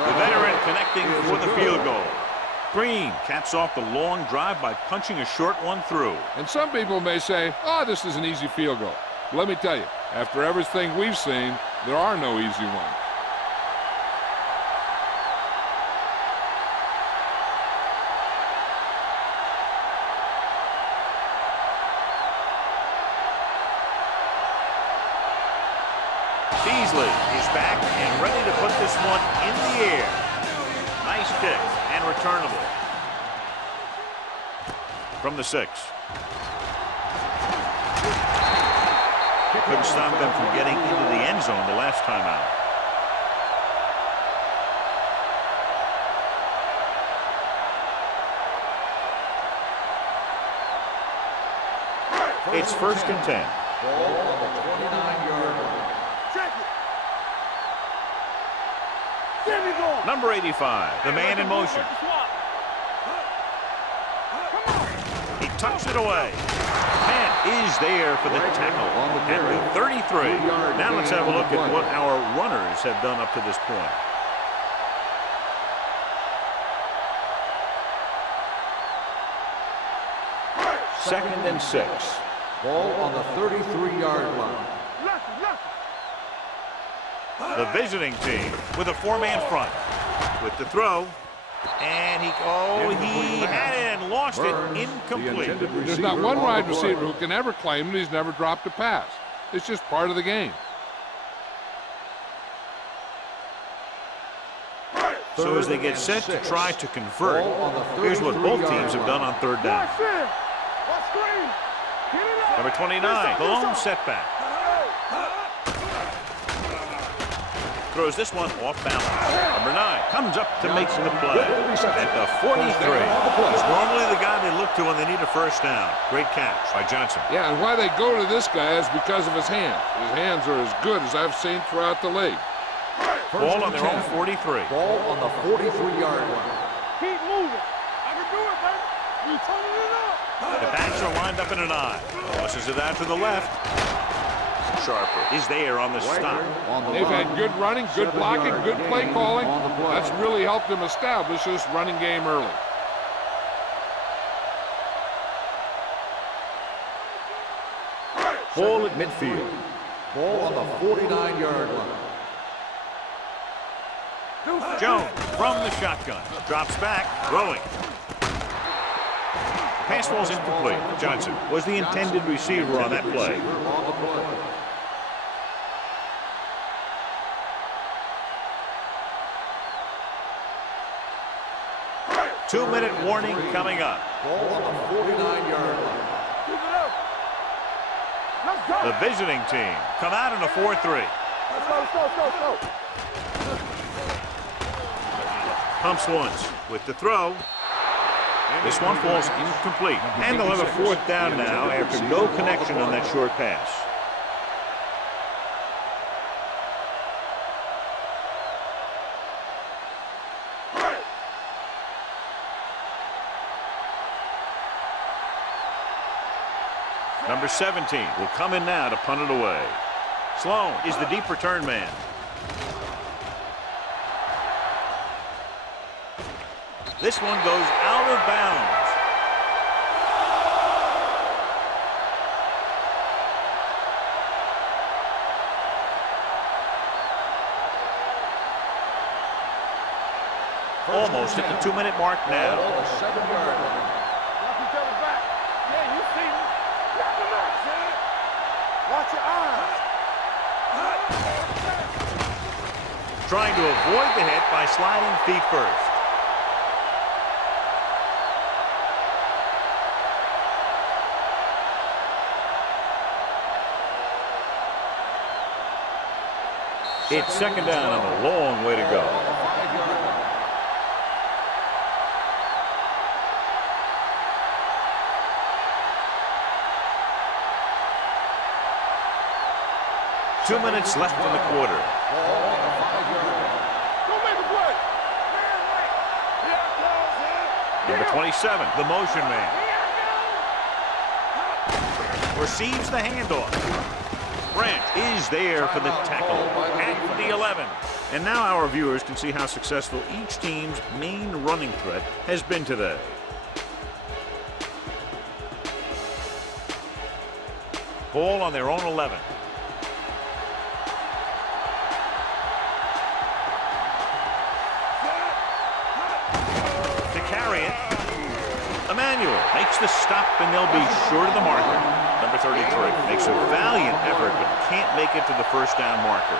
The veteran connecting for the field goal. Green caps off the long drive by punching a short one through. And some people may say, oh, this is an easy field goal. But let me tell you, after everything we've seen, there are no easy ones. Beasley is back and ready to put this one in the air. Nice kick and returnable. From the 6. Couldn't stop them from getting into the end zone the last time out. It's first and 10. Ball on the 29-yard line. Check it. There we go. Number 85, the man in motion. He tucks it away. And is there for the tackle at the 33. Now let's have a look at what our runners have done up to this point. Second and 6. Ball on the 33-yard line. The visiting team with a 4-man front. With the throw. And he had it and lost it. Incomplete. There's not one wide receiver who can ever claim that he's never dropped a pass. It's just part of the game. So as they get set to try to convert, here's what both teams have done on third down. Number 29, the lone setback. Throws this one off balance. Number 9 comes up to make the play at the 43. He's normally the guy they look to when they need a first down. Great catch by Johnson. Yeah, and why they go to this guy is because of his hands. His hands are as good as I've seen throughout the league. Ball on their own 43. Ball on the 43-yard line. Keep moving. I can do it, baby. You turning it up. The backs are lined up in an I. Tosses it out to the left. Sharper is there on the stop. They've had good running, good blocking, good play calling. That's really helped them establish this running game early. Ball at midfield. Ball on the 49-yard line. Jones from the shotgun. Drops back, throwing. Pass ball's incomplete. Johnson was the intended receiver on that play. 2-minute warning coming up. Ball on the 49-yard line. Keep it up. Let's go. The visiting team come out in a 4-3. Let's go, let's go, let's go, let's go. Pumps once with the throw. This one falls incomplete. And they'll have a 4th down now after no connection on that short pass. Number 17 will come in now to punt it away. Sloan is the deep return man. This one goes out of bounds. Almost at the 2-minute mark now. Ball on the 7-yard line. Knock each other back. Yeah, you see me. Knock them out, son. Watch your eyes. Trying to avoid the hit by sliding feet first. It's 2nd down and a long way to go. Two minutes left in the quarter. Go make a play. Number 27, the motion man. Receives the handoff. Branch is there for the tackle at the 11. And now our viewers can see how successful each team's main running threat has been today. Ball on their own 11. To carry it, Emmanuel makes the stop, and they'll be short of the marker. Number 33 makes a valiant effort, but can't make it to the 1st down marker.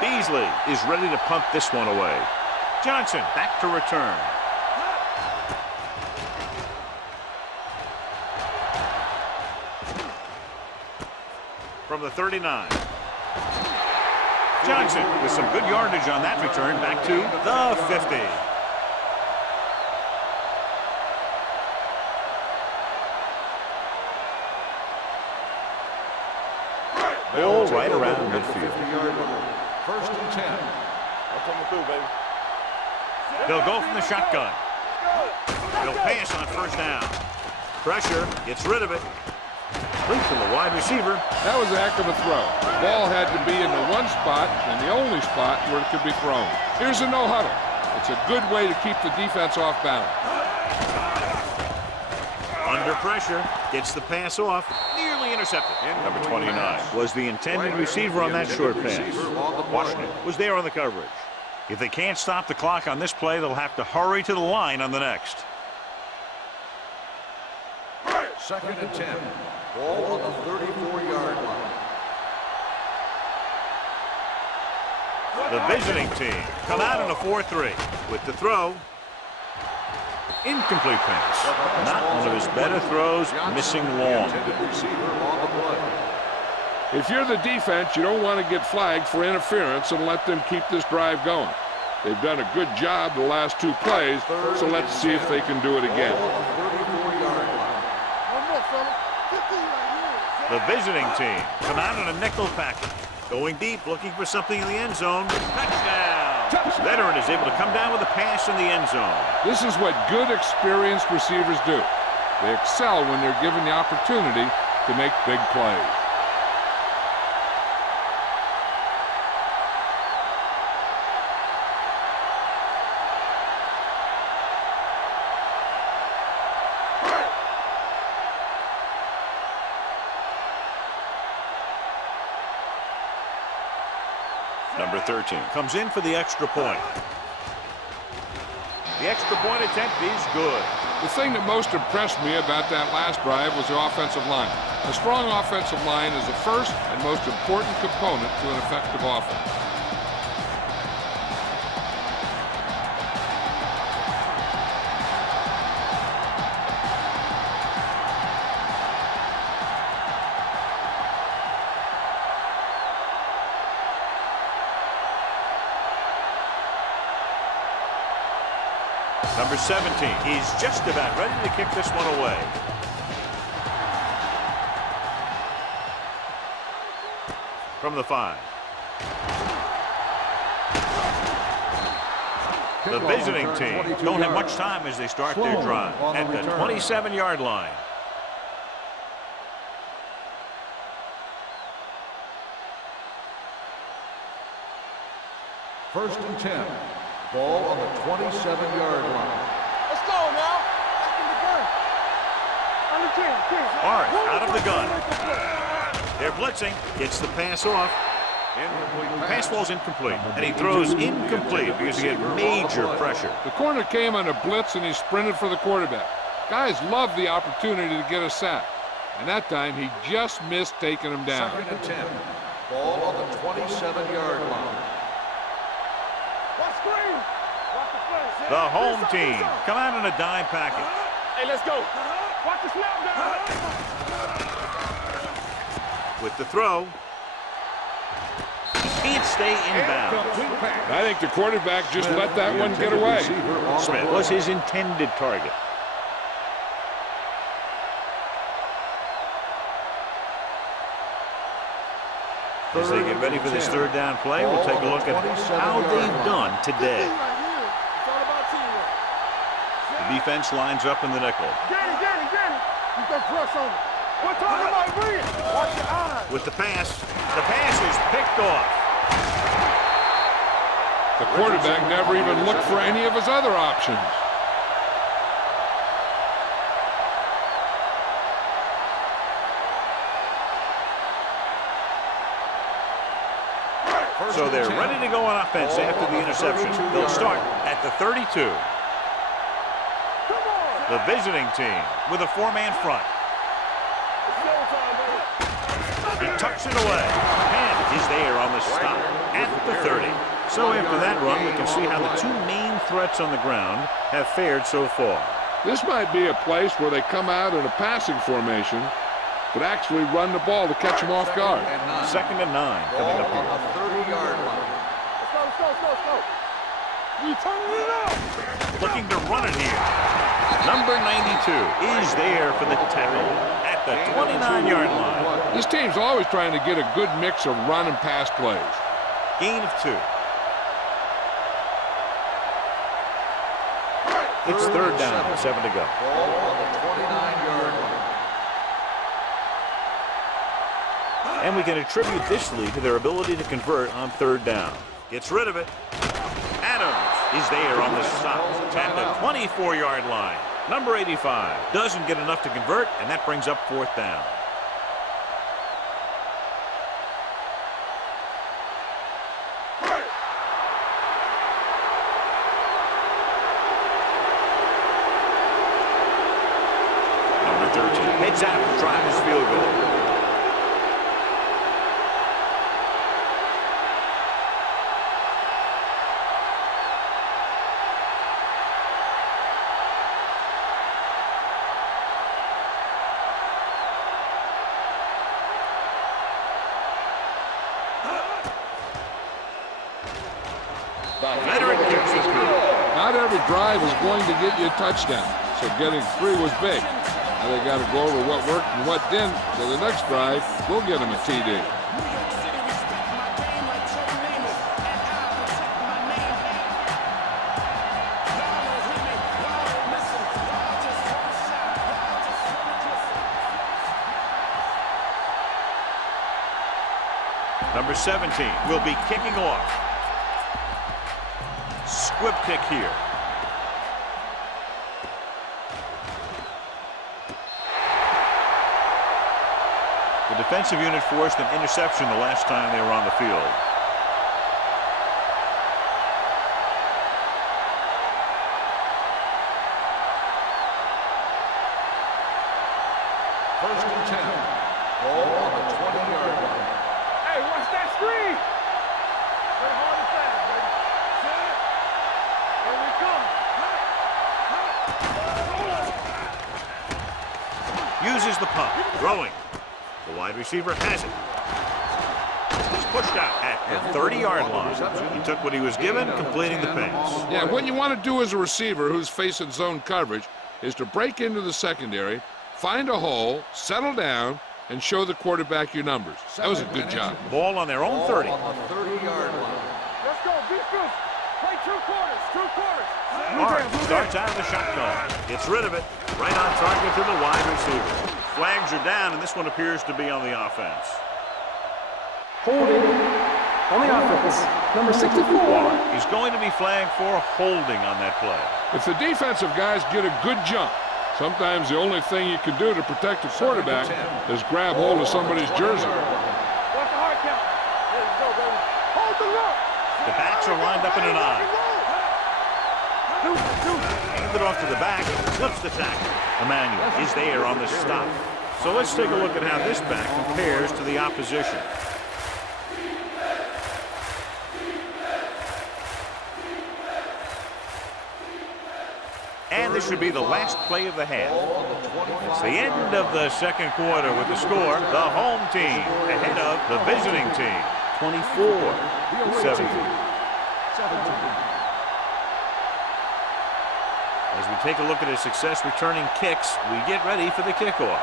Beasley is ready to punt this one away. Johnson back to return. From the 39. Johnson with some good yardage on that return back to the 50. Ball right around midfield. 50-yard line. 1st and 10. I'm coming through, baby. They'll go from the shotgun. They'll pass on 1st down. Pressure, gets rid of it. Complete to the wide receiver. That was a heck of a throw. The ball had to be in the one spot and the only spot where it could be thrown. Here's a no huddle. It's a good way to keep the defense off balance. Under pressure, gets the pass off, nearly intercepted. Number 29 was the intended receiver on that short pass. Washington was there on the coverage. If they can't stop the clock on this play, they'll have to hurry to the line on the next. 2nd and 10. Ball on the 34-yard line. The visiting team come out in a 4-3 with the throw. Incomplete pass. Not one of his better throws, missing long. If you're the defense, you don't want to get flagged for interference and let them keep this drive going. They've done a good job the last 2 plays, so let's see if they can do it again. The visiting team come out in a nickel package. Going deep, looking for something in the end zone. Touchdown! Veteran is able to come down with a pass in the end zone. This is what good, experienced receivers do. They excel when they're given the opportunity to make big plays. Number 13 comes in for the extra point. The extra point attempt is good. The thing that most impressed me about that last drive was the offensive line. A strong offensive line is the first and most important component to an effective offense. Number 17, he's just about ready to kick this one away. From the 5. The visiting team don't have much time as they start their drive at the 27-yard line. First and 10. Ball on the 27-yard line. Let's go now. Back in the gun. On the 10. All right, out of the gun. They're blitzing. Gets the pass off. Pass falls incomplete. And he throws incomplete because he had major pressure. The corner came on a blitz and he sprinted for the quarterback. Guys love the opportunity to get a sack. And that time he just missed taking him down. Second and 10. Ball on the 27-yard line. The home team come out in a dime package. Hey, let's go. Watch the snap down. With the throw. Can't stay inbounds. I think the quarterback just let that one get away. Smith was his intended target. As they get ready for this third down play, we'll take a look at how they've done today. The defense lines up in the nickel. Get it. You can press on it. We're talking about Reed. Watch your eyes. With the pass is picked off. The quarterback never even looked for any of his other options. So they're ready to go on offense after the interception. They'll start at the 32. The visiting team with a 4-man front. He tucks it away. And he's there on the stop at the 30. So after that run, we can see how the two main threats on the ground have fared so far. This might be a place where they come out in a passing formation, but actually run the ball to catch them off guard. Second and 9 coming up here. On the 30-yard line. Let's go. You turning it up. Looking to run it here. Number 92 is there for the tackle at the 29-yard line. This team's always trying to get a good mix of run and pass plays. Gain of 2. It's third down, 7 to go. Ball on the 29-yard line. And we can attribute this lead to their ability to convert on third down. Gets rid of it. Adams is there on the stop at the 24-yard line. Number 85 doesn't get enough to convert, and that brings up fourth down. Number 13 heads out to drive his field goal. Not every drive is going to get you a touchdown, so getting 3 was big. Now they got to go over what worked and what didn't, so the next drive will get them a TD. Number 17 will be kicking off. Squib kick here. The defensive unit forced an interception the last time they were on the field. First and 10. Ball on the 20-yard line. Hey, watch that screen. Play hard and fast, baby. Set. Here we come. Uses the punt. Throwing. The wide receiver has it. He's pushed out at the 30-yard line. He took what he was given, completing the pass. Yeah, what you want to do as a receiver who's facing zone coverage is to break into the secondary, find a hole, settle down, and show the quarterback your numbers. That was a good job. Ball on their own 30. On the 30-yard line. Let's go, defense. Play 2 quarters, 2 quarters. Hart starts out of the shotgun. Gets rid of it. Right on target to the wide receiver. Flags are down, and this one appears to be on the offense. Holding on the offense. Number 64. He's going to be flagged for holding on that play. If the defensive guys get a good jump, sometimes the only thing you can do to protect the quarterback is grab hold of somebody's jersey. Watch the hard count. There you go, baby. Hold the look. The backs are lined up in an eye. Hand it off to the back. Slips the tackle. Emmanuel is there on the stop. So let's take a look at how this back compares to the opposition. And this should be the last play of the half. It's the end of the second quarter with the score. The home team ahead of the visiting team. 24-17. As we take a look at his success returning kicks, we get ready for the kickoff.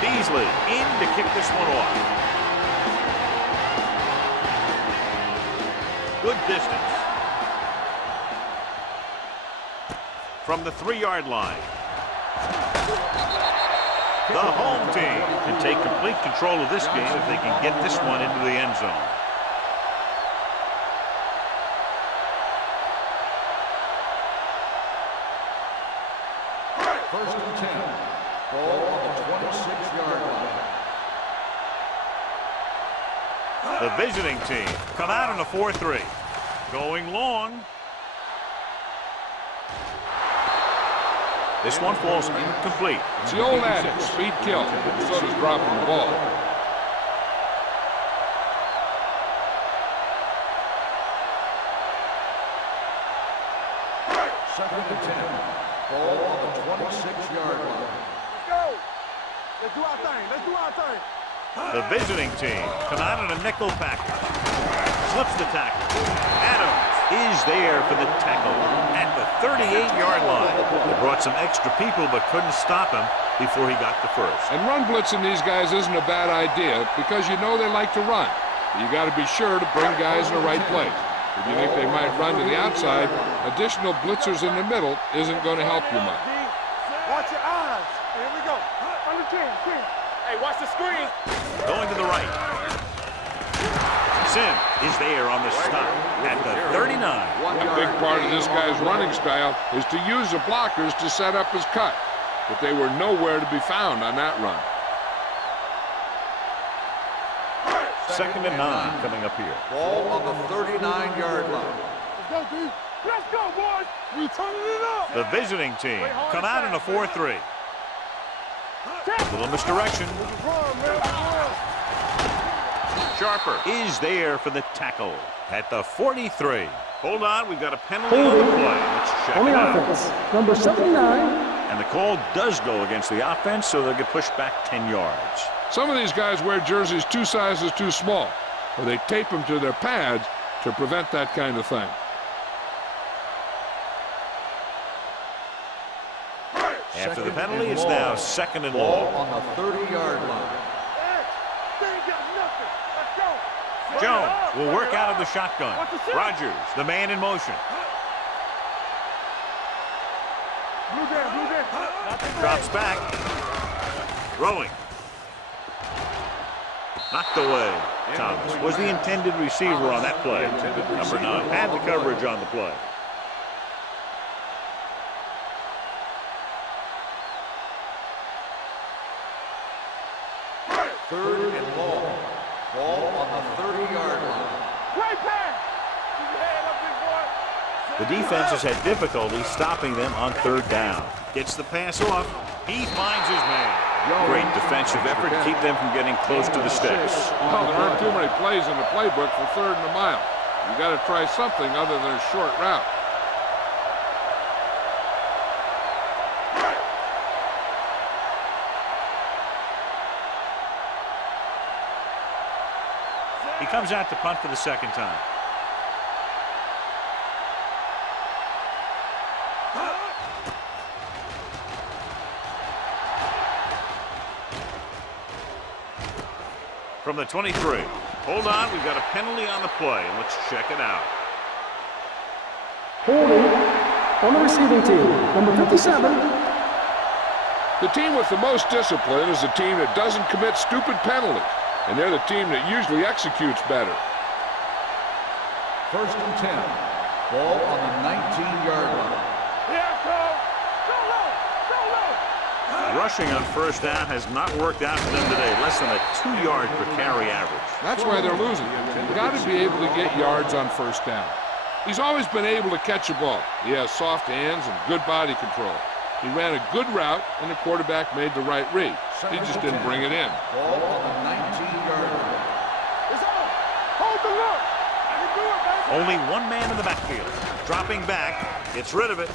Beasley in to kick this one off. Good distance. From the 3-yard line. The home team can take complete control of this game if they can get this one into the end zone. First and 10. Ball on the 26-yard line. The visiting team come out on a 4-3. Going long. This one falls incomplete. It's the old adage, speed kills. So does dropping the ball. Second and 10. Ball on the 26-yard line. Let's go. Let's do our thing. Let's do our thing. The visiting team come out in a nickel package. Slips the tackle. Adams is there for the tackle at the 38-yard line. They brought some extra people but couldn't stop him before he got the first. And run blitzing these guys isn't a bad idea because you know they like to run. But you got to be sure to bring guys in the right place. If you think they might run to the outside, additional blitzers in the middle isn't going to help you much. Watch your eyes. Here we go. Under 10. Hey, watch the screen. Going to the right. Sim is there on the stop at the 39. A big part of this guy's running style is to use the blockers to set up his cut. But they were nowhere to be found on that run. Second and 9 coming up here. Ball on the 39-yard line. Let's go, D. Let's go, boys. We turning it up. The visiting team come out in a 4-3. Little misdirection. Sharper is there for the tackle at the 43. Hold on, we've got a penalty on the play. Let's check On it the out. offense. Number 79. And the call does go against the offense, so they'll get pushed back 10 yards. Some of these guys wear jerseys 2 sizes too small, or they tape them to their pads to prevent that kind of thing. After the penalty, it's now second and Ball long. on the 30-yard line. They ain't got nothing. Let's go. Jones will work out of the shotgun. Rogers, the man in motion. Blue down. Drops back. Throwing. Knocked away. Thomas was the intended receiver on that play. Number 9 had the coverage on the play. Third and long. Ball on the 30-yard line. Great pass. The defense has had difficulty stopping them on third down. Gets the pass off. He finds his man. Great defensive effort to keep them from getting close to the sticks. Well, there aren't too many plays in the playbook for 3rd and a mile. You got to try something other than a short route. He comes out to punt for the second time. From the 23. Hold on, we've got a penalty on the play. Let's check it out. Holding on the receiving team, number 57. The team with the most discipline is the team that doesn't commit stupid penalties, and they're the team that usually executes better. 1st and 10. Ball on the 19-yard line. Here, coach. Go low. Go low. Rushing on first down has not worked out for them today. Less than a 2-yard per carry average. That's why they're losing. You've got to be able to get yards on first down. He's always been able to catch a ball. He has soft hands and good body control. He ran a good route, and the quarterback made the right read. He just didn't bring it in. Ball on the 19-yard line. It's on. Hold the look. I can do it, man. Only one man in the backfield. Dropping back, gets rid of it,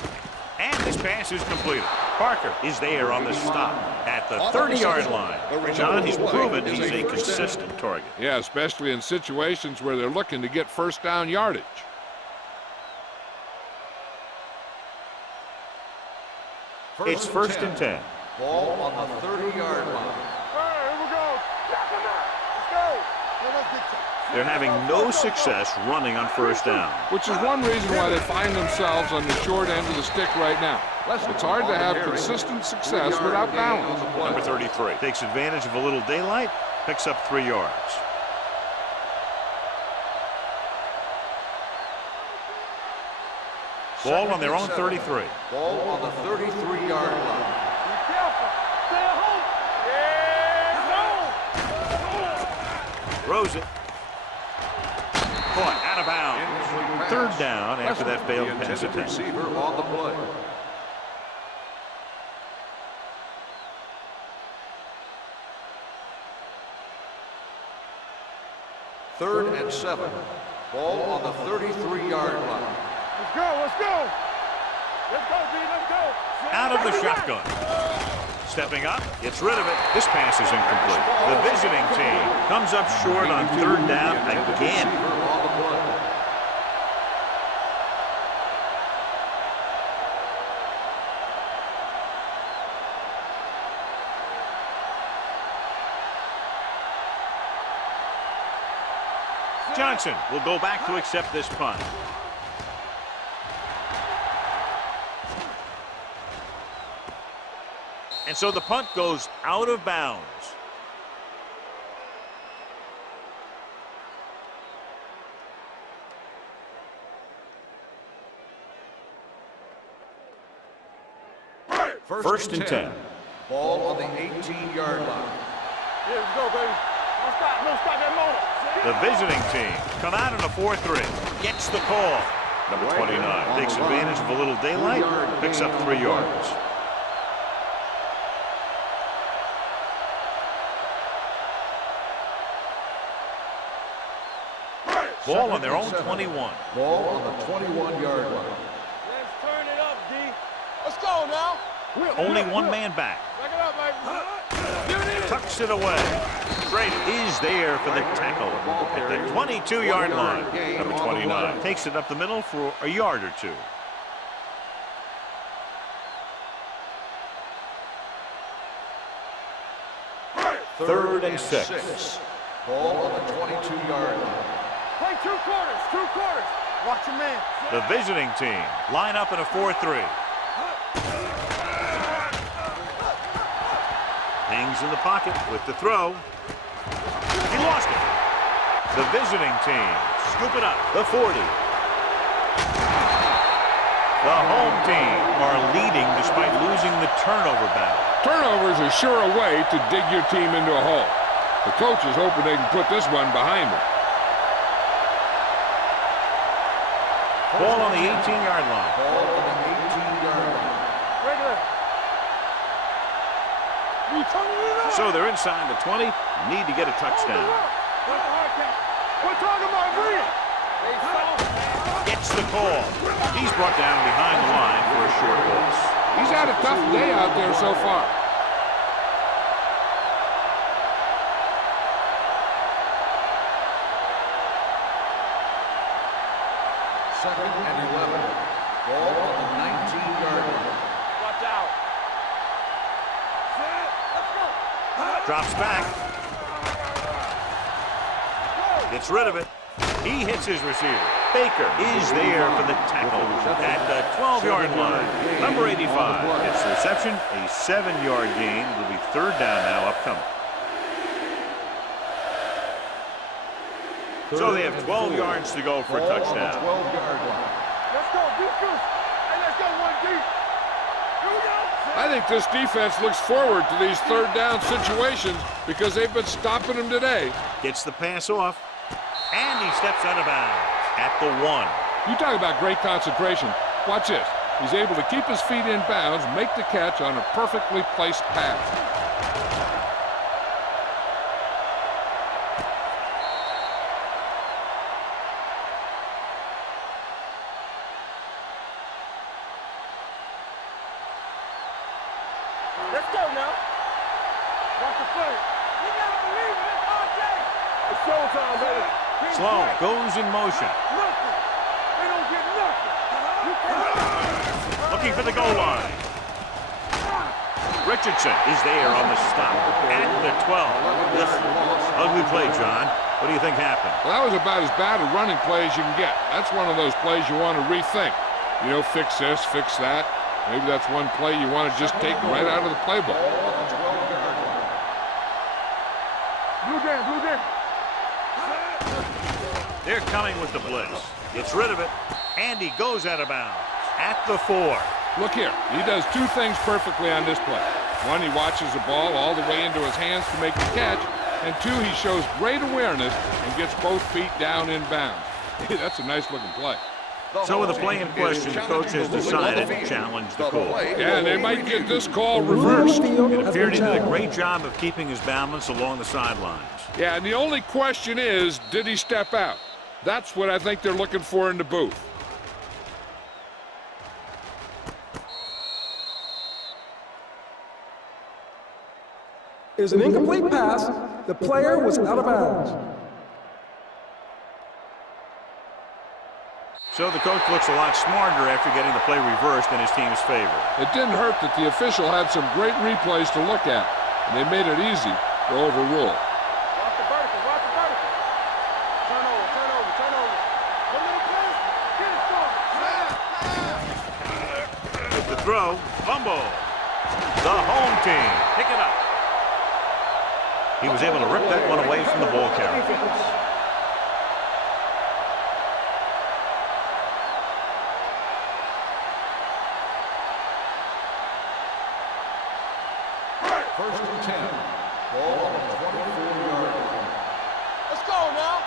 and this pass is completed. Parker is there on the stop at the 30-yard line. John, he's proven he's a consistent target. Yeah, especially in situations where they're looking to get first down yardage. It's 1st and 10. Ball on the 30-yard line. All right, here we go. Let's go. They're having no success running on first down. Which is one reason why they find themselves on the short end of the stick right now. It's hard to have consistent success without balance. Number 33 takes advantage of a little daylight, picks up 3 yards. Ball on their own 33. Ball on the 33-yard line. Be careful. Stay at home. Yeah, Throws it. Caught out of bounds. 3rd down after that failed pass attempt. Receiver on the play. Third and 7. Ball on the 33-yard line. Let's go. Let's go. Let's go, B. Let's go. Out of the shotgun. Stepping up, gets rid of it. This pass is incomplete. The visiting team comes up short on 3rd down again. Johnson will go back to accept this punt. And so the punt goes out of bounds. First and 10. Ball on the 18-yard line. Yeah, let's go, baby. Don't stop that motor. The visiting team come out in a 4-3. Gets the call. Number 29 takes advantage of a little daylight, picks up 3 yards. Ball on their own 21. Ball on the 21-yard line. Let's turn it up, D. Let's go now. Only one man back. Back it up, baby. Tucks it away. Drake is there for the tackle at the 22-yard line. Number 29 takes it up the middle for a yard or 2. Third and 6. Ball on the 22-yard line. Play 2 quarters. 2 quarters. Watch your man. The visiting team line up in a 4-3. Hangs in the pocket with the throw. He lost it. The visiting team scoop it up. The 40. The home team are leading despite losing the turnover battle. Turnovers are sure a way to dig your team into a hole. The coach is hoping they can put this one behind them. Ball on the 18-yard line. Ball on the 18-yard line. Regular. You turning it up. So they're inside the 20. Need to get a touchdown. We're talking about me. Gets the call. He's brought down behind the line for a short loss. He's had a tough day out there so far. Second and 11. Ball on the 19-yard line. Watch out. Let's go. Drops back. Gets rid of it. He hits his receiver. Baker is there for the tackle at the 12-yard line. Number 85 gets the reception, a 7-yard gain. It'll be third down now upcoming. So they have 12 yards to go for a touchdown. 12-yard line. Let's go. Defense. Hey, let's go one deep. Here we go. I think this defense looks forward to these third down situations because they've been stopping them today. Gets the pass off, and he steps out of bounds at the 1. You talk about great concentration. Watch this. He's able to keep his feet in bounds, make the catch on a perfectly placed pass. Let's go now. Watch the play. You gotta believe it. It's all day. It's showtime, baby. Sloan goes in motion. Nothing. They don't get nothing. You can't. Looking for the goal line. Richardson is there on the stop at the 12. Ugly play, John. What do you think happened? Well, that was about as bad a running play as you can get. That's one of those plays you want to rethink. You know, fix this, fix that. Maybe that's one play you want to just take right out of the playbook. Blue game, blue game. They're coming with the blitz. Gets rid of it, and he goes out of bounds at the 4. Look here. He does two things perfectly on this play. One, he watches the ball all the way into his hands to make the catch. And two, he shows great awareness and gets both feet down in bounds. That's a nice-looking play. So with the play in question, the coach has decided to challenge the call. Yeah, they might get this call reversed. It appeared he did a great job of keeping his balance along the sidelines. Yeah, and the only question is, did he step out? That's what I think they're looking for in the booth. Is an incomplete pass. The player was out of bounds. So the coach looks a lot smarter after getting the play reversed in his team's favor. It didn't hurt that the official had some great replays to look at, and they made it easy to overrule. Watch the vertical, watch the vertical. Turn over, turn over, turn over. Come on, please. Get it started. With the throw, fumble. The home team pick it up. He was able to rip that one away from the ball carrier. First and 10. Ball on the 24-yard line. Let's go now.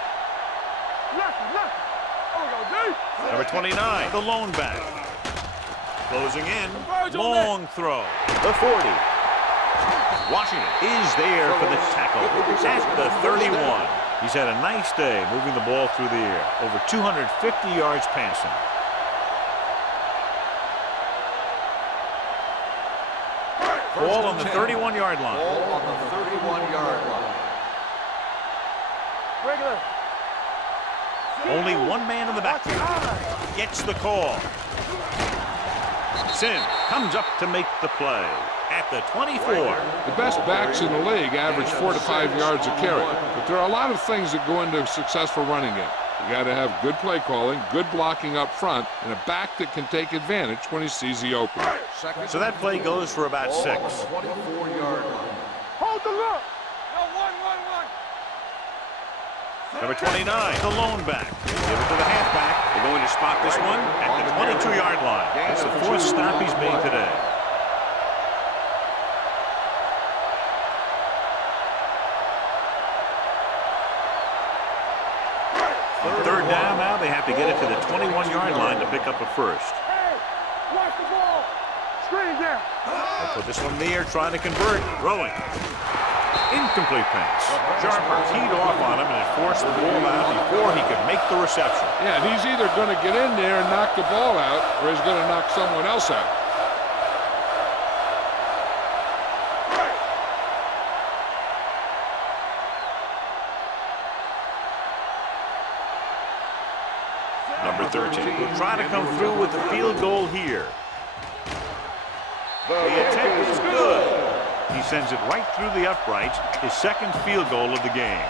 Left, left. Oh, we go deep. Number 29, the lone back. Closing in, long throw. The 40. Washington is there for the tackle at the 31. He's had a nice day moving the ball through the air. Over 250 yards passing. Ball on the 31-yard line. Ball on the 31-yard line. Regular. Only one man in the backfield. Gets the call. Sim comes up to make the play at the 24. The best backs in the league average 4 to 5 yards a carry, but there are a lot of things that go into a successful running game. You got to have good play calling, good blocking up front, and a back that can take advantage when he sees the opening. So that play goes for about 6. 24-yard line. Hold the look. No, one. Number 29, the lone back. Give it to the halfback. They're going to spot this one at the 22-yard line. That's the 4th stop he's made today. Third down now, they they have to get it to the 21-yard line to pick up a first. Hey, watch the ball. Screen down. They'll put this one in the air, trying to convert. Throwing. Incomplete pass. Sharper teed off on him, and it forced the ball out before he could make the reception. Yeah, and he's either going to get in there and knock the ball out, or he's going to knock someone else out. Number 13 will try to come through with the field goal here. The attempt is good. He sends it right through the uprights, his second field goal of the game.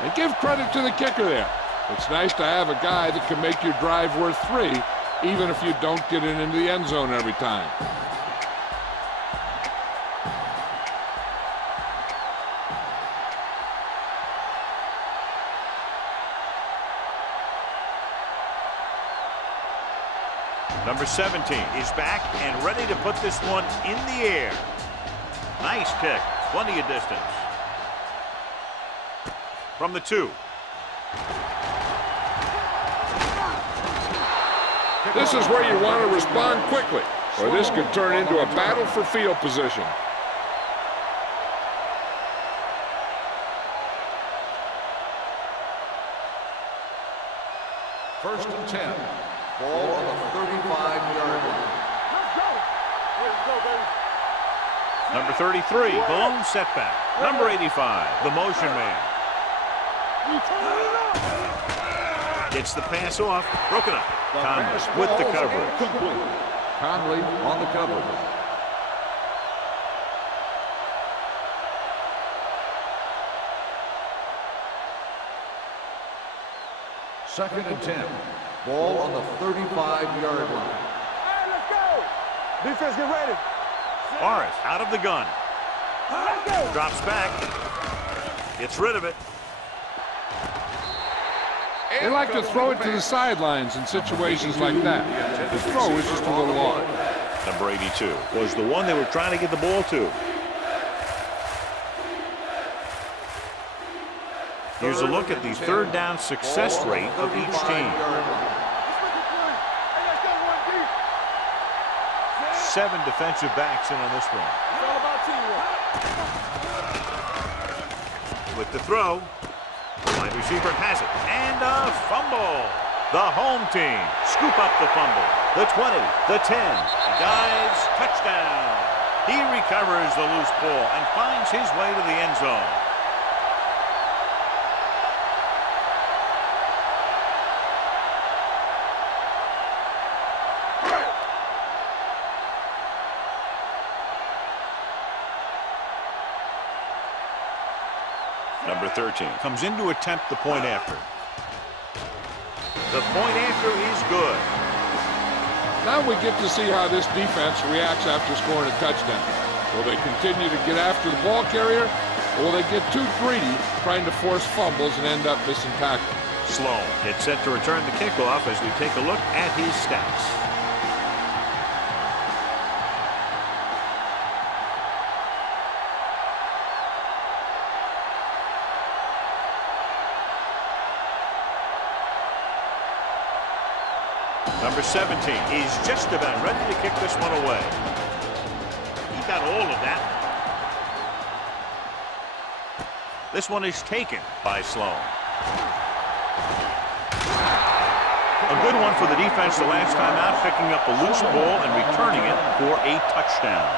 And give credit to the kicker there. It's nice to have a guy that can make your drive worth 3, even if you don't get it into the end zone every time. Number 17 is back and ready to put this one in the air. Nice kick, plenty of distance. From the 2. This is where you want to respond quickly, or this could turn into a battle for field position. First and 10. Ball on the 35-yard line. Let's go. Let's go, baby. Number 33, blown setback. Number 85, the motion man. You turn it up. Gets the pass off, broken up. Conley with the coverage. Conley on the coverage. Second and 10. Ball on the 35-yard line. Hey, let's go. Defense, get ready. Morris out of the gun. Let's go. Drops back. Gets rid of it. They like to throw it to the sidelines in situations like that. The throw is just a little off. Number 82 was the one they were trying to get the ball to. Here's a look at the third down success rate of each team. 7 defensive backs in on this one. It's all about teamwork. With the throw, wide receiver has it, and a fumble. The home team scoop up the fumble. The 20, the 10, dives, touchdown. He recovers the loose ball and finds his way to the end zone. Number 13 comes in to attempt the point after. The point after is good. Now we get to see how this defense reacts after scoring a touchdown. Will they continue to get after the ball carrier, or will they get too greedy trying to force fumbles and end up missing tackles? Sloan gets set to return the kickoff as we take a look at his stats. Number 17 is just about ready to kick this one away. He got all of that. This one is taken by Sloan. A good one for the defense the last time out, picking up a loose ball and returning it for a touchdown.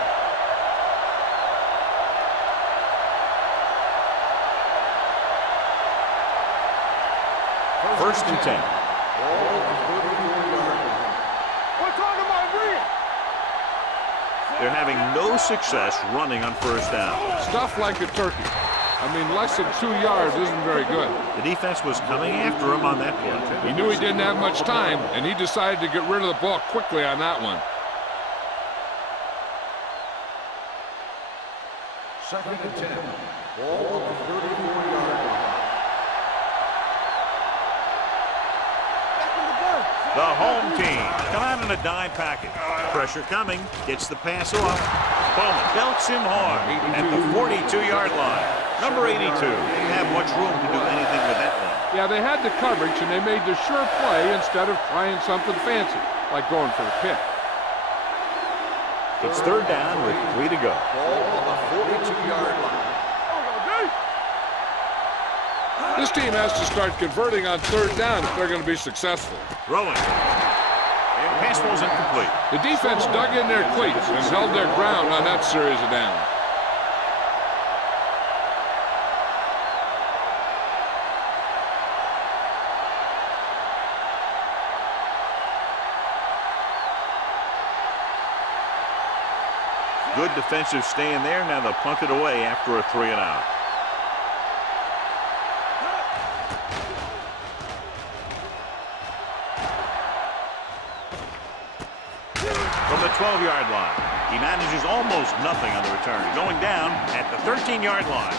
First and 10. They're having no success running on first down. Stuff like a turkey. I mean, less than 2 yards isn't very good. The defense was coming after him on that play. He knew he didn't have much time, and he decided to get rid of the ball quickly on that one. Second and 10. Ball on the 34-yard line. The home team come out in a dime package. Pressure coming. Gets the pass off. Bowman belts him hard at the 42-yard line. Number 82 didn't have much room to do anything with that one. Yeah, they had the coverage, and they made the sure play instead of trying something fancy, like going for the pick. It's third down with 3 to go. Ball on the 42-yard line. This team has to start converting on third down if they're going to be successful. Throwing. Pass ball's incomplete. The defense dug in their cleats and held their ground on that series of downs. Good defensive stand there. Now they'll punt it away after a 3-and-out. From the 12-yard line, he manages almost nothing on the return. Going down at the 13-yard line.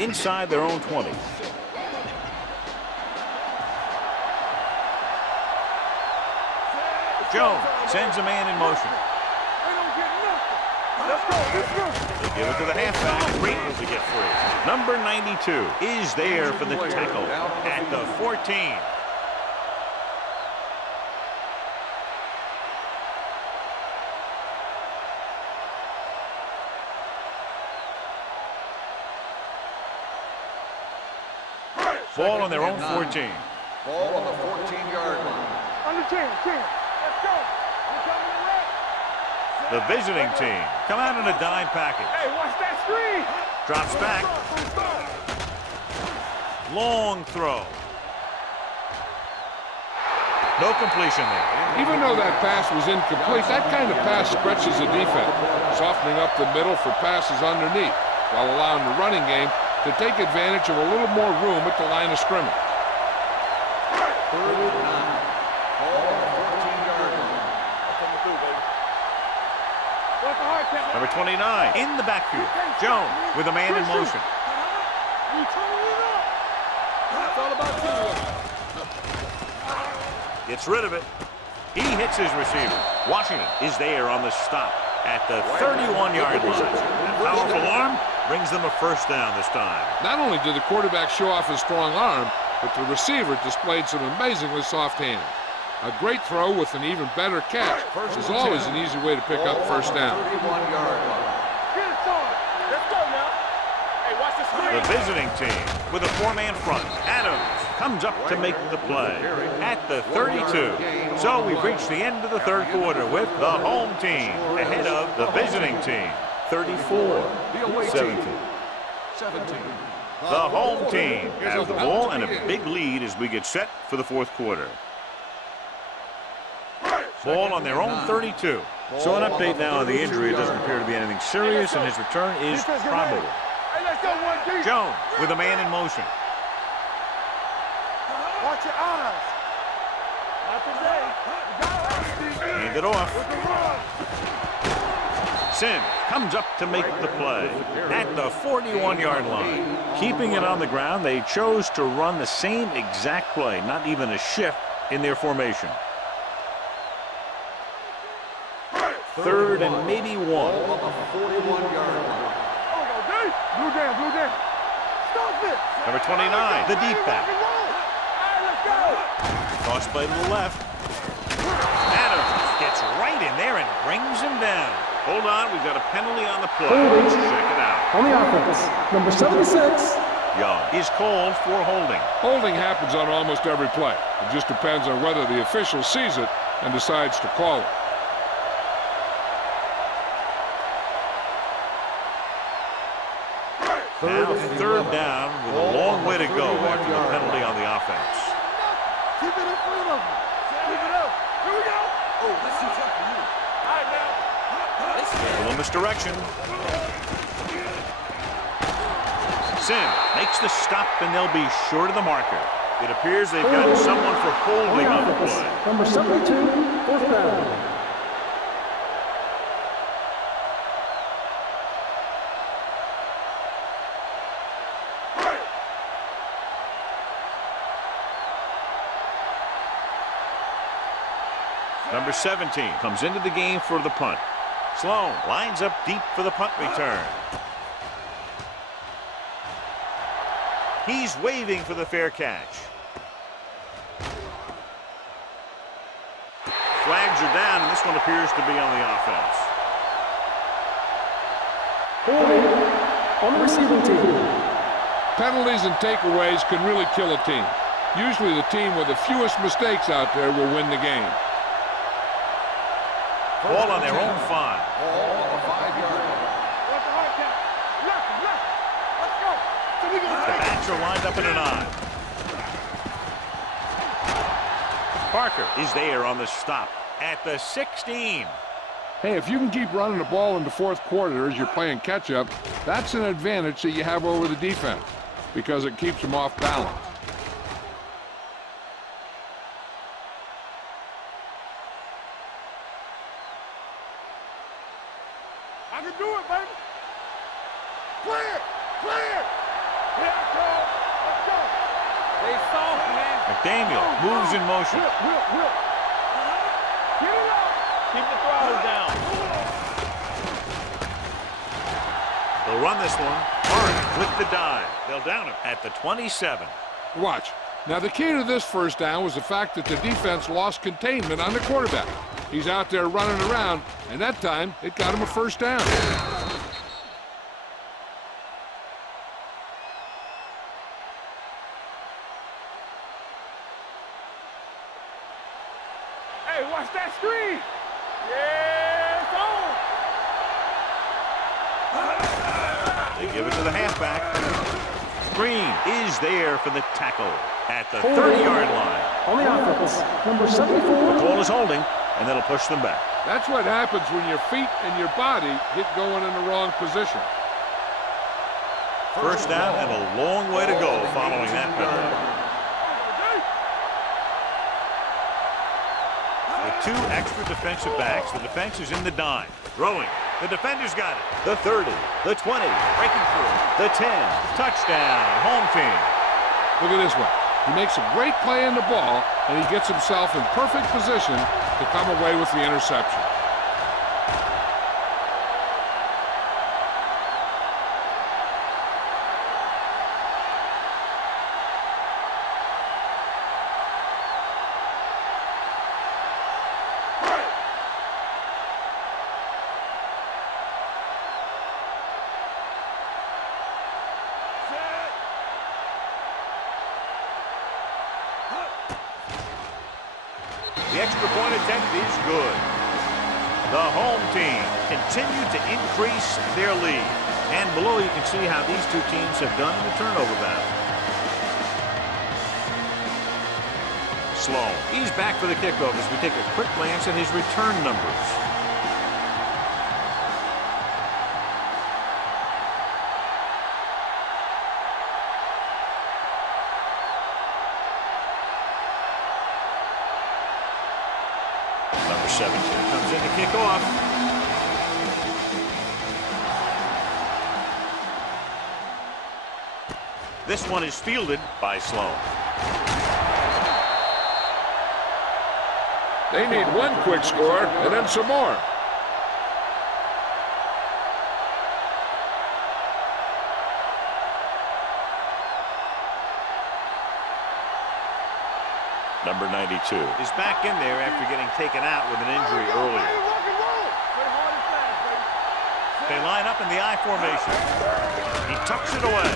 Inside their own 20. Jones sends a man in motion. They give it to the halfback. Great to get free. Number 92 is there for the tackle at the 14. Ball on their own 14. Ball on the 14-yard line. On the 10. Let's go. The visiting team come out in a dime package. Hey, watch that screen. Drops back. Long throw. No completion there. Even though that pass was incomplete, that kind of pass stretches the defense, softening up the middle for passes underneath, while allowing the running game to take advantage of a little more room at the line of scrimmage. Third and 9. Ball on the 14-yard line. Number 29 in the backfield. Jones with a man in motion. It's all about teamwork. Gets rid of it. He hits his receiver. Washington is there on the stop at the 31-yard line. A powerful arm brings them a first down this time. Not only did the quarterback show off his strong arm, but the receiver displayed some amazingly soft hands. A great throw with an even better catch is always an easy way to pick up first down. 31-yard line. Let's go now. Hey, watch the screen. The visiting team with a 4-man front. Adams comes up to make the play at the 32. So we've reached the end of the third quarter with the home team ahead of the visiting team. 34-17. 17. The home team has the ball and a big lead as we get set for the fourth quarter. Ball on their own 32. So an update now on the injury. It doesn't appear to be anything serious, and his return is probable. Hey, let's go, 1 deep. Jones with a man in motion. Watch your eyes. Not today. Hand it off. Sims comes up to make the play at the 41-yard line. Keeping it on the ground, they chose to run the same exact play, not even a shift in their formation. Third and maybe 1. Ball on the 41-yard line. Blue down. Stop it. Number 29, the deep back. All right, let's go. Toss play to the left. Adams gets right in there and brings him down. Hold on, we've got a penalty on the play. Let's check it out. On the offense, number 76. Young is called for holding. Holding happens on almost every play. It just depends on whether the official sees it and decides to call it. Now third down with a long way to go after the penalty on the offense. Keep it in front of him. Keep it up. Here we go. Oh, that's too tough for you. All right, now. A little misdirection. Sim makes the stop, and they'll be short of the marker. It appears they've gotten someone for holding on the play. Number 72, fourth down. Number 17 comes into the game for the punt. Sloan lines up deep for the punt return. He's waving for the fair catch. Flags are down, and this one appears to be on the offense. Holding on the receiving team. Penalties and takeaways can really kill a team. Usually the team with the fewest mistakes out there will win the game. Ball on their own 5. Ball on the 5-yard line. The backs are lined up in an I. Parker is there on the stop at the 16. Hey, if you can keep running the ball in the fourth quarter as you're playing catch-up, that's an advantage that you have over the defense because it keeps them off balance. I can do it, baby. Clear! Clear! Yeah, let's go. They soft, man. McDaniel moves in motion. Whip. Get it up. Keep the throttle down. They'll run this one hard with the dive. They'll down him at the 27. Watch. Now, the key to this first down was the fact that the defense lost containment on the quarterback. He's out there running around, and that time, it got him a first down. Hey, watch that screen. Yeah, it's on. They give it to the halfback. Green is there for the tackle at the 30-yard line. On the offense, number 74. The ball is holding, and that'll push them back. That's what happens when your feet and your body get going in the wrong position. First down and a long way to go following that penalty. With 2 extra defensive backs, the defense is in the dime. Throwing. The defender's got it. The 30, the 20, breaking through. The 10, touchdown, home team. Look at this one. He makes a great play in the ball, and he gets himself in perfect position to come away with the interception. The extra point attempt is good. The home team continued to increase their lead. And below you can see how these two teams have done in the turnover battle. Sloan. He's back for the kickoff as we take a quick glance at his return numbers. Number 17 comes in to kick off. This one is fielded by Sloan. They need one quick score and then some more. Number 92 is back in there after getting taken out with an injury earlier. They line up in the I formation. He tucks it away.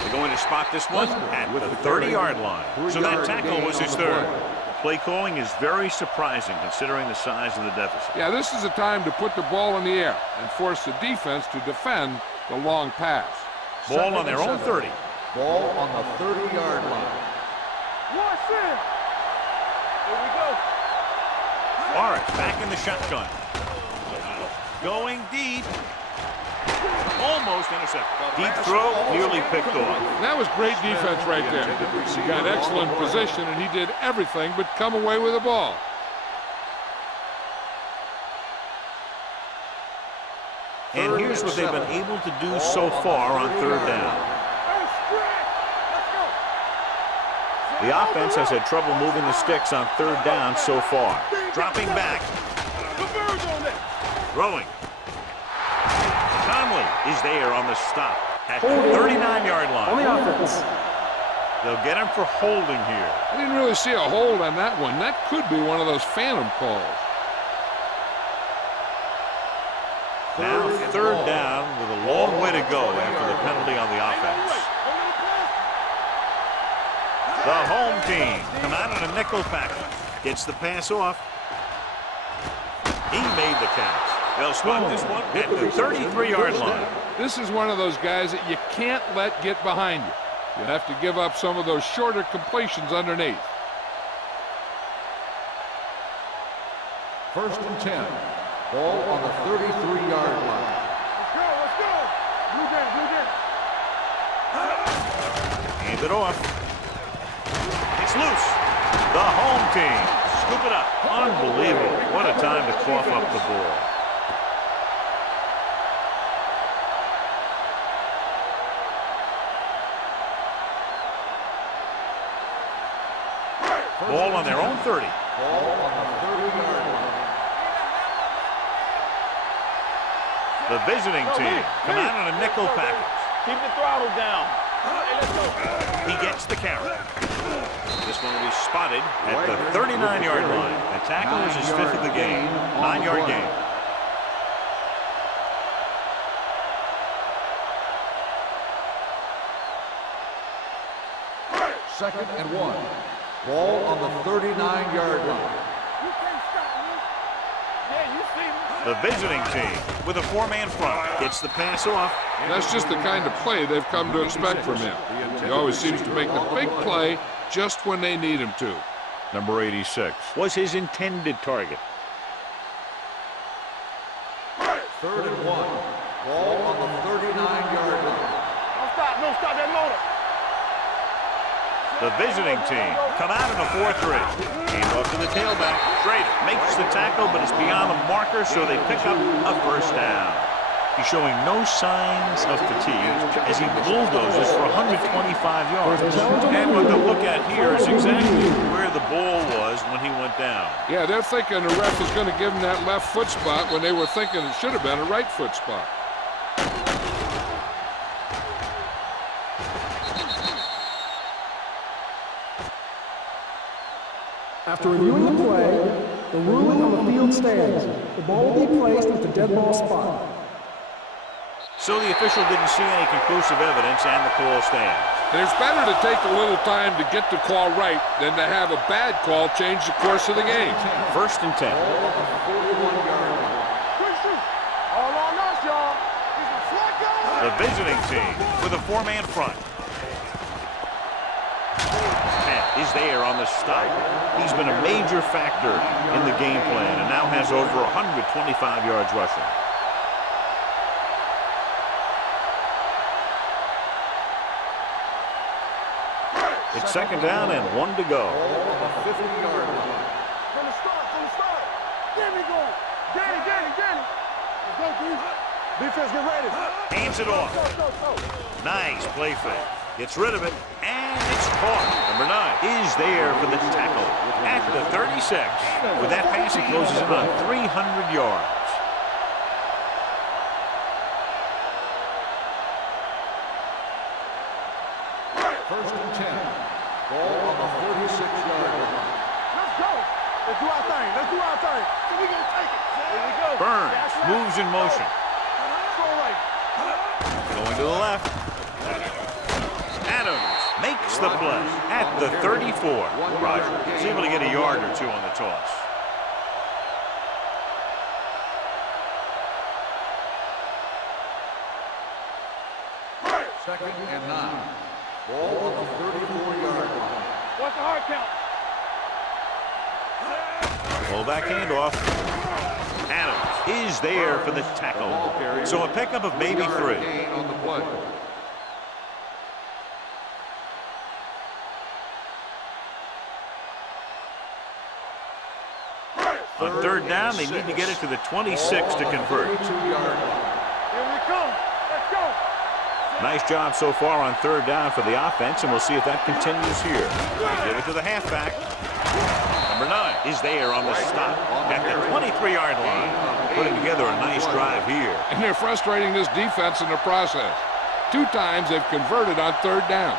They're going to spot this one at the 30-yard line. So that tackle was his third. Play calling is very surprising considering the size of the deficit. Yeah, this is the time to put the ball in the air and force the defense to defend the long pass. Ball on their own 30. Ball on the 30-yard line. Watch it. Here we go. Morris back in the shotgun. Going deep. Almost intercepted. Deep throw, nearly picked off. That was great defense right there. He got excellent position, and he did everything but come away with the ball. And here's what they've been able to do so far on third down. Hey, stretch. Let's go. The offense has had trouble moving the sticks on third down so far. Dropping back. Throwing. Conley is there on the stop at the 39-yard line. On the offense. They'll get him for holding here. I didn't really see a hold on that one. That could be one of those phantom calls. Now third down with a long way to go after the penalty on the offense. The home team come out in a nickel package. Gets the pass off. He made the catch. They'll spot this one at the 33-yard line. This is one of those guys that you can't let get behind you. You have to give up some of those shorter completions underneath. First and 10. Ball on the 33-yard line. Let's go. Blue game. Hand it off. It's loose. The home team scoop it up. Unbelievable. What a time to cough up the ball. Ball on their own 30. Ball on the 30-yard line. The visiting team come out in a nickel package. Keep the throttle down. He gets the carry. This one will be spotted at the 39-yard line. The tackle is his fifth of the game. 9-yard gain. Second and 1. Ball on the 39-yard line. You can't stop me. Yeah, you see me. The visiting team with a four-man front gets the pass off. That's just the kind of play they've come to expect from him. He always seems to make the big play just when they need him to. Number 86 was his intended target. Third and 1. Ball on the 39-yard line. Don't stop that motor. The visiting team come out in a 4-3. Hand off to the tailback. Schrader makes the tackle, but it's beyond the marker, so they pick up a first down. He's showing no signs of fatigue as he bulldozes for 125 yards. And what they'll look at here is exactly where the ball was when he went down. Yeah, they're thinking the ref is going to give him that left foot spot when they were thinking it should have been a right foot spot. After reviewing the play, the ruling on the field stands. The ball will be placed at the dead ball spot. So the official didn't see any conclusive evidence, and the call stands. And it's better to take a little time to get the call right than to have a bad call change the course of the game. First and 10. All on us, y'all. He's a flag. The visiting team with a four-man front. Matt is there on the stop. He's been a major factor in the game plan and now has over 125 yards rushing. It's second down and 1 to go. From the start. Danny go. Danny. Let's go, dude. Defense, get ready. Hands it off. Go. Nice play fake. Gets rid of it, and it's caught. Number 9 is there for the tackle at the 36. With that pass, he closes in on 300 yards. First and 10. Ball on the 46-yard line. Let's go. Let's do our thing. So we're going to take it. Here we go. Burns moves in motion. Go right. Going to the left. Adams makes the play at the 34. Rogers is able to get a yard or two on the toss. Second and 9. Ball on the 34-yard line. What's the hard count? Fullback handoff. Adams is there for the tackle. So a pickup of maybe 3. Gain on the play. On third down, they need to get it to the 26 to convert. 32-yard line. Here we come. Let's go. Nice job so far on third down for the offense, and we'll see if that continues here. They give it to the halfback. Number 9 is there on the stop at the 23-yard line. Putting together a nice drive here. And they're frustrating this defense in the process. 2 times they've converted on third down.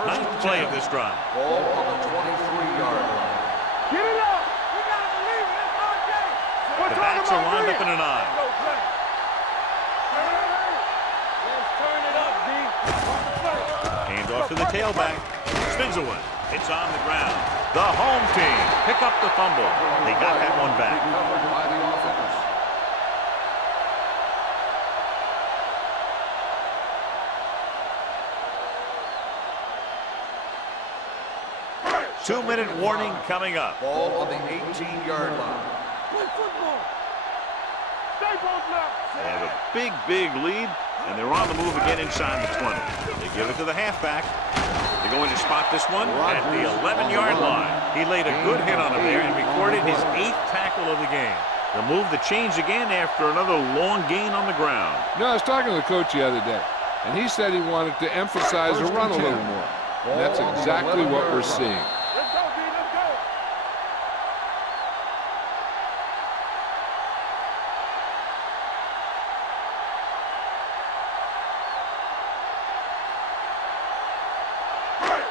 Ninth play of this drive. Ball on the 23-yard line. Get it up. We got to believe it. It's our game. The backs are lined up in an eye. Let's turn it up, D. Hand off to the tailback. Spins away. It's on the ground. The home team pick up the fumble. They got that one back. Covered by the offense. Two-minute warning coming up. Ball on the 18-yard line. Play football. Stay both left. They have a big, big lead, and they're on the move again inside the 20. They give it to the halfback. They're going to spot this one at the 11-yard line. He laid a good hit on him there and recorded his 8th tackle of the game. The move to change again after another long gain on the ground. You know, I was talking to the coach the other day, and he said he wanted to emphasize the run a little more. And that's exactly what we're seeing. Let's go, D. Let's go.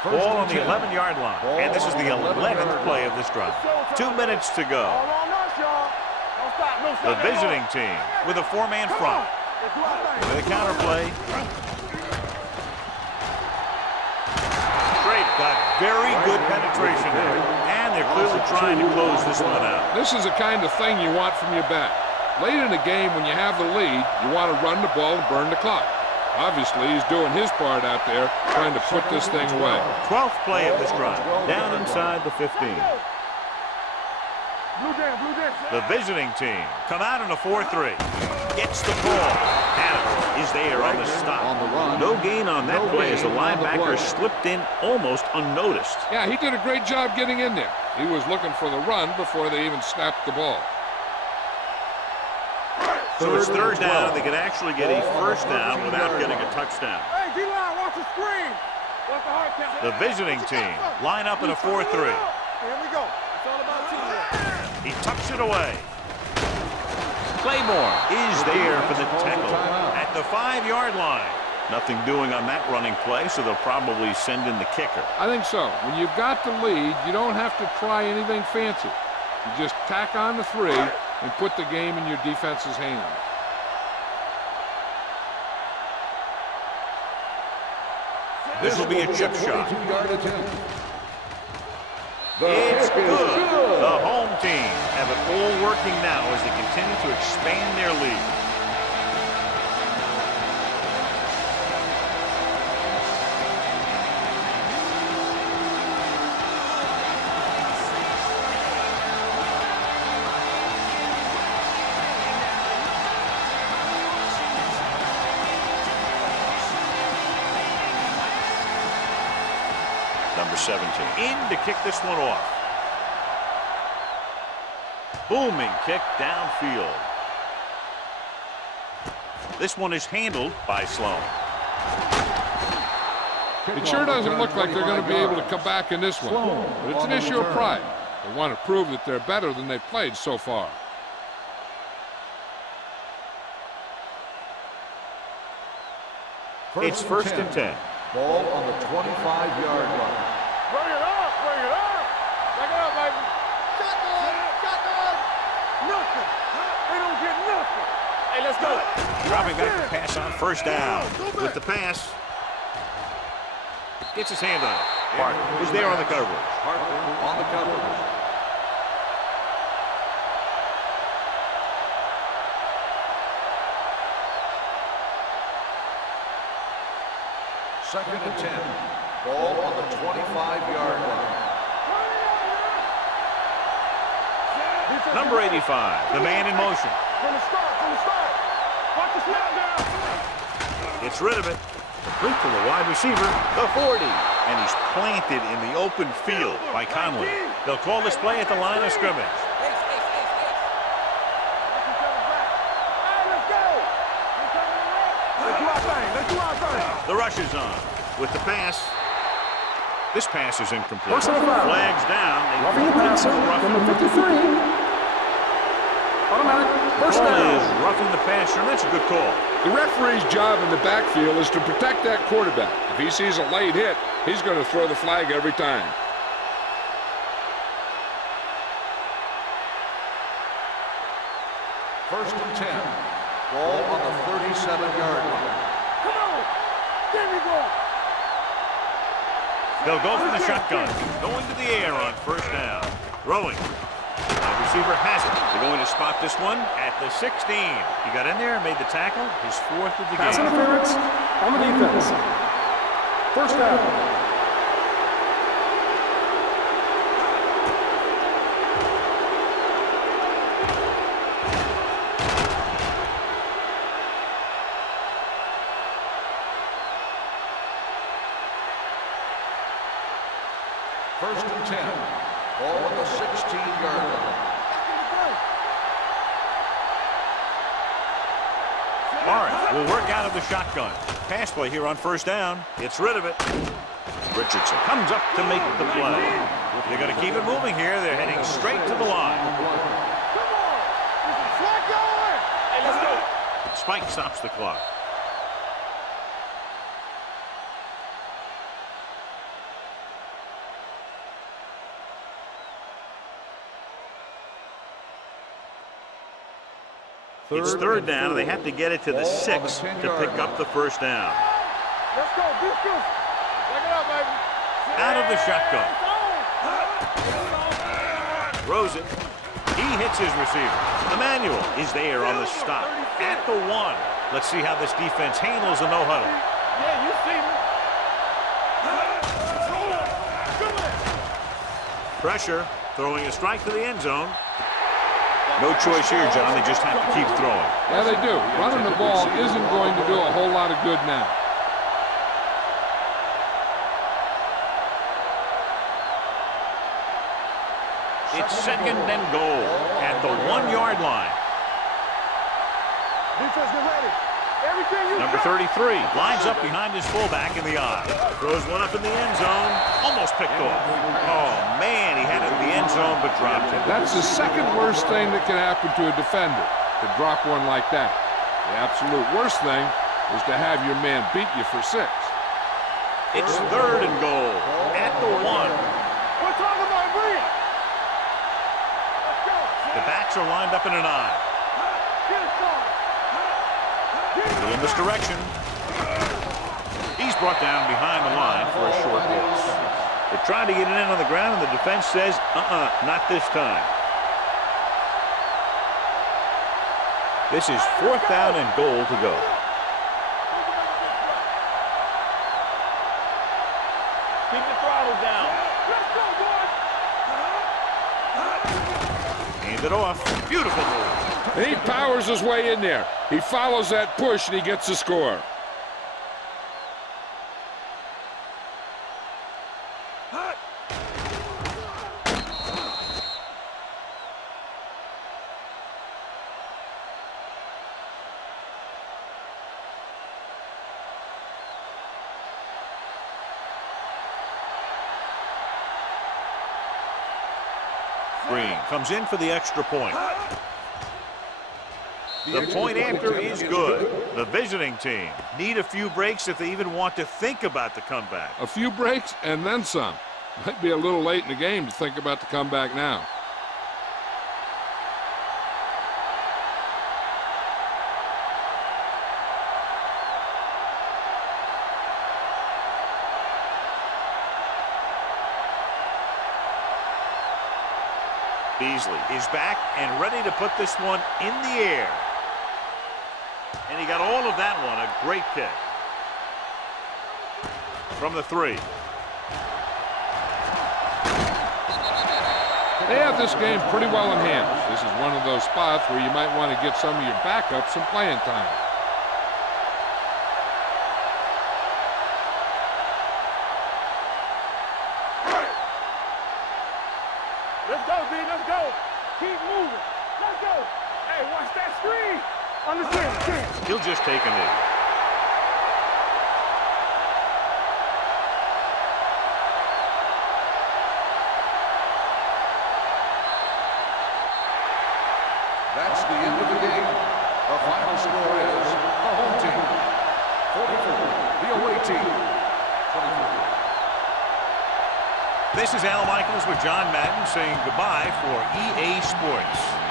Ball on the 11-yard line. And this is the 11th play of this drive. 2 minutes to go. All on us, y'all. Don't stop. No The stop. visiting team with a 4-man front. Let's do our thing. With a counter play. Straight. Got very good penetration there. And they're clearly trying to close this one out. This is the kind of thing you want from your back. Late in the game, when you have the lead, you want to run the ball and burn the clock. Obviously, he's doing his part out there, trying to put this thing away. 12th play of this drive. Down inside the 15. Blue jam, blue jam. The visiting team come out in a 4-3. Gets the ball. Hannah is there on the stop. On the run. No gain on that play as the linebacker slipped in almost unnoticed. Yeah, he did a great job getting in there. He was looking for the run before they even snapped the ball. So it's third down, and they can actually get a first down without getting a touchdown. Hey, D-line, watch the screen. Watch the hard count. The visiting team line up in a 4-3. Here we go. It's all about teamwork. He tucks it away. Claymore is there for the tackle at the 5-yard line. Nothing doing on that running play, so they'll probably send in the kicker. I think so. When you've got the lead, you don't have to try anything fancy. You just tack on the 3 and put the game in your defense's hands. This will be a chip shot. 22-yard attempt. It's good. The home team have it all working now as they continue to expand their lead. Number 17 in to kick this one off. Booming kick downfield. This one is handled by Sloan. It sure doesn't look like they're going to be able to come back in this one, but it's an issue of pride. They want to prove that they're better than they've played so far. It's first and 10. Ball on the 25-yard line. Bring it up, bring it up. Bring it up, baby. Shotgun, shotgun. Nothing. They don't get nothing. Hey, let's go. Dropping back to pass on first down. With the pass. Gets his hand on it. Parker is there on the coverage. Harper on the coverage. Second and 10. Ball on the 25-yard line. Number 85, the man in motion. From the start, from the start. Watch the snap down. Gets rid of it. Complete to the wide receiver, the 40. And he's planted in the open field by Conley. They'll call this play at the line of scrimmage. Hey, let's go. The rush is on with the pass. This pass is incomplete. Personal foul. Flags down. Roughing the passer, number 53. Automatic first Ball down. is roughing the passer, and that's a good call. The referee's job in the backfield is to protect that quarterback. If he sees a late hit, he's going to throw the flag every time. First and 10. Ball on the 37-yard line. Come on. There we go. They'll go for the shotgun. Going to the air on first down. Throwing. The receiver has it. They're going to spot this one at the 16. He got in there and made the tackle. His 4th of the Pass game. interference on the defense. First down. First and 10. Ball on the 16-yard line. Barnes will work out of the shotgun. Pass play here on first down. Gets rid of it. Richardson comes up to make the play. They're going to keep it moving here. They're heading straight to the line. Hey, let's go. Spike stops the clock. It's third down, and they have to get it to the 6 to pick up the first down. Let's go. Biscuits. Check it out, baby. Out of the shotgun. Throws it. He hits his receiver. Emmanuel is there on the stop at the 1. Let's see how this defense handles the no-huddle. Yeah, you see me. Pressure, throwing a strike to the end zone. No choice here, John. They just have to keep throwing. Yeah, they do. Running the ball isn't going to do a whole lot of good now. It's second and goal at the 1-yard line. Defense, get ready. Everything you Number got. 33 lines up behind his fullback in the eye. Throws one up in the end zone. Almost picked off. Oh, man, he had it in the end zone but dropped it. That's the second worst thing that can happen to a defender, to drop one like that. The absolute worst thing is to have your man beat you for 6. It's third and goal at the 1. We're talking about Bria. Let's go. The backs are lined up in an eye. Get it started. In this direction. He's brought down behind the line for a short loss. They're trying to get it in on the ground, and the defense says, not this time. This is 4th down and goal to go. Keep the throttle down. Let's go, boys. Hand it off. Beautiful move. And he powers his way in there. He follows that push, and he gets the score. Green comes in for the extra point. The point after is good. The visiting team need a few breaks if they even want to think about the comeback. A few breaks and then some. Might be a little late in the game to think about the comeback now. Beasley is back and ready to put this one in the air. And he got all of that one. A great kick. From the 3. They have this game pretty well in hand. This is one of those spots where you might want to get some of your backups some playing time. Let's go, D. Let's go. Keep moving. Let's go. Hey, watch that screen. Understand. He'll just take a knee. That's the end of the game. The final score is the home team 44, the away team 24. This is Al Michaels with John Madden saying goodbye for EA Sports.